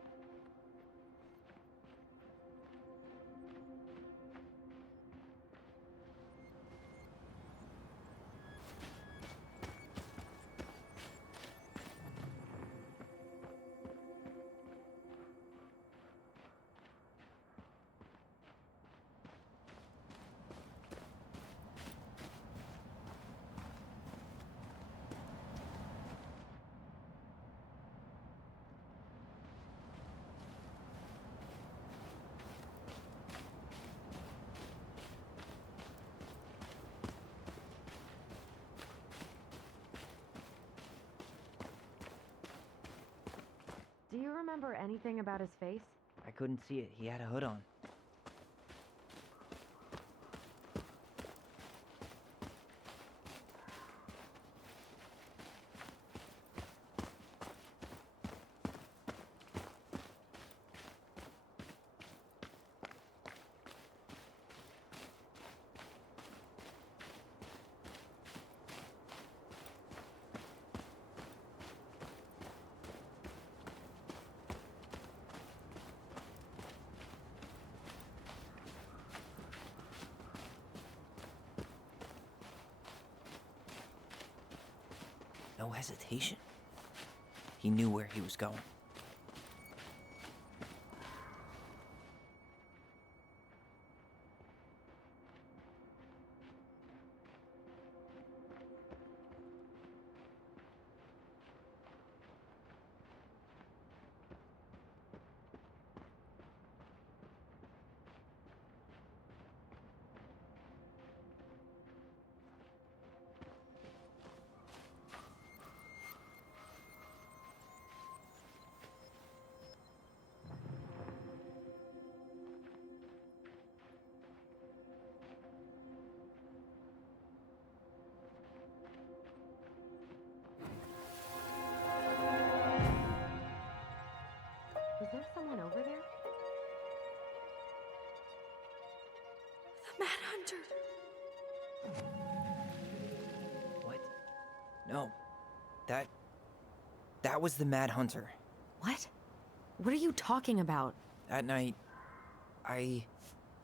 Do you remember anything about his face? I couldn't see it. He had a hood on. No hesitation. He knew where he was going. Is there someone over there? The Mad Hunter. What? No. That was the Mad Hunter. What? What are you talking about? That night, I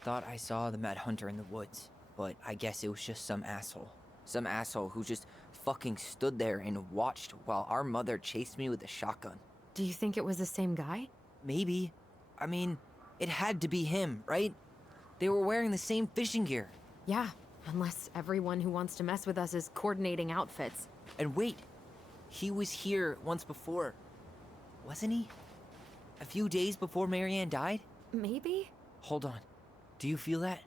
thought I saw the Mad Hunter in the woods, but I guess it was just some asshole. Some asshole who just fucking stood there and watched while our mother chased me with a shotgun. Do you think it was the same guy? Maybe. I mean, it had to be him, right? They were wearing the same fishing gear. Yeah, unless everyone who wants to mess with us is coordinating outfits. And wait, he was here once before, wasn't he? A few days before Marianne died? Maybe? Hold on. Do you feel that?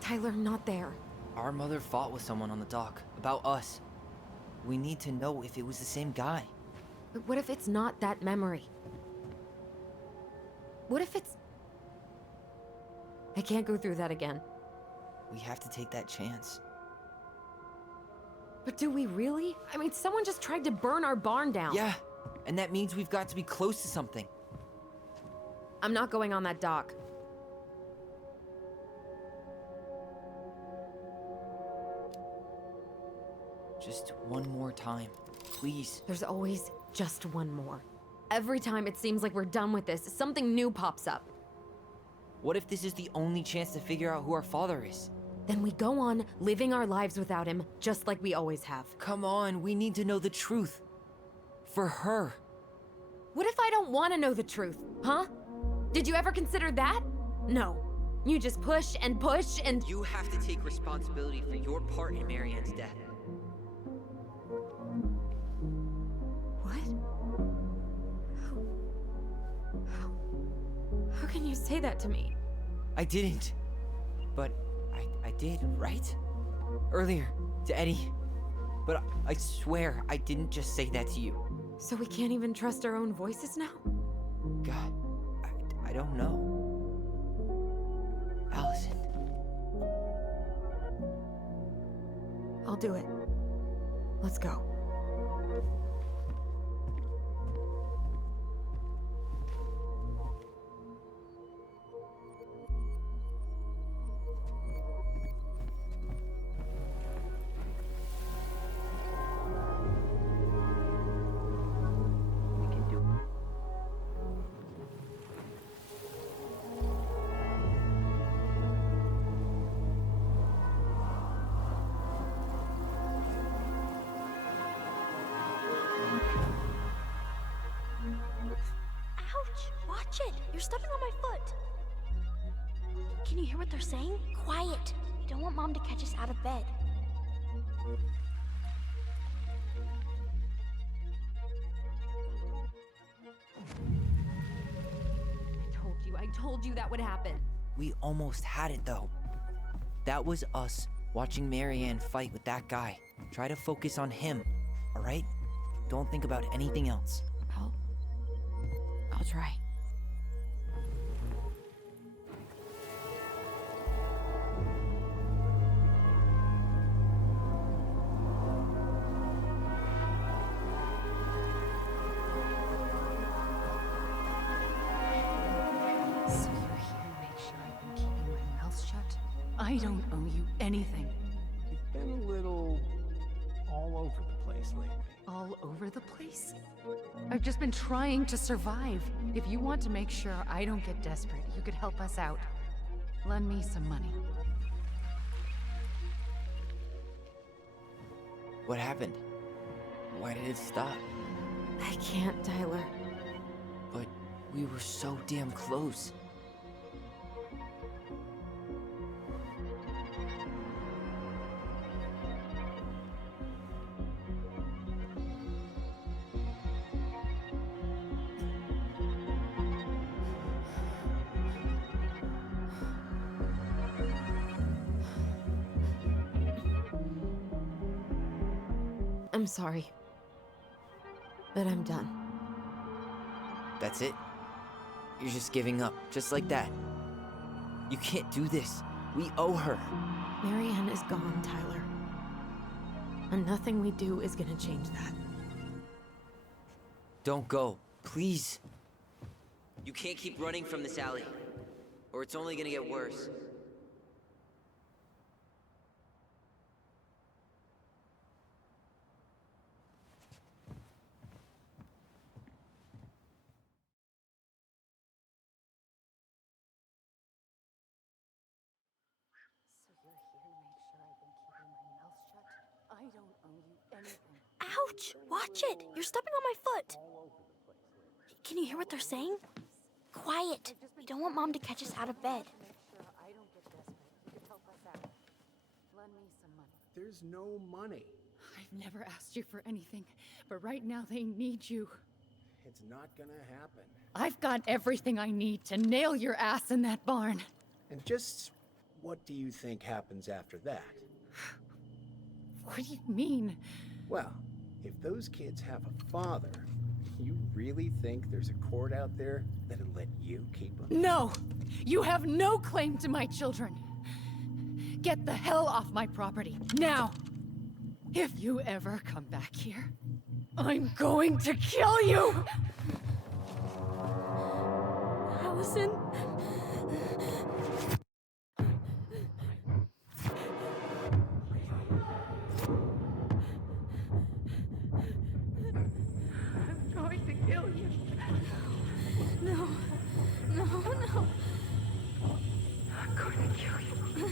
Tyler, not there. Our mother fought with someone on the dock about us. We need to know if it was the same guy. But what if it's not that memory? What if it's... I can't go through that again. We have to take that chance. But do we really? I mean, someone just tried to burn our barn down. Yeah, and that means we've got to be close to something. I'm not going on that dock. Just one more time, please. There's always just one more. Every time it seems like we're done with this, something new pops up. What if this is the only chance to figure out who our father is? Then we go on living our lives without him, just like we always have. Come on, we need to know the truth. For her. What if I don't want to know the truth, huh? Did you ever consider that? No. You just push and push and... You have to take responsibility for your part in Marianne's death. What? How can you say that to me? I didn't. But I did, right? Earlier, to Eddie. But I swear I didn't just say that to you. So we can't even trust our own voices now? God, I don't know. Allison. I'll do it. Let's go. Watch it! You're stepping on my foot! Can you hear what they're saying? Quiet! We don't want Mom to catch us out of bed. I told you that would happen. We almost had it, though. That was us watching Marianne fight with that guy. Try to focus on him, all right? Don't think about anything else. I'll try. So you're here to make sure I've been keeping my mouth shut? I don't owe you anything. You've been a little all over the place lately. All over the place? I've just been trying to survive. If you want to make sure I don't get desperate, you could help us out. Lend me some money. What happened? Why did it stop? I can't, Tyler. But we were so damn close. I'm sorry. But I'm done. That's it? You're just giving up, just like that. You can't do this. We owe her. Marianne is gone, Tyler. And nothing we do is gonna change that. Don't go, please. You can't keep running from this alley, or it's only gonna get worse. I don't owe you anything. Ouch! Watch it! You're stepping on my foot! Can you hear what they're saying? Quiet! We don't want Mom to catch us out of bed. Lend me some money. There's no money. I've never asked you for anything, but right now they need you. It's not gonna happen. I've got everything I need to nail your ass in that barn. And just what do you think happens after that? What do you mean? Well, if those kids have a father, you really think there's a court out there that'll let you keep them? No! You have no claim to my children! Get the hell off my property, now! If you ever come back here, I'm going to kill you! Allison? I'm going to kill you. No. No, no. I'm going to kill you.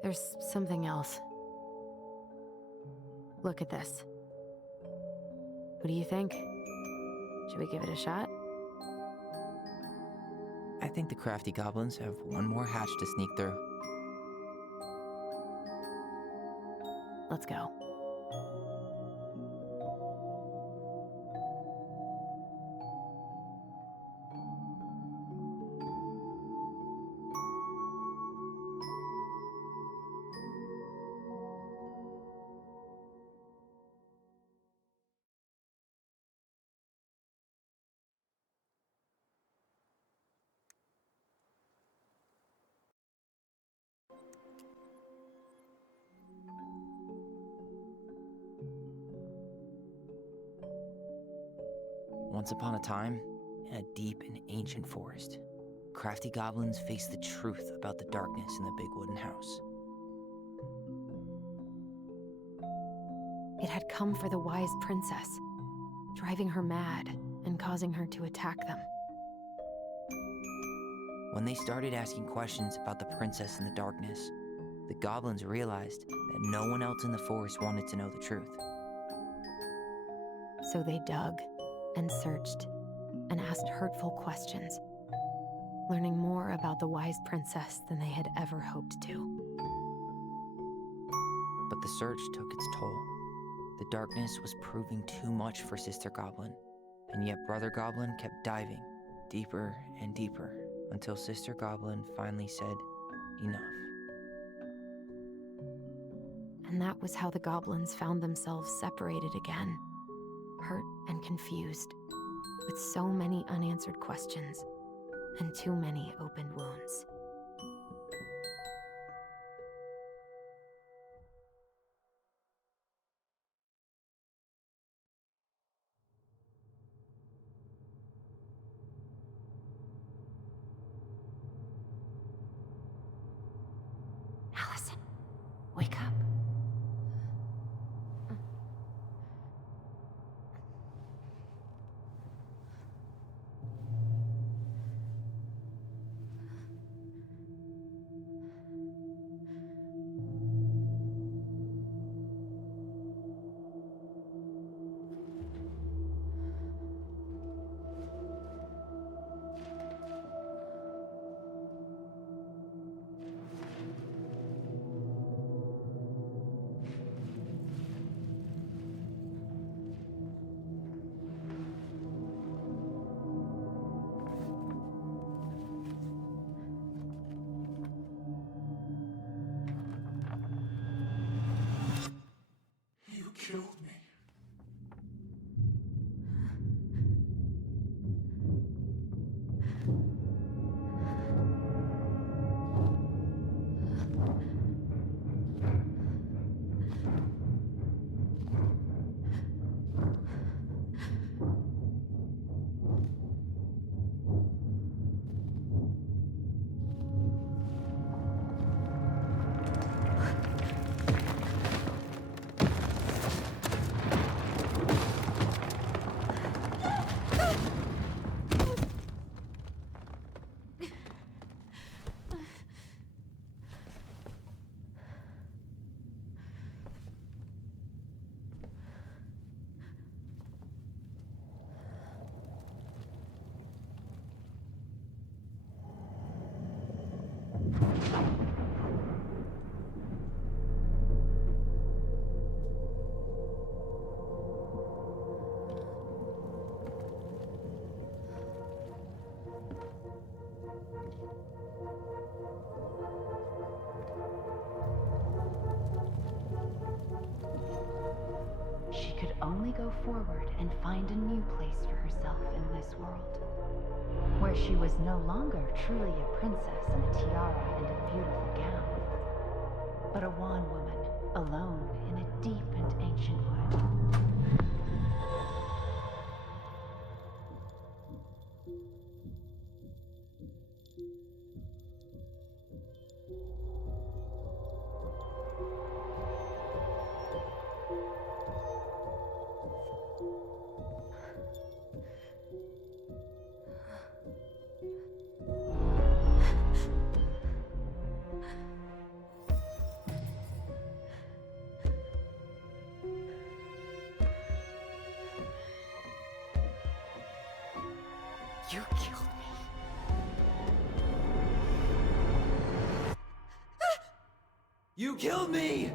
There's something else. Look at this. What do you think? Should we give it a shot? I think the crafty goblins have one more hatch to sneak through. Let's go. Once upon a time, in a deep and ancient forest, crafty goblins faced the truth about the darkness in the big wooden house. It had come for the wise princess, driving her mad and causing her to attack them. When they started asking questions about the princess in the darkness, the goblins realized that no one else in the forest wanted to know the truth. So they dug and searched and asked hurtful questions, learning more about the wise princess than they had ever hoped to. But the search took its toll. The darkness was proving too much for Sister Goblin, and yet Brother Goblin kept diving deeper and deeper until Sister Goblin finally said, enough. And that was how the goblins found themselves separated again, hurt and confused, with so many unanswered questions and too many open wounds. Allison, wake up. You killed me. She could only go forward and find a new place for herself in this world, where she was no longer truly a princess in a tiara and a beautiful gown, but a wan woman, alone in a deep and ancient wood. You killed me. You killed me!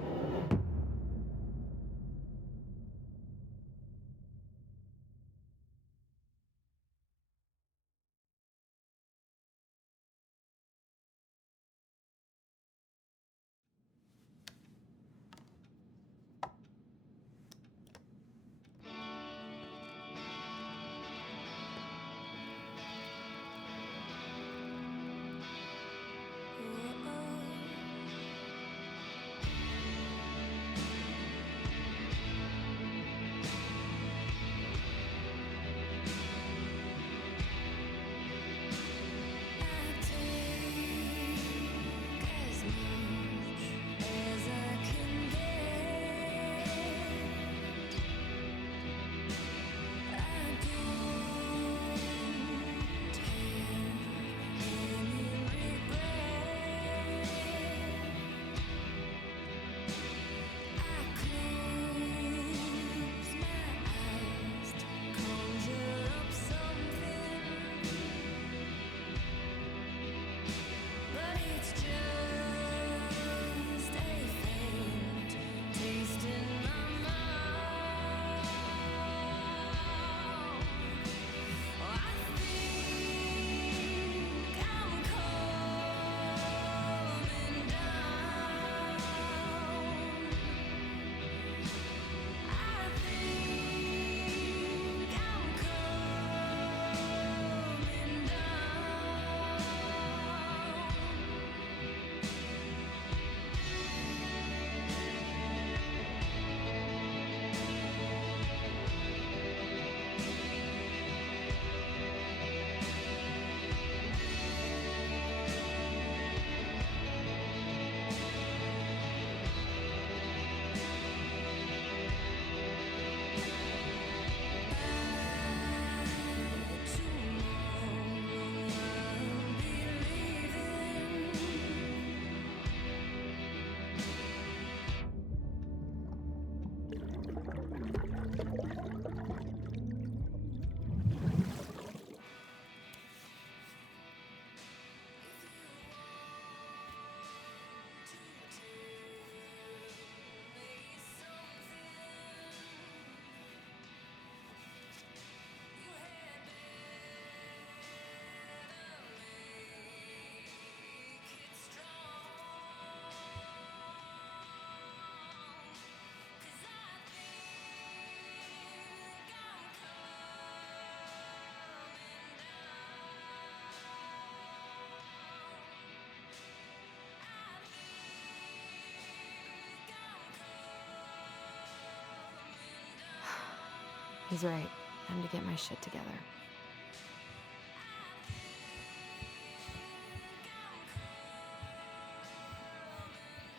He's right. Time to get my shit together.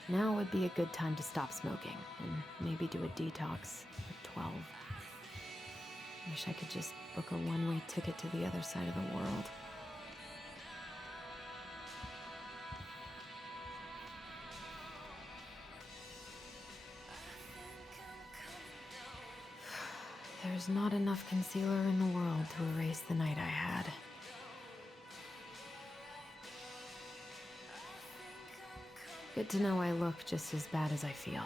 Now would be a good time to stop smoking and maybe do a detox at 12. Wish I could just book a one-way ticket to the other side of the world. There's not enough concealer in the world to erase the night I had. Good to know I look just as bad as I feel.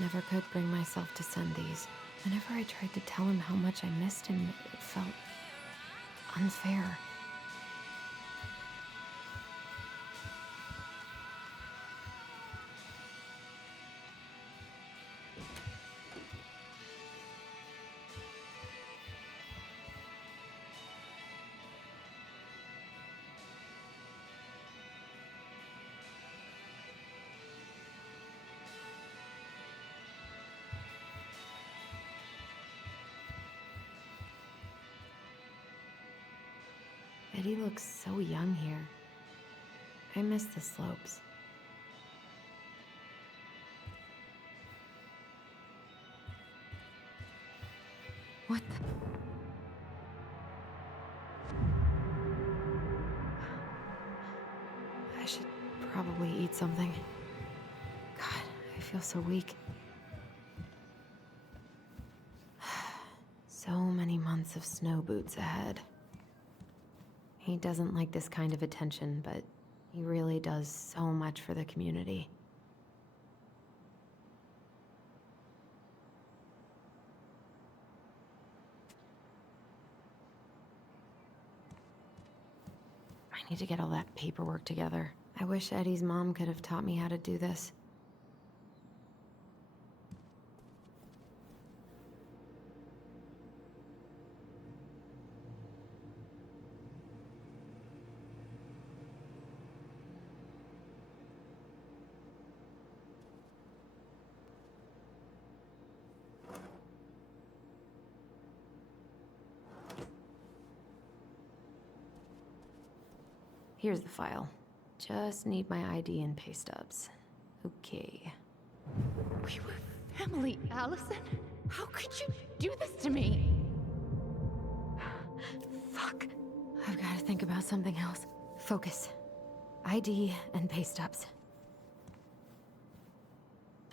Never could bring myself to send these. Whenever I tried to tell him how much I missed him, it felt unfair. Eddie looks so young here. I miss the slopes. What the? I should probably eat something. God, I feel so weak. So many months of snow boots ahead. He doesn't like this kind of attention, but he really does so much for the community. I need to get all that paperwork together. I wish Eddie's mom could have taught me how to do this. Here's the file. Just need my ID and pay stubs. Okay. We were family, Allison. How could you do this to me? Fuck. I've got to think about something else. Focus. ID and pay stubs.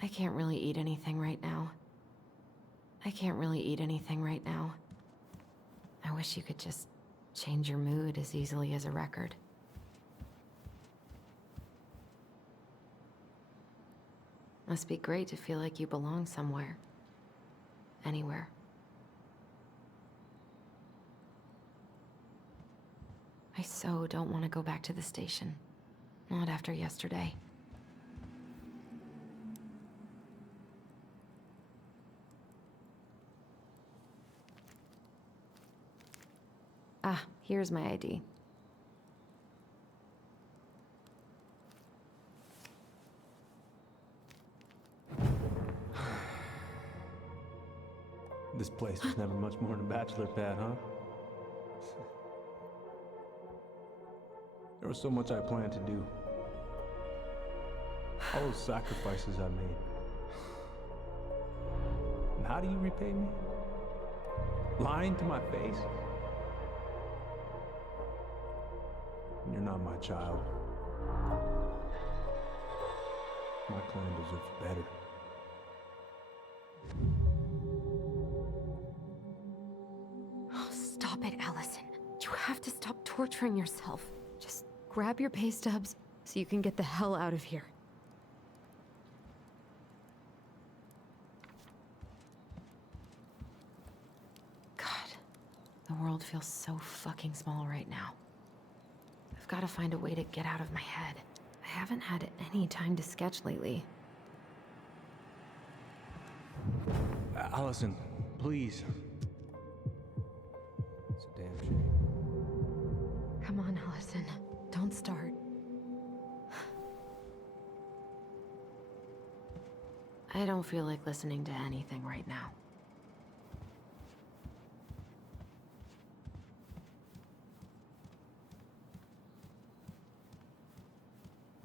I can't really eat anything right now. I wish you could just change your mood as easily as a record. Must be great to feel like you belong somewhere. Anywhere. I so don't want to go back to the station. Not after yesterday. Ah, here's my ID. This place was never much more than a bachelor pad, huh? There was so much I planned to do. All those sacrifices I made. And how do you repay me? Lying to my face? You're not my child. My clan deserves better. Oh, stop it, Allison. You have to stop torturing yourself. Just grab your pay stubs so you can get the hell out of here. God, the world feels so fucking small right now. I've got to find a way to get out of my head. I haven't had any time to sketch lately. Allison, please. It's a damn shame. Come on, Allison. Don't start. I don't feel like listening to anything right now.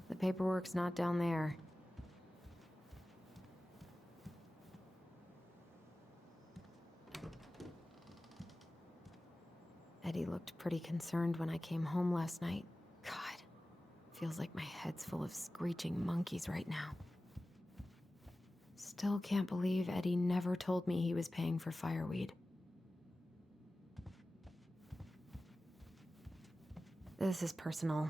The paperwork's not down there. Eddie looked pretty concerned when I came home last night. God, feels like my head's full of screeching monkeys right now. Still can't believe Eddie never told me he was paying for fireweed. This is personal.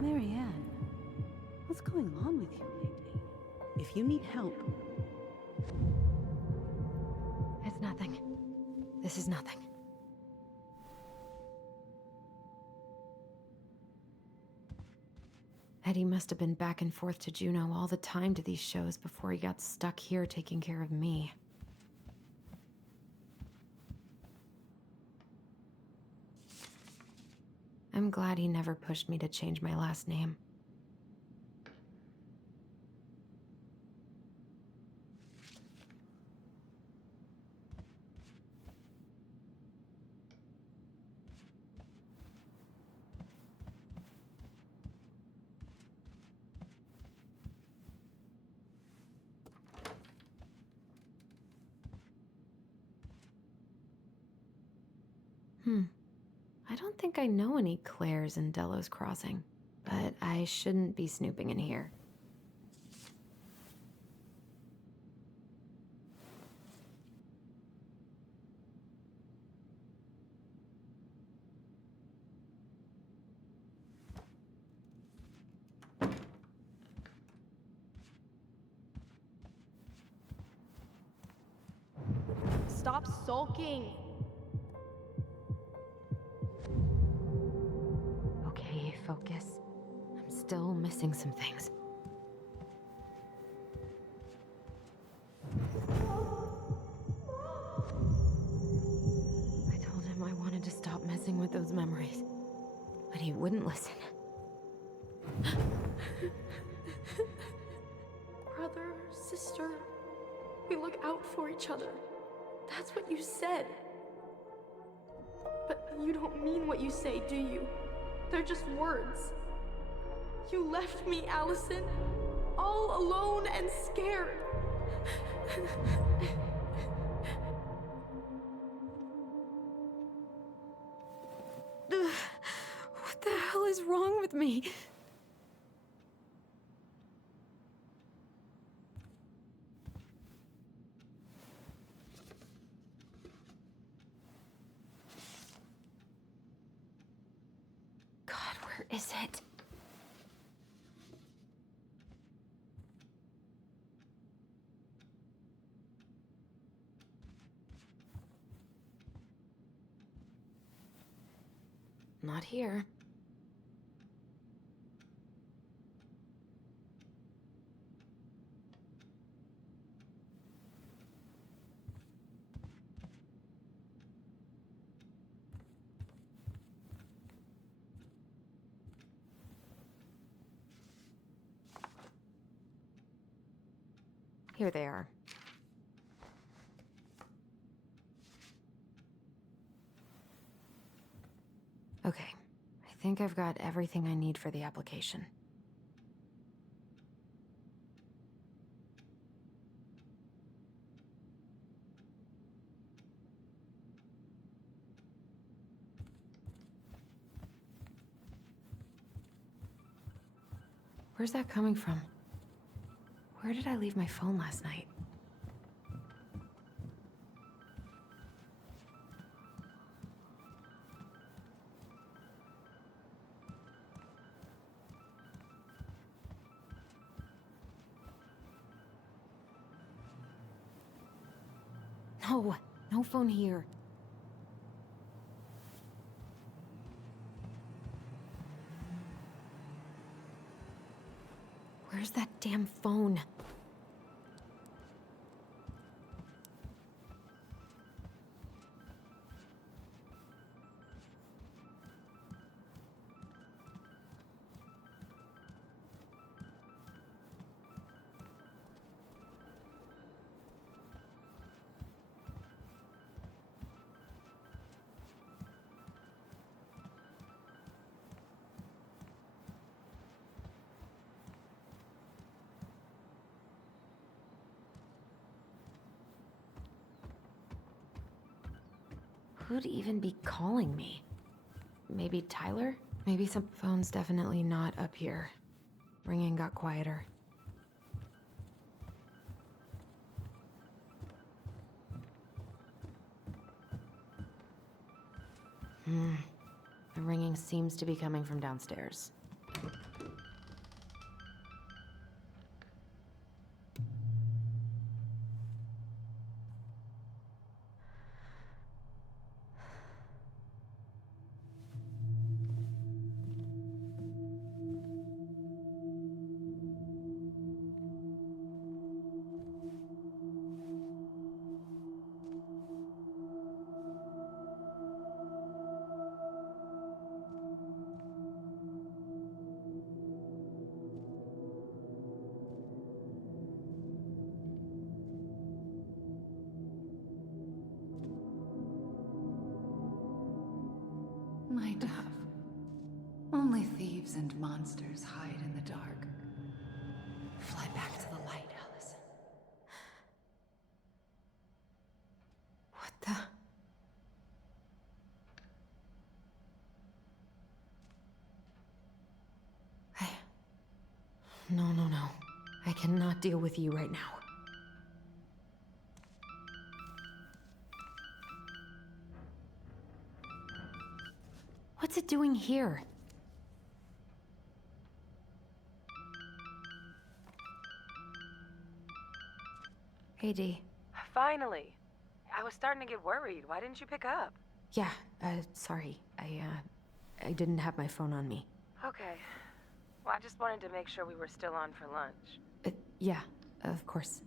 Marianne, what's going on with you lately? If you need help, This is nothing. Eddie must have been back and forth to Juneau all the time to these shows before he got stuck here taking care of me. I'm glad he never pushed me to change my last name. I don't think I know any Claires in Delos Crossing, but I shouldn't be snooping in here. Stop sulking. Okay, focus. I'm still missing some things. I told him I wanted to stop messing with those memories, but he wouldn't listen. Brother, sister, we look out for each other. That's what you said. But you don't mean what you say, do you? They're just words. You left me, Allison, all alone and scared. What the hell is wrong with me? God, where is it? Not here. Here they are. Okay, I think I've got everything I need for the application. Where's that coming from? Where did I leave my phone last night? No, no phone here. Where's that damn phone? Who'd even be calling me? Maybe Tyler? Maybe some phone's definitely not up here. Ringing got quieter. The ringing seems to be coming from downstairs. and monsters hide in the dark. Fly back to the light, Allison. What the? No, no, no. I cannot deal with you right now. What's it doing here? Hey, Dee. Finally. I was starting to get worried. Why didn't you pick up? Yeah, sorry. I didn't have my phone on me. Okay. Well, I just wanted to make sure we were still on for lunch. Yeah, of course.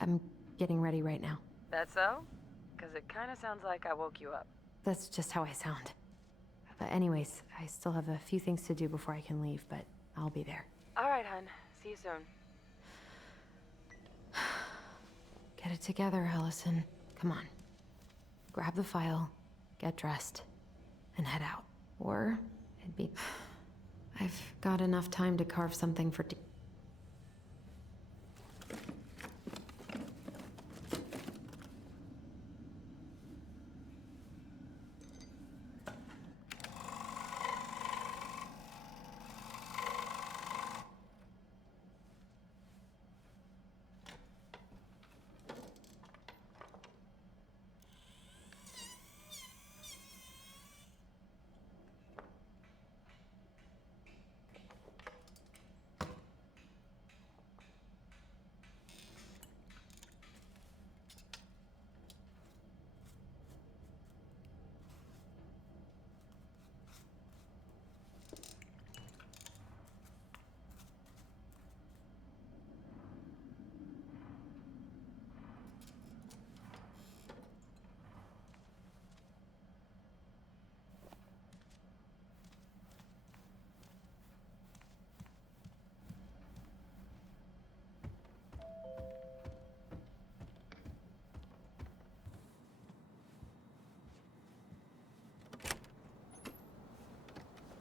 I'm getting ready right now. That so? Because it kind of sounds like I woke you up. That's just how I sound. But anyways, I still have a few things to do before I can leave, but I'll be there. All right, hun. See you soon. Get it together, Allison. Come on. Grab the file, get dressed, and head out. Or it'd be... I've got enough time to carve something for...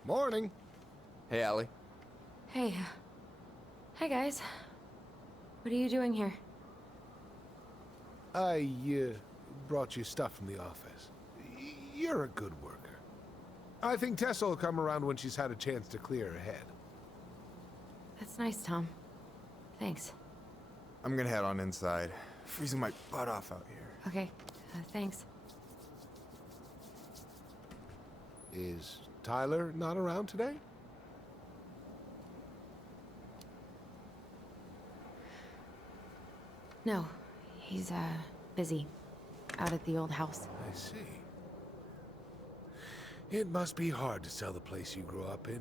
Morning. Hey, Allie. Hey. Hi, guys. What are you doing here? I, brought you stuff from the office. You're a good worker. I think Tessa will come around when she's had a chance to clear her head. That's nice, Tom. Thanks. I'm gonna head on inside. Freezing my butt off out here. Okay, thanks. Is Tyler not around today? No, he's, busy. Out at the old house. I see. It must be hard to sell the place you grew up in.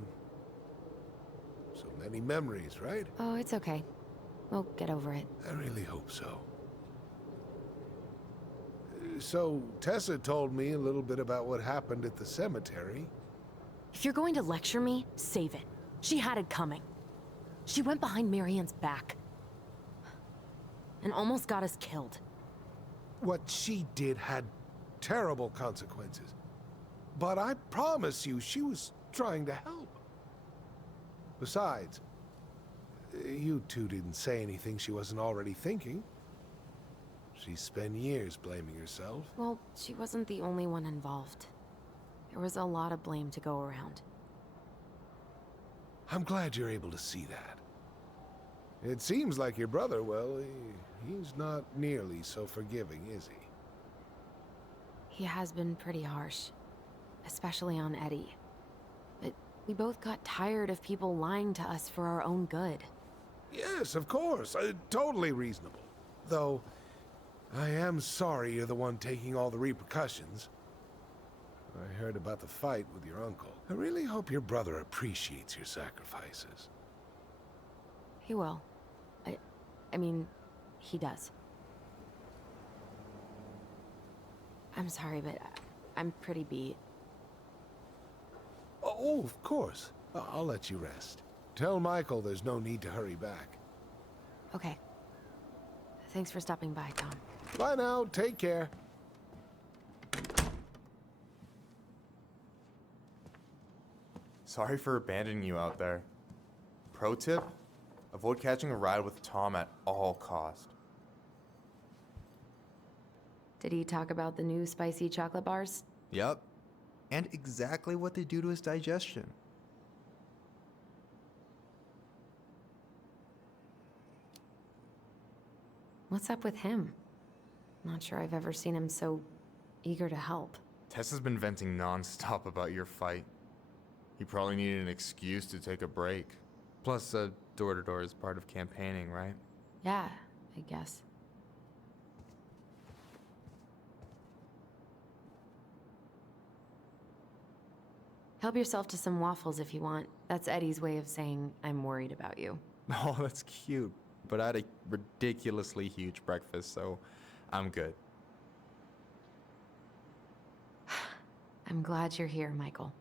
So many memories, right? Oh, it's okay. We'll get over it. I really hope so. So, Tessa told me a little bit about what happened at the cemetery. If you're going to lecture me, save it. She had it coming. She went behind Marianne's back. And almost got us killed. What she did had terrible consequences. But I promise you, she was trying to help. Besides, you two didn't say anything she wasn't already thinking. She spent years blaming herself. Well, she wasn't the only one involved. There was a lot of blame to go around. I'm glad you're able to see that. It seems like your brother, well, he's not nearly so forgiving, is he? He has been pretty harsh. Especially on Eddie. But we both got tired of people lying to us for our own good. Yes, of course. Totally reasonable. Though, I am sorry you're the one taking all the repercussions. I heard about the fight with your uncle. I really hope your brother appreciates your sacrifices. He will. I mean, he does. I'm sorry, but I'm pretty beat. Oh, of course. I'll let you rest. Tell Michael there's no need to hurry back. Okay. Thanks for stopping by, Tom. Bye now. Take care. Sorry for abandoning you out there. Pro tip? Avoid catching a ride with Tom at all cost. Did he talk about the new spicy chocolate bars? Yep. And exactly what they do to his digestion. What's up with him? Not sure I've ever seen him so eager to help. Tessa's been venting nonstop about your fight. He probably needed an excuse to take a break. Plus, door-to-door is part of campaigning, right? Yeah, I guess. Help yourself to some waffles if you want. That's Eddie's way of saying I'm worried about you. Oh, that's cute. But I had a ridiculously huge breakfast, so I'm good. I'm glad you're here, Michael.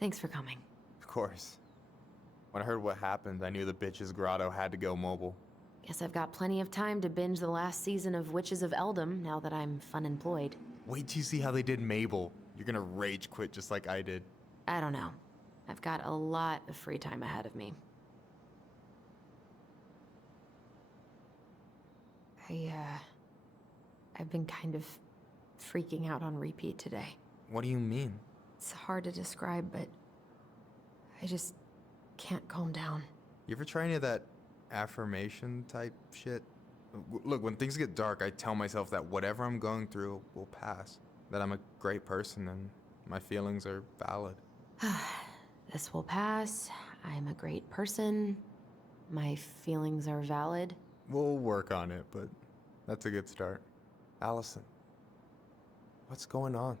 Thanks for coming. Of course. When I heard what happened, I knew the bitch's grotto had to go mobile. Guess I've got plenty of time to binge the last season of Witches of Eldom now that I'm fun-employed. Wait till you see how they did Mabel. You're gonna rage quit just like I did. I don't know. I've got a lot of free time ahead of me. I've been kind of freaking out on repeat today. What do you mean? It's hard to describe, but I just can't calm down. You ever try any of that affirmation type shit? Look, when things get dark, I tell myself that whatever I'm going through will pass. That I'm a great person and my feelings are valid. This will pass. I'm a great person. My feelings are valid. We'll work on it, but that's a good start. Allison, what's going on?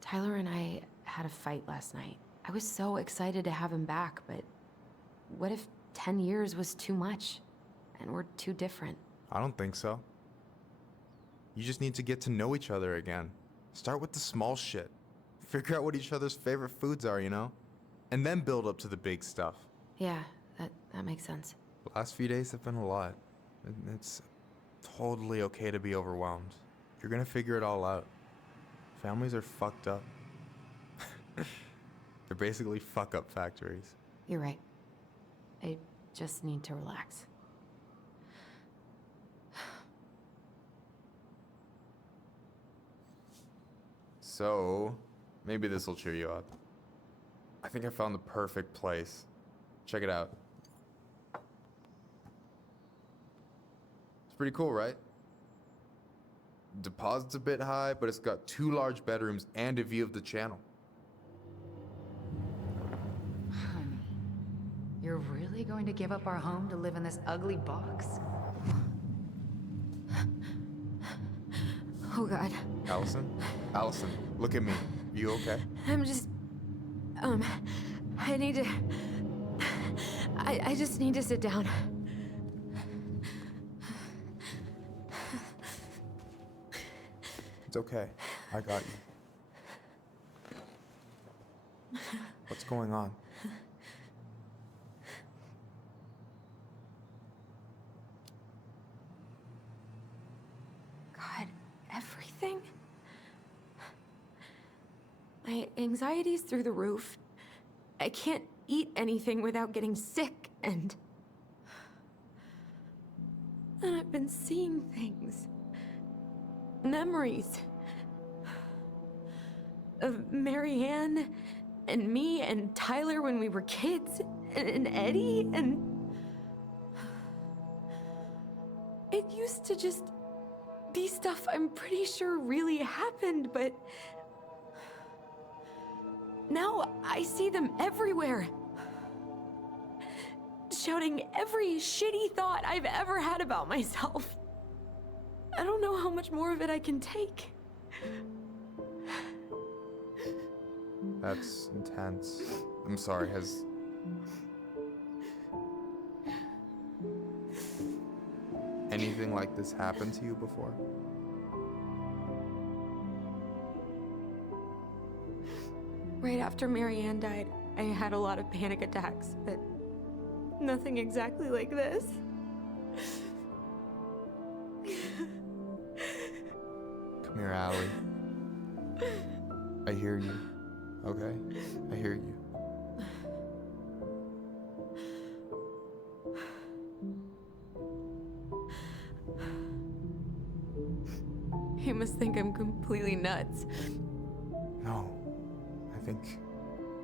Tyler and I had a fight last night. I was so excited to have him back, but what if 10 years was too much and we're too different? I don't think so. You just need to get to know each other again. Start with the small shit. Figure out what each other's favorite foods are, you know? And then build up to the big stuff. Yeah, that makes sense. The last few days have been a lot. It's totally okay to be overwhelmed. You're gonna figure it all out. Families are fucked up. They're basically fuck-up factories. You're right. I just need to relax. So, maybe this will cheer you up. I think I found the perfect place. Check it out. It's pretty cool, right? Deposit's a bit high, but it's got 2 large bedrooms and a view of the channel. Honey, you're really going to give up our home to live in this ugly box? Oh God. Allison? Allison, look at me. You okay? I'm just... I need to... I just need to sit down. It's okay. I got you. What's going on? God, everything? My anxiety's through the roof. I can't eat anything without getting sick, and I've been seeing things. Memories of Marianne and me and Tyler when we were kids, and Eddie, and it used to just be stuff I'm pretty sure really happened, but now I see them everywhere. Shouting every shitty thought I've ever had about myself. I don't know how much more of it I can take. That's intense. I'm sorry, has... anything like this happened to you before? Right after Marianne died, I had a lot of panic attacks, but nothing exactly like this. Come here, Allie. I hear you. Okay? I hear you. He must think I'm completely nuts. No. I think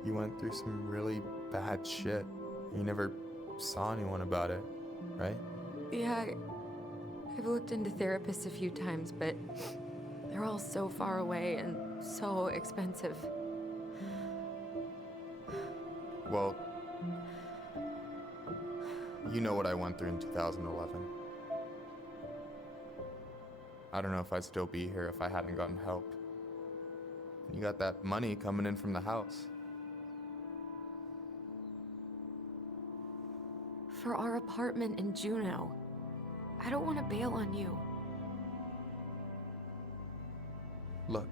you went through some really bad shit. You never saw anyone about it, right? Yeah, I've looked into therapists a few times, but they're all so far away and so expensive. Well, you know what I went through in 2011. I don't know if I'd still be here if I hadn't gotten help. You got that money coming in from the house. For our apartment in Juneau. I don't want to bail on you. Look,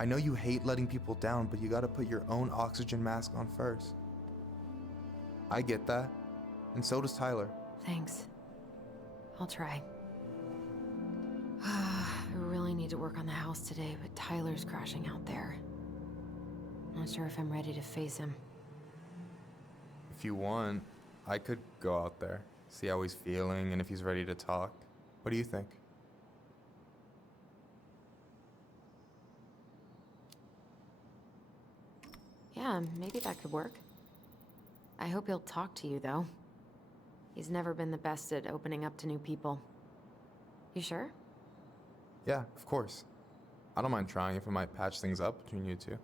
I know you hate letting people down, but you gotta put your own oxygen mask on first. I get that, and so does Tyler. Thanks. I'll try. I really need to work on the house today, but Tyler's crashing out there. Not sure if I'm ready to face him. If you want, I could go out there, see how he's feeling, and if he's ready to talk. What do you think? Yeah, maybe that could work. I hope he'll talk to you, though. He's never been the best at opening up to new people. You sure? Yeah, of course. I don't mind trying if it might patch things up between you two.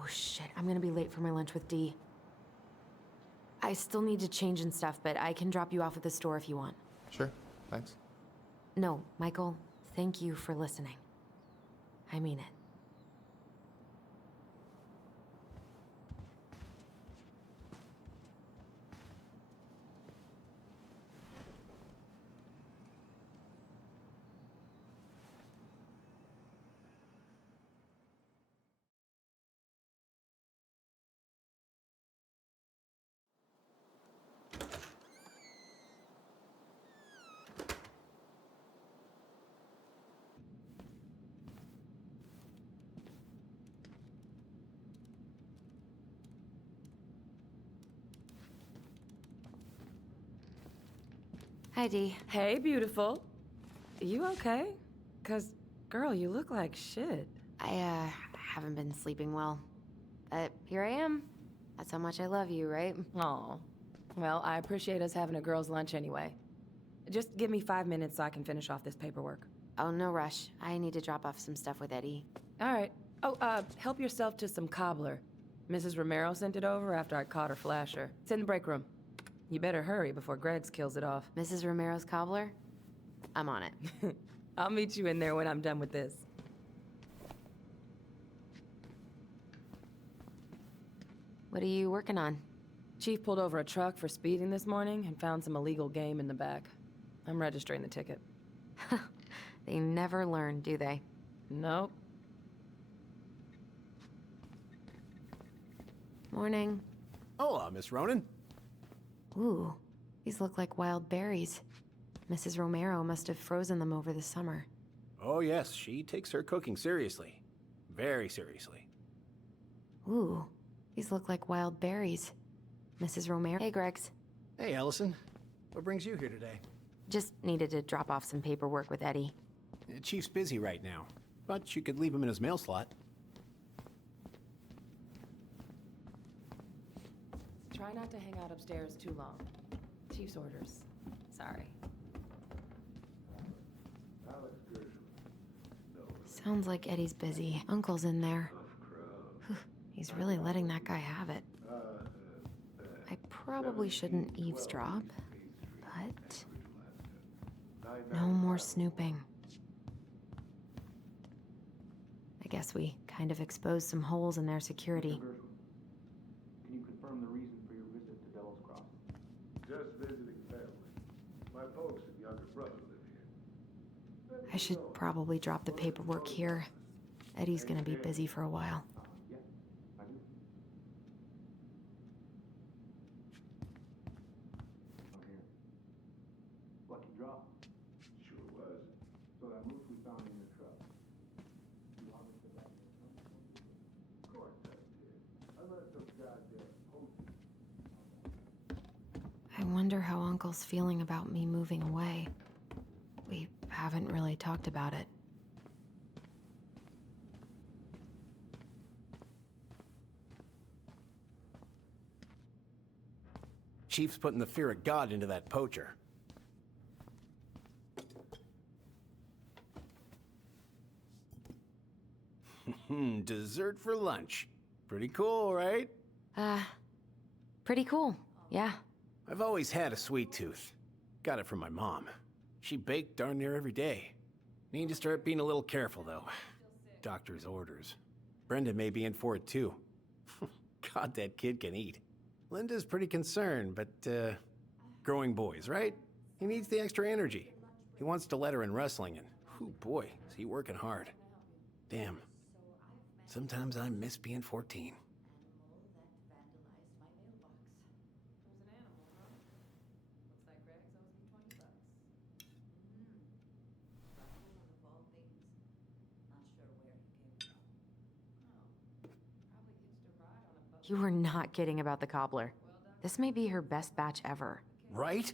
Oh shit, I'm gonna be late for my lunch with Dee. I still need to change and stuff, but I can drop you off at the store if you want. Sure, thanks. No, Michael, thank you for listening. I mean it. Hi, Dee. Hey, beautiful. You okay? 'Cause, girl, you look like shit. I haven't been sleeping well. But here I am. That's how much I love you, right? Aw. Well, I appreciate us having a girls' lunch anyway. Just give me 5 minutes so I can finish off this paperwork. Oh, no rush. I need to drop off some stuff with Eddie. All right. Oh, help yourself to some cobbler. Mrs. Romero sent it over after I caught her flasher. It's in the break room. You better hurry before Greggs kills it off. Mrs. Romero's cobbler? I'm on it. I'll meet you in there when I'm done with this. What are you working on? Chief pulled over a truck for speeding this morning and found some illegal game in the back. I'm registering the ticket. They never learn, do they? Nope. Morning. Hola, Miss Ronan. Ooh, these look like wild berries. Mrs. Romero must have frozen them over the summer. Oh yes, she takes her cooking seriously. Very seriously. Ooh, these look like wild berries. Mrs. Romero. Hey, Greggs. Hey, Allison. What brings you here today? Just needed to drop off some paperwork with Eddie. Chief's busy right now, but you could leave him in his mail slot. Try not to hang out upstairs too long. Chief's orders. Sorry. Sounds like Eddie's busy. Uncle's in there. Whew, he's really letting that guy have it. I probably shouldn't eavesdrop, but no more snooping. I guess we kind of exposed some holes in their security. Can you confirm the reason for your visit to Delos Cross? Just visiting family. My folks and younger brother live here. I should probably drop the paperwork here. Eddie's gonna be busy for a while. Yeah, I do. Okay. Lucky draw. Sure was. So that's wonder how Uncle's feeling about me moving away. We haven't really talked about it. Chief's putting the fear of God into that poacher. Dessert for lunch. Pretty cool, right? Pretty cool, yeah. I've always had a sweet tooth. Got it from my mom. She baked darn near every day. Need to start being a little careful, though. Doctor's orders. Brenda may be in for it, too. God, that kid can eat. Linda's pretty concerned, but, growing boys, right? He needs the extra energy. He wants to let her in wrestling, and, oh boy, is he working hard. Damn. Sometimes I miss being 14. You were not kidding about the cobbler. This may be her best batch ever. Right?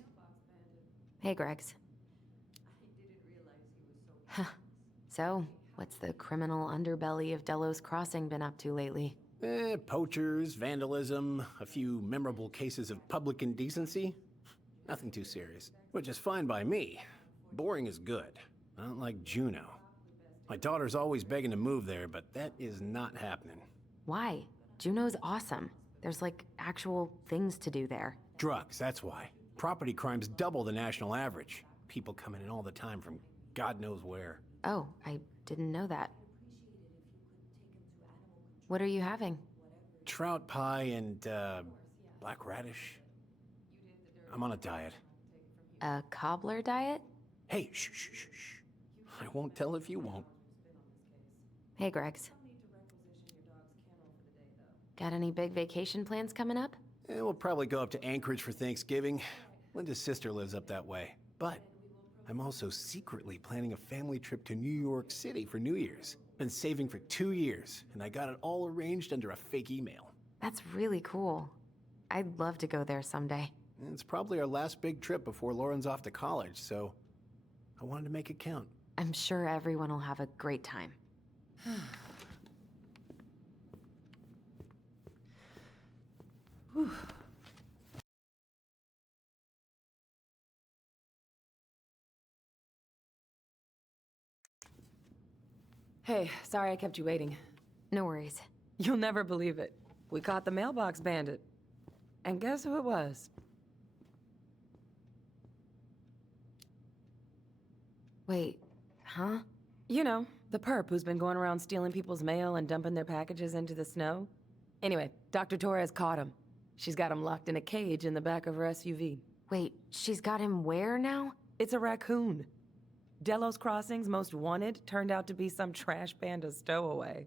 Hey, Gregs. So, what's the criminal underbelly of Delos Crossing been up to lately? Poachers, vandalism, a few memorable cases of public indecency. Nothing too serious, which is fine by me. Boring is good. Not like Juneau. My daughter's always begging to move there, but that is not happening. Why? Juneau's awesome. There's like actual things to do there. Drugs, that's why. Property crime's double the national average. People coming in all the time from God knows where. Oh, I didn't know that. What are you having? Trout pie and, black radish. I'm on a diet. A cobbler diet? Hey, shh, shh, shh, shh. I won't tell if you won't. Hey, Gregs. Got any big vacation plans coming up? We'll probably go up to Anchorage for Thanksgiving. Linda's sister lives up that way. But I'm also secretly planning a family trip to New York City for New Year's. Been saving for 2 years, and I got it all arranged under a fake email. That's really cool. I'd love to go there someday. It's probably our last big trip before Lauren's off to college, so I wanted to make it count. I'm sure everyone will have a great time. Whew. Hey, sorry I kept you waiting. No worries. You'll never believe it. We caught the mailbox bandit. And guess who it was? Wait, huh? You know, the perp who's been going around stealing people's mail and dumping their packages into the snow. Anyway, Dr. Torres caught him. She's got him locked in a cage in the back of her SUV. Wait, she's got him where now? It's a raccoon. Delos Crossing's most wanted turned out to be some trash panda stowaway.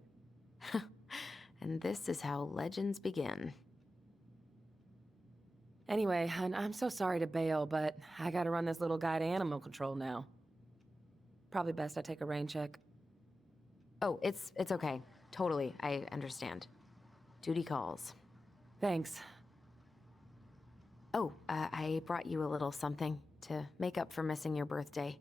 And this is how legends begin. Anyway, hun, I'm so sorry to bail, but I gotta run this little guy to animal control now. Probably best I take a rain check. Oh, it's okay. Totally, I understand. Duty calls. Thanks. Oh, I brought you a little something to make up for missing your birthday.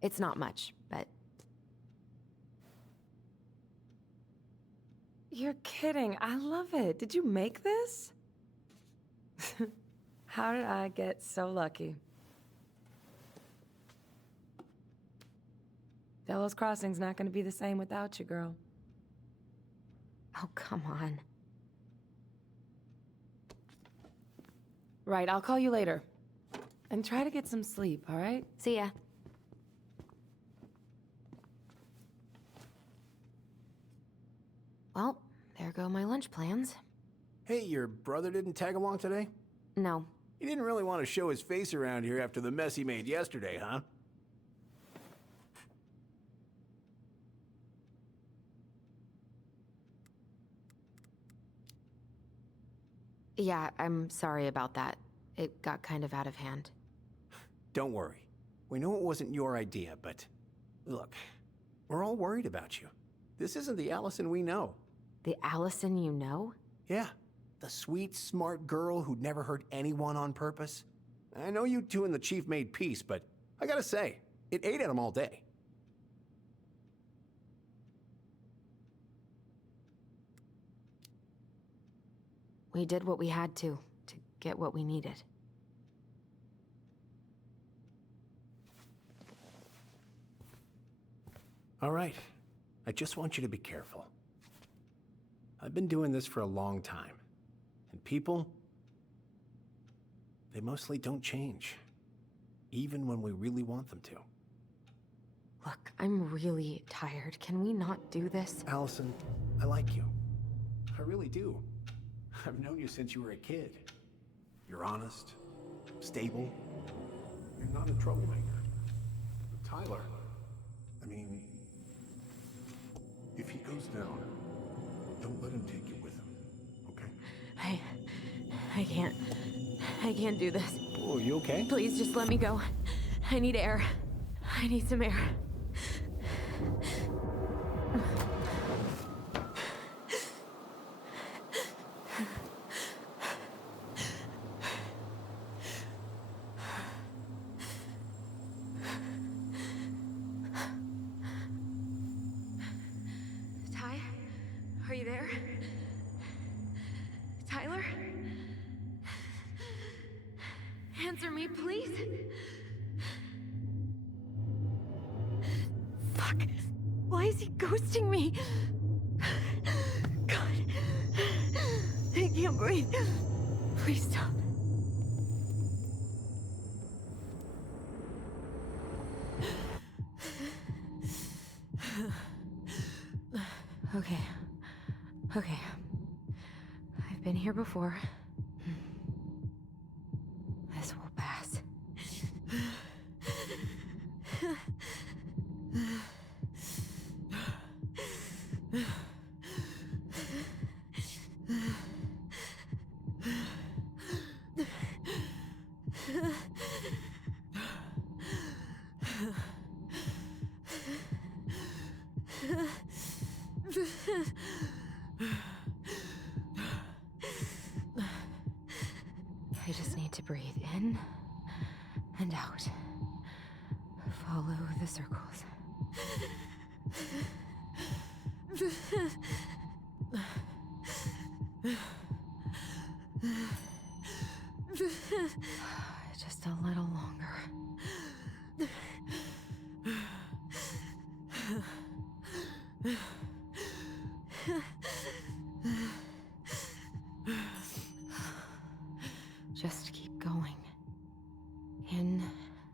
It's not much, but... You're kidding. I love it. Did you make this? How did I get so lucky? Delos Crossing's not gonna be the same without you, girl. Oh, come on. Right, I'll call you later. And try to get some sleep, all right? See ya. Well, there go my lunch plans. Hey, your brother didn't tag along today? No. He didn't really want to show his face around here after the mess he made yesterday, huh? Yeah, I'm sorry about that. It got kind of out of hand. Don't worry. We know it wasn't your idea, but... Look, we're all worried about you. This isn't the Allison we know. The Allison you know? Yeah, the sweet, smart girl who'd never hurt anyone on purpose. I know you two and the chief made peace, but I gotta say, it ate at him all day. We did what we had to get what we needed. All right, I just want you to be careful. I've been doing this for a long time, and people, they mostly don't change, even when we really want them to. Look, I'm really tired. Can we not do this? Allison, I like you. I really do. I've known you since you were a kid. You're honest, stable. You're not a troublemaker. But Tyler, I mean, if he goes down, don't let him take you with him, okay? I can't do this. Oh, you okay? Please just let me go. I need air. I need some air. Ty? Are you there? Tyler? Answer me, please. Fuck. Why is he ghosting me? God. I can't breathe. Please stop. Okay. Okay. I've been here before. This will pass. I just need to breathe in and out. Follow the circles. Just a little longer. Just keep going. In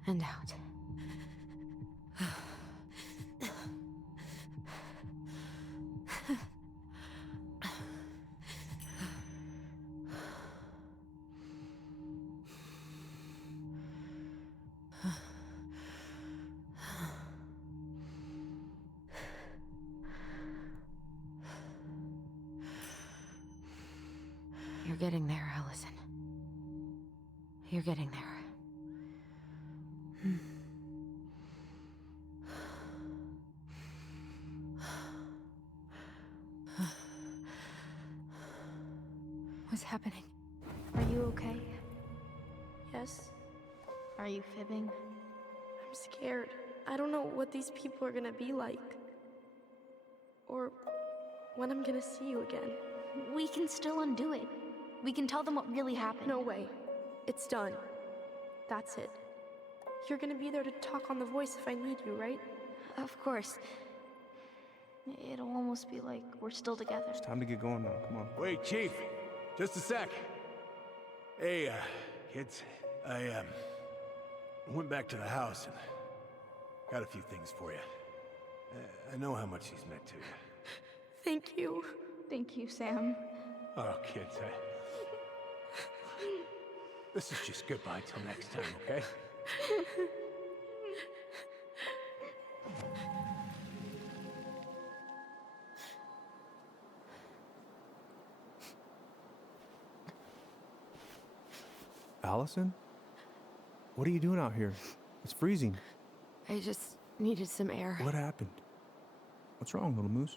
and out. You're getting there, Allison. You're getting there. What's happening? Are you okay? Yes? Are you fibbing? I'm scared. I don't know what these people are gonna be like. Or when I'm gonna see you again. We can still undo it. We can tell them what really happened. No way. It's done. That's it. You're gonna be there to talk on the voice if I need you, right? Of course. It'll almost be like we're still together. It's time to get going now. Come on. Wait, Chief. Just a sec. Hey, kids. I went back to the house and got a few things for you. I know how much he's meant to you. Thank you. Thank you, Sam. Oh, kids, this is just goodbye till next time, okay? Allison? What are you doing out here? It's freezing. I just needed some air. What happened? What's wrong, little moose?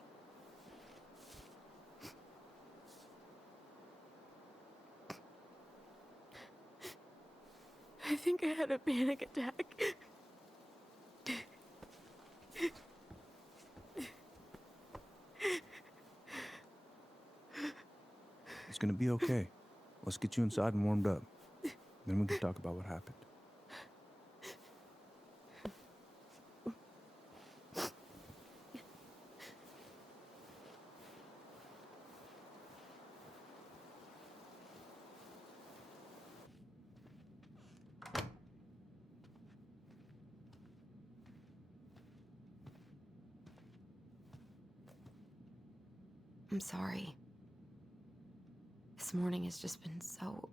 think I had a panic attack. It's gonna be okay. Let's get you inside and warmed up. Then we can talk about what happened. I'm sorry. This morning has just been so...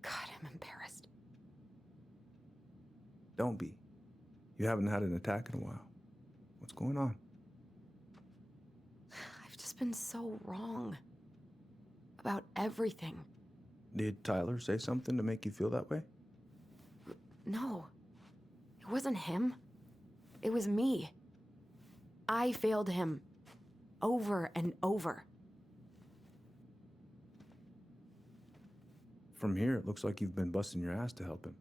God, I'm embarrassed. Don't be. You haven't had an attack in a while. What's going on? I've just been so wrong. About everything. Did Tyler say something to make you feel that way? No. It wasn't him. It was me. I failed him. Over and over. From here, it looks like you've been busting your ass to help him.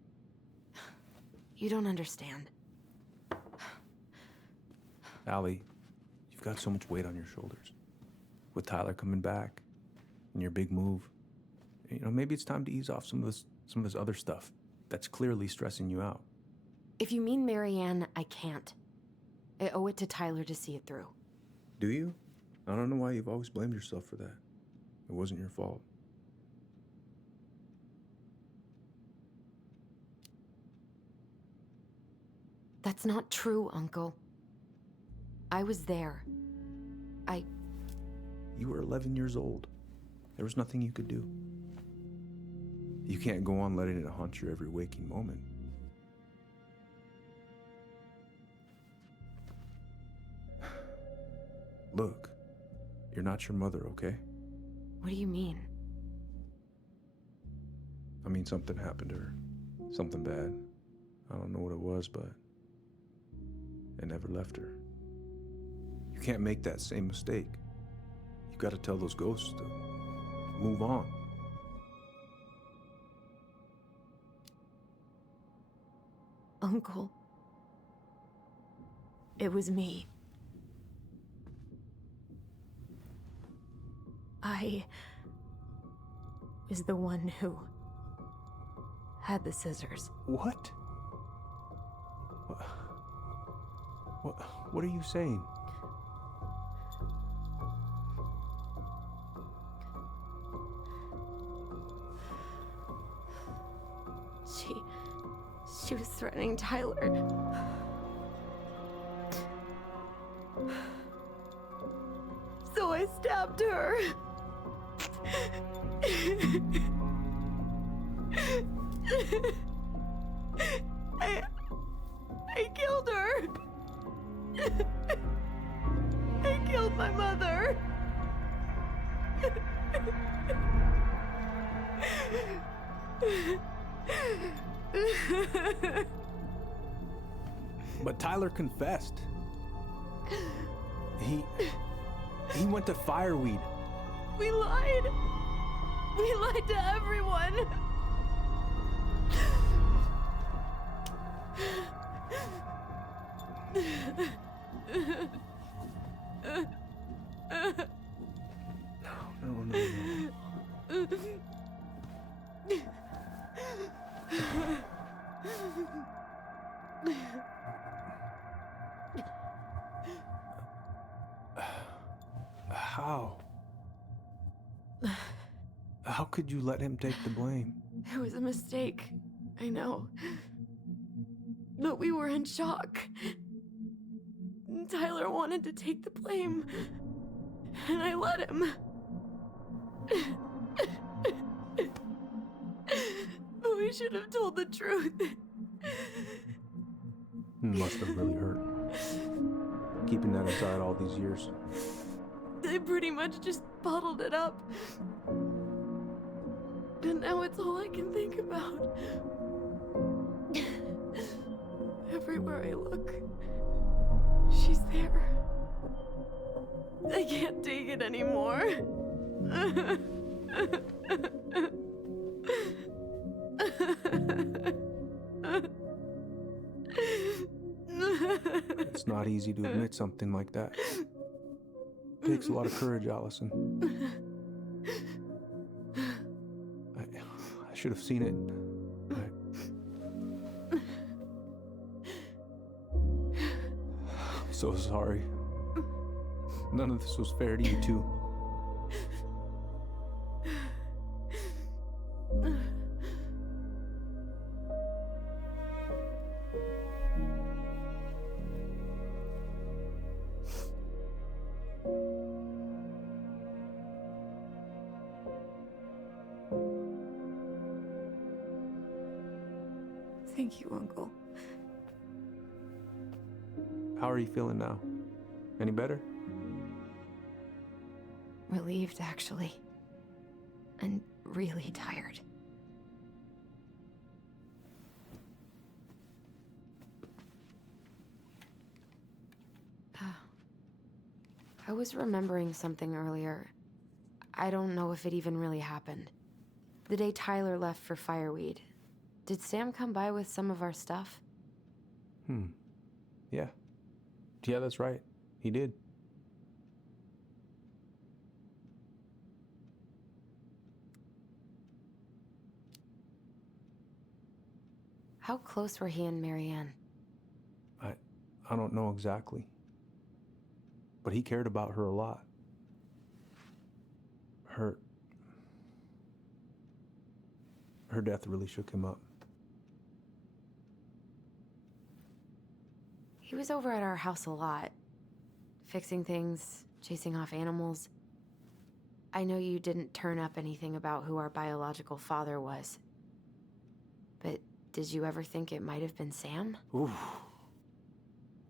You don't understand. Allie, you've got so much weight on your shoulders. With Tyler coming back, and your big move, you know, maybe it's time to ease off some of this other stuff that's clearly stressing you out. If you mean Marianne, I can't. I owe it to Tyler to see it through. Do you? I don't know why you've always blamed yourself for that. It wasn't your fault. That's not true, Uncle. I was there. You were 11 years old. There was nothing you could do. You can't go on letting it haunt your every waking moment. Look, you're not your mother, okay? What do you mean? I mean, something happened to her. Something bad. I don't know what it was, but it never left her. You can't make that same mistake. You gotta tell those ghosts to move on. Uncle. It was me. I was the one who had the scissors. What? What are you saying? She was threatening Tyler. So I stabbed her. I killed her. I killed my mother. But Tyler confessed. He went to Fireweed. We lied. We lied to everyone. No. How could you let him take the blame? It was a mistake. I know. But we were in shock. Tyler wanted to take the blame. And I let him. But we should have told the truth. Must have really hurt. Keeping that inside all these years. I pretty much just bottled it up. And now it's all I can think about. Everywhere I look, she's there. I can't take it anymore. It's not easy to admit something like that. It takes a lot of courage, Allison. I should have seen it. I'm so sorry. None of this was fair to you two. Thank you, Uncle. How are you feeling now? Any better? Relieved, actually. And really tired. I was remembering something earlier. I don't know if it even really happened. The day Tyler left for Fireweed, did Sam come by with some of our stuff? Yeah. Yeah, that's right. He did. How close were he and Marianne? I don't know exactly. But he cared about her a lot. Her death really shook him up. He was over at our house a lot. Fixing things, chasing off animals. I know you didn't turn up anything about who our biological father was. But did you ever think it might have been Sam? Ooh.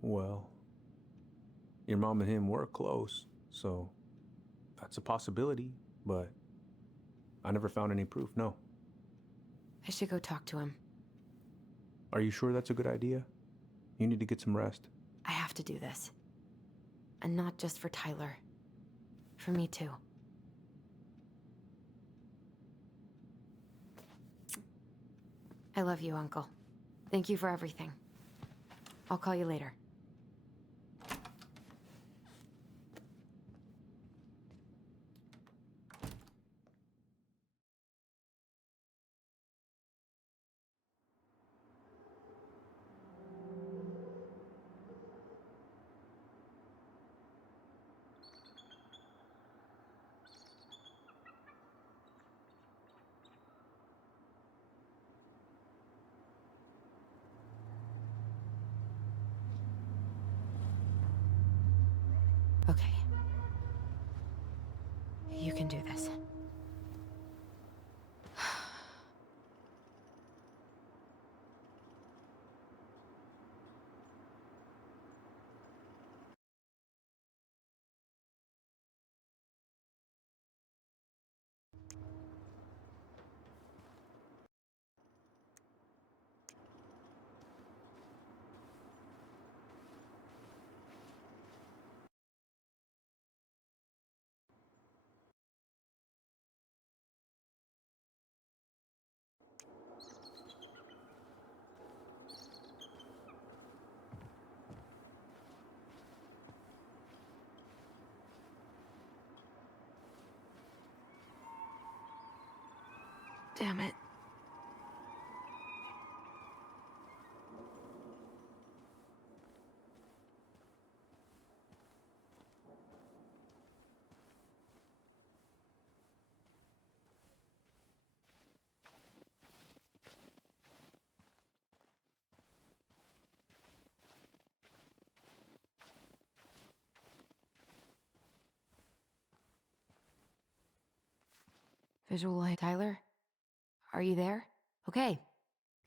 Well, your mom and him were close, so that's a possibility, but I never found any proof, no. I should go talk to him. Are you sure that's a good idea? You need to get some rest. I have to do this. And not just for Tyler. For me too. I love you, Uncle. Thank you for everything. I'll call you later. Okay. You can do this. Damn it. Visual light. Tyler? Are you there? Okay.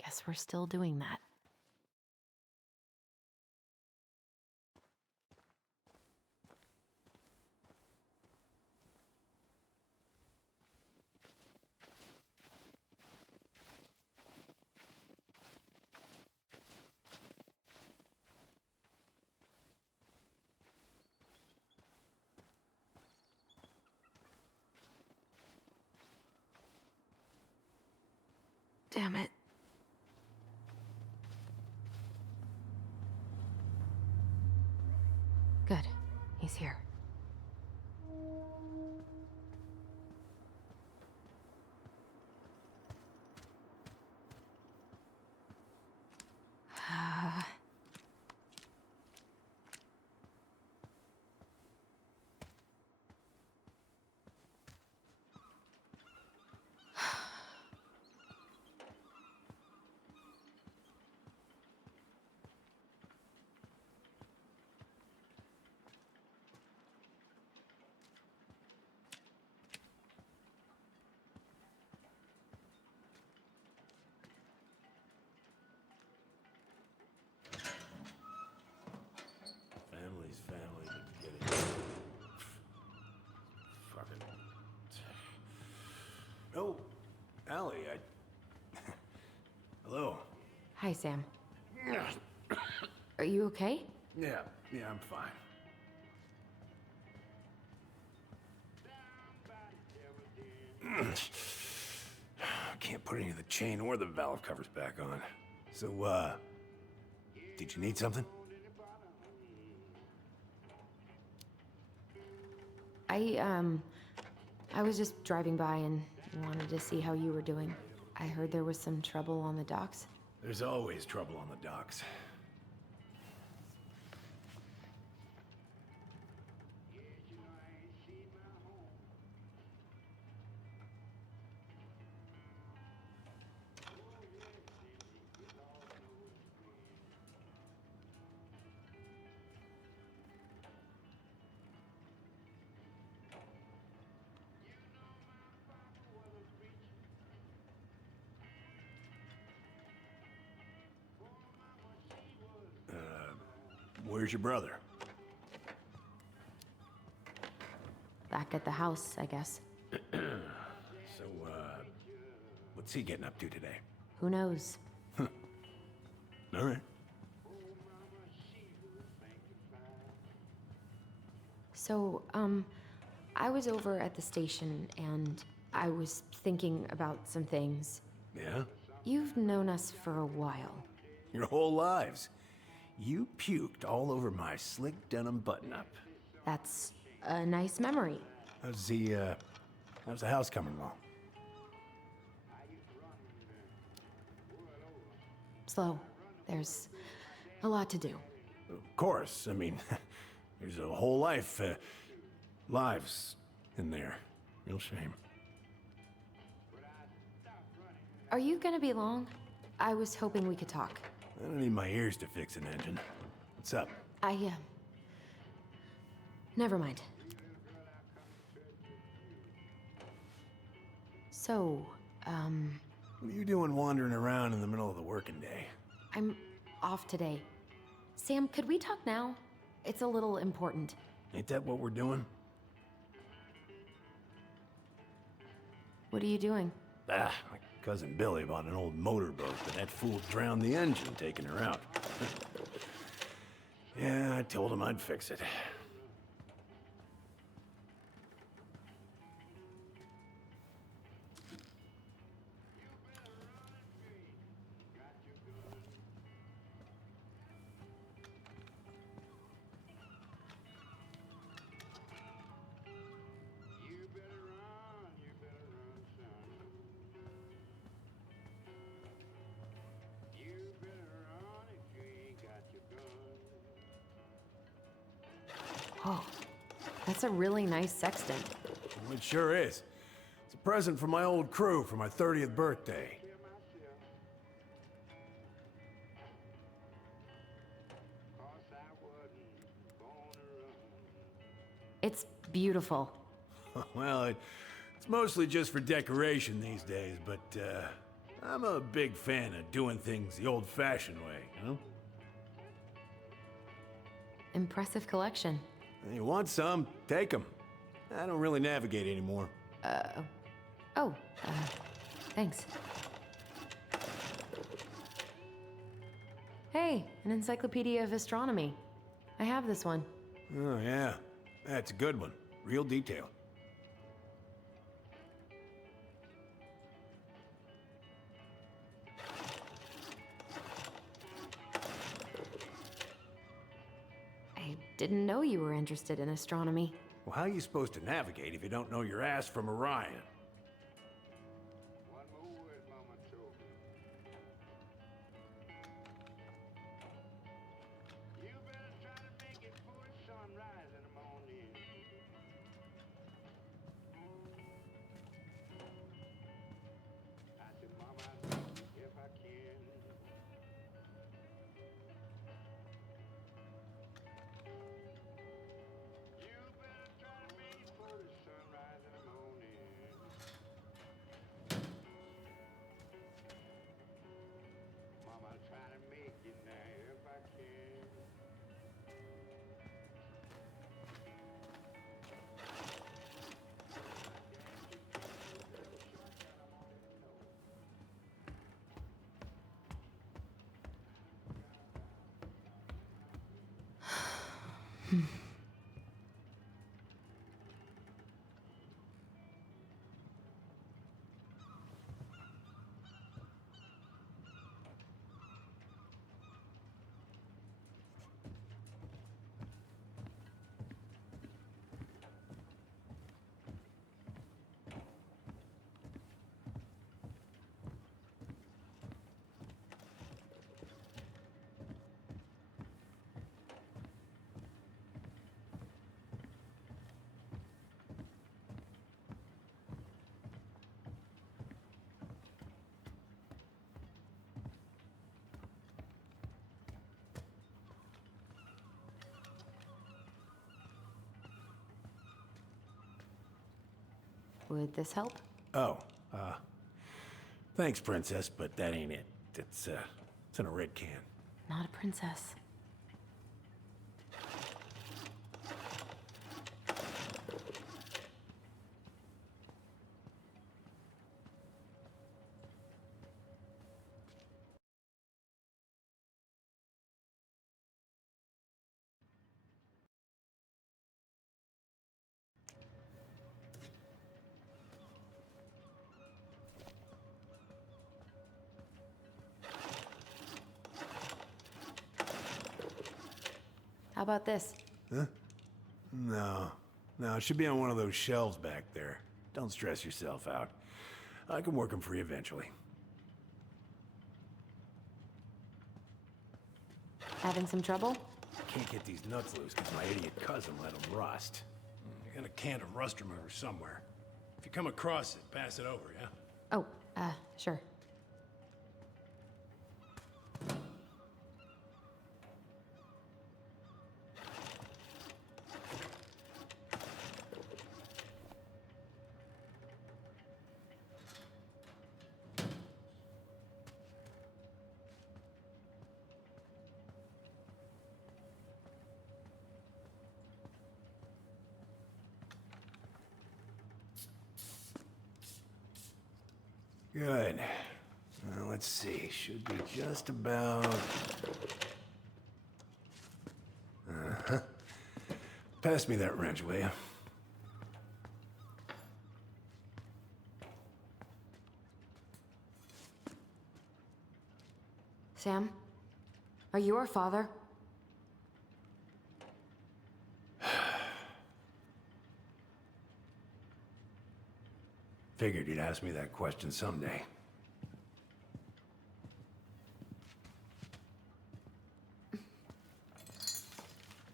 Guess we're still doing that. Damn it. He's here. Family's family, but get it. Fucking. Oh, Allie, Hello. Hi, Sam. Are you okay? Yeah, I'm fine. Can't put any of the chain or the valve covers back on. So, did you need something? I was just driving by and wanted to see how you were doing. I heard there was some trouble on the docks. There's always trouble on the docks. Where's your brother? Back at the house, I guess. So, what's he getting up to today? Who knows? All right. So, I was over at the station and I was thinking about some things. Yeah? You've known us for a while. Your whole lives. You puked all over my slick denim button-up. That's a nice memory. How's the house coming along? Slow. There's a lot to do. Of course. I mean, there's a whole lives in there. Real shame. Are you gonna be long? I was hoping we could talk. I don't need my ears to fix an engine. What's up? Never mind. So, What are you doing wandering around in the middle of the working day? I'm off today. Sam, could we talk now? It's a little important. Ain't that what we're doing? What are you doing? My cousin Billy bought an old motorboat, but that fool drowned the engine taking her out. Yeah, I told him I'd fix it. Oh, that's a really nice sextant. It sure is. It's a present from my old crew for my 30th birthday. It's beautiful. Well, it's mostly just for decoration these days, but I'm a big fan of doing things the old-fashioned way, you know? Impressive collection. You want some? Take them. I don't really navigate anymore. Thanks. Hey, an encyclopedia of astronomy. I have this one. Oh, yeah. That's a good one. Real detail. I didn't know you were interested in astronomy. Well, how are you supposed to navigate if you don't know your ass from Orion? Would this help? Oh, thanks, Princess, but that ain't it. It's in a red can. Not a princess. How about this? Huh? No. No, it should be on one of those shelves back there. Don't stress yourself out. I can work them for you eventually. Having some trouble? Can't get these nuts loose because my idiot cousin let them rust. I got a can of rust remover somewhere. If you come across it, pass it over, yeah? Oh, sure. Good. Now, let's see. Should be just about... Uh-huh. Pass me that wrench, will you? Sam? Are you our father? Figured you'd ask me that question someday.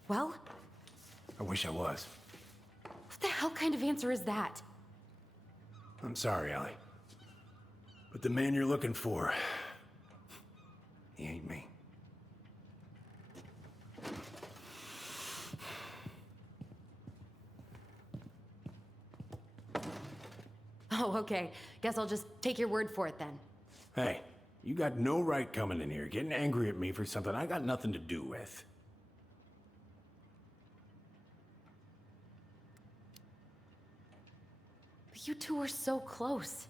Well? I wish I was. What the hell kind of answer is that? I'm sorry, Ellie. But the man you're looking for, he ain't me. Oh, okay. Guess I'll just take your word for it then. Hey, you got no right coming in here getting angry at me for something I got nothing to do with. But you two were so close.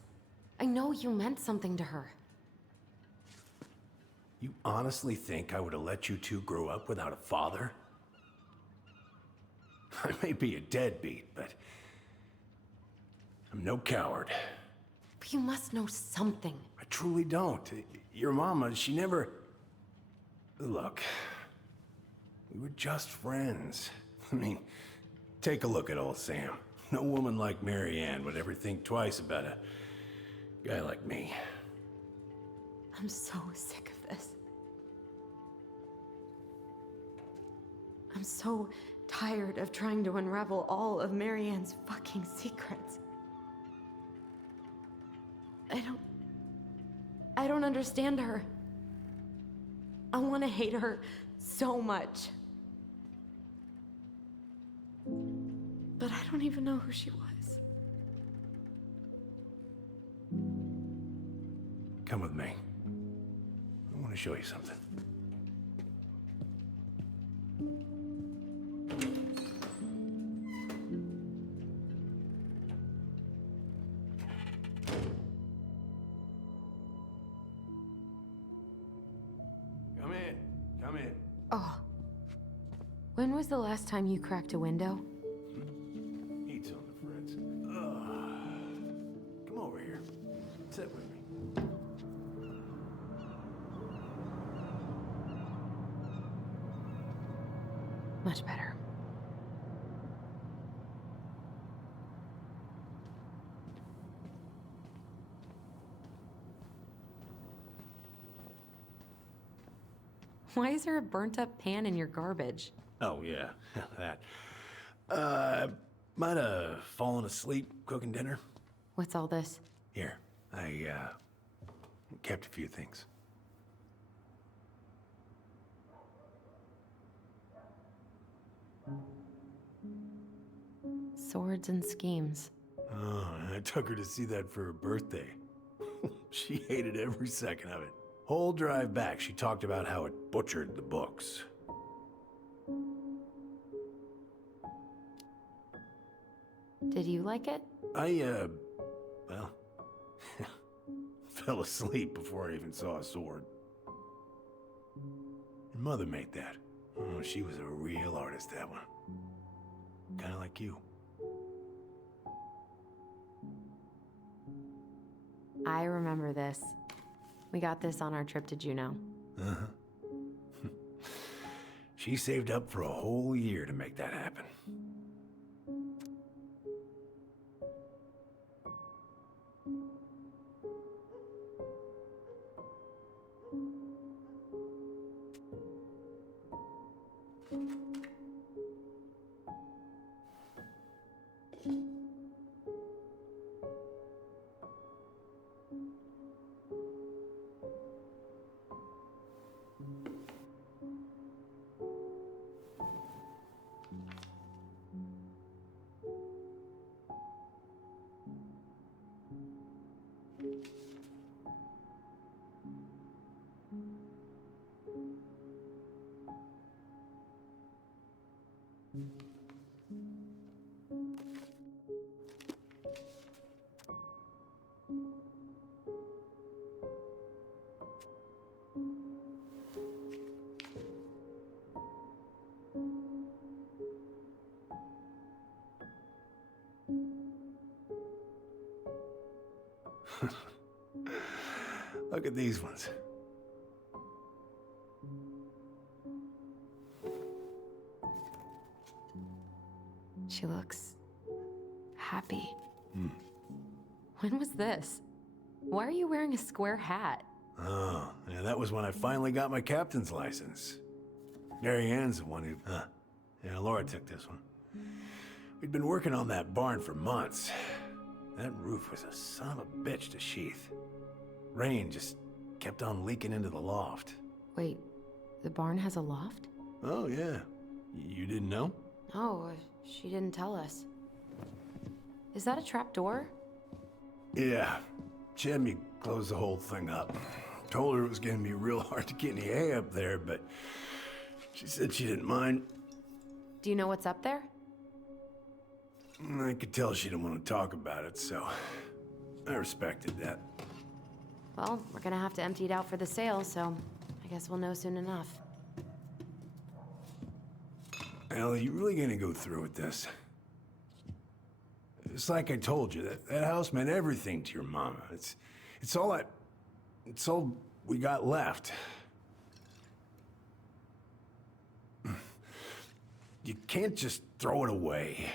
I know you meant something to her. You honestly think I would have let you two grow up without a father? I may be a deadbeat, but I'm no coward. But you must know something. I truly don't. Your mama, she never... Look, We were just friends. I mean, take a look at old Sam. No woman like Mary Ann would ever think twice about a guy like me. I'm so sick of this. I'm so tired of trying to unravel all of Mary Ann's fucking secrets. I don't understand her. I want to hate her so much. But I don't even know who she was. Come with me. I want to show you something. Come in. Come in. Oh. When was the last time you cracked a window? Heat's on the fritz. Come over here. Sit with me. Much better. Why is there a burnt-up pan in your garbage? Oh, yeah, that. Might have fallen asleep cooking dinner. What's all this? Here, I, kept a few things. Swords and schemes. Oh, I took her to see that for her birthday. She hated every second of it. Whole drive back, she talked about how it butchered the books. Did you like it? Well, fell asleep before I even saw a sword. Your mother made that. Oh, she was a real artist, that one. Kinda like you. I remember this. We got this on our trip to Juneau. Uh-huh. She saved up for a whole year to make that happen. Look at these ones. She looks happy. Hmm. When was this? Why are you wearing a square hat? Oh, yeah, that was when I finally got my captain's license. Mary Ann's the one who... Yeah, Laura took this one. We'd been working on that barn for months. That roof was a son of a bitch to sheath. Rain just kept on leaking into the loft. Wait, the barn has a loft? Oh, yeah. You didn't know? No, she didn't tell us. Is that a trap door? Yeah. She had me close the whole thing up. Told her it was gonna be real hard to get any hay up there, but she said she didn't mind. Do you know what's up there? I could tell she didn't want to talk about it, so I respected that. Well, we're gonna have to empty it out for the sale, so I guess we'll know soon enough. Allie, you really gonna go through with this? It's like I told you, that house meant everything to your mama. It's all we got left. You can't just throw it away.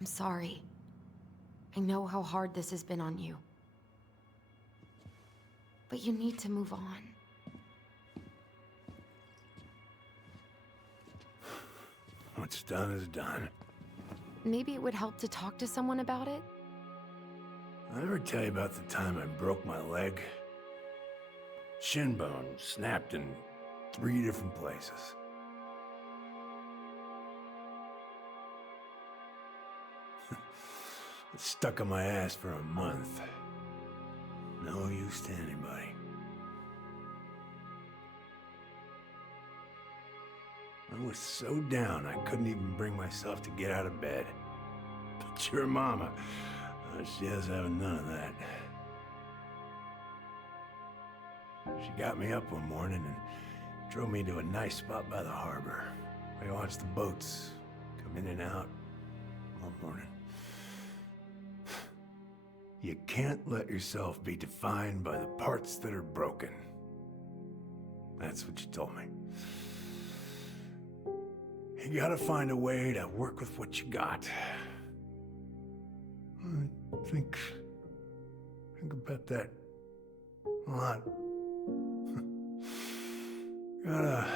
I'm sorry. I know how hard this has been on you. But you need to move on. What's done is done. Maybe it would help to talk to someone about it? I ever tell you about the time I broke my leg? Shin bone snapped in 3 different places. It stuck on my ass for a month. No use to anybody. I was so down I couldn't even bring myself to get out of bed. But your mama, she has having none of that. She got me up one morning and drove me to a nice spot by the harbor. I watched the boats come in and out all morning. You can't let yourself be defined by the parts that are broken. That's what you told me. You gotta find a way to work with what you got. I think about that a lot. Gotta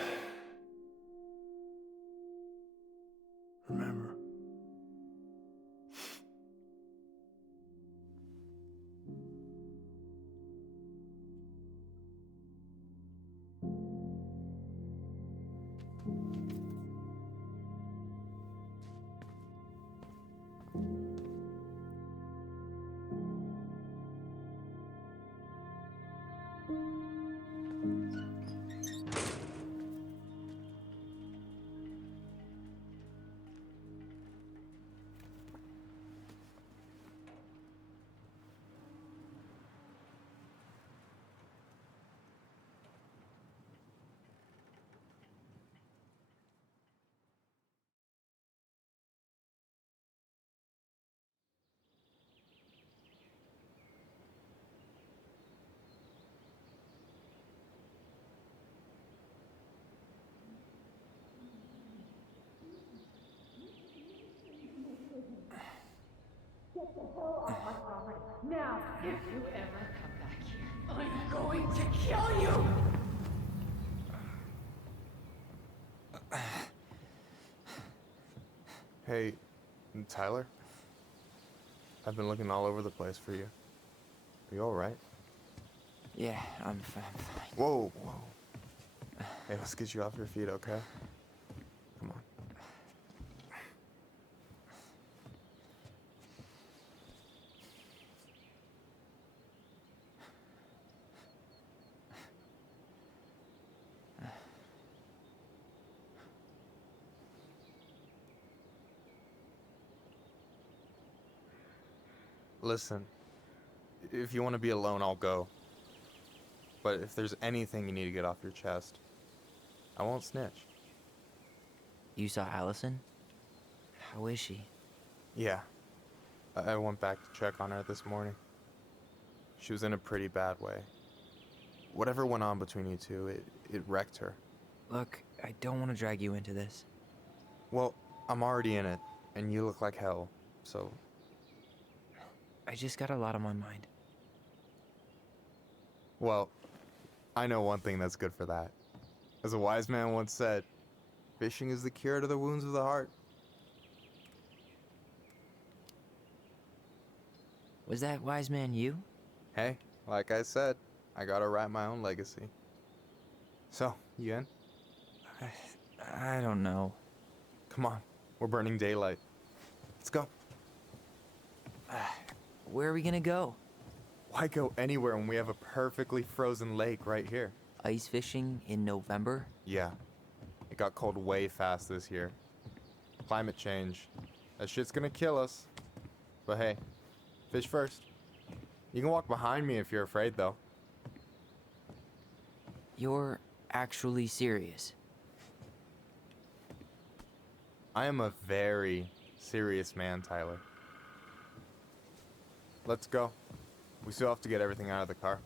remember. Get the hell off my property. Now, if you ever come back here, I'm going to kill you! Hey, Tyler? I've been looking all over the place for you. Are you alright? Yeah, I'm fine. Whoa, whoa. Hey, let's get you off your feet, okay? Come on. Listen, if you want to be alone, I'll go. But if there's anything you need to get off your chest, I won't snitch. You saw Allison? How is she? Yeah. I went back to check on her this morning. She was in a pretty bad way. Whatever went on between you two, it wrecked her. Look, I don't want to drag you into this. Well, I'm already in it, and you look like hell, so... I just got a lot on my mind. Well, I know one thing that's good for that. As a wise man once said, fishing is the cure to the wounds of the heart. Was that wise man you? Hey, like I said, I gotta write my own legacy. So, you in? I don't know. Come on, we're burning daylight. Let's go. Where are we gonna go? Why go anywhere when we have a perfectly frozen lake right here? Ice fishing in November? Yeah. It got cold way fast this year. Climate change. That shit's gonna kill us. But hey, fish first. You can walk behind me if you're afraid, though. You're actually serious? I am a very serious man, Tyler. Let's go. We still have to get everything out of the car.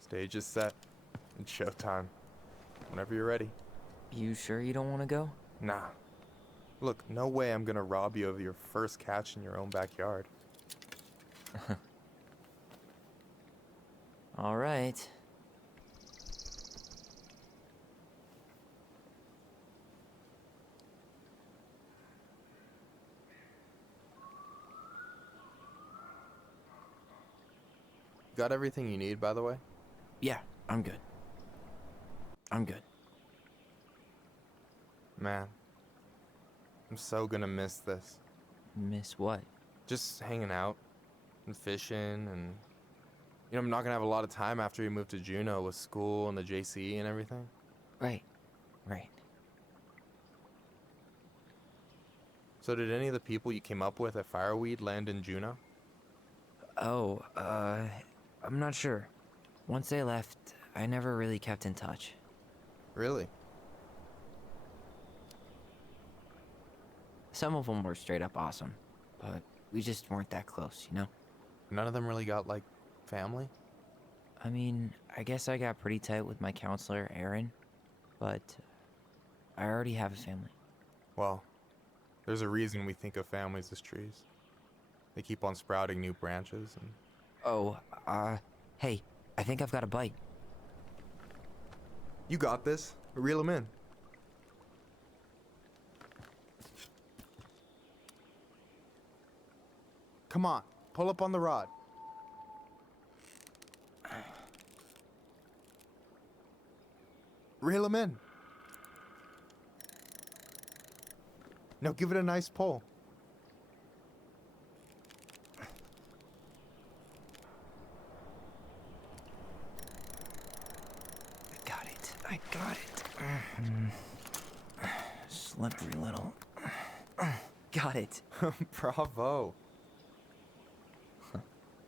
Stage is set. It's showtime. Whenever you're ready. You sure you don't want to go? Nah. Look, no way I'm gonna rob you of your first catch in your own backyard. All right. Got everything you need, by the way? Yeah, I'm good. I'm good. Man, I'm so gonna miss this. Miss what? Just hanging out and fishing and... You know, I'm not gonna have a lot of time after you move to Juneau with school and the JCE and everything. Right. Right. So did any of the people you came up with at Fireweed land in Juneau? Oh, I'm not sure. Once they left, I never really kept in touch. Really? Some of them were straight up awesome, but we just weren't that close, you know? None of them really got, like, family? I mean, I guess I got pretty tight with my counselor, Aaron, but I already have a family. Well, there's a reason we think of families as trees. They keep on sprouting new branches and... Oh, hey, I think I've got a bite. You got this. Reel them in. Come on, pull up on the rod. Reel them in. Now give it a nice pull. I got it. Slippery little. Got it. Bravo.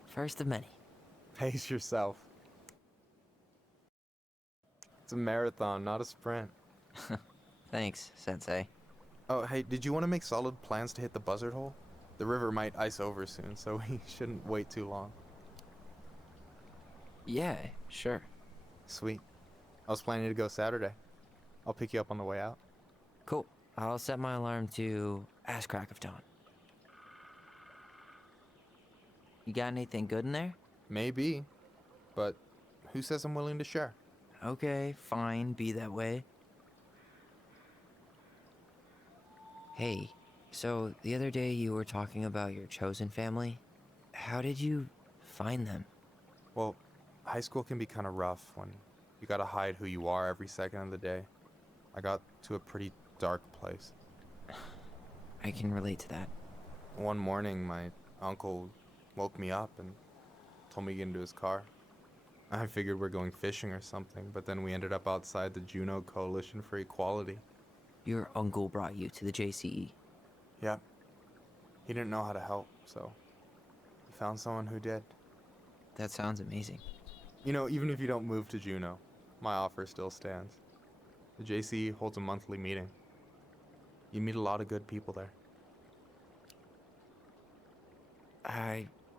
First of many. Pace yourself. It's a marathon, not a sprint. Thanks, Sensei. Oh, hey, did you want to make solid plans to hit the buzzard hole? The river might ice over soon, so we shouldn't wait too long. Yeah, sure. Sweet. I was planning to go Saturday. I'll pick you up on the way out. Cool. I'll set my alarm to ass crack of dawn. You got anything good in there? Maybe, but who says I'm willing to share? Okay, fine, be that way. Hey, so the other day you were talking about your chosen family. How did you find them? Well, high school can be kind of rough when you gotta hide who you are every second of the day. I got to a pretty dark place. I can relate to that. One morning, my uncle woke me up and told me to get into his car. I figured we're going fishing or something, but then we ended up outside the Juneau Coalition for Equality. Your uncle brought you to the JCE? Yep. He didn't know how to help, so he found someone who did. That sounds amazing. You know, even if you don't move to Juneau, my offer still stands. The JCE holds a monthly meeting. You meet a lot of good people there.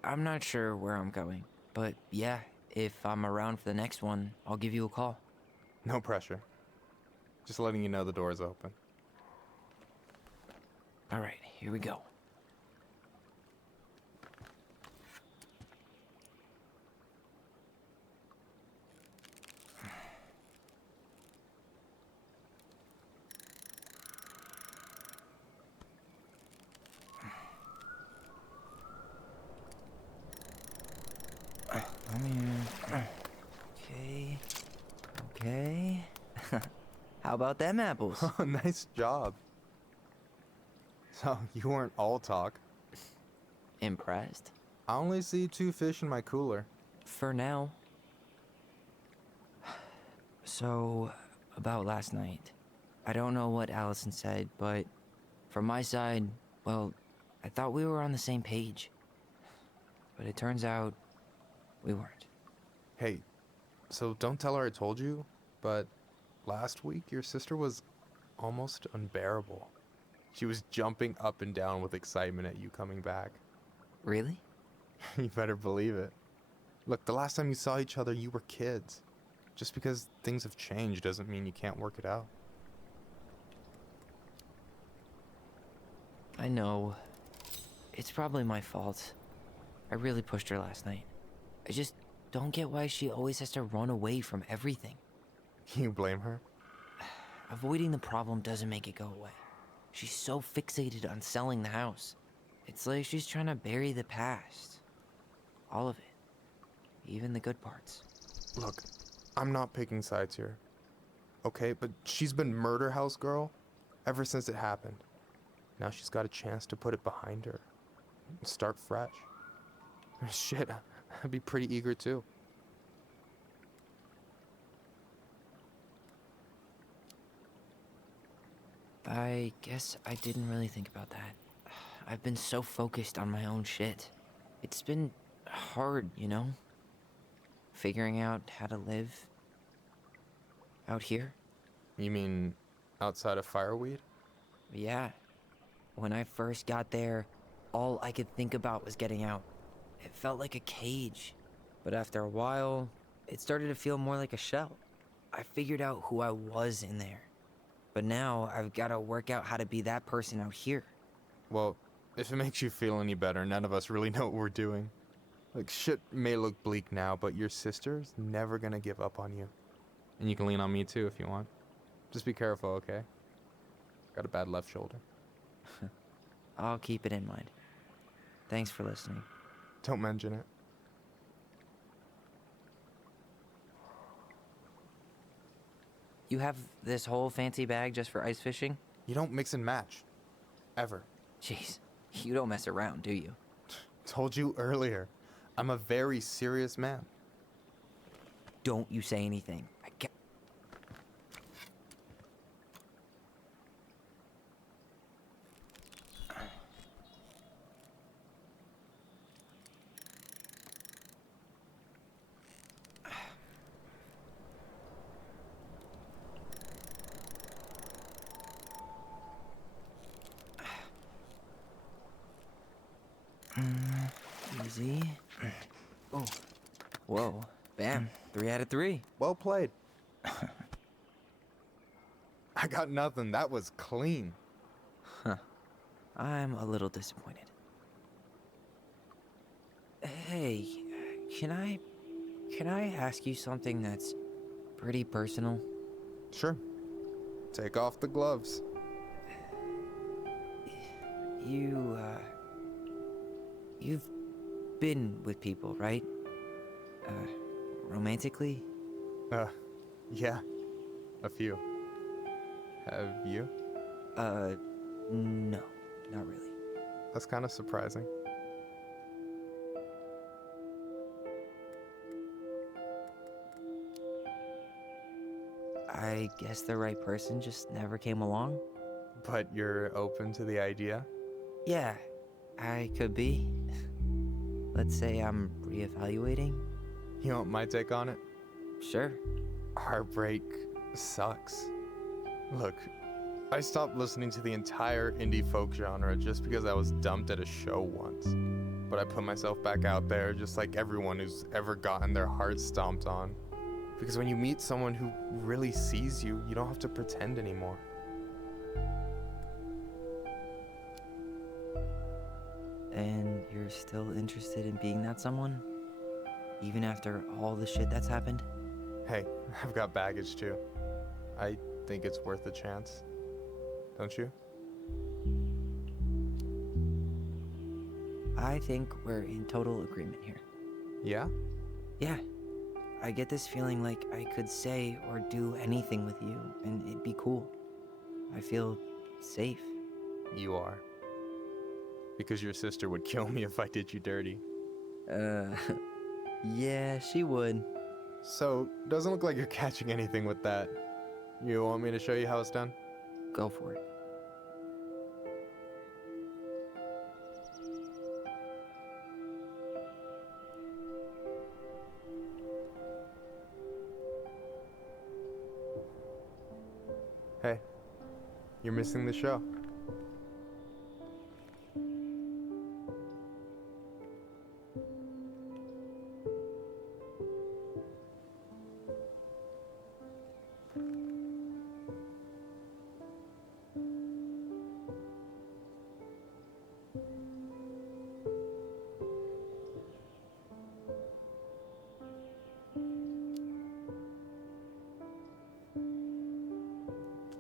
I'm not sure where I'm going, but yeah, if I'm around for the next one, I'll give you a call. No pressure. Just letting you know the door is open. All right, here we go. Okay. Okay. How about them apples? Nice job. So, you weren't all talk. Impressed? I only see 2 fish in my cooler. For now. So, about last night. I don't know what Allison said, but from my side, well, I thought we were on the same page. But it turns out we weren't. Hey, so don't tell her I told you, but last week, your sister was almost unbearable. She was jumping up and down with excitement at you coming back. Really? You better believe it. Look, the last time you saw each other, you were kids. Just because things have changed doesn't mean you can't work it out. I know. It's probably my fault. I really pushed her last night. I just don't get why she always has to run away from everything. You blame her? Avoiding the problem doesn't make it go away. She's so fixated on selling the house. It's like she's trying to bury the past. All of it. Even the good parts. Look, I'm not picking sides here. Okay, but she's been murder house girl ever since it happened. Now she's got a chance to put it behind her and start fresh. Shit, I'd be pretty eager too. I guess I didn't really think about that. I've been so focused on my own shit. It's been hard, you know? Figuring out how to live out here. You mean outside of Fireweed? Yeah. When I first got there, all I could think about was getting out. It felt like a cage. But after a while, it started to feel more like a shell. I figured out who I was in there. But now I've got to work out how to be that person out here. Well, if it makes you feel any better, none of us really know what we're doing. Like, shit may look bleak now, but your sister's never gonna give up on you. And you can lean on me too if you want. Just be careful, okay? Got a bad left shoulder. I'll keep it in mind. Thanks for listening. Don't mention it. You have this whole fancy bag just for ice fishing? You don't mix and match. Ever. Jeez, you don't mess around, do you? Told you earlier. I'm a very serious man. Don't you say anything. I can't. Easy. Oh. Whoa. Bam. 3 out of 3. Well played. I got nothing. That was clean. Huh. I'm a little disappointed. Hey, can I ask you something that's pretty personal? Sure. Take off the gloves. You've been with people, right? Romantically? Yeah. A few. Have you? No. Not really. That's kind of surprising. I guess the right person just never came along? But you're open to the idea? Yeah, I could be. Let's say I'm reevaluating. You want my take on it? Sure. Heartbreak sucks. Look, I stopped listening to the entire indie folk genre just because I was dumped at a show once. But I put myself back out there just like everyone who's ever gotten their heart stomped on. Because when you meet someone who really sees you, you don't have to pretend anymore. And you're still interested in being that someone? Even after all the shit that's happened? Hey, I've got baggage too. I think it's worth a chance. Don't you? I think we're in total agreement here. Yeah? Yeah. I get this feeling like I could say or do anything with you, and it'd be cool. I feel safe. You are. Because your sister would kill me if I did you dirty. Yeah, she would. So, doesn't look like you're catching anything with that. You want me to show you how it's done? Go for it. Hey, you're missing the show.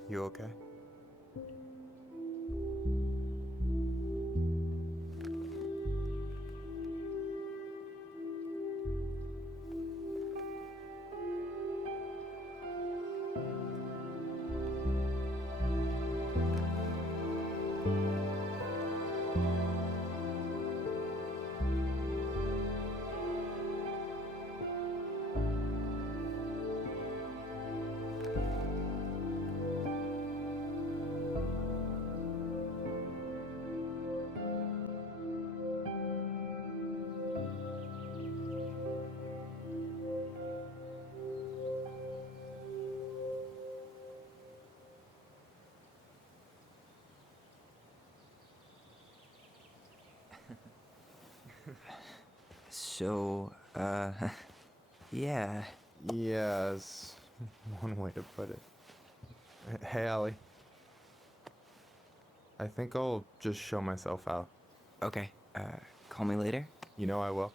You okay? So, yeah. Yes, one way to put it. Hey, Allie. I think I'll just show myself out. Okay, call me later? You know I will.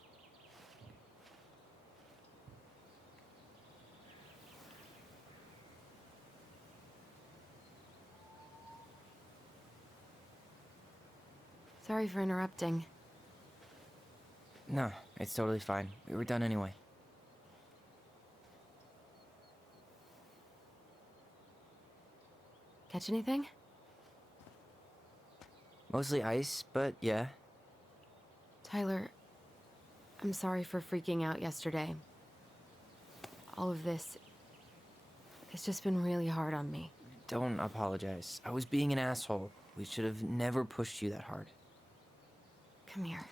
Sorry for interrupting. No, it's totally fine. We were done anyway. Catch anything? Mostly ice, but yeah. Tyler, I'm sorry for freaking out yesterday. All of this, it's just been really hard on me. Don't apologize. I was being an asshole. We should have never pushed you that hard. Come here.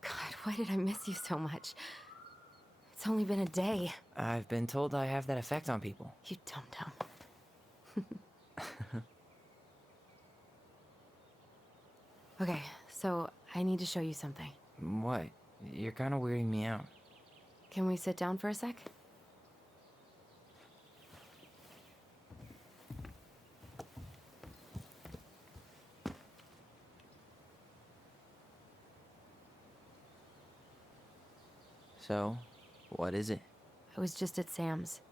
God, why did I miss you so much? It's only been a day. I've been told I have that effect on people. You dum-dum. Okay, so I need to show you something. What? You're kind of weirding me out. Can we sit down for a sec? So, what is it? I was just at Sam's.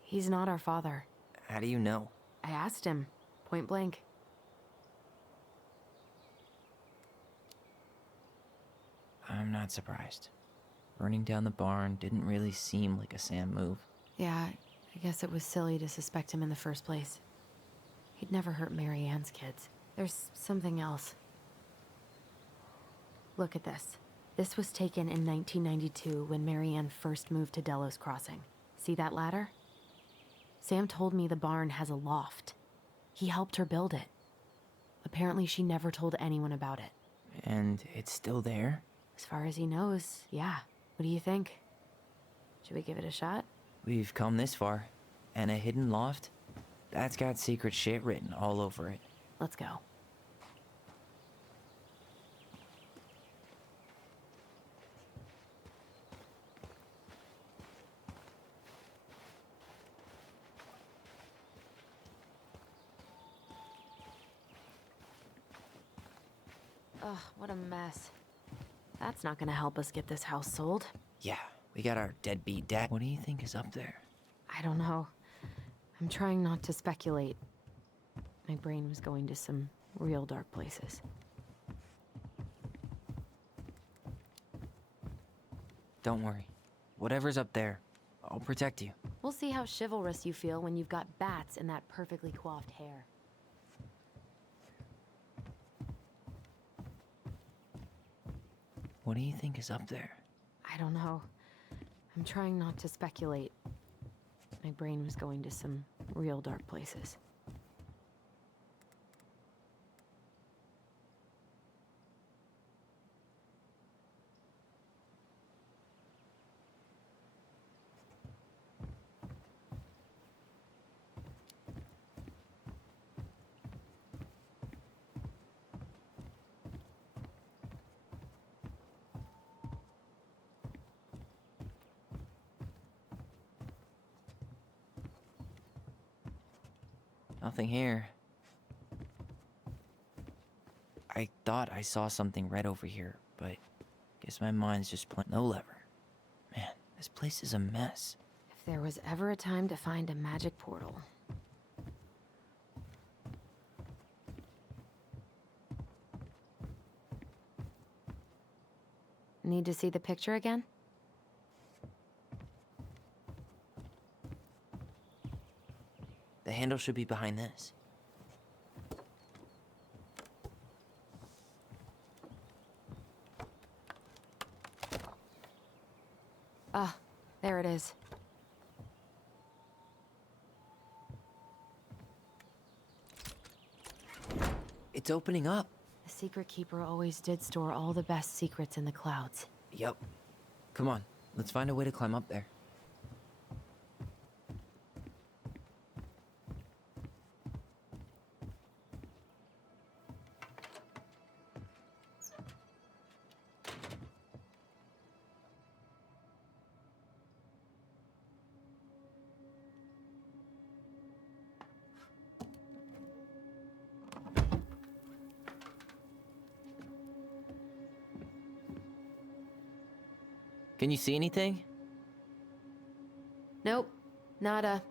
He's not our father. How do you know? I asked him, point blank. I'm not surprised. Burning down the barn didn't really seem like a Sam move. Yeah, I guess it was silly to suspect him in the first place. He'd never hurt Mary Ann's kids. There's something else. Look at this. This was taken in 1992 when Mary Ann first moved to Delos Crossing. See that ladder? Sam told me the barn has a loft. He helped her build it. Apparently she never told anyone about it. And it's still there? As far as he knows, yeah. What do you think? Should we give it a shot? We've come this far. And a hidden loft? That's got secret shit written all over it. Let's go. Ugh, what a mess. That's not gonna help us get this house sold. Yeah, we got our deadbeat dad. What do you think is up there? I don't know. I'm trying not to speculate. My brain was going to some real dark places. Don't worry. Whatever's up there, I'll protect you. We'll see how chivalrous you feel when you've got bats in that perfectly coiffed hair. What do you think is up there? I don't know. I'm trying not to speculate. My brain was going to some real dark places. Nothing here. I thought I saw something red over here, but guess my mind's just playing no lever. Man, this place is a mess. If there was ever a time to find a magic portal. Need to see the picture again? The handle should be behind this. Ah, there it is. It's opening up. The Secret Keeper always did store all the best secrets in the clouds. Yep. Come on, let's find a way to climb up there. Can you see anything? Nope, nada.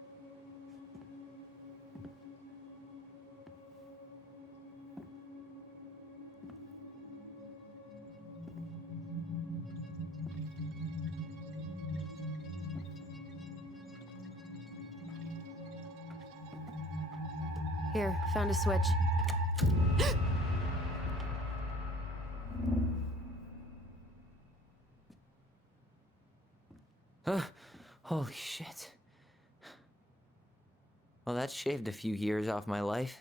Here, found a switch. Holy shit. Well, that shaved a few years off my life.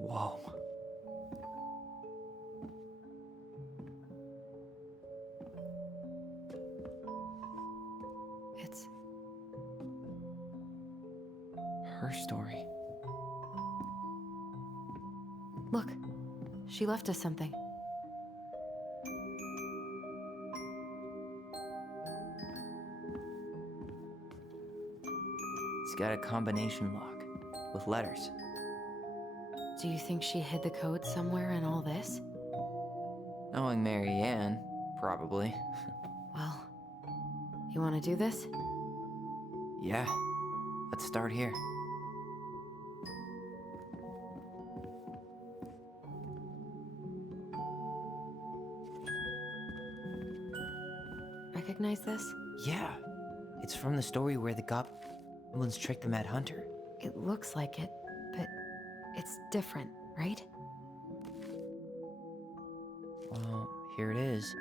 Whoa. It's her story. Look, she left us something. It's got a combination lock with letters. Do you think she hid the code somewhere in all this? Knowing Mary Ann, probably. Well, you want to do this? Yeah, let's start here. Recognize this? Yeah, it's from the story where the goblins tricked the Mad Hunter. It looks like it, but it's different, right? Well, here it is.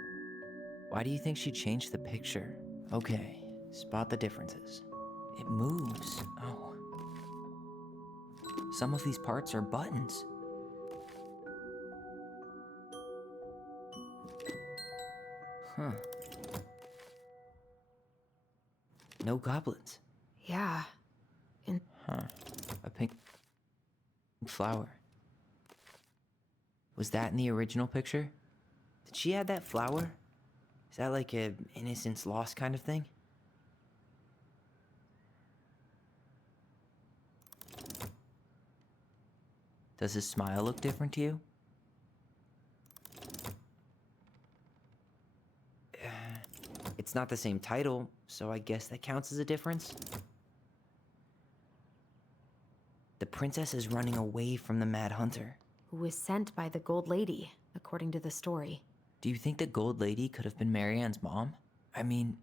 Why do you think she changed the picture? Okay, spot the differences. It moves. Oh. Some of these parts are buttons. Huh. No goblins. Yeah. Huh. A pink flower. Was that in the original picture? Did she add that flower? Is that like a innocence lost kind of thing? Does his smile look different to you? It's not the same title, so I guess that counts as a difference. The princess is running away from the Mad Hunter. Who was sent by the Gold Lady, according to the story. Do you think the Gold Lady could have been Marianne's mom? I mean,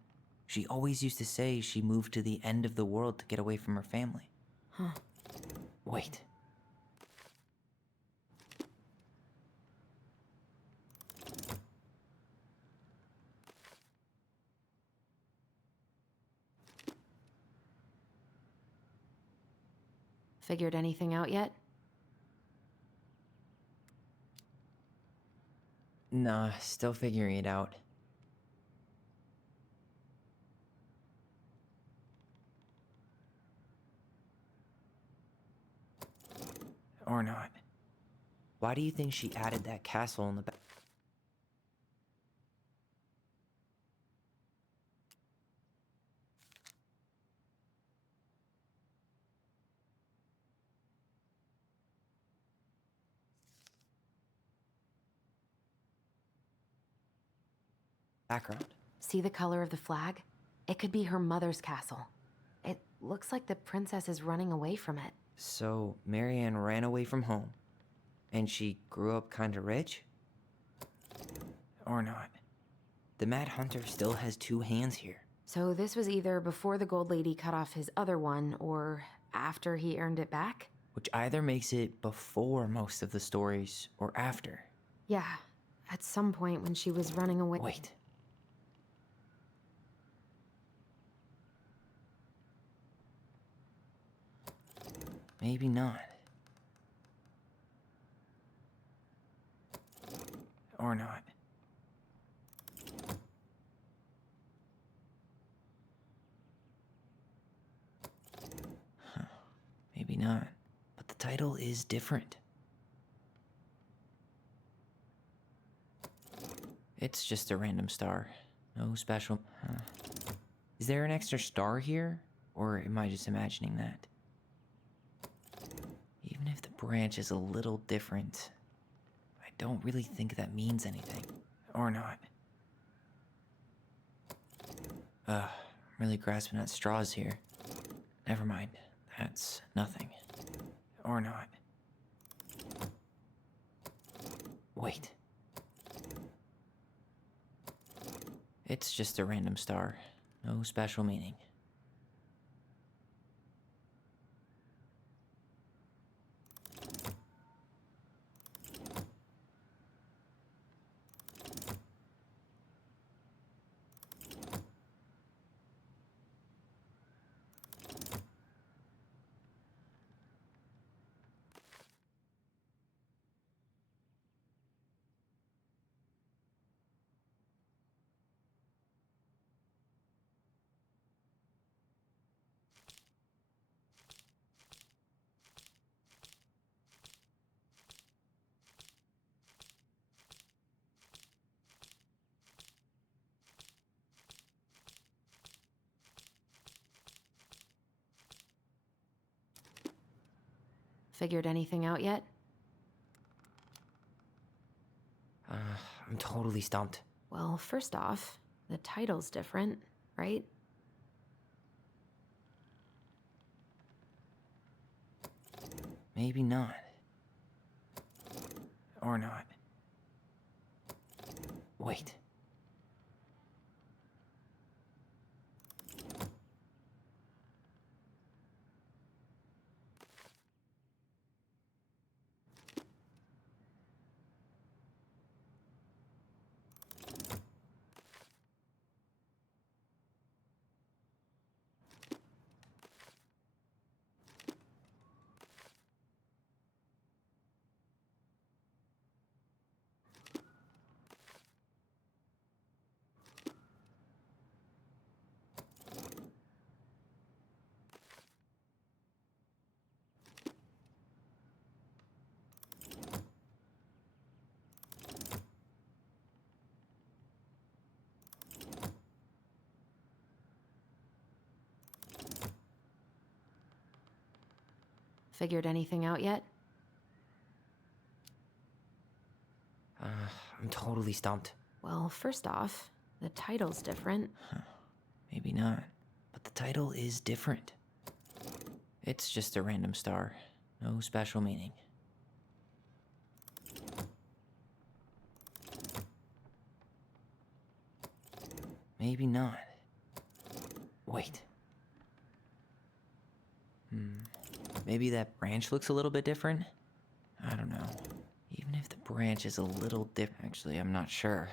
she always used to say she moved to the end of the world to get away from her family. Huh. Wait. Figured anything out yet? Nah, still figuring it out. Or not. Why do you think she added that castle in the back? Background. See the color of the flag? It could be her mother's castle. It looks like the princess is running away from it. So, Marianne ran away from home, and she grew up kinda rich? Or not. The Mad Hunter still has two hands here. So this was either before the Gold Lady cut off his other one, or after he earned it back? Which either makes it before most of the stories, or after. Yeah, at some point when she was running away. Wait. Maybe not. Or not. Huh. Maybe not. But the title is different. It's just a random star. No special. Is there an extra star here? Or am I just imagining that? Even if the branch is a little different, I don't really think that means anything. Or not. I'm really grasping at straws here. Never mind. That's nothing. Or not. Wait. It's just a random star. No special meaning. Figured anything out yet? I'm totally stumped. Well, first off, the title's different, right? Maybe not. Or not. Wait. Figured anything out yet? I'm totally stumped. Well, first off, the title's different. Maybe not. But the title is different. It's just a random star. No special meaning. Maybe not. Wait. Maybe that branch looks a little bit different? I don't know. Even if the branch is a little different. Actually, I'm not sure.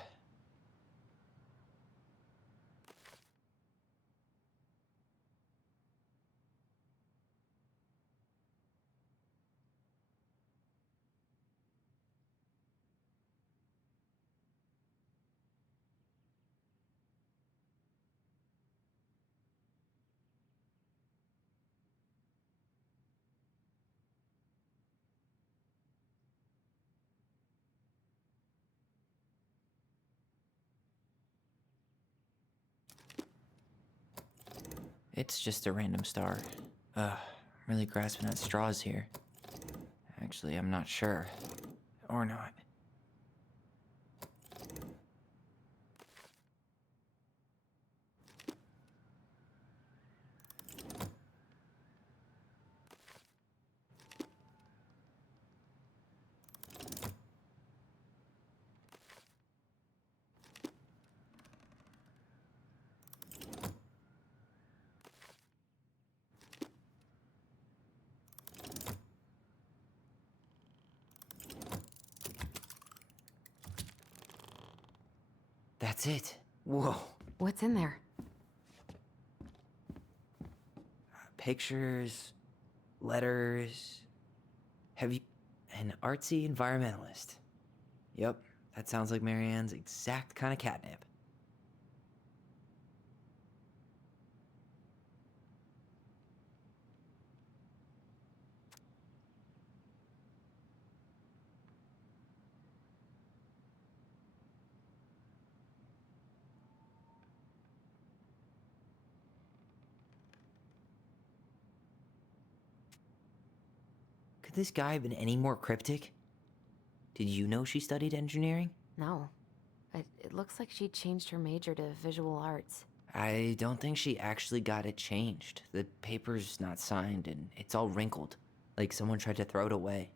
It's just a random star. I'm really grasping at straws here. Actually, I'm not sure. Or not. That's it. Whoa. What's in there? Pictures, letters. Have you... An artsy environmentalist. Yep, that sounds like Marianne's exact kind of catnip. Could this guy have been any more cryptic? Did you know she studied engineering? No. It looks like she changed her major to visual arts. I don't think she actually got it changed. The paper's not signed and it's all wrinkled, like someone tried to throw it away.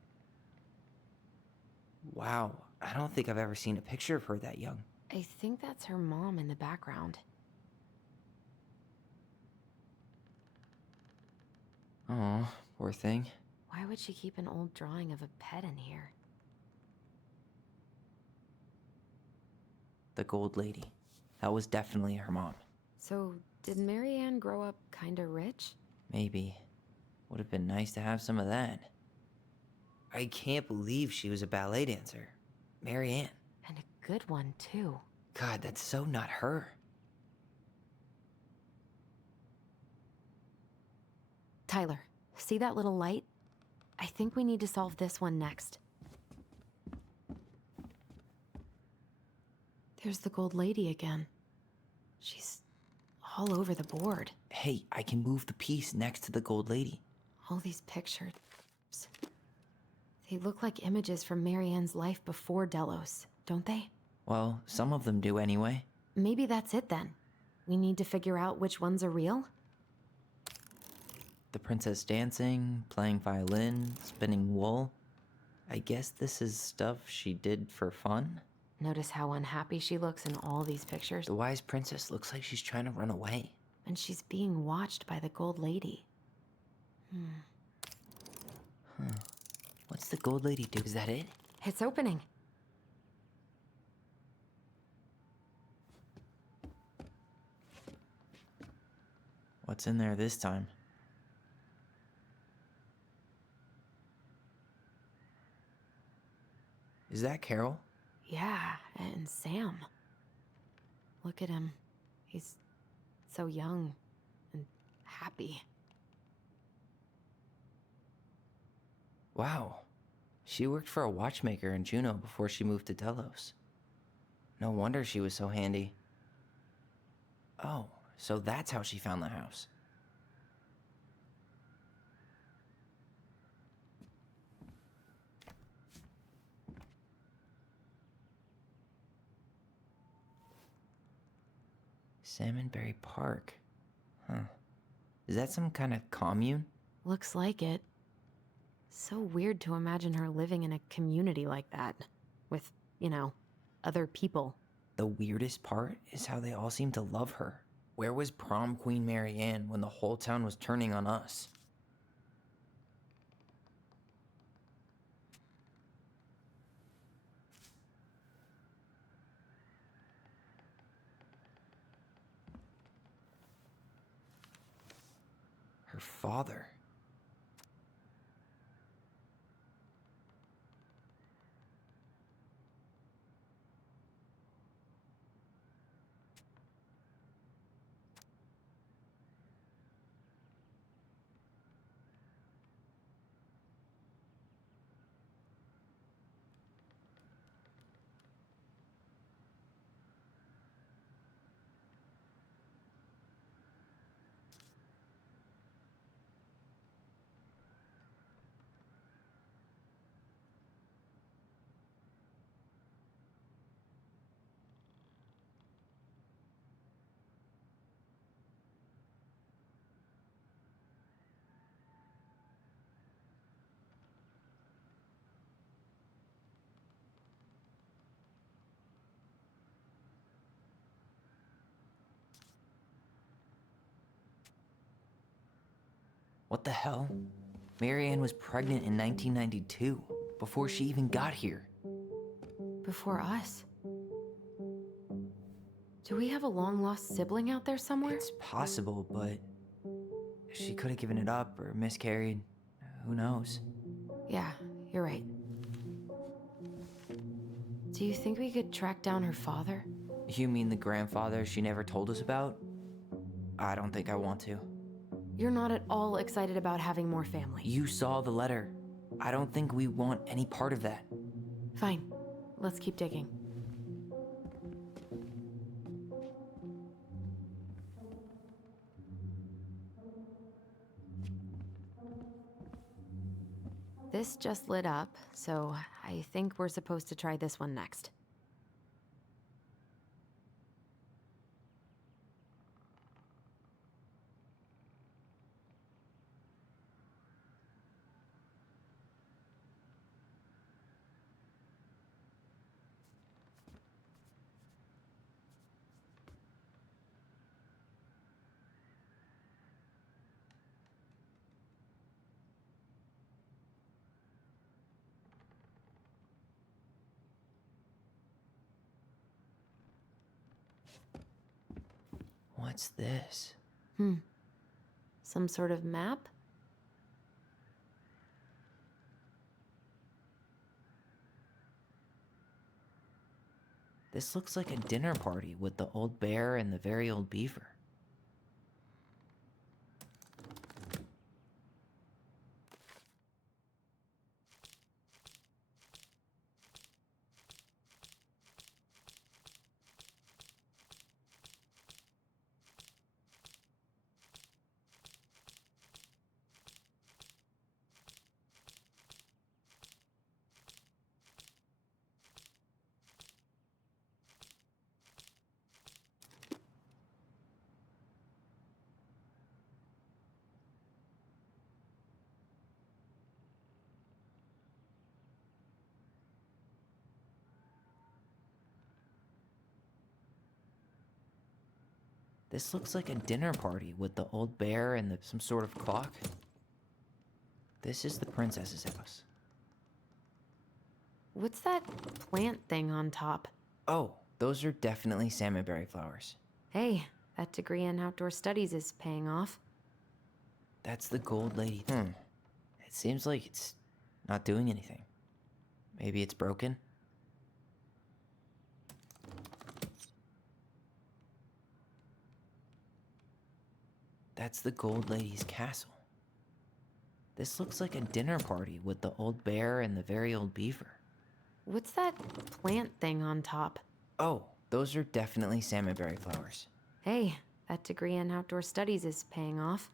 Wow, I don't think I've ever seen a picture of her that young. I think that's her mom in the background. Oh, poor thing. Why would she keep an old drawing of a pet in here? The Gold Lady. That was definitely her mom. So, did Marianne grow up kinda rich? Maybe. Would have been nice to have some of that. I can't believe she was a ballet dancer. Marianne. And a good one, too. God, that's so not her. Tyler, see that little light? I think we need to solve this one next. There's the Gold Lady again. She's all over the board. Hey, I can move the piece next to the Gold Lady. All these pictures. They look like images from Marianne's life before Delos, don't they? Well, some of them do anyway. Maybe that's it then. We need to figure out which ones are real? The princess dancing, playing violin, spinning wool. I guess this is stuff she did for fun? Notice how unhappy she looks in all these pictures? The wise princess looks like she's trying to run away. And she's being watched by the Gold Lady. Huh. What's the Gold Lady do? Is that it? It's opening. What's in there this time? Is that Carol? Yeah, and Sam. Look at him. He's so young and happy. Wow. She worked for a watchmaker in Juneau before she moved to Delos. No wonder she was so handy. Oh, so that's how she found the house. Salmonberry Park. Huh. Is that some kind of commune? Looks like it. So weird to imagine her living in a community like that. With, other people. The weirdest part is how they all seem to love her. Where was prom queen Marianne when the whole town was turning on us? Her father. What the hell? Marianne was pregnant in 1992, before she even got here. Before us? Do we have a long-lost sibling out there somewhere? It's possible, but she could have given it up or miscarried. Who knows? Yeah, you're right. Do you think we could track down her father? You mean the grandfather she never told us about? I don't think I want to. You're not at all excited about having more family. You saw the letter. I don't think we want any part of that. Fine. Let's keep digging. This just lit up, so I think we're supposed to try this one next. What's this? Some sort of map? This looks like a dinner party with the old bear and the very old beaver. This looks like a dinner party with the old bear and some sort of clock. This is the princess's house. What's that plant thing on top? Oh, those are definitely salmonberry flowers. Hey, that degree in outdoor studies is paying off. That's the gold lady. It seems like it's not doing anything. Maybe it's broken? That's the gold lady's castle. This looks like a dinner party with the old bear and the very old beaver. What's that plant thing on top? Oh, those are definitely salmonberry flowers. Hey, that degree in outdoor studies is paying off.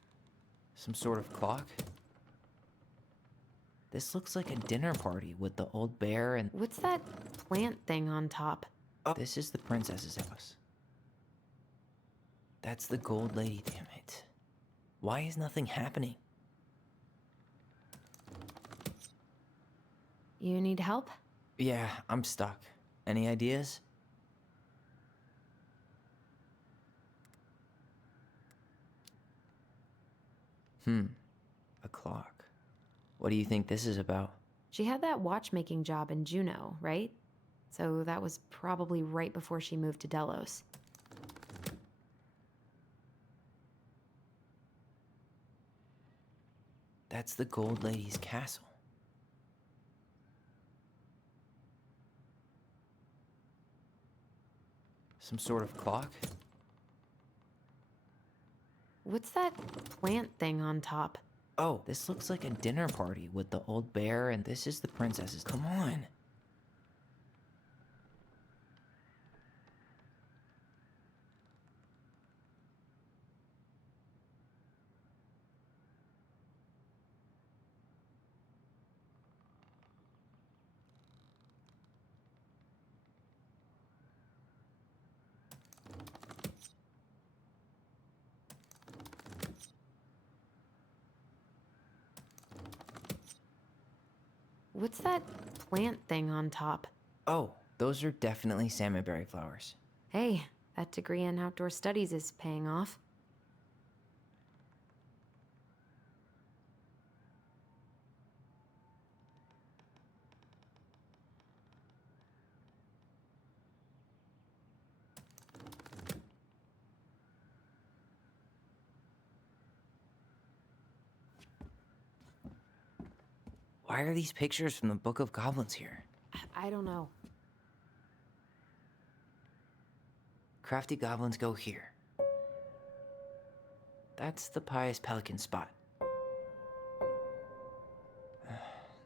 Some sort of clock? This looks like a dinner party with the old bear and... What's that plant thing on top? Oh, this is the princess's house. That's the gold lady, damn it. Why is nothing happening? You need help? Yeah, I'm stuck. Any ideas? A clock. What do you think this is about? She had that watchmaking job in Juneau, right? So that was probably right before she moved to Delos. That's the gold lady's castle. Some sort of clock? What's that plant thing on top? Oh, this looks like a dinner party with the old bear and this is the princess's. Come on. What's that plant thing on top? Oh, those are definitely salmonberry flowers. Hey, that degree in outdoor studies is paying off. Why are these pictures from the Book of Goblins here? I don't know. Crafty goblins go here. That's the pious pelican spot.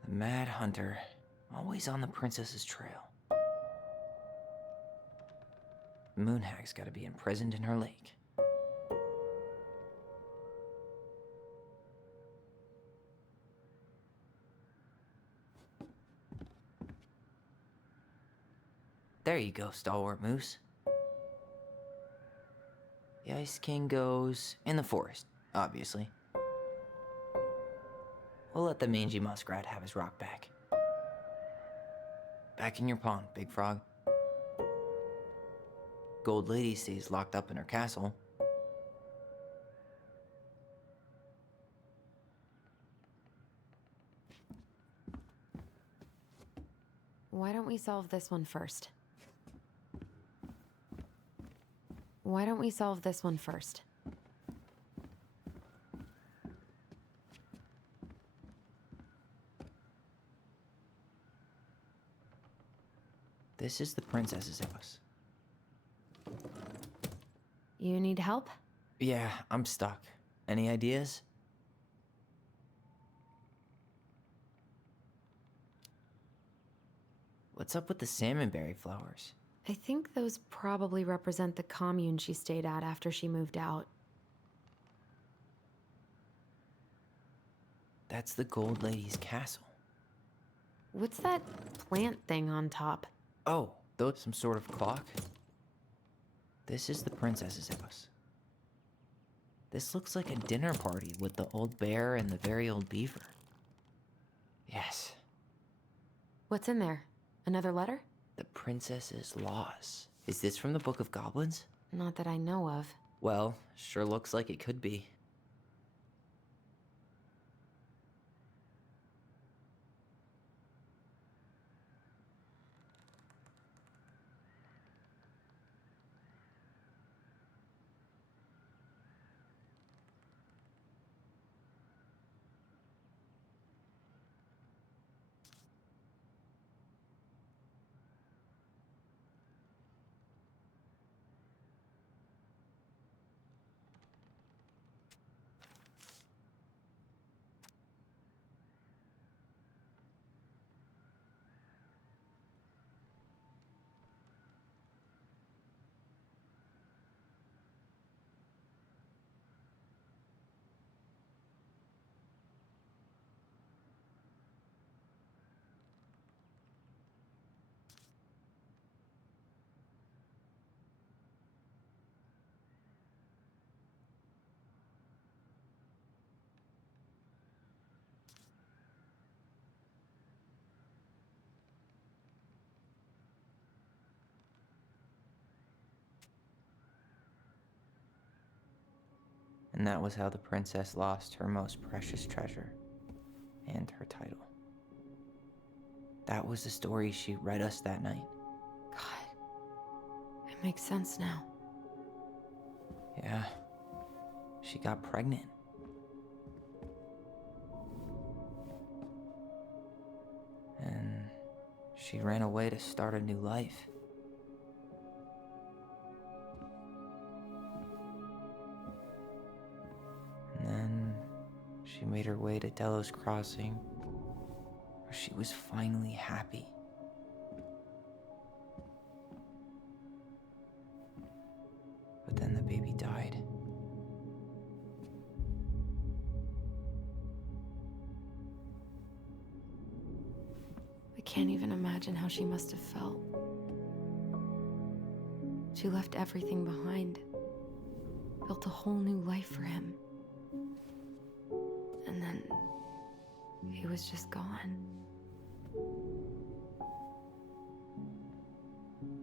The mad hunter, always on the princess's trail. The moon hag's gotta be imprisoned in her lake. There you go, stalwart moose. The Ice King goes in the forest, obviously. We'll let the mangy muskrat have his rock back. Back in your pond, Big Frog. Gold Lady stays locked up in her castle. Why don't we solve this one first? Why don't we solve this one first? This is the princess's house. You need help? Yeah, I'm stuck. Any ideas? What's up with the salmonberry flowers? I think those probably represent the commune she stayed at after she moved out. That's the Gold Lady's castle. What's that plant thing on top? Oh, those some sort of clock? This is the princess's house. This looks like a dinner party with the old bear and the very old beaver. Yes. What's in there? Another letter? The princess's laws. Is this from the Book of Goblins? Not that I know of. Well, sure looks like it could be. And that was how the princess lost her most precious treasure and her title. That was the story she read us that night. God, it makes sense now. Yeah, she got pregnant. And she ran away to start a new life. And then she made her way to Delos Crossing, where she was finally happy. But then the baby died. I can't even imagine how she must have felt. She left everything behind, built a whole new life for him. And then he was just gone.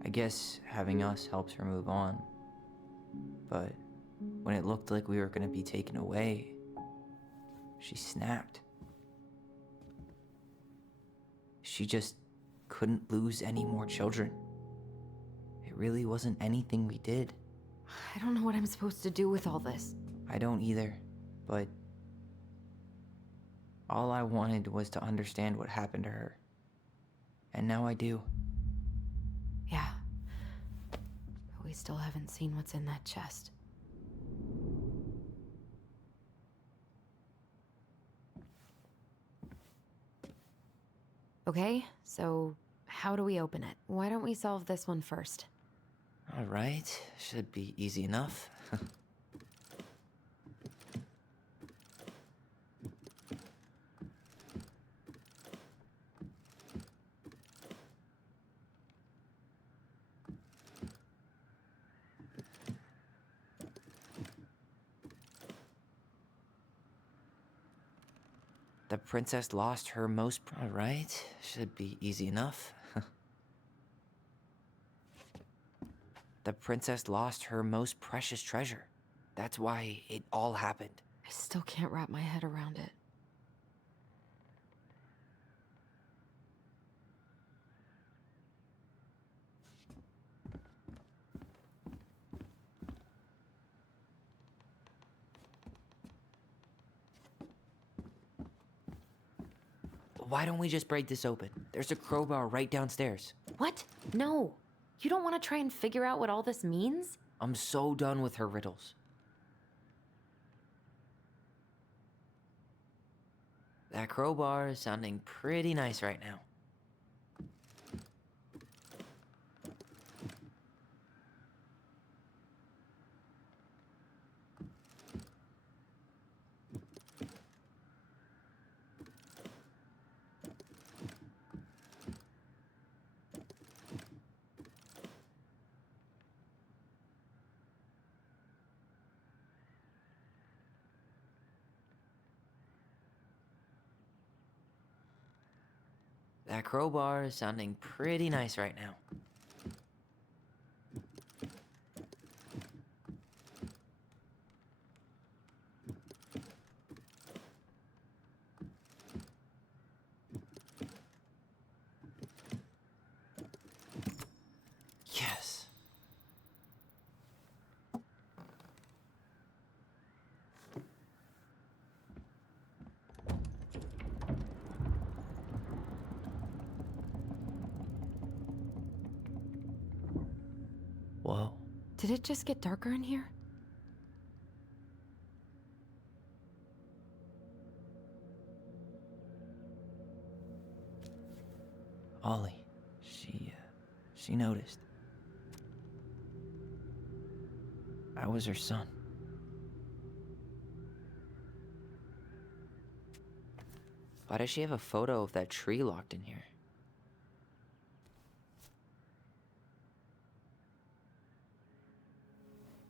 I guess having us helps her move on. But when it looked like we were gonna be taken away, she snapped. She just couldn't lose any more children. It really wasn't anything we did. I don't know what I'm supposed to do with all this. I don't either, but All I wanted was to understand what happened to her. And now I do. Yeah. But we still haven't seen what's in that chest. Okay, so how do we open it? Why don't we solve this one first? All right, should be easy enough. The princess lost her most... All right, should be easy enough. The princess lost her most precious treasure. That's why it all happened. I still can't wrap my head around it. Why don't we just break this open? There's a crowbar right downstairs. What? No. You don't want to try and figure out what all this means? I'm so done with her riddles. That crowbar is sounding pretty nice right now. That crowbar is sounding pretty nice right now. Yes. Whoa. Did it just get darker in here? Ollie. She noticed. I was her son. Why does she have a photo of that tree locked in here?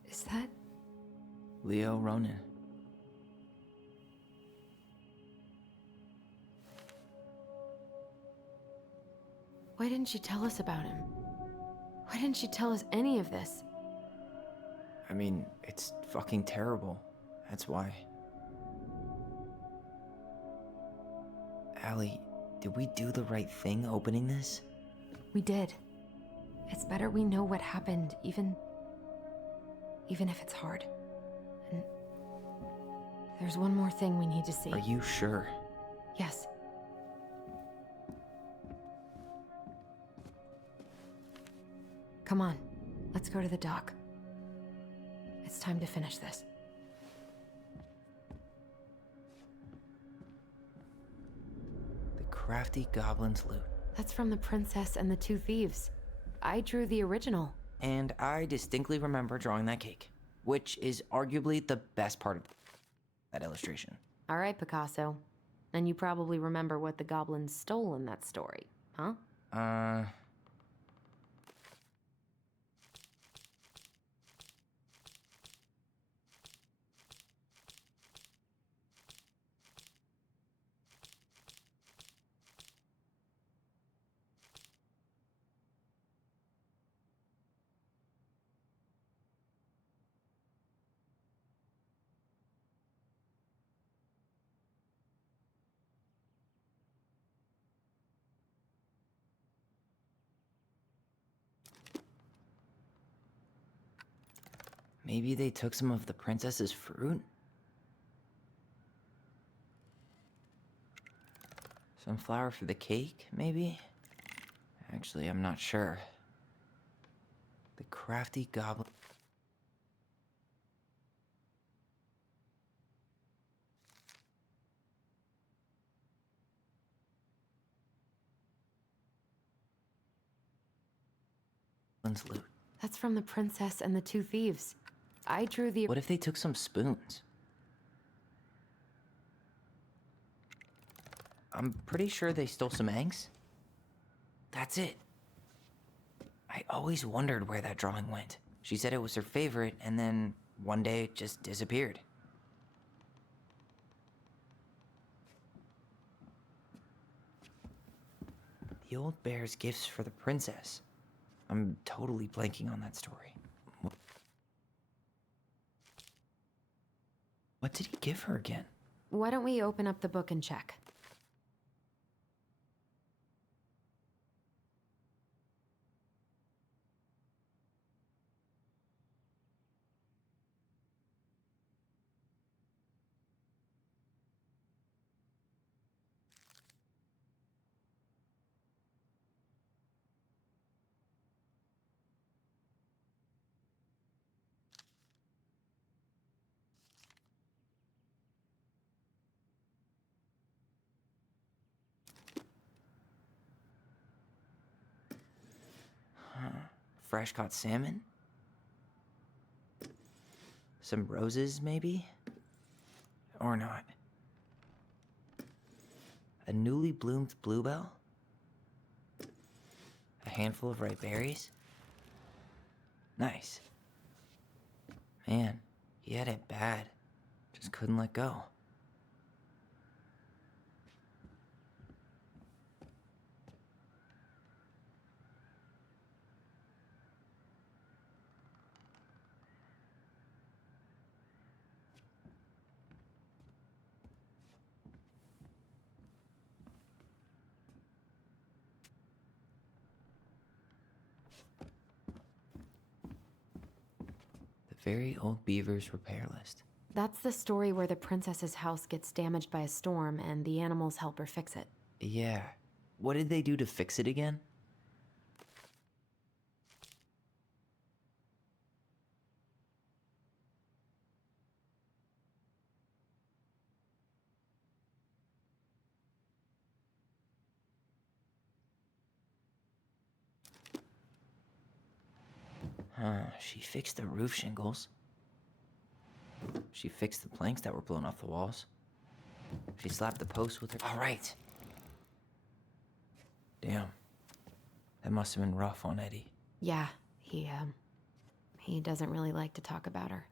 Is that... Leo Ronan. Why didn't she tell us about him? Why didn't she tell us any of this? I mean, it's fucking terrible. That's why. Allie, did we do the right thing opening this? We did. It's better we know what happened, even if it's hard. And there's one more thing we need to see. Are you sure? Yes. Come on, let's go to the dock. It's time to finish this. The crafty goblin's loot. That's from the princess and the two thieves. I drew the original. And I distinctly remember drawing that cake, which is arguably the best part of that illustration. All right, Picasso. And you probably remember what the goblins stole in that story, huh? Maybe they took some of the princess's fruit? Some flour for the cake, maybe? Actually, I'm not sure. The crafty goblin. Loot. That's from the princess and the two thieves. I drew the... What if they took some spoons? I'm pretty sure they stole some eggs. That's it. I always wondered where that drawing went. She said it was her favorite, and then one day it just disappeared. The old bear's gifts for the princess. I'm totally blanking on that story. What did he give her again? Why don't we open up the book and check? Fresh caught salmon? Some roses, maybe? Or not. A newly bloomed bluebell? A handful of ripe berries? Nice. Man, he had it bad. Just couldn't let go. Very old beaver's repair list. That's the story where the princess's house gets damaged by a storm and the animals help her fix it. Yeah. What did they do to fix it again? She fixed the roof shingles. She fixed the planks that were blown off the walls. She slapped the posts with her... All right. Damn. That must have been rough on Eddie. Yeah, he doesn't really like to talk about her.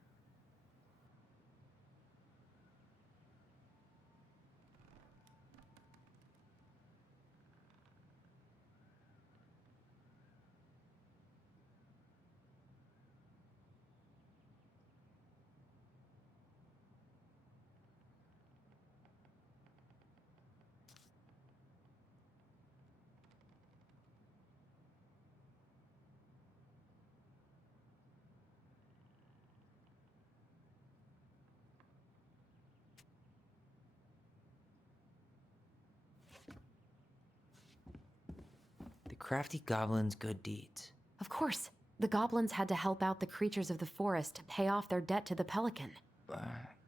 Crafty goblin's good deeds. Of course. The goblins had to help out the creatures of the forest to pay off their debt to the pelican.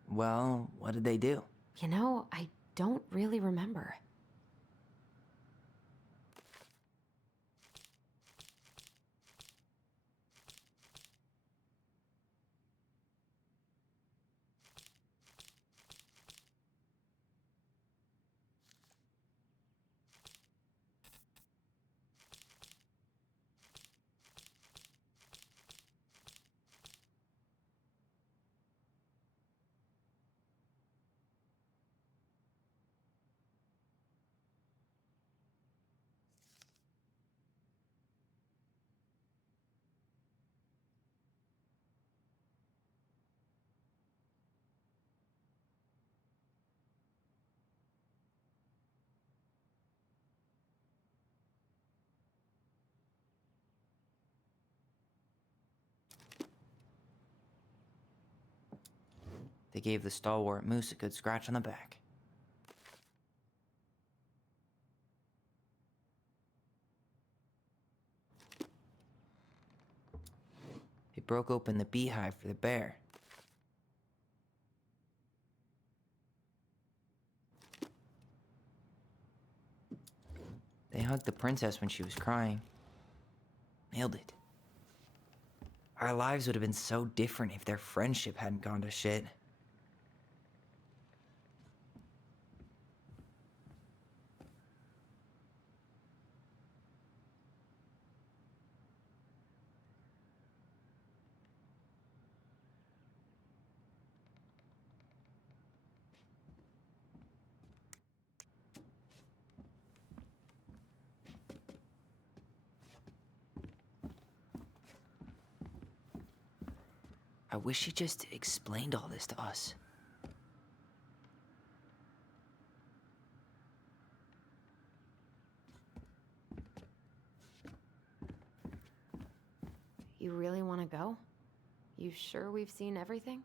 Well, what did they do? You know, I don't really remember. They gave the stalwart moose a good scratch on the back. broke open the beehive for the bear. They hugged the princess when she was crying. Nailed it. Our lives would have been so different if their friendship hadn't gone to shit. I wish he just explained all this to us. You really want to go? You sure we've seen everything?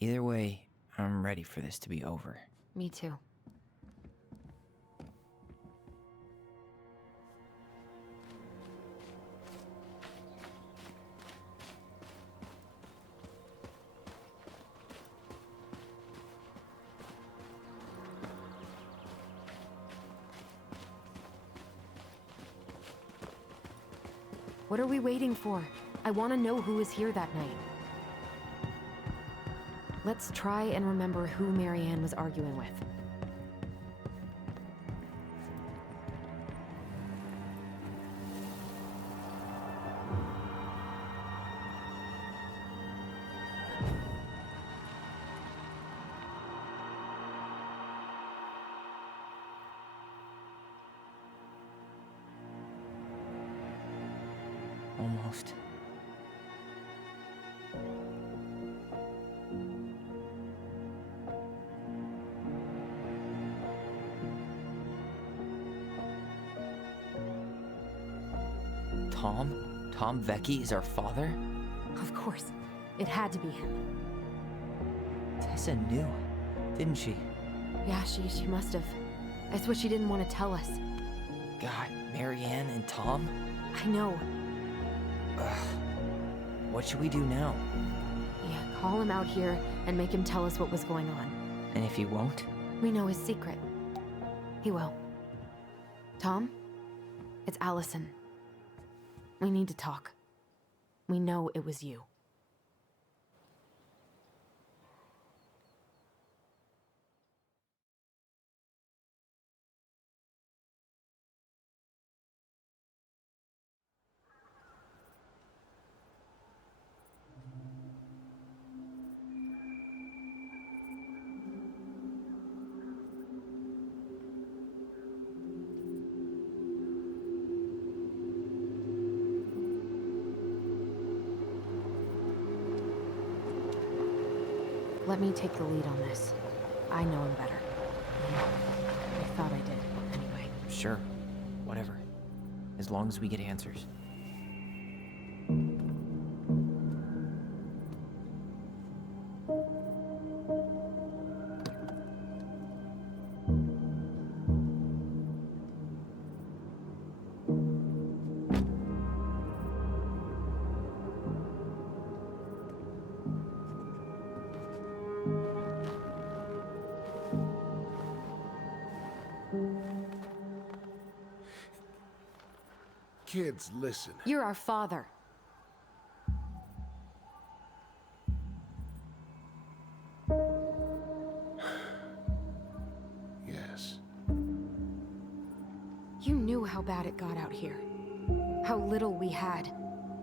Either way, I'm ready for this to be over. Me too. What are we waiting for? I want to know who was here that night. Let's try and remember who Marianne was arguing with. Almost. Tom? Tom Vecchi is our father? Of course. It had to be him. Tessa knew, didn't she? Yeah, she must have. That's what she didn't want to tell us. God, Marianne and Tom? I know. Ugh. What should we do now? Yeah, call him out here and make him tell us what was going on. And if he won't? We know his secret. He will. Tom? It's Allison. We need to talk. We know it was you. Let me take the lead on this. I know him better. I thought I did, anyway. Sure. Whatever. As long as we get answers. Kids, listen. You're our father. Yes. You knew how bad it got out here. How little we had.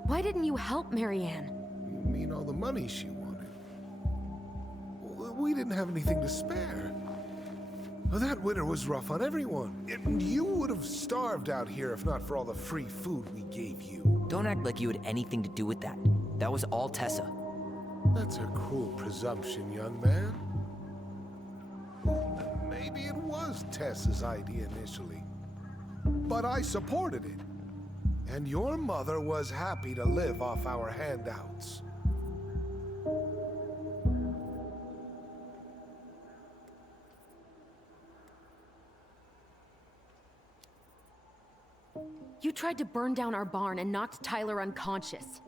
Why didn't you help Marianne? You mean all the money she wanted? We didn't have anything to spare. Well, that winter was rough on everyone. You would have starved out here if not for all the free food we gave you. Don't act like you had anything to do with that. That was all Tessa. That's a cruel presumption, young man. Maybe it was Tessa's idea initially. But I supported it. And your mother was happy to live off our handouts. You tried to burn down our barn and knocked Tyler unconscious.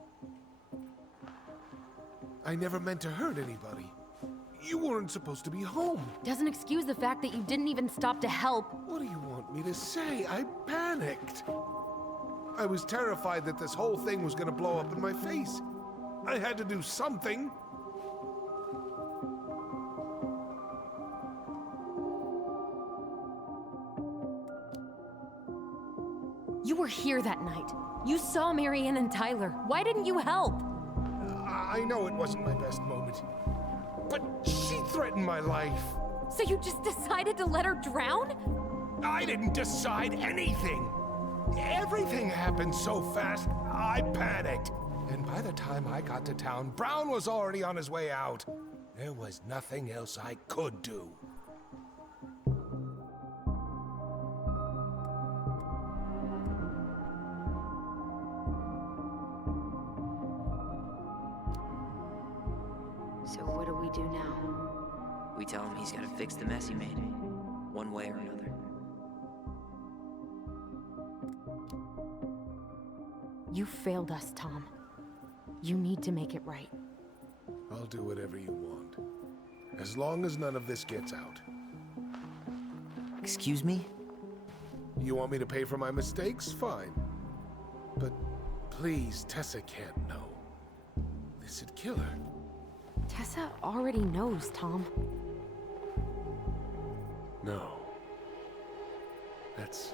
I never meant to hurt anybody. You weren't supposed to be home. Doesn't excuse the fact that you didn't even stop to help. What do you want me to say? I panicked. I was terrified that this whole thing was gonna blow up in my face. I had to do something. You were here that night. You saw Marianne and Tyler. Why didn't you help? I know it wasn't my best moment, but she threatened my life. So you just decided to let her drown? I didn't decide anything. Everything happened so fast, I panicked. And by the time I got to town, Brown was already on his way out. There was nothing else I could do. So what do we do now? We tell him he's gotta fix the mess he made, one way or another. You failed us, Tom. You need to make it right. I'll do whatever you want. As long as none of this gets out. Excuse me? You want me to pay for my mistakes? Fine. But please, Tessa can't know. This'd kill her. Tessa already knows, Tom. No. That's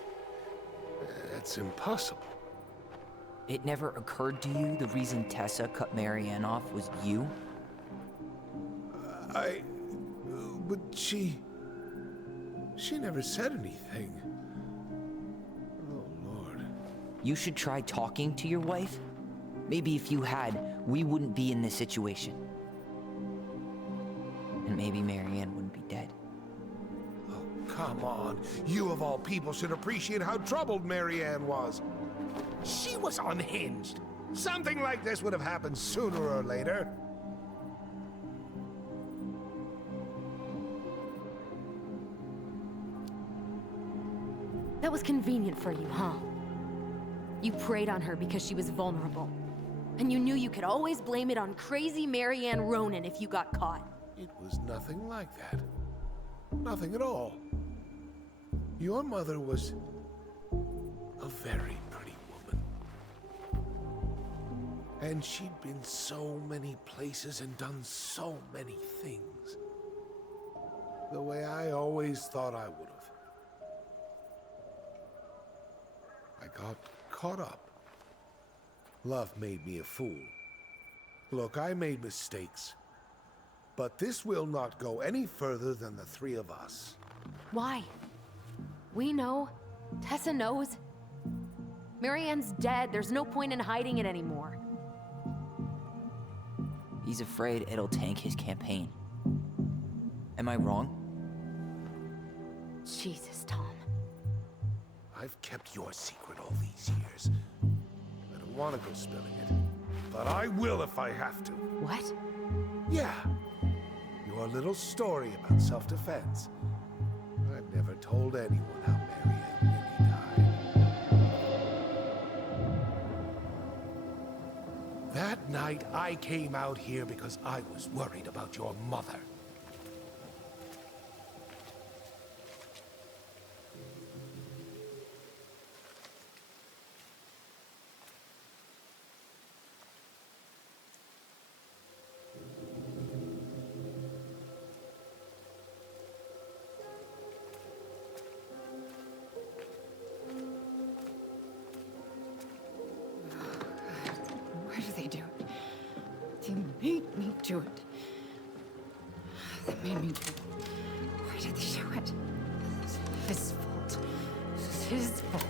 impossible. It never occurred to you the reason Tessa cut Marianne off was you? But she never said anything. Oh, Lord. You should try talking to your wife. Maybe if you had, we wouldn't be in this situation. And maybe Marianne wouldn't be dead. Oh, come on. You of all people should appreciate how troubled Marianne was. She was unhinged. Something like this would have happened sooner or later. That was convenient for you, huh? You preyed on her because she was vulnerable. And you knew you could always blame it on crazy Marianne Ronan if you got caught. It was nothing like that. Nothing at all. Your mother was a very pretty woman. And she'd been so many places and done so many things. The way I always thought I would have. I got caught up. Love made me a fool. Look, I made mistakes. But this will not go any further than the three of us. Why? We know. Tessa knows. Marianne's dead. There's no point in hiding it anymore. He's afraid it'll tank his campaign. Am I wrong? Jesus, Tom. I've kept your secret all these years. I don't want to go spilling it, but I will if I have to. What? Yeah. Your little story about self-defense. I've never told anyone how Marianne really died. That night, I came out here because I was worried about your mother. Why do they do it? They made me do it. They made me do it. Why did they do it? It's his fault. It's his fault.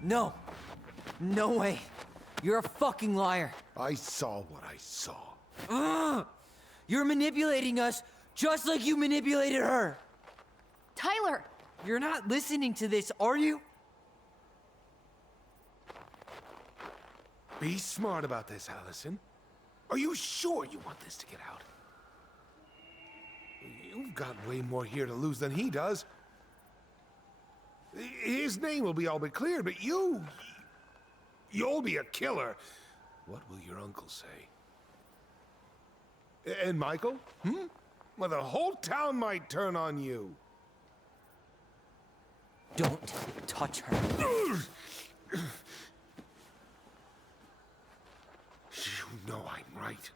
No. No way. You're a fucking liar. I saw what I saw. Ugh! You're manipulating us just like you manipulated her. Tyler! You're not listening to this, are you? Be smart about this, Allison. Are you sure you want this to get out? You've got way more here to lose than he does. His name will be all but cleared, but you'll be a killer. What will your uncle say? And Michael? Well, the whole town might turn on you. Don't touch her. You know I'm right.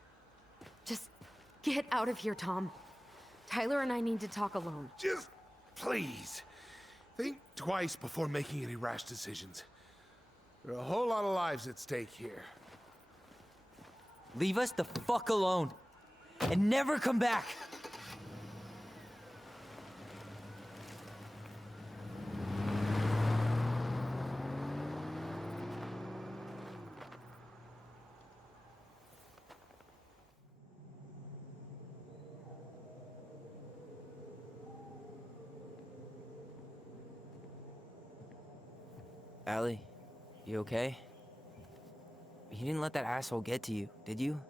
Just get out of here, Tom. Tyler and I need to talk alone. Just please. Think twice before making any rash decisions. There are a whole lot of lives at stake here. Leave us the fuck alone. And never come back. Allie, you okay? You didn't let that asshole get to you, did you?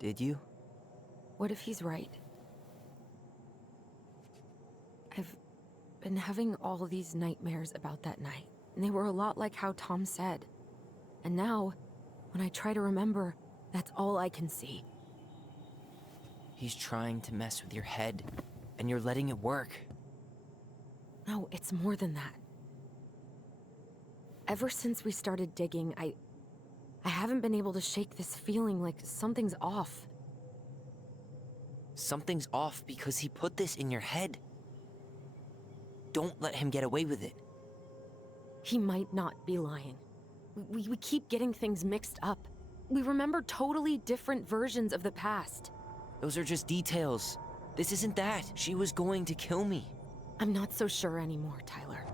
Did you? What if he's right? I've been having all these nightmares about that night, and they were a lot like how Tom said. And now, when I try to remember, that's all I can see. He's trying to mess with your head, and you're letting it work. No, it's more than that. Ever since we started digging, I haven't been able to shake this feeling like something's off. Something's off because he put this in your head. Don't let him get away with it. He might not be lying. We keep getting things mixed up. We remember totally different versions of the past. Those are just details. This isn't that. She was going to kill me. I'm not so sure anymore, Tyler.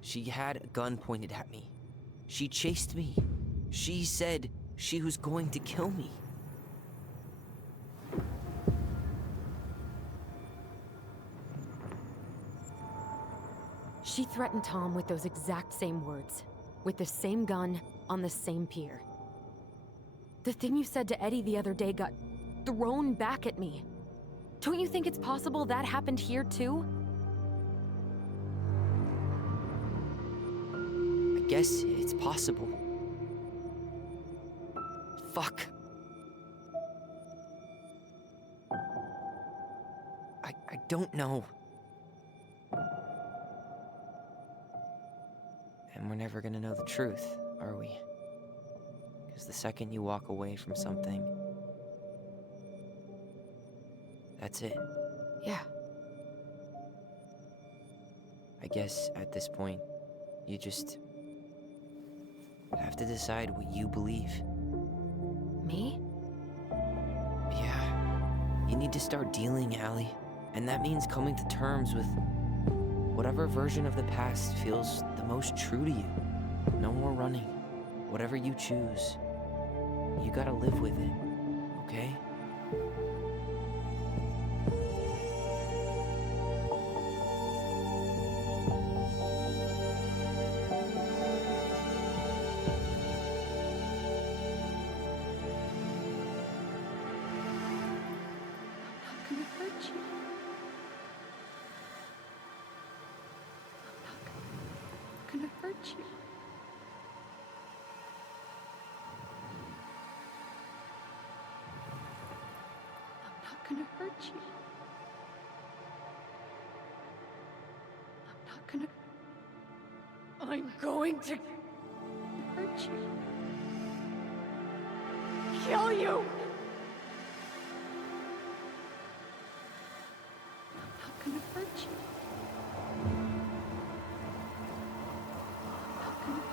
She had a gun pointed at me. She chased me. She said she was going to kill me. She threatened Tom with those exact same words. With the same gun, on the same pier. The thing you said to Eddie the other day got thrown back at me. Don't you think it's possible that happened here too? I guess it's possible. Fuck. I don't know. And we're never gonna know the truth, are we? Because the second you walk away from something, that's it. Yeah. I guess at this point, you just have to decide what you believe. Me? Yeah. You need to start dealing, Allie. And that means coming to terms with whatever version of the past feels the most true to you. No more running. Whatever you choose, you gotta live with it, okay? Gonna hurt you. I'm not gonna hurt you. I'm not gonna. I'm going to hurt you. Kill you! I'm not gonna hurt you.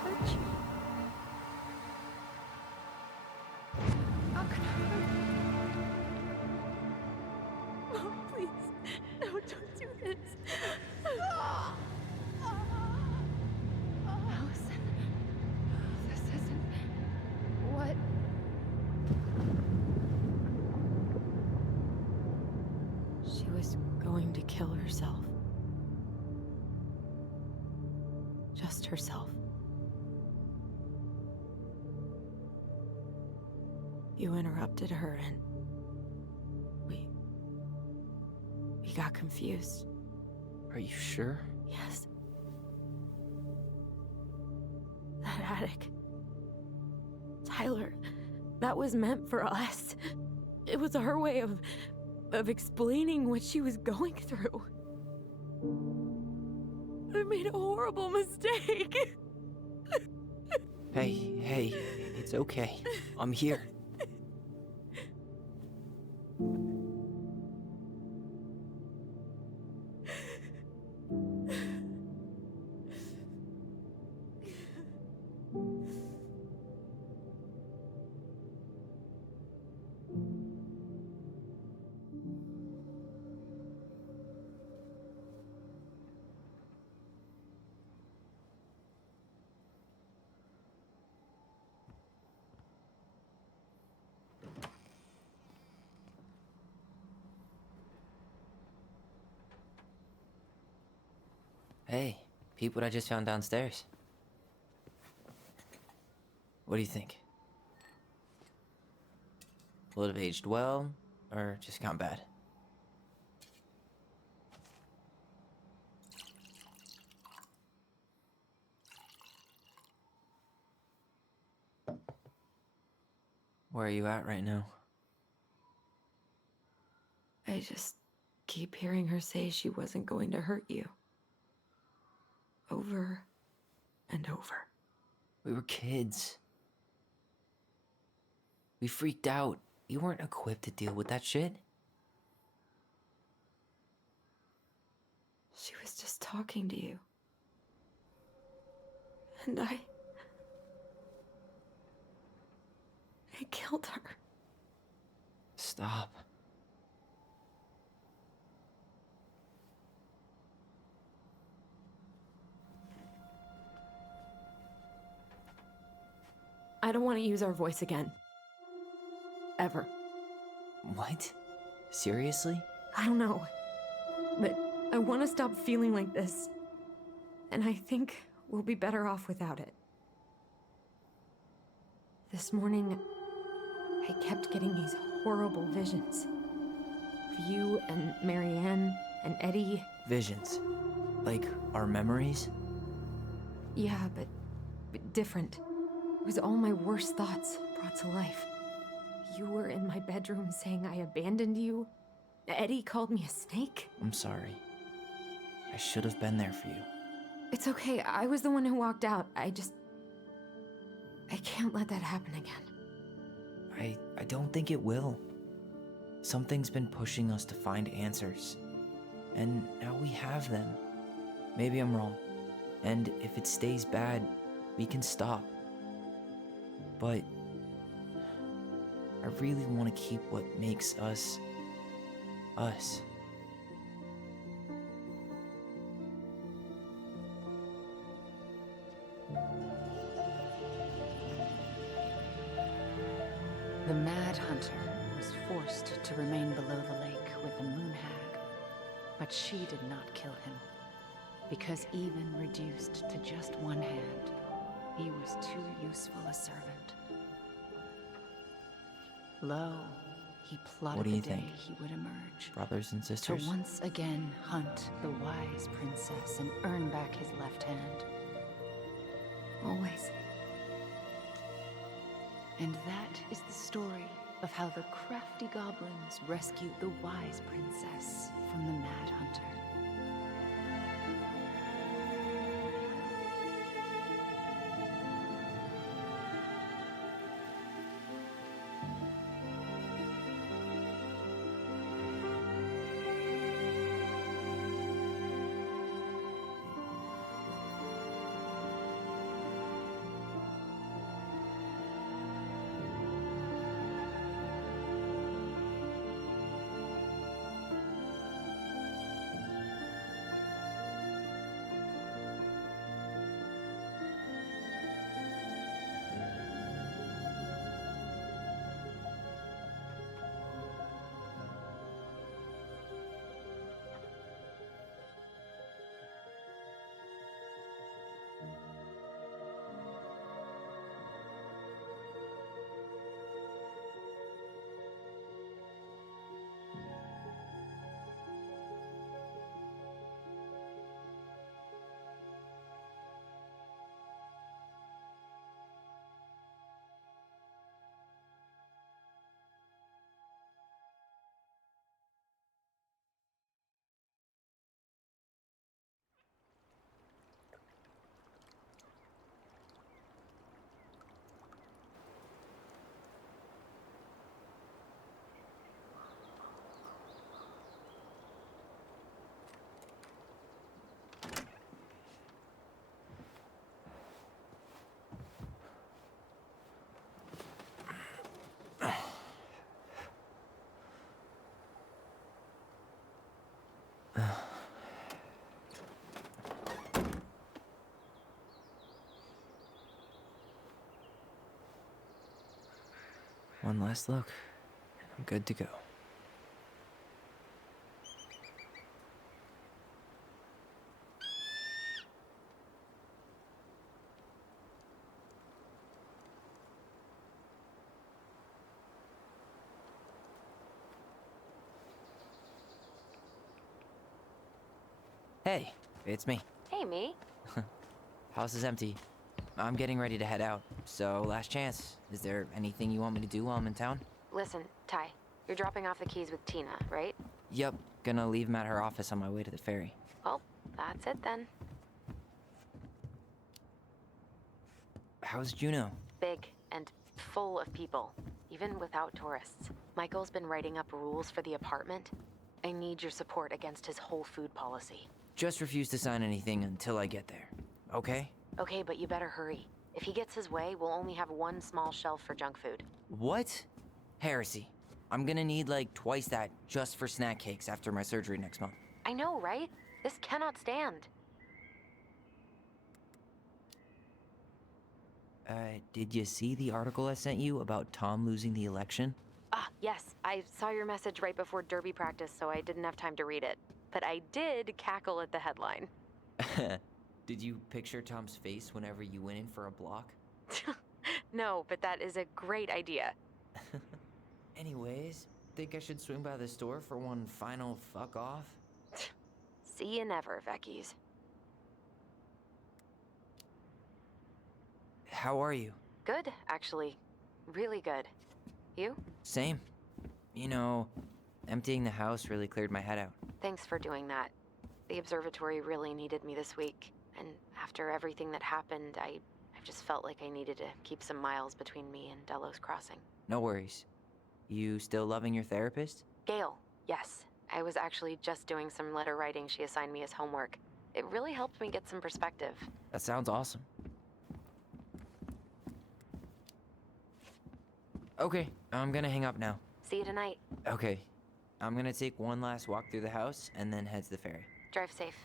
Hurt you. How can I hurt you? Oh, please. No, don't do this. Allison. This isn't... What? She was going to kill herself. Just herself. You interrupted her and we got confused. Are you sure? Yes. That attic. Tyler, that was meant for us. It was her way of explaining what she was going through. I made a horrible mistake. Hey, it's okay. I'm here. Hey, peep what I just found downstairs. What do you think? Will it have aged well, or just gone bad? Where are you at right now? I just keep hearing her say she wasn't going to hurt you. Over and over. We were kids. We freaked out. You weren't equipped to deal with that shit. She was just talking to you. And I killed her. Stop. I don't want to use our voice again. Ever. What? Seriously? I don't know. But I want to stop feeling like this. and I think we'll be better off without it. This morning, I kept getting these horrible visions. Of you and Marianne and Eddie. Visions? Like our memories? Yeah, but different. It was all my worst thoughts brought to life. You were in my bedroom saying I abandoned you. Eddie called me a snake. I'm sorry. I should have been there for you. It's okay, I was the one who walked out. I can't let that happen again. I don't think it will. Something's been pushing us to find answers. And now we have them. Maybe I'm wrong. And if it stays bad, we can stop. But I really want to keep what makes us, us. The Mad Hunter was forced to remain below the lake with the Moon Hag, but she did not kill him, because even reduced to just one hand, he was too useful a servant. Lo, he plotted What do you the day think? he would emerge. Brothers and sisters? To once again hunt the wise princess and earn back his left hand. Always. And that is the story of how the crafty goblins rescued the wise princess from the Mad Hunter. One last look, and I'm good to go. Hey, it's me. Hey, me. House is empty. I'm getting ready to head out, so last chance. Is there anything you want me to do while I'm in town? Listen, Ty, you're dropping off the keys with Tina, right? Yep, gonna leave them at her office on my way to the ferry. Well, that's it then. How's Juno? Big and full of people, even without tourists. Michael's been writing up rules for the apartment. I need your support against his whole food policy. Just refuse to sign anything until I get there, okay? Okay, but you better hurry. If he gets his way, we'll only have one small shelf for junk food. What? Heresy. I'm gonna need like twice that just for snack cakes after my surgery next month. I know, right? This cannot stand. Did you see the article I sent you about Tom losing the election? Ah, yes. I saw your message right before derby practice, so I didn't have time to read it. But I did cackle at the headline. Did you picture Tom's face whenever you went in for a block? No, but that is a great idea. Anyways, think I should swing by the store for one final fuck off? See you never, Vecchies. How are you? Good, actually. Really good. You? Same. You know, emptying the house really cleared my head out. Thanks for doing that. The observatory really needed me this week, and after everything that happened, I just felt like I needed to keep some miles between me and Delos Crossing. No worries. You still loving your therapist? Gail, yes. I was actually just doing some letter writing she assigned me as homework. It really helped me get some perspective. That sounds awesome. Okay, I'm gonna hang up now. See you tonight. Okay, I'm gonna take one last walk through the house and then head to the ferry. Drive safe.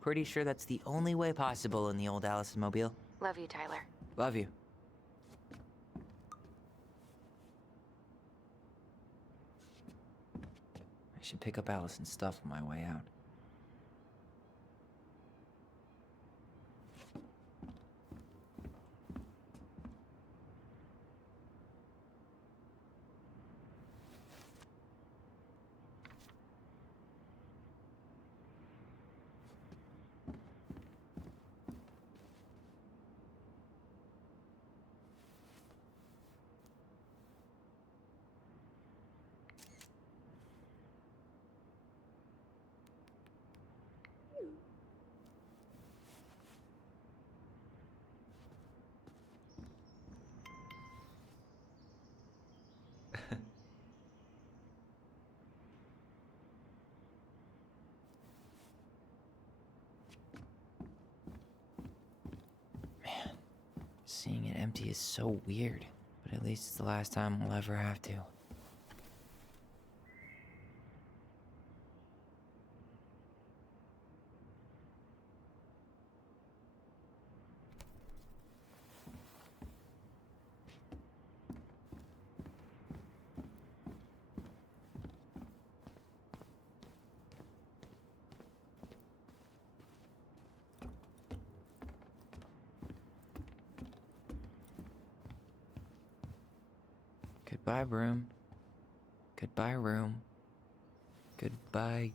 Pretty sure that's the only way possible in the old Allison mobile. Love you, Tyler. Love you. I should pick up Allison's stuff on my way out. Seeing it empty is so weird, but at least it's the last time I'll ever have to. Goodbye, room. Goodbye, room. Goodbye,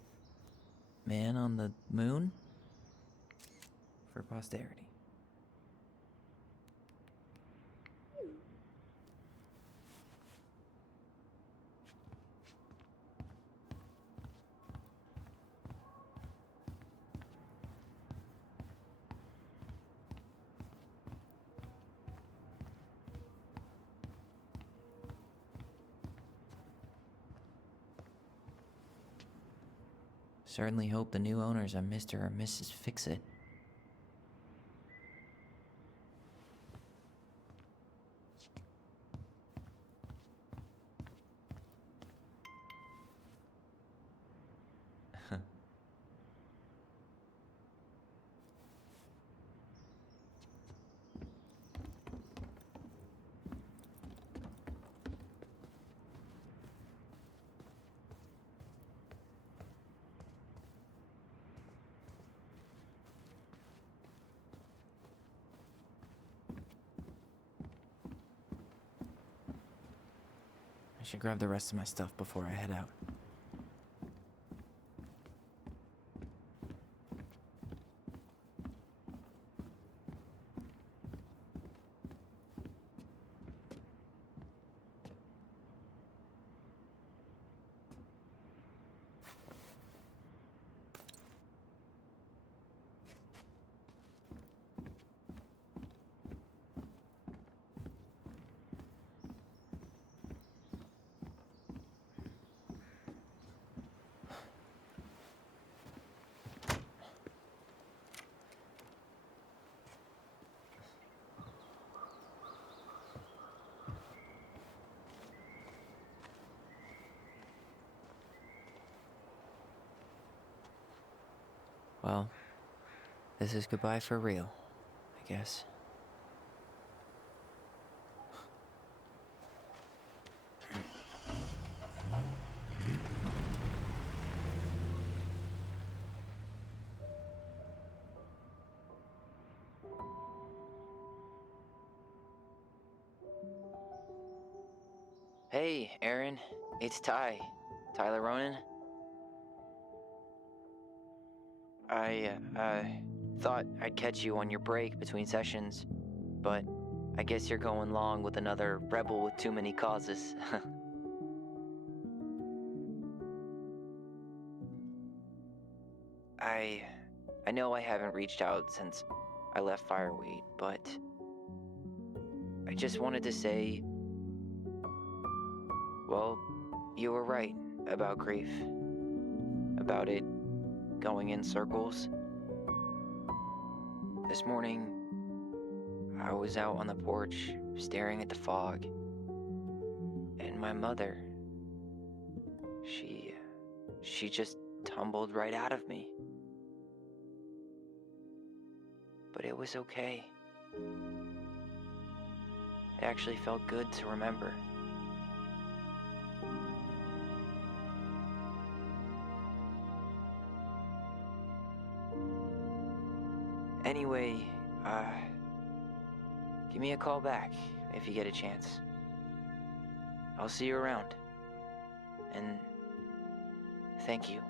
man on the moon? For posterity. Certainly hope the new owners are Mr. or Mrs. Fix-It. I should grab the rest of my stuff before I head out. Well, this is goodbye for real, I guess. Hey, Aaron. It's Ty. Tyler Ronan. I thought I'd catch you on your break between sessions, but I guess you're going along with another rebel with too many causes. I know I haven't reached out since I left Fireweed, but I just wanted to say, well, you were right about grief. About it going in circles. This morning, I was out on the porch staring at the fog, and my mother, she just tumbled right out of me. But it was okay. It actually felt good to remember. Anyway, give me a call back if you get a chance. I'll see you around. And thank you.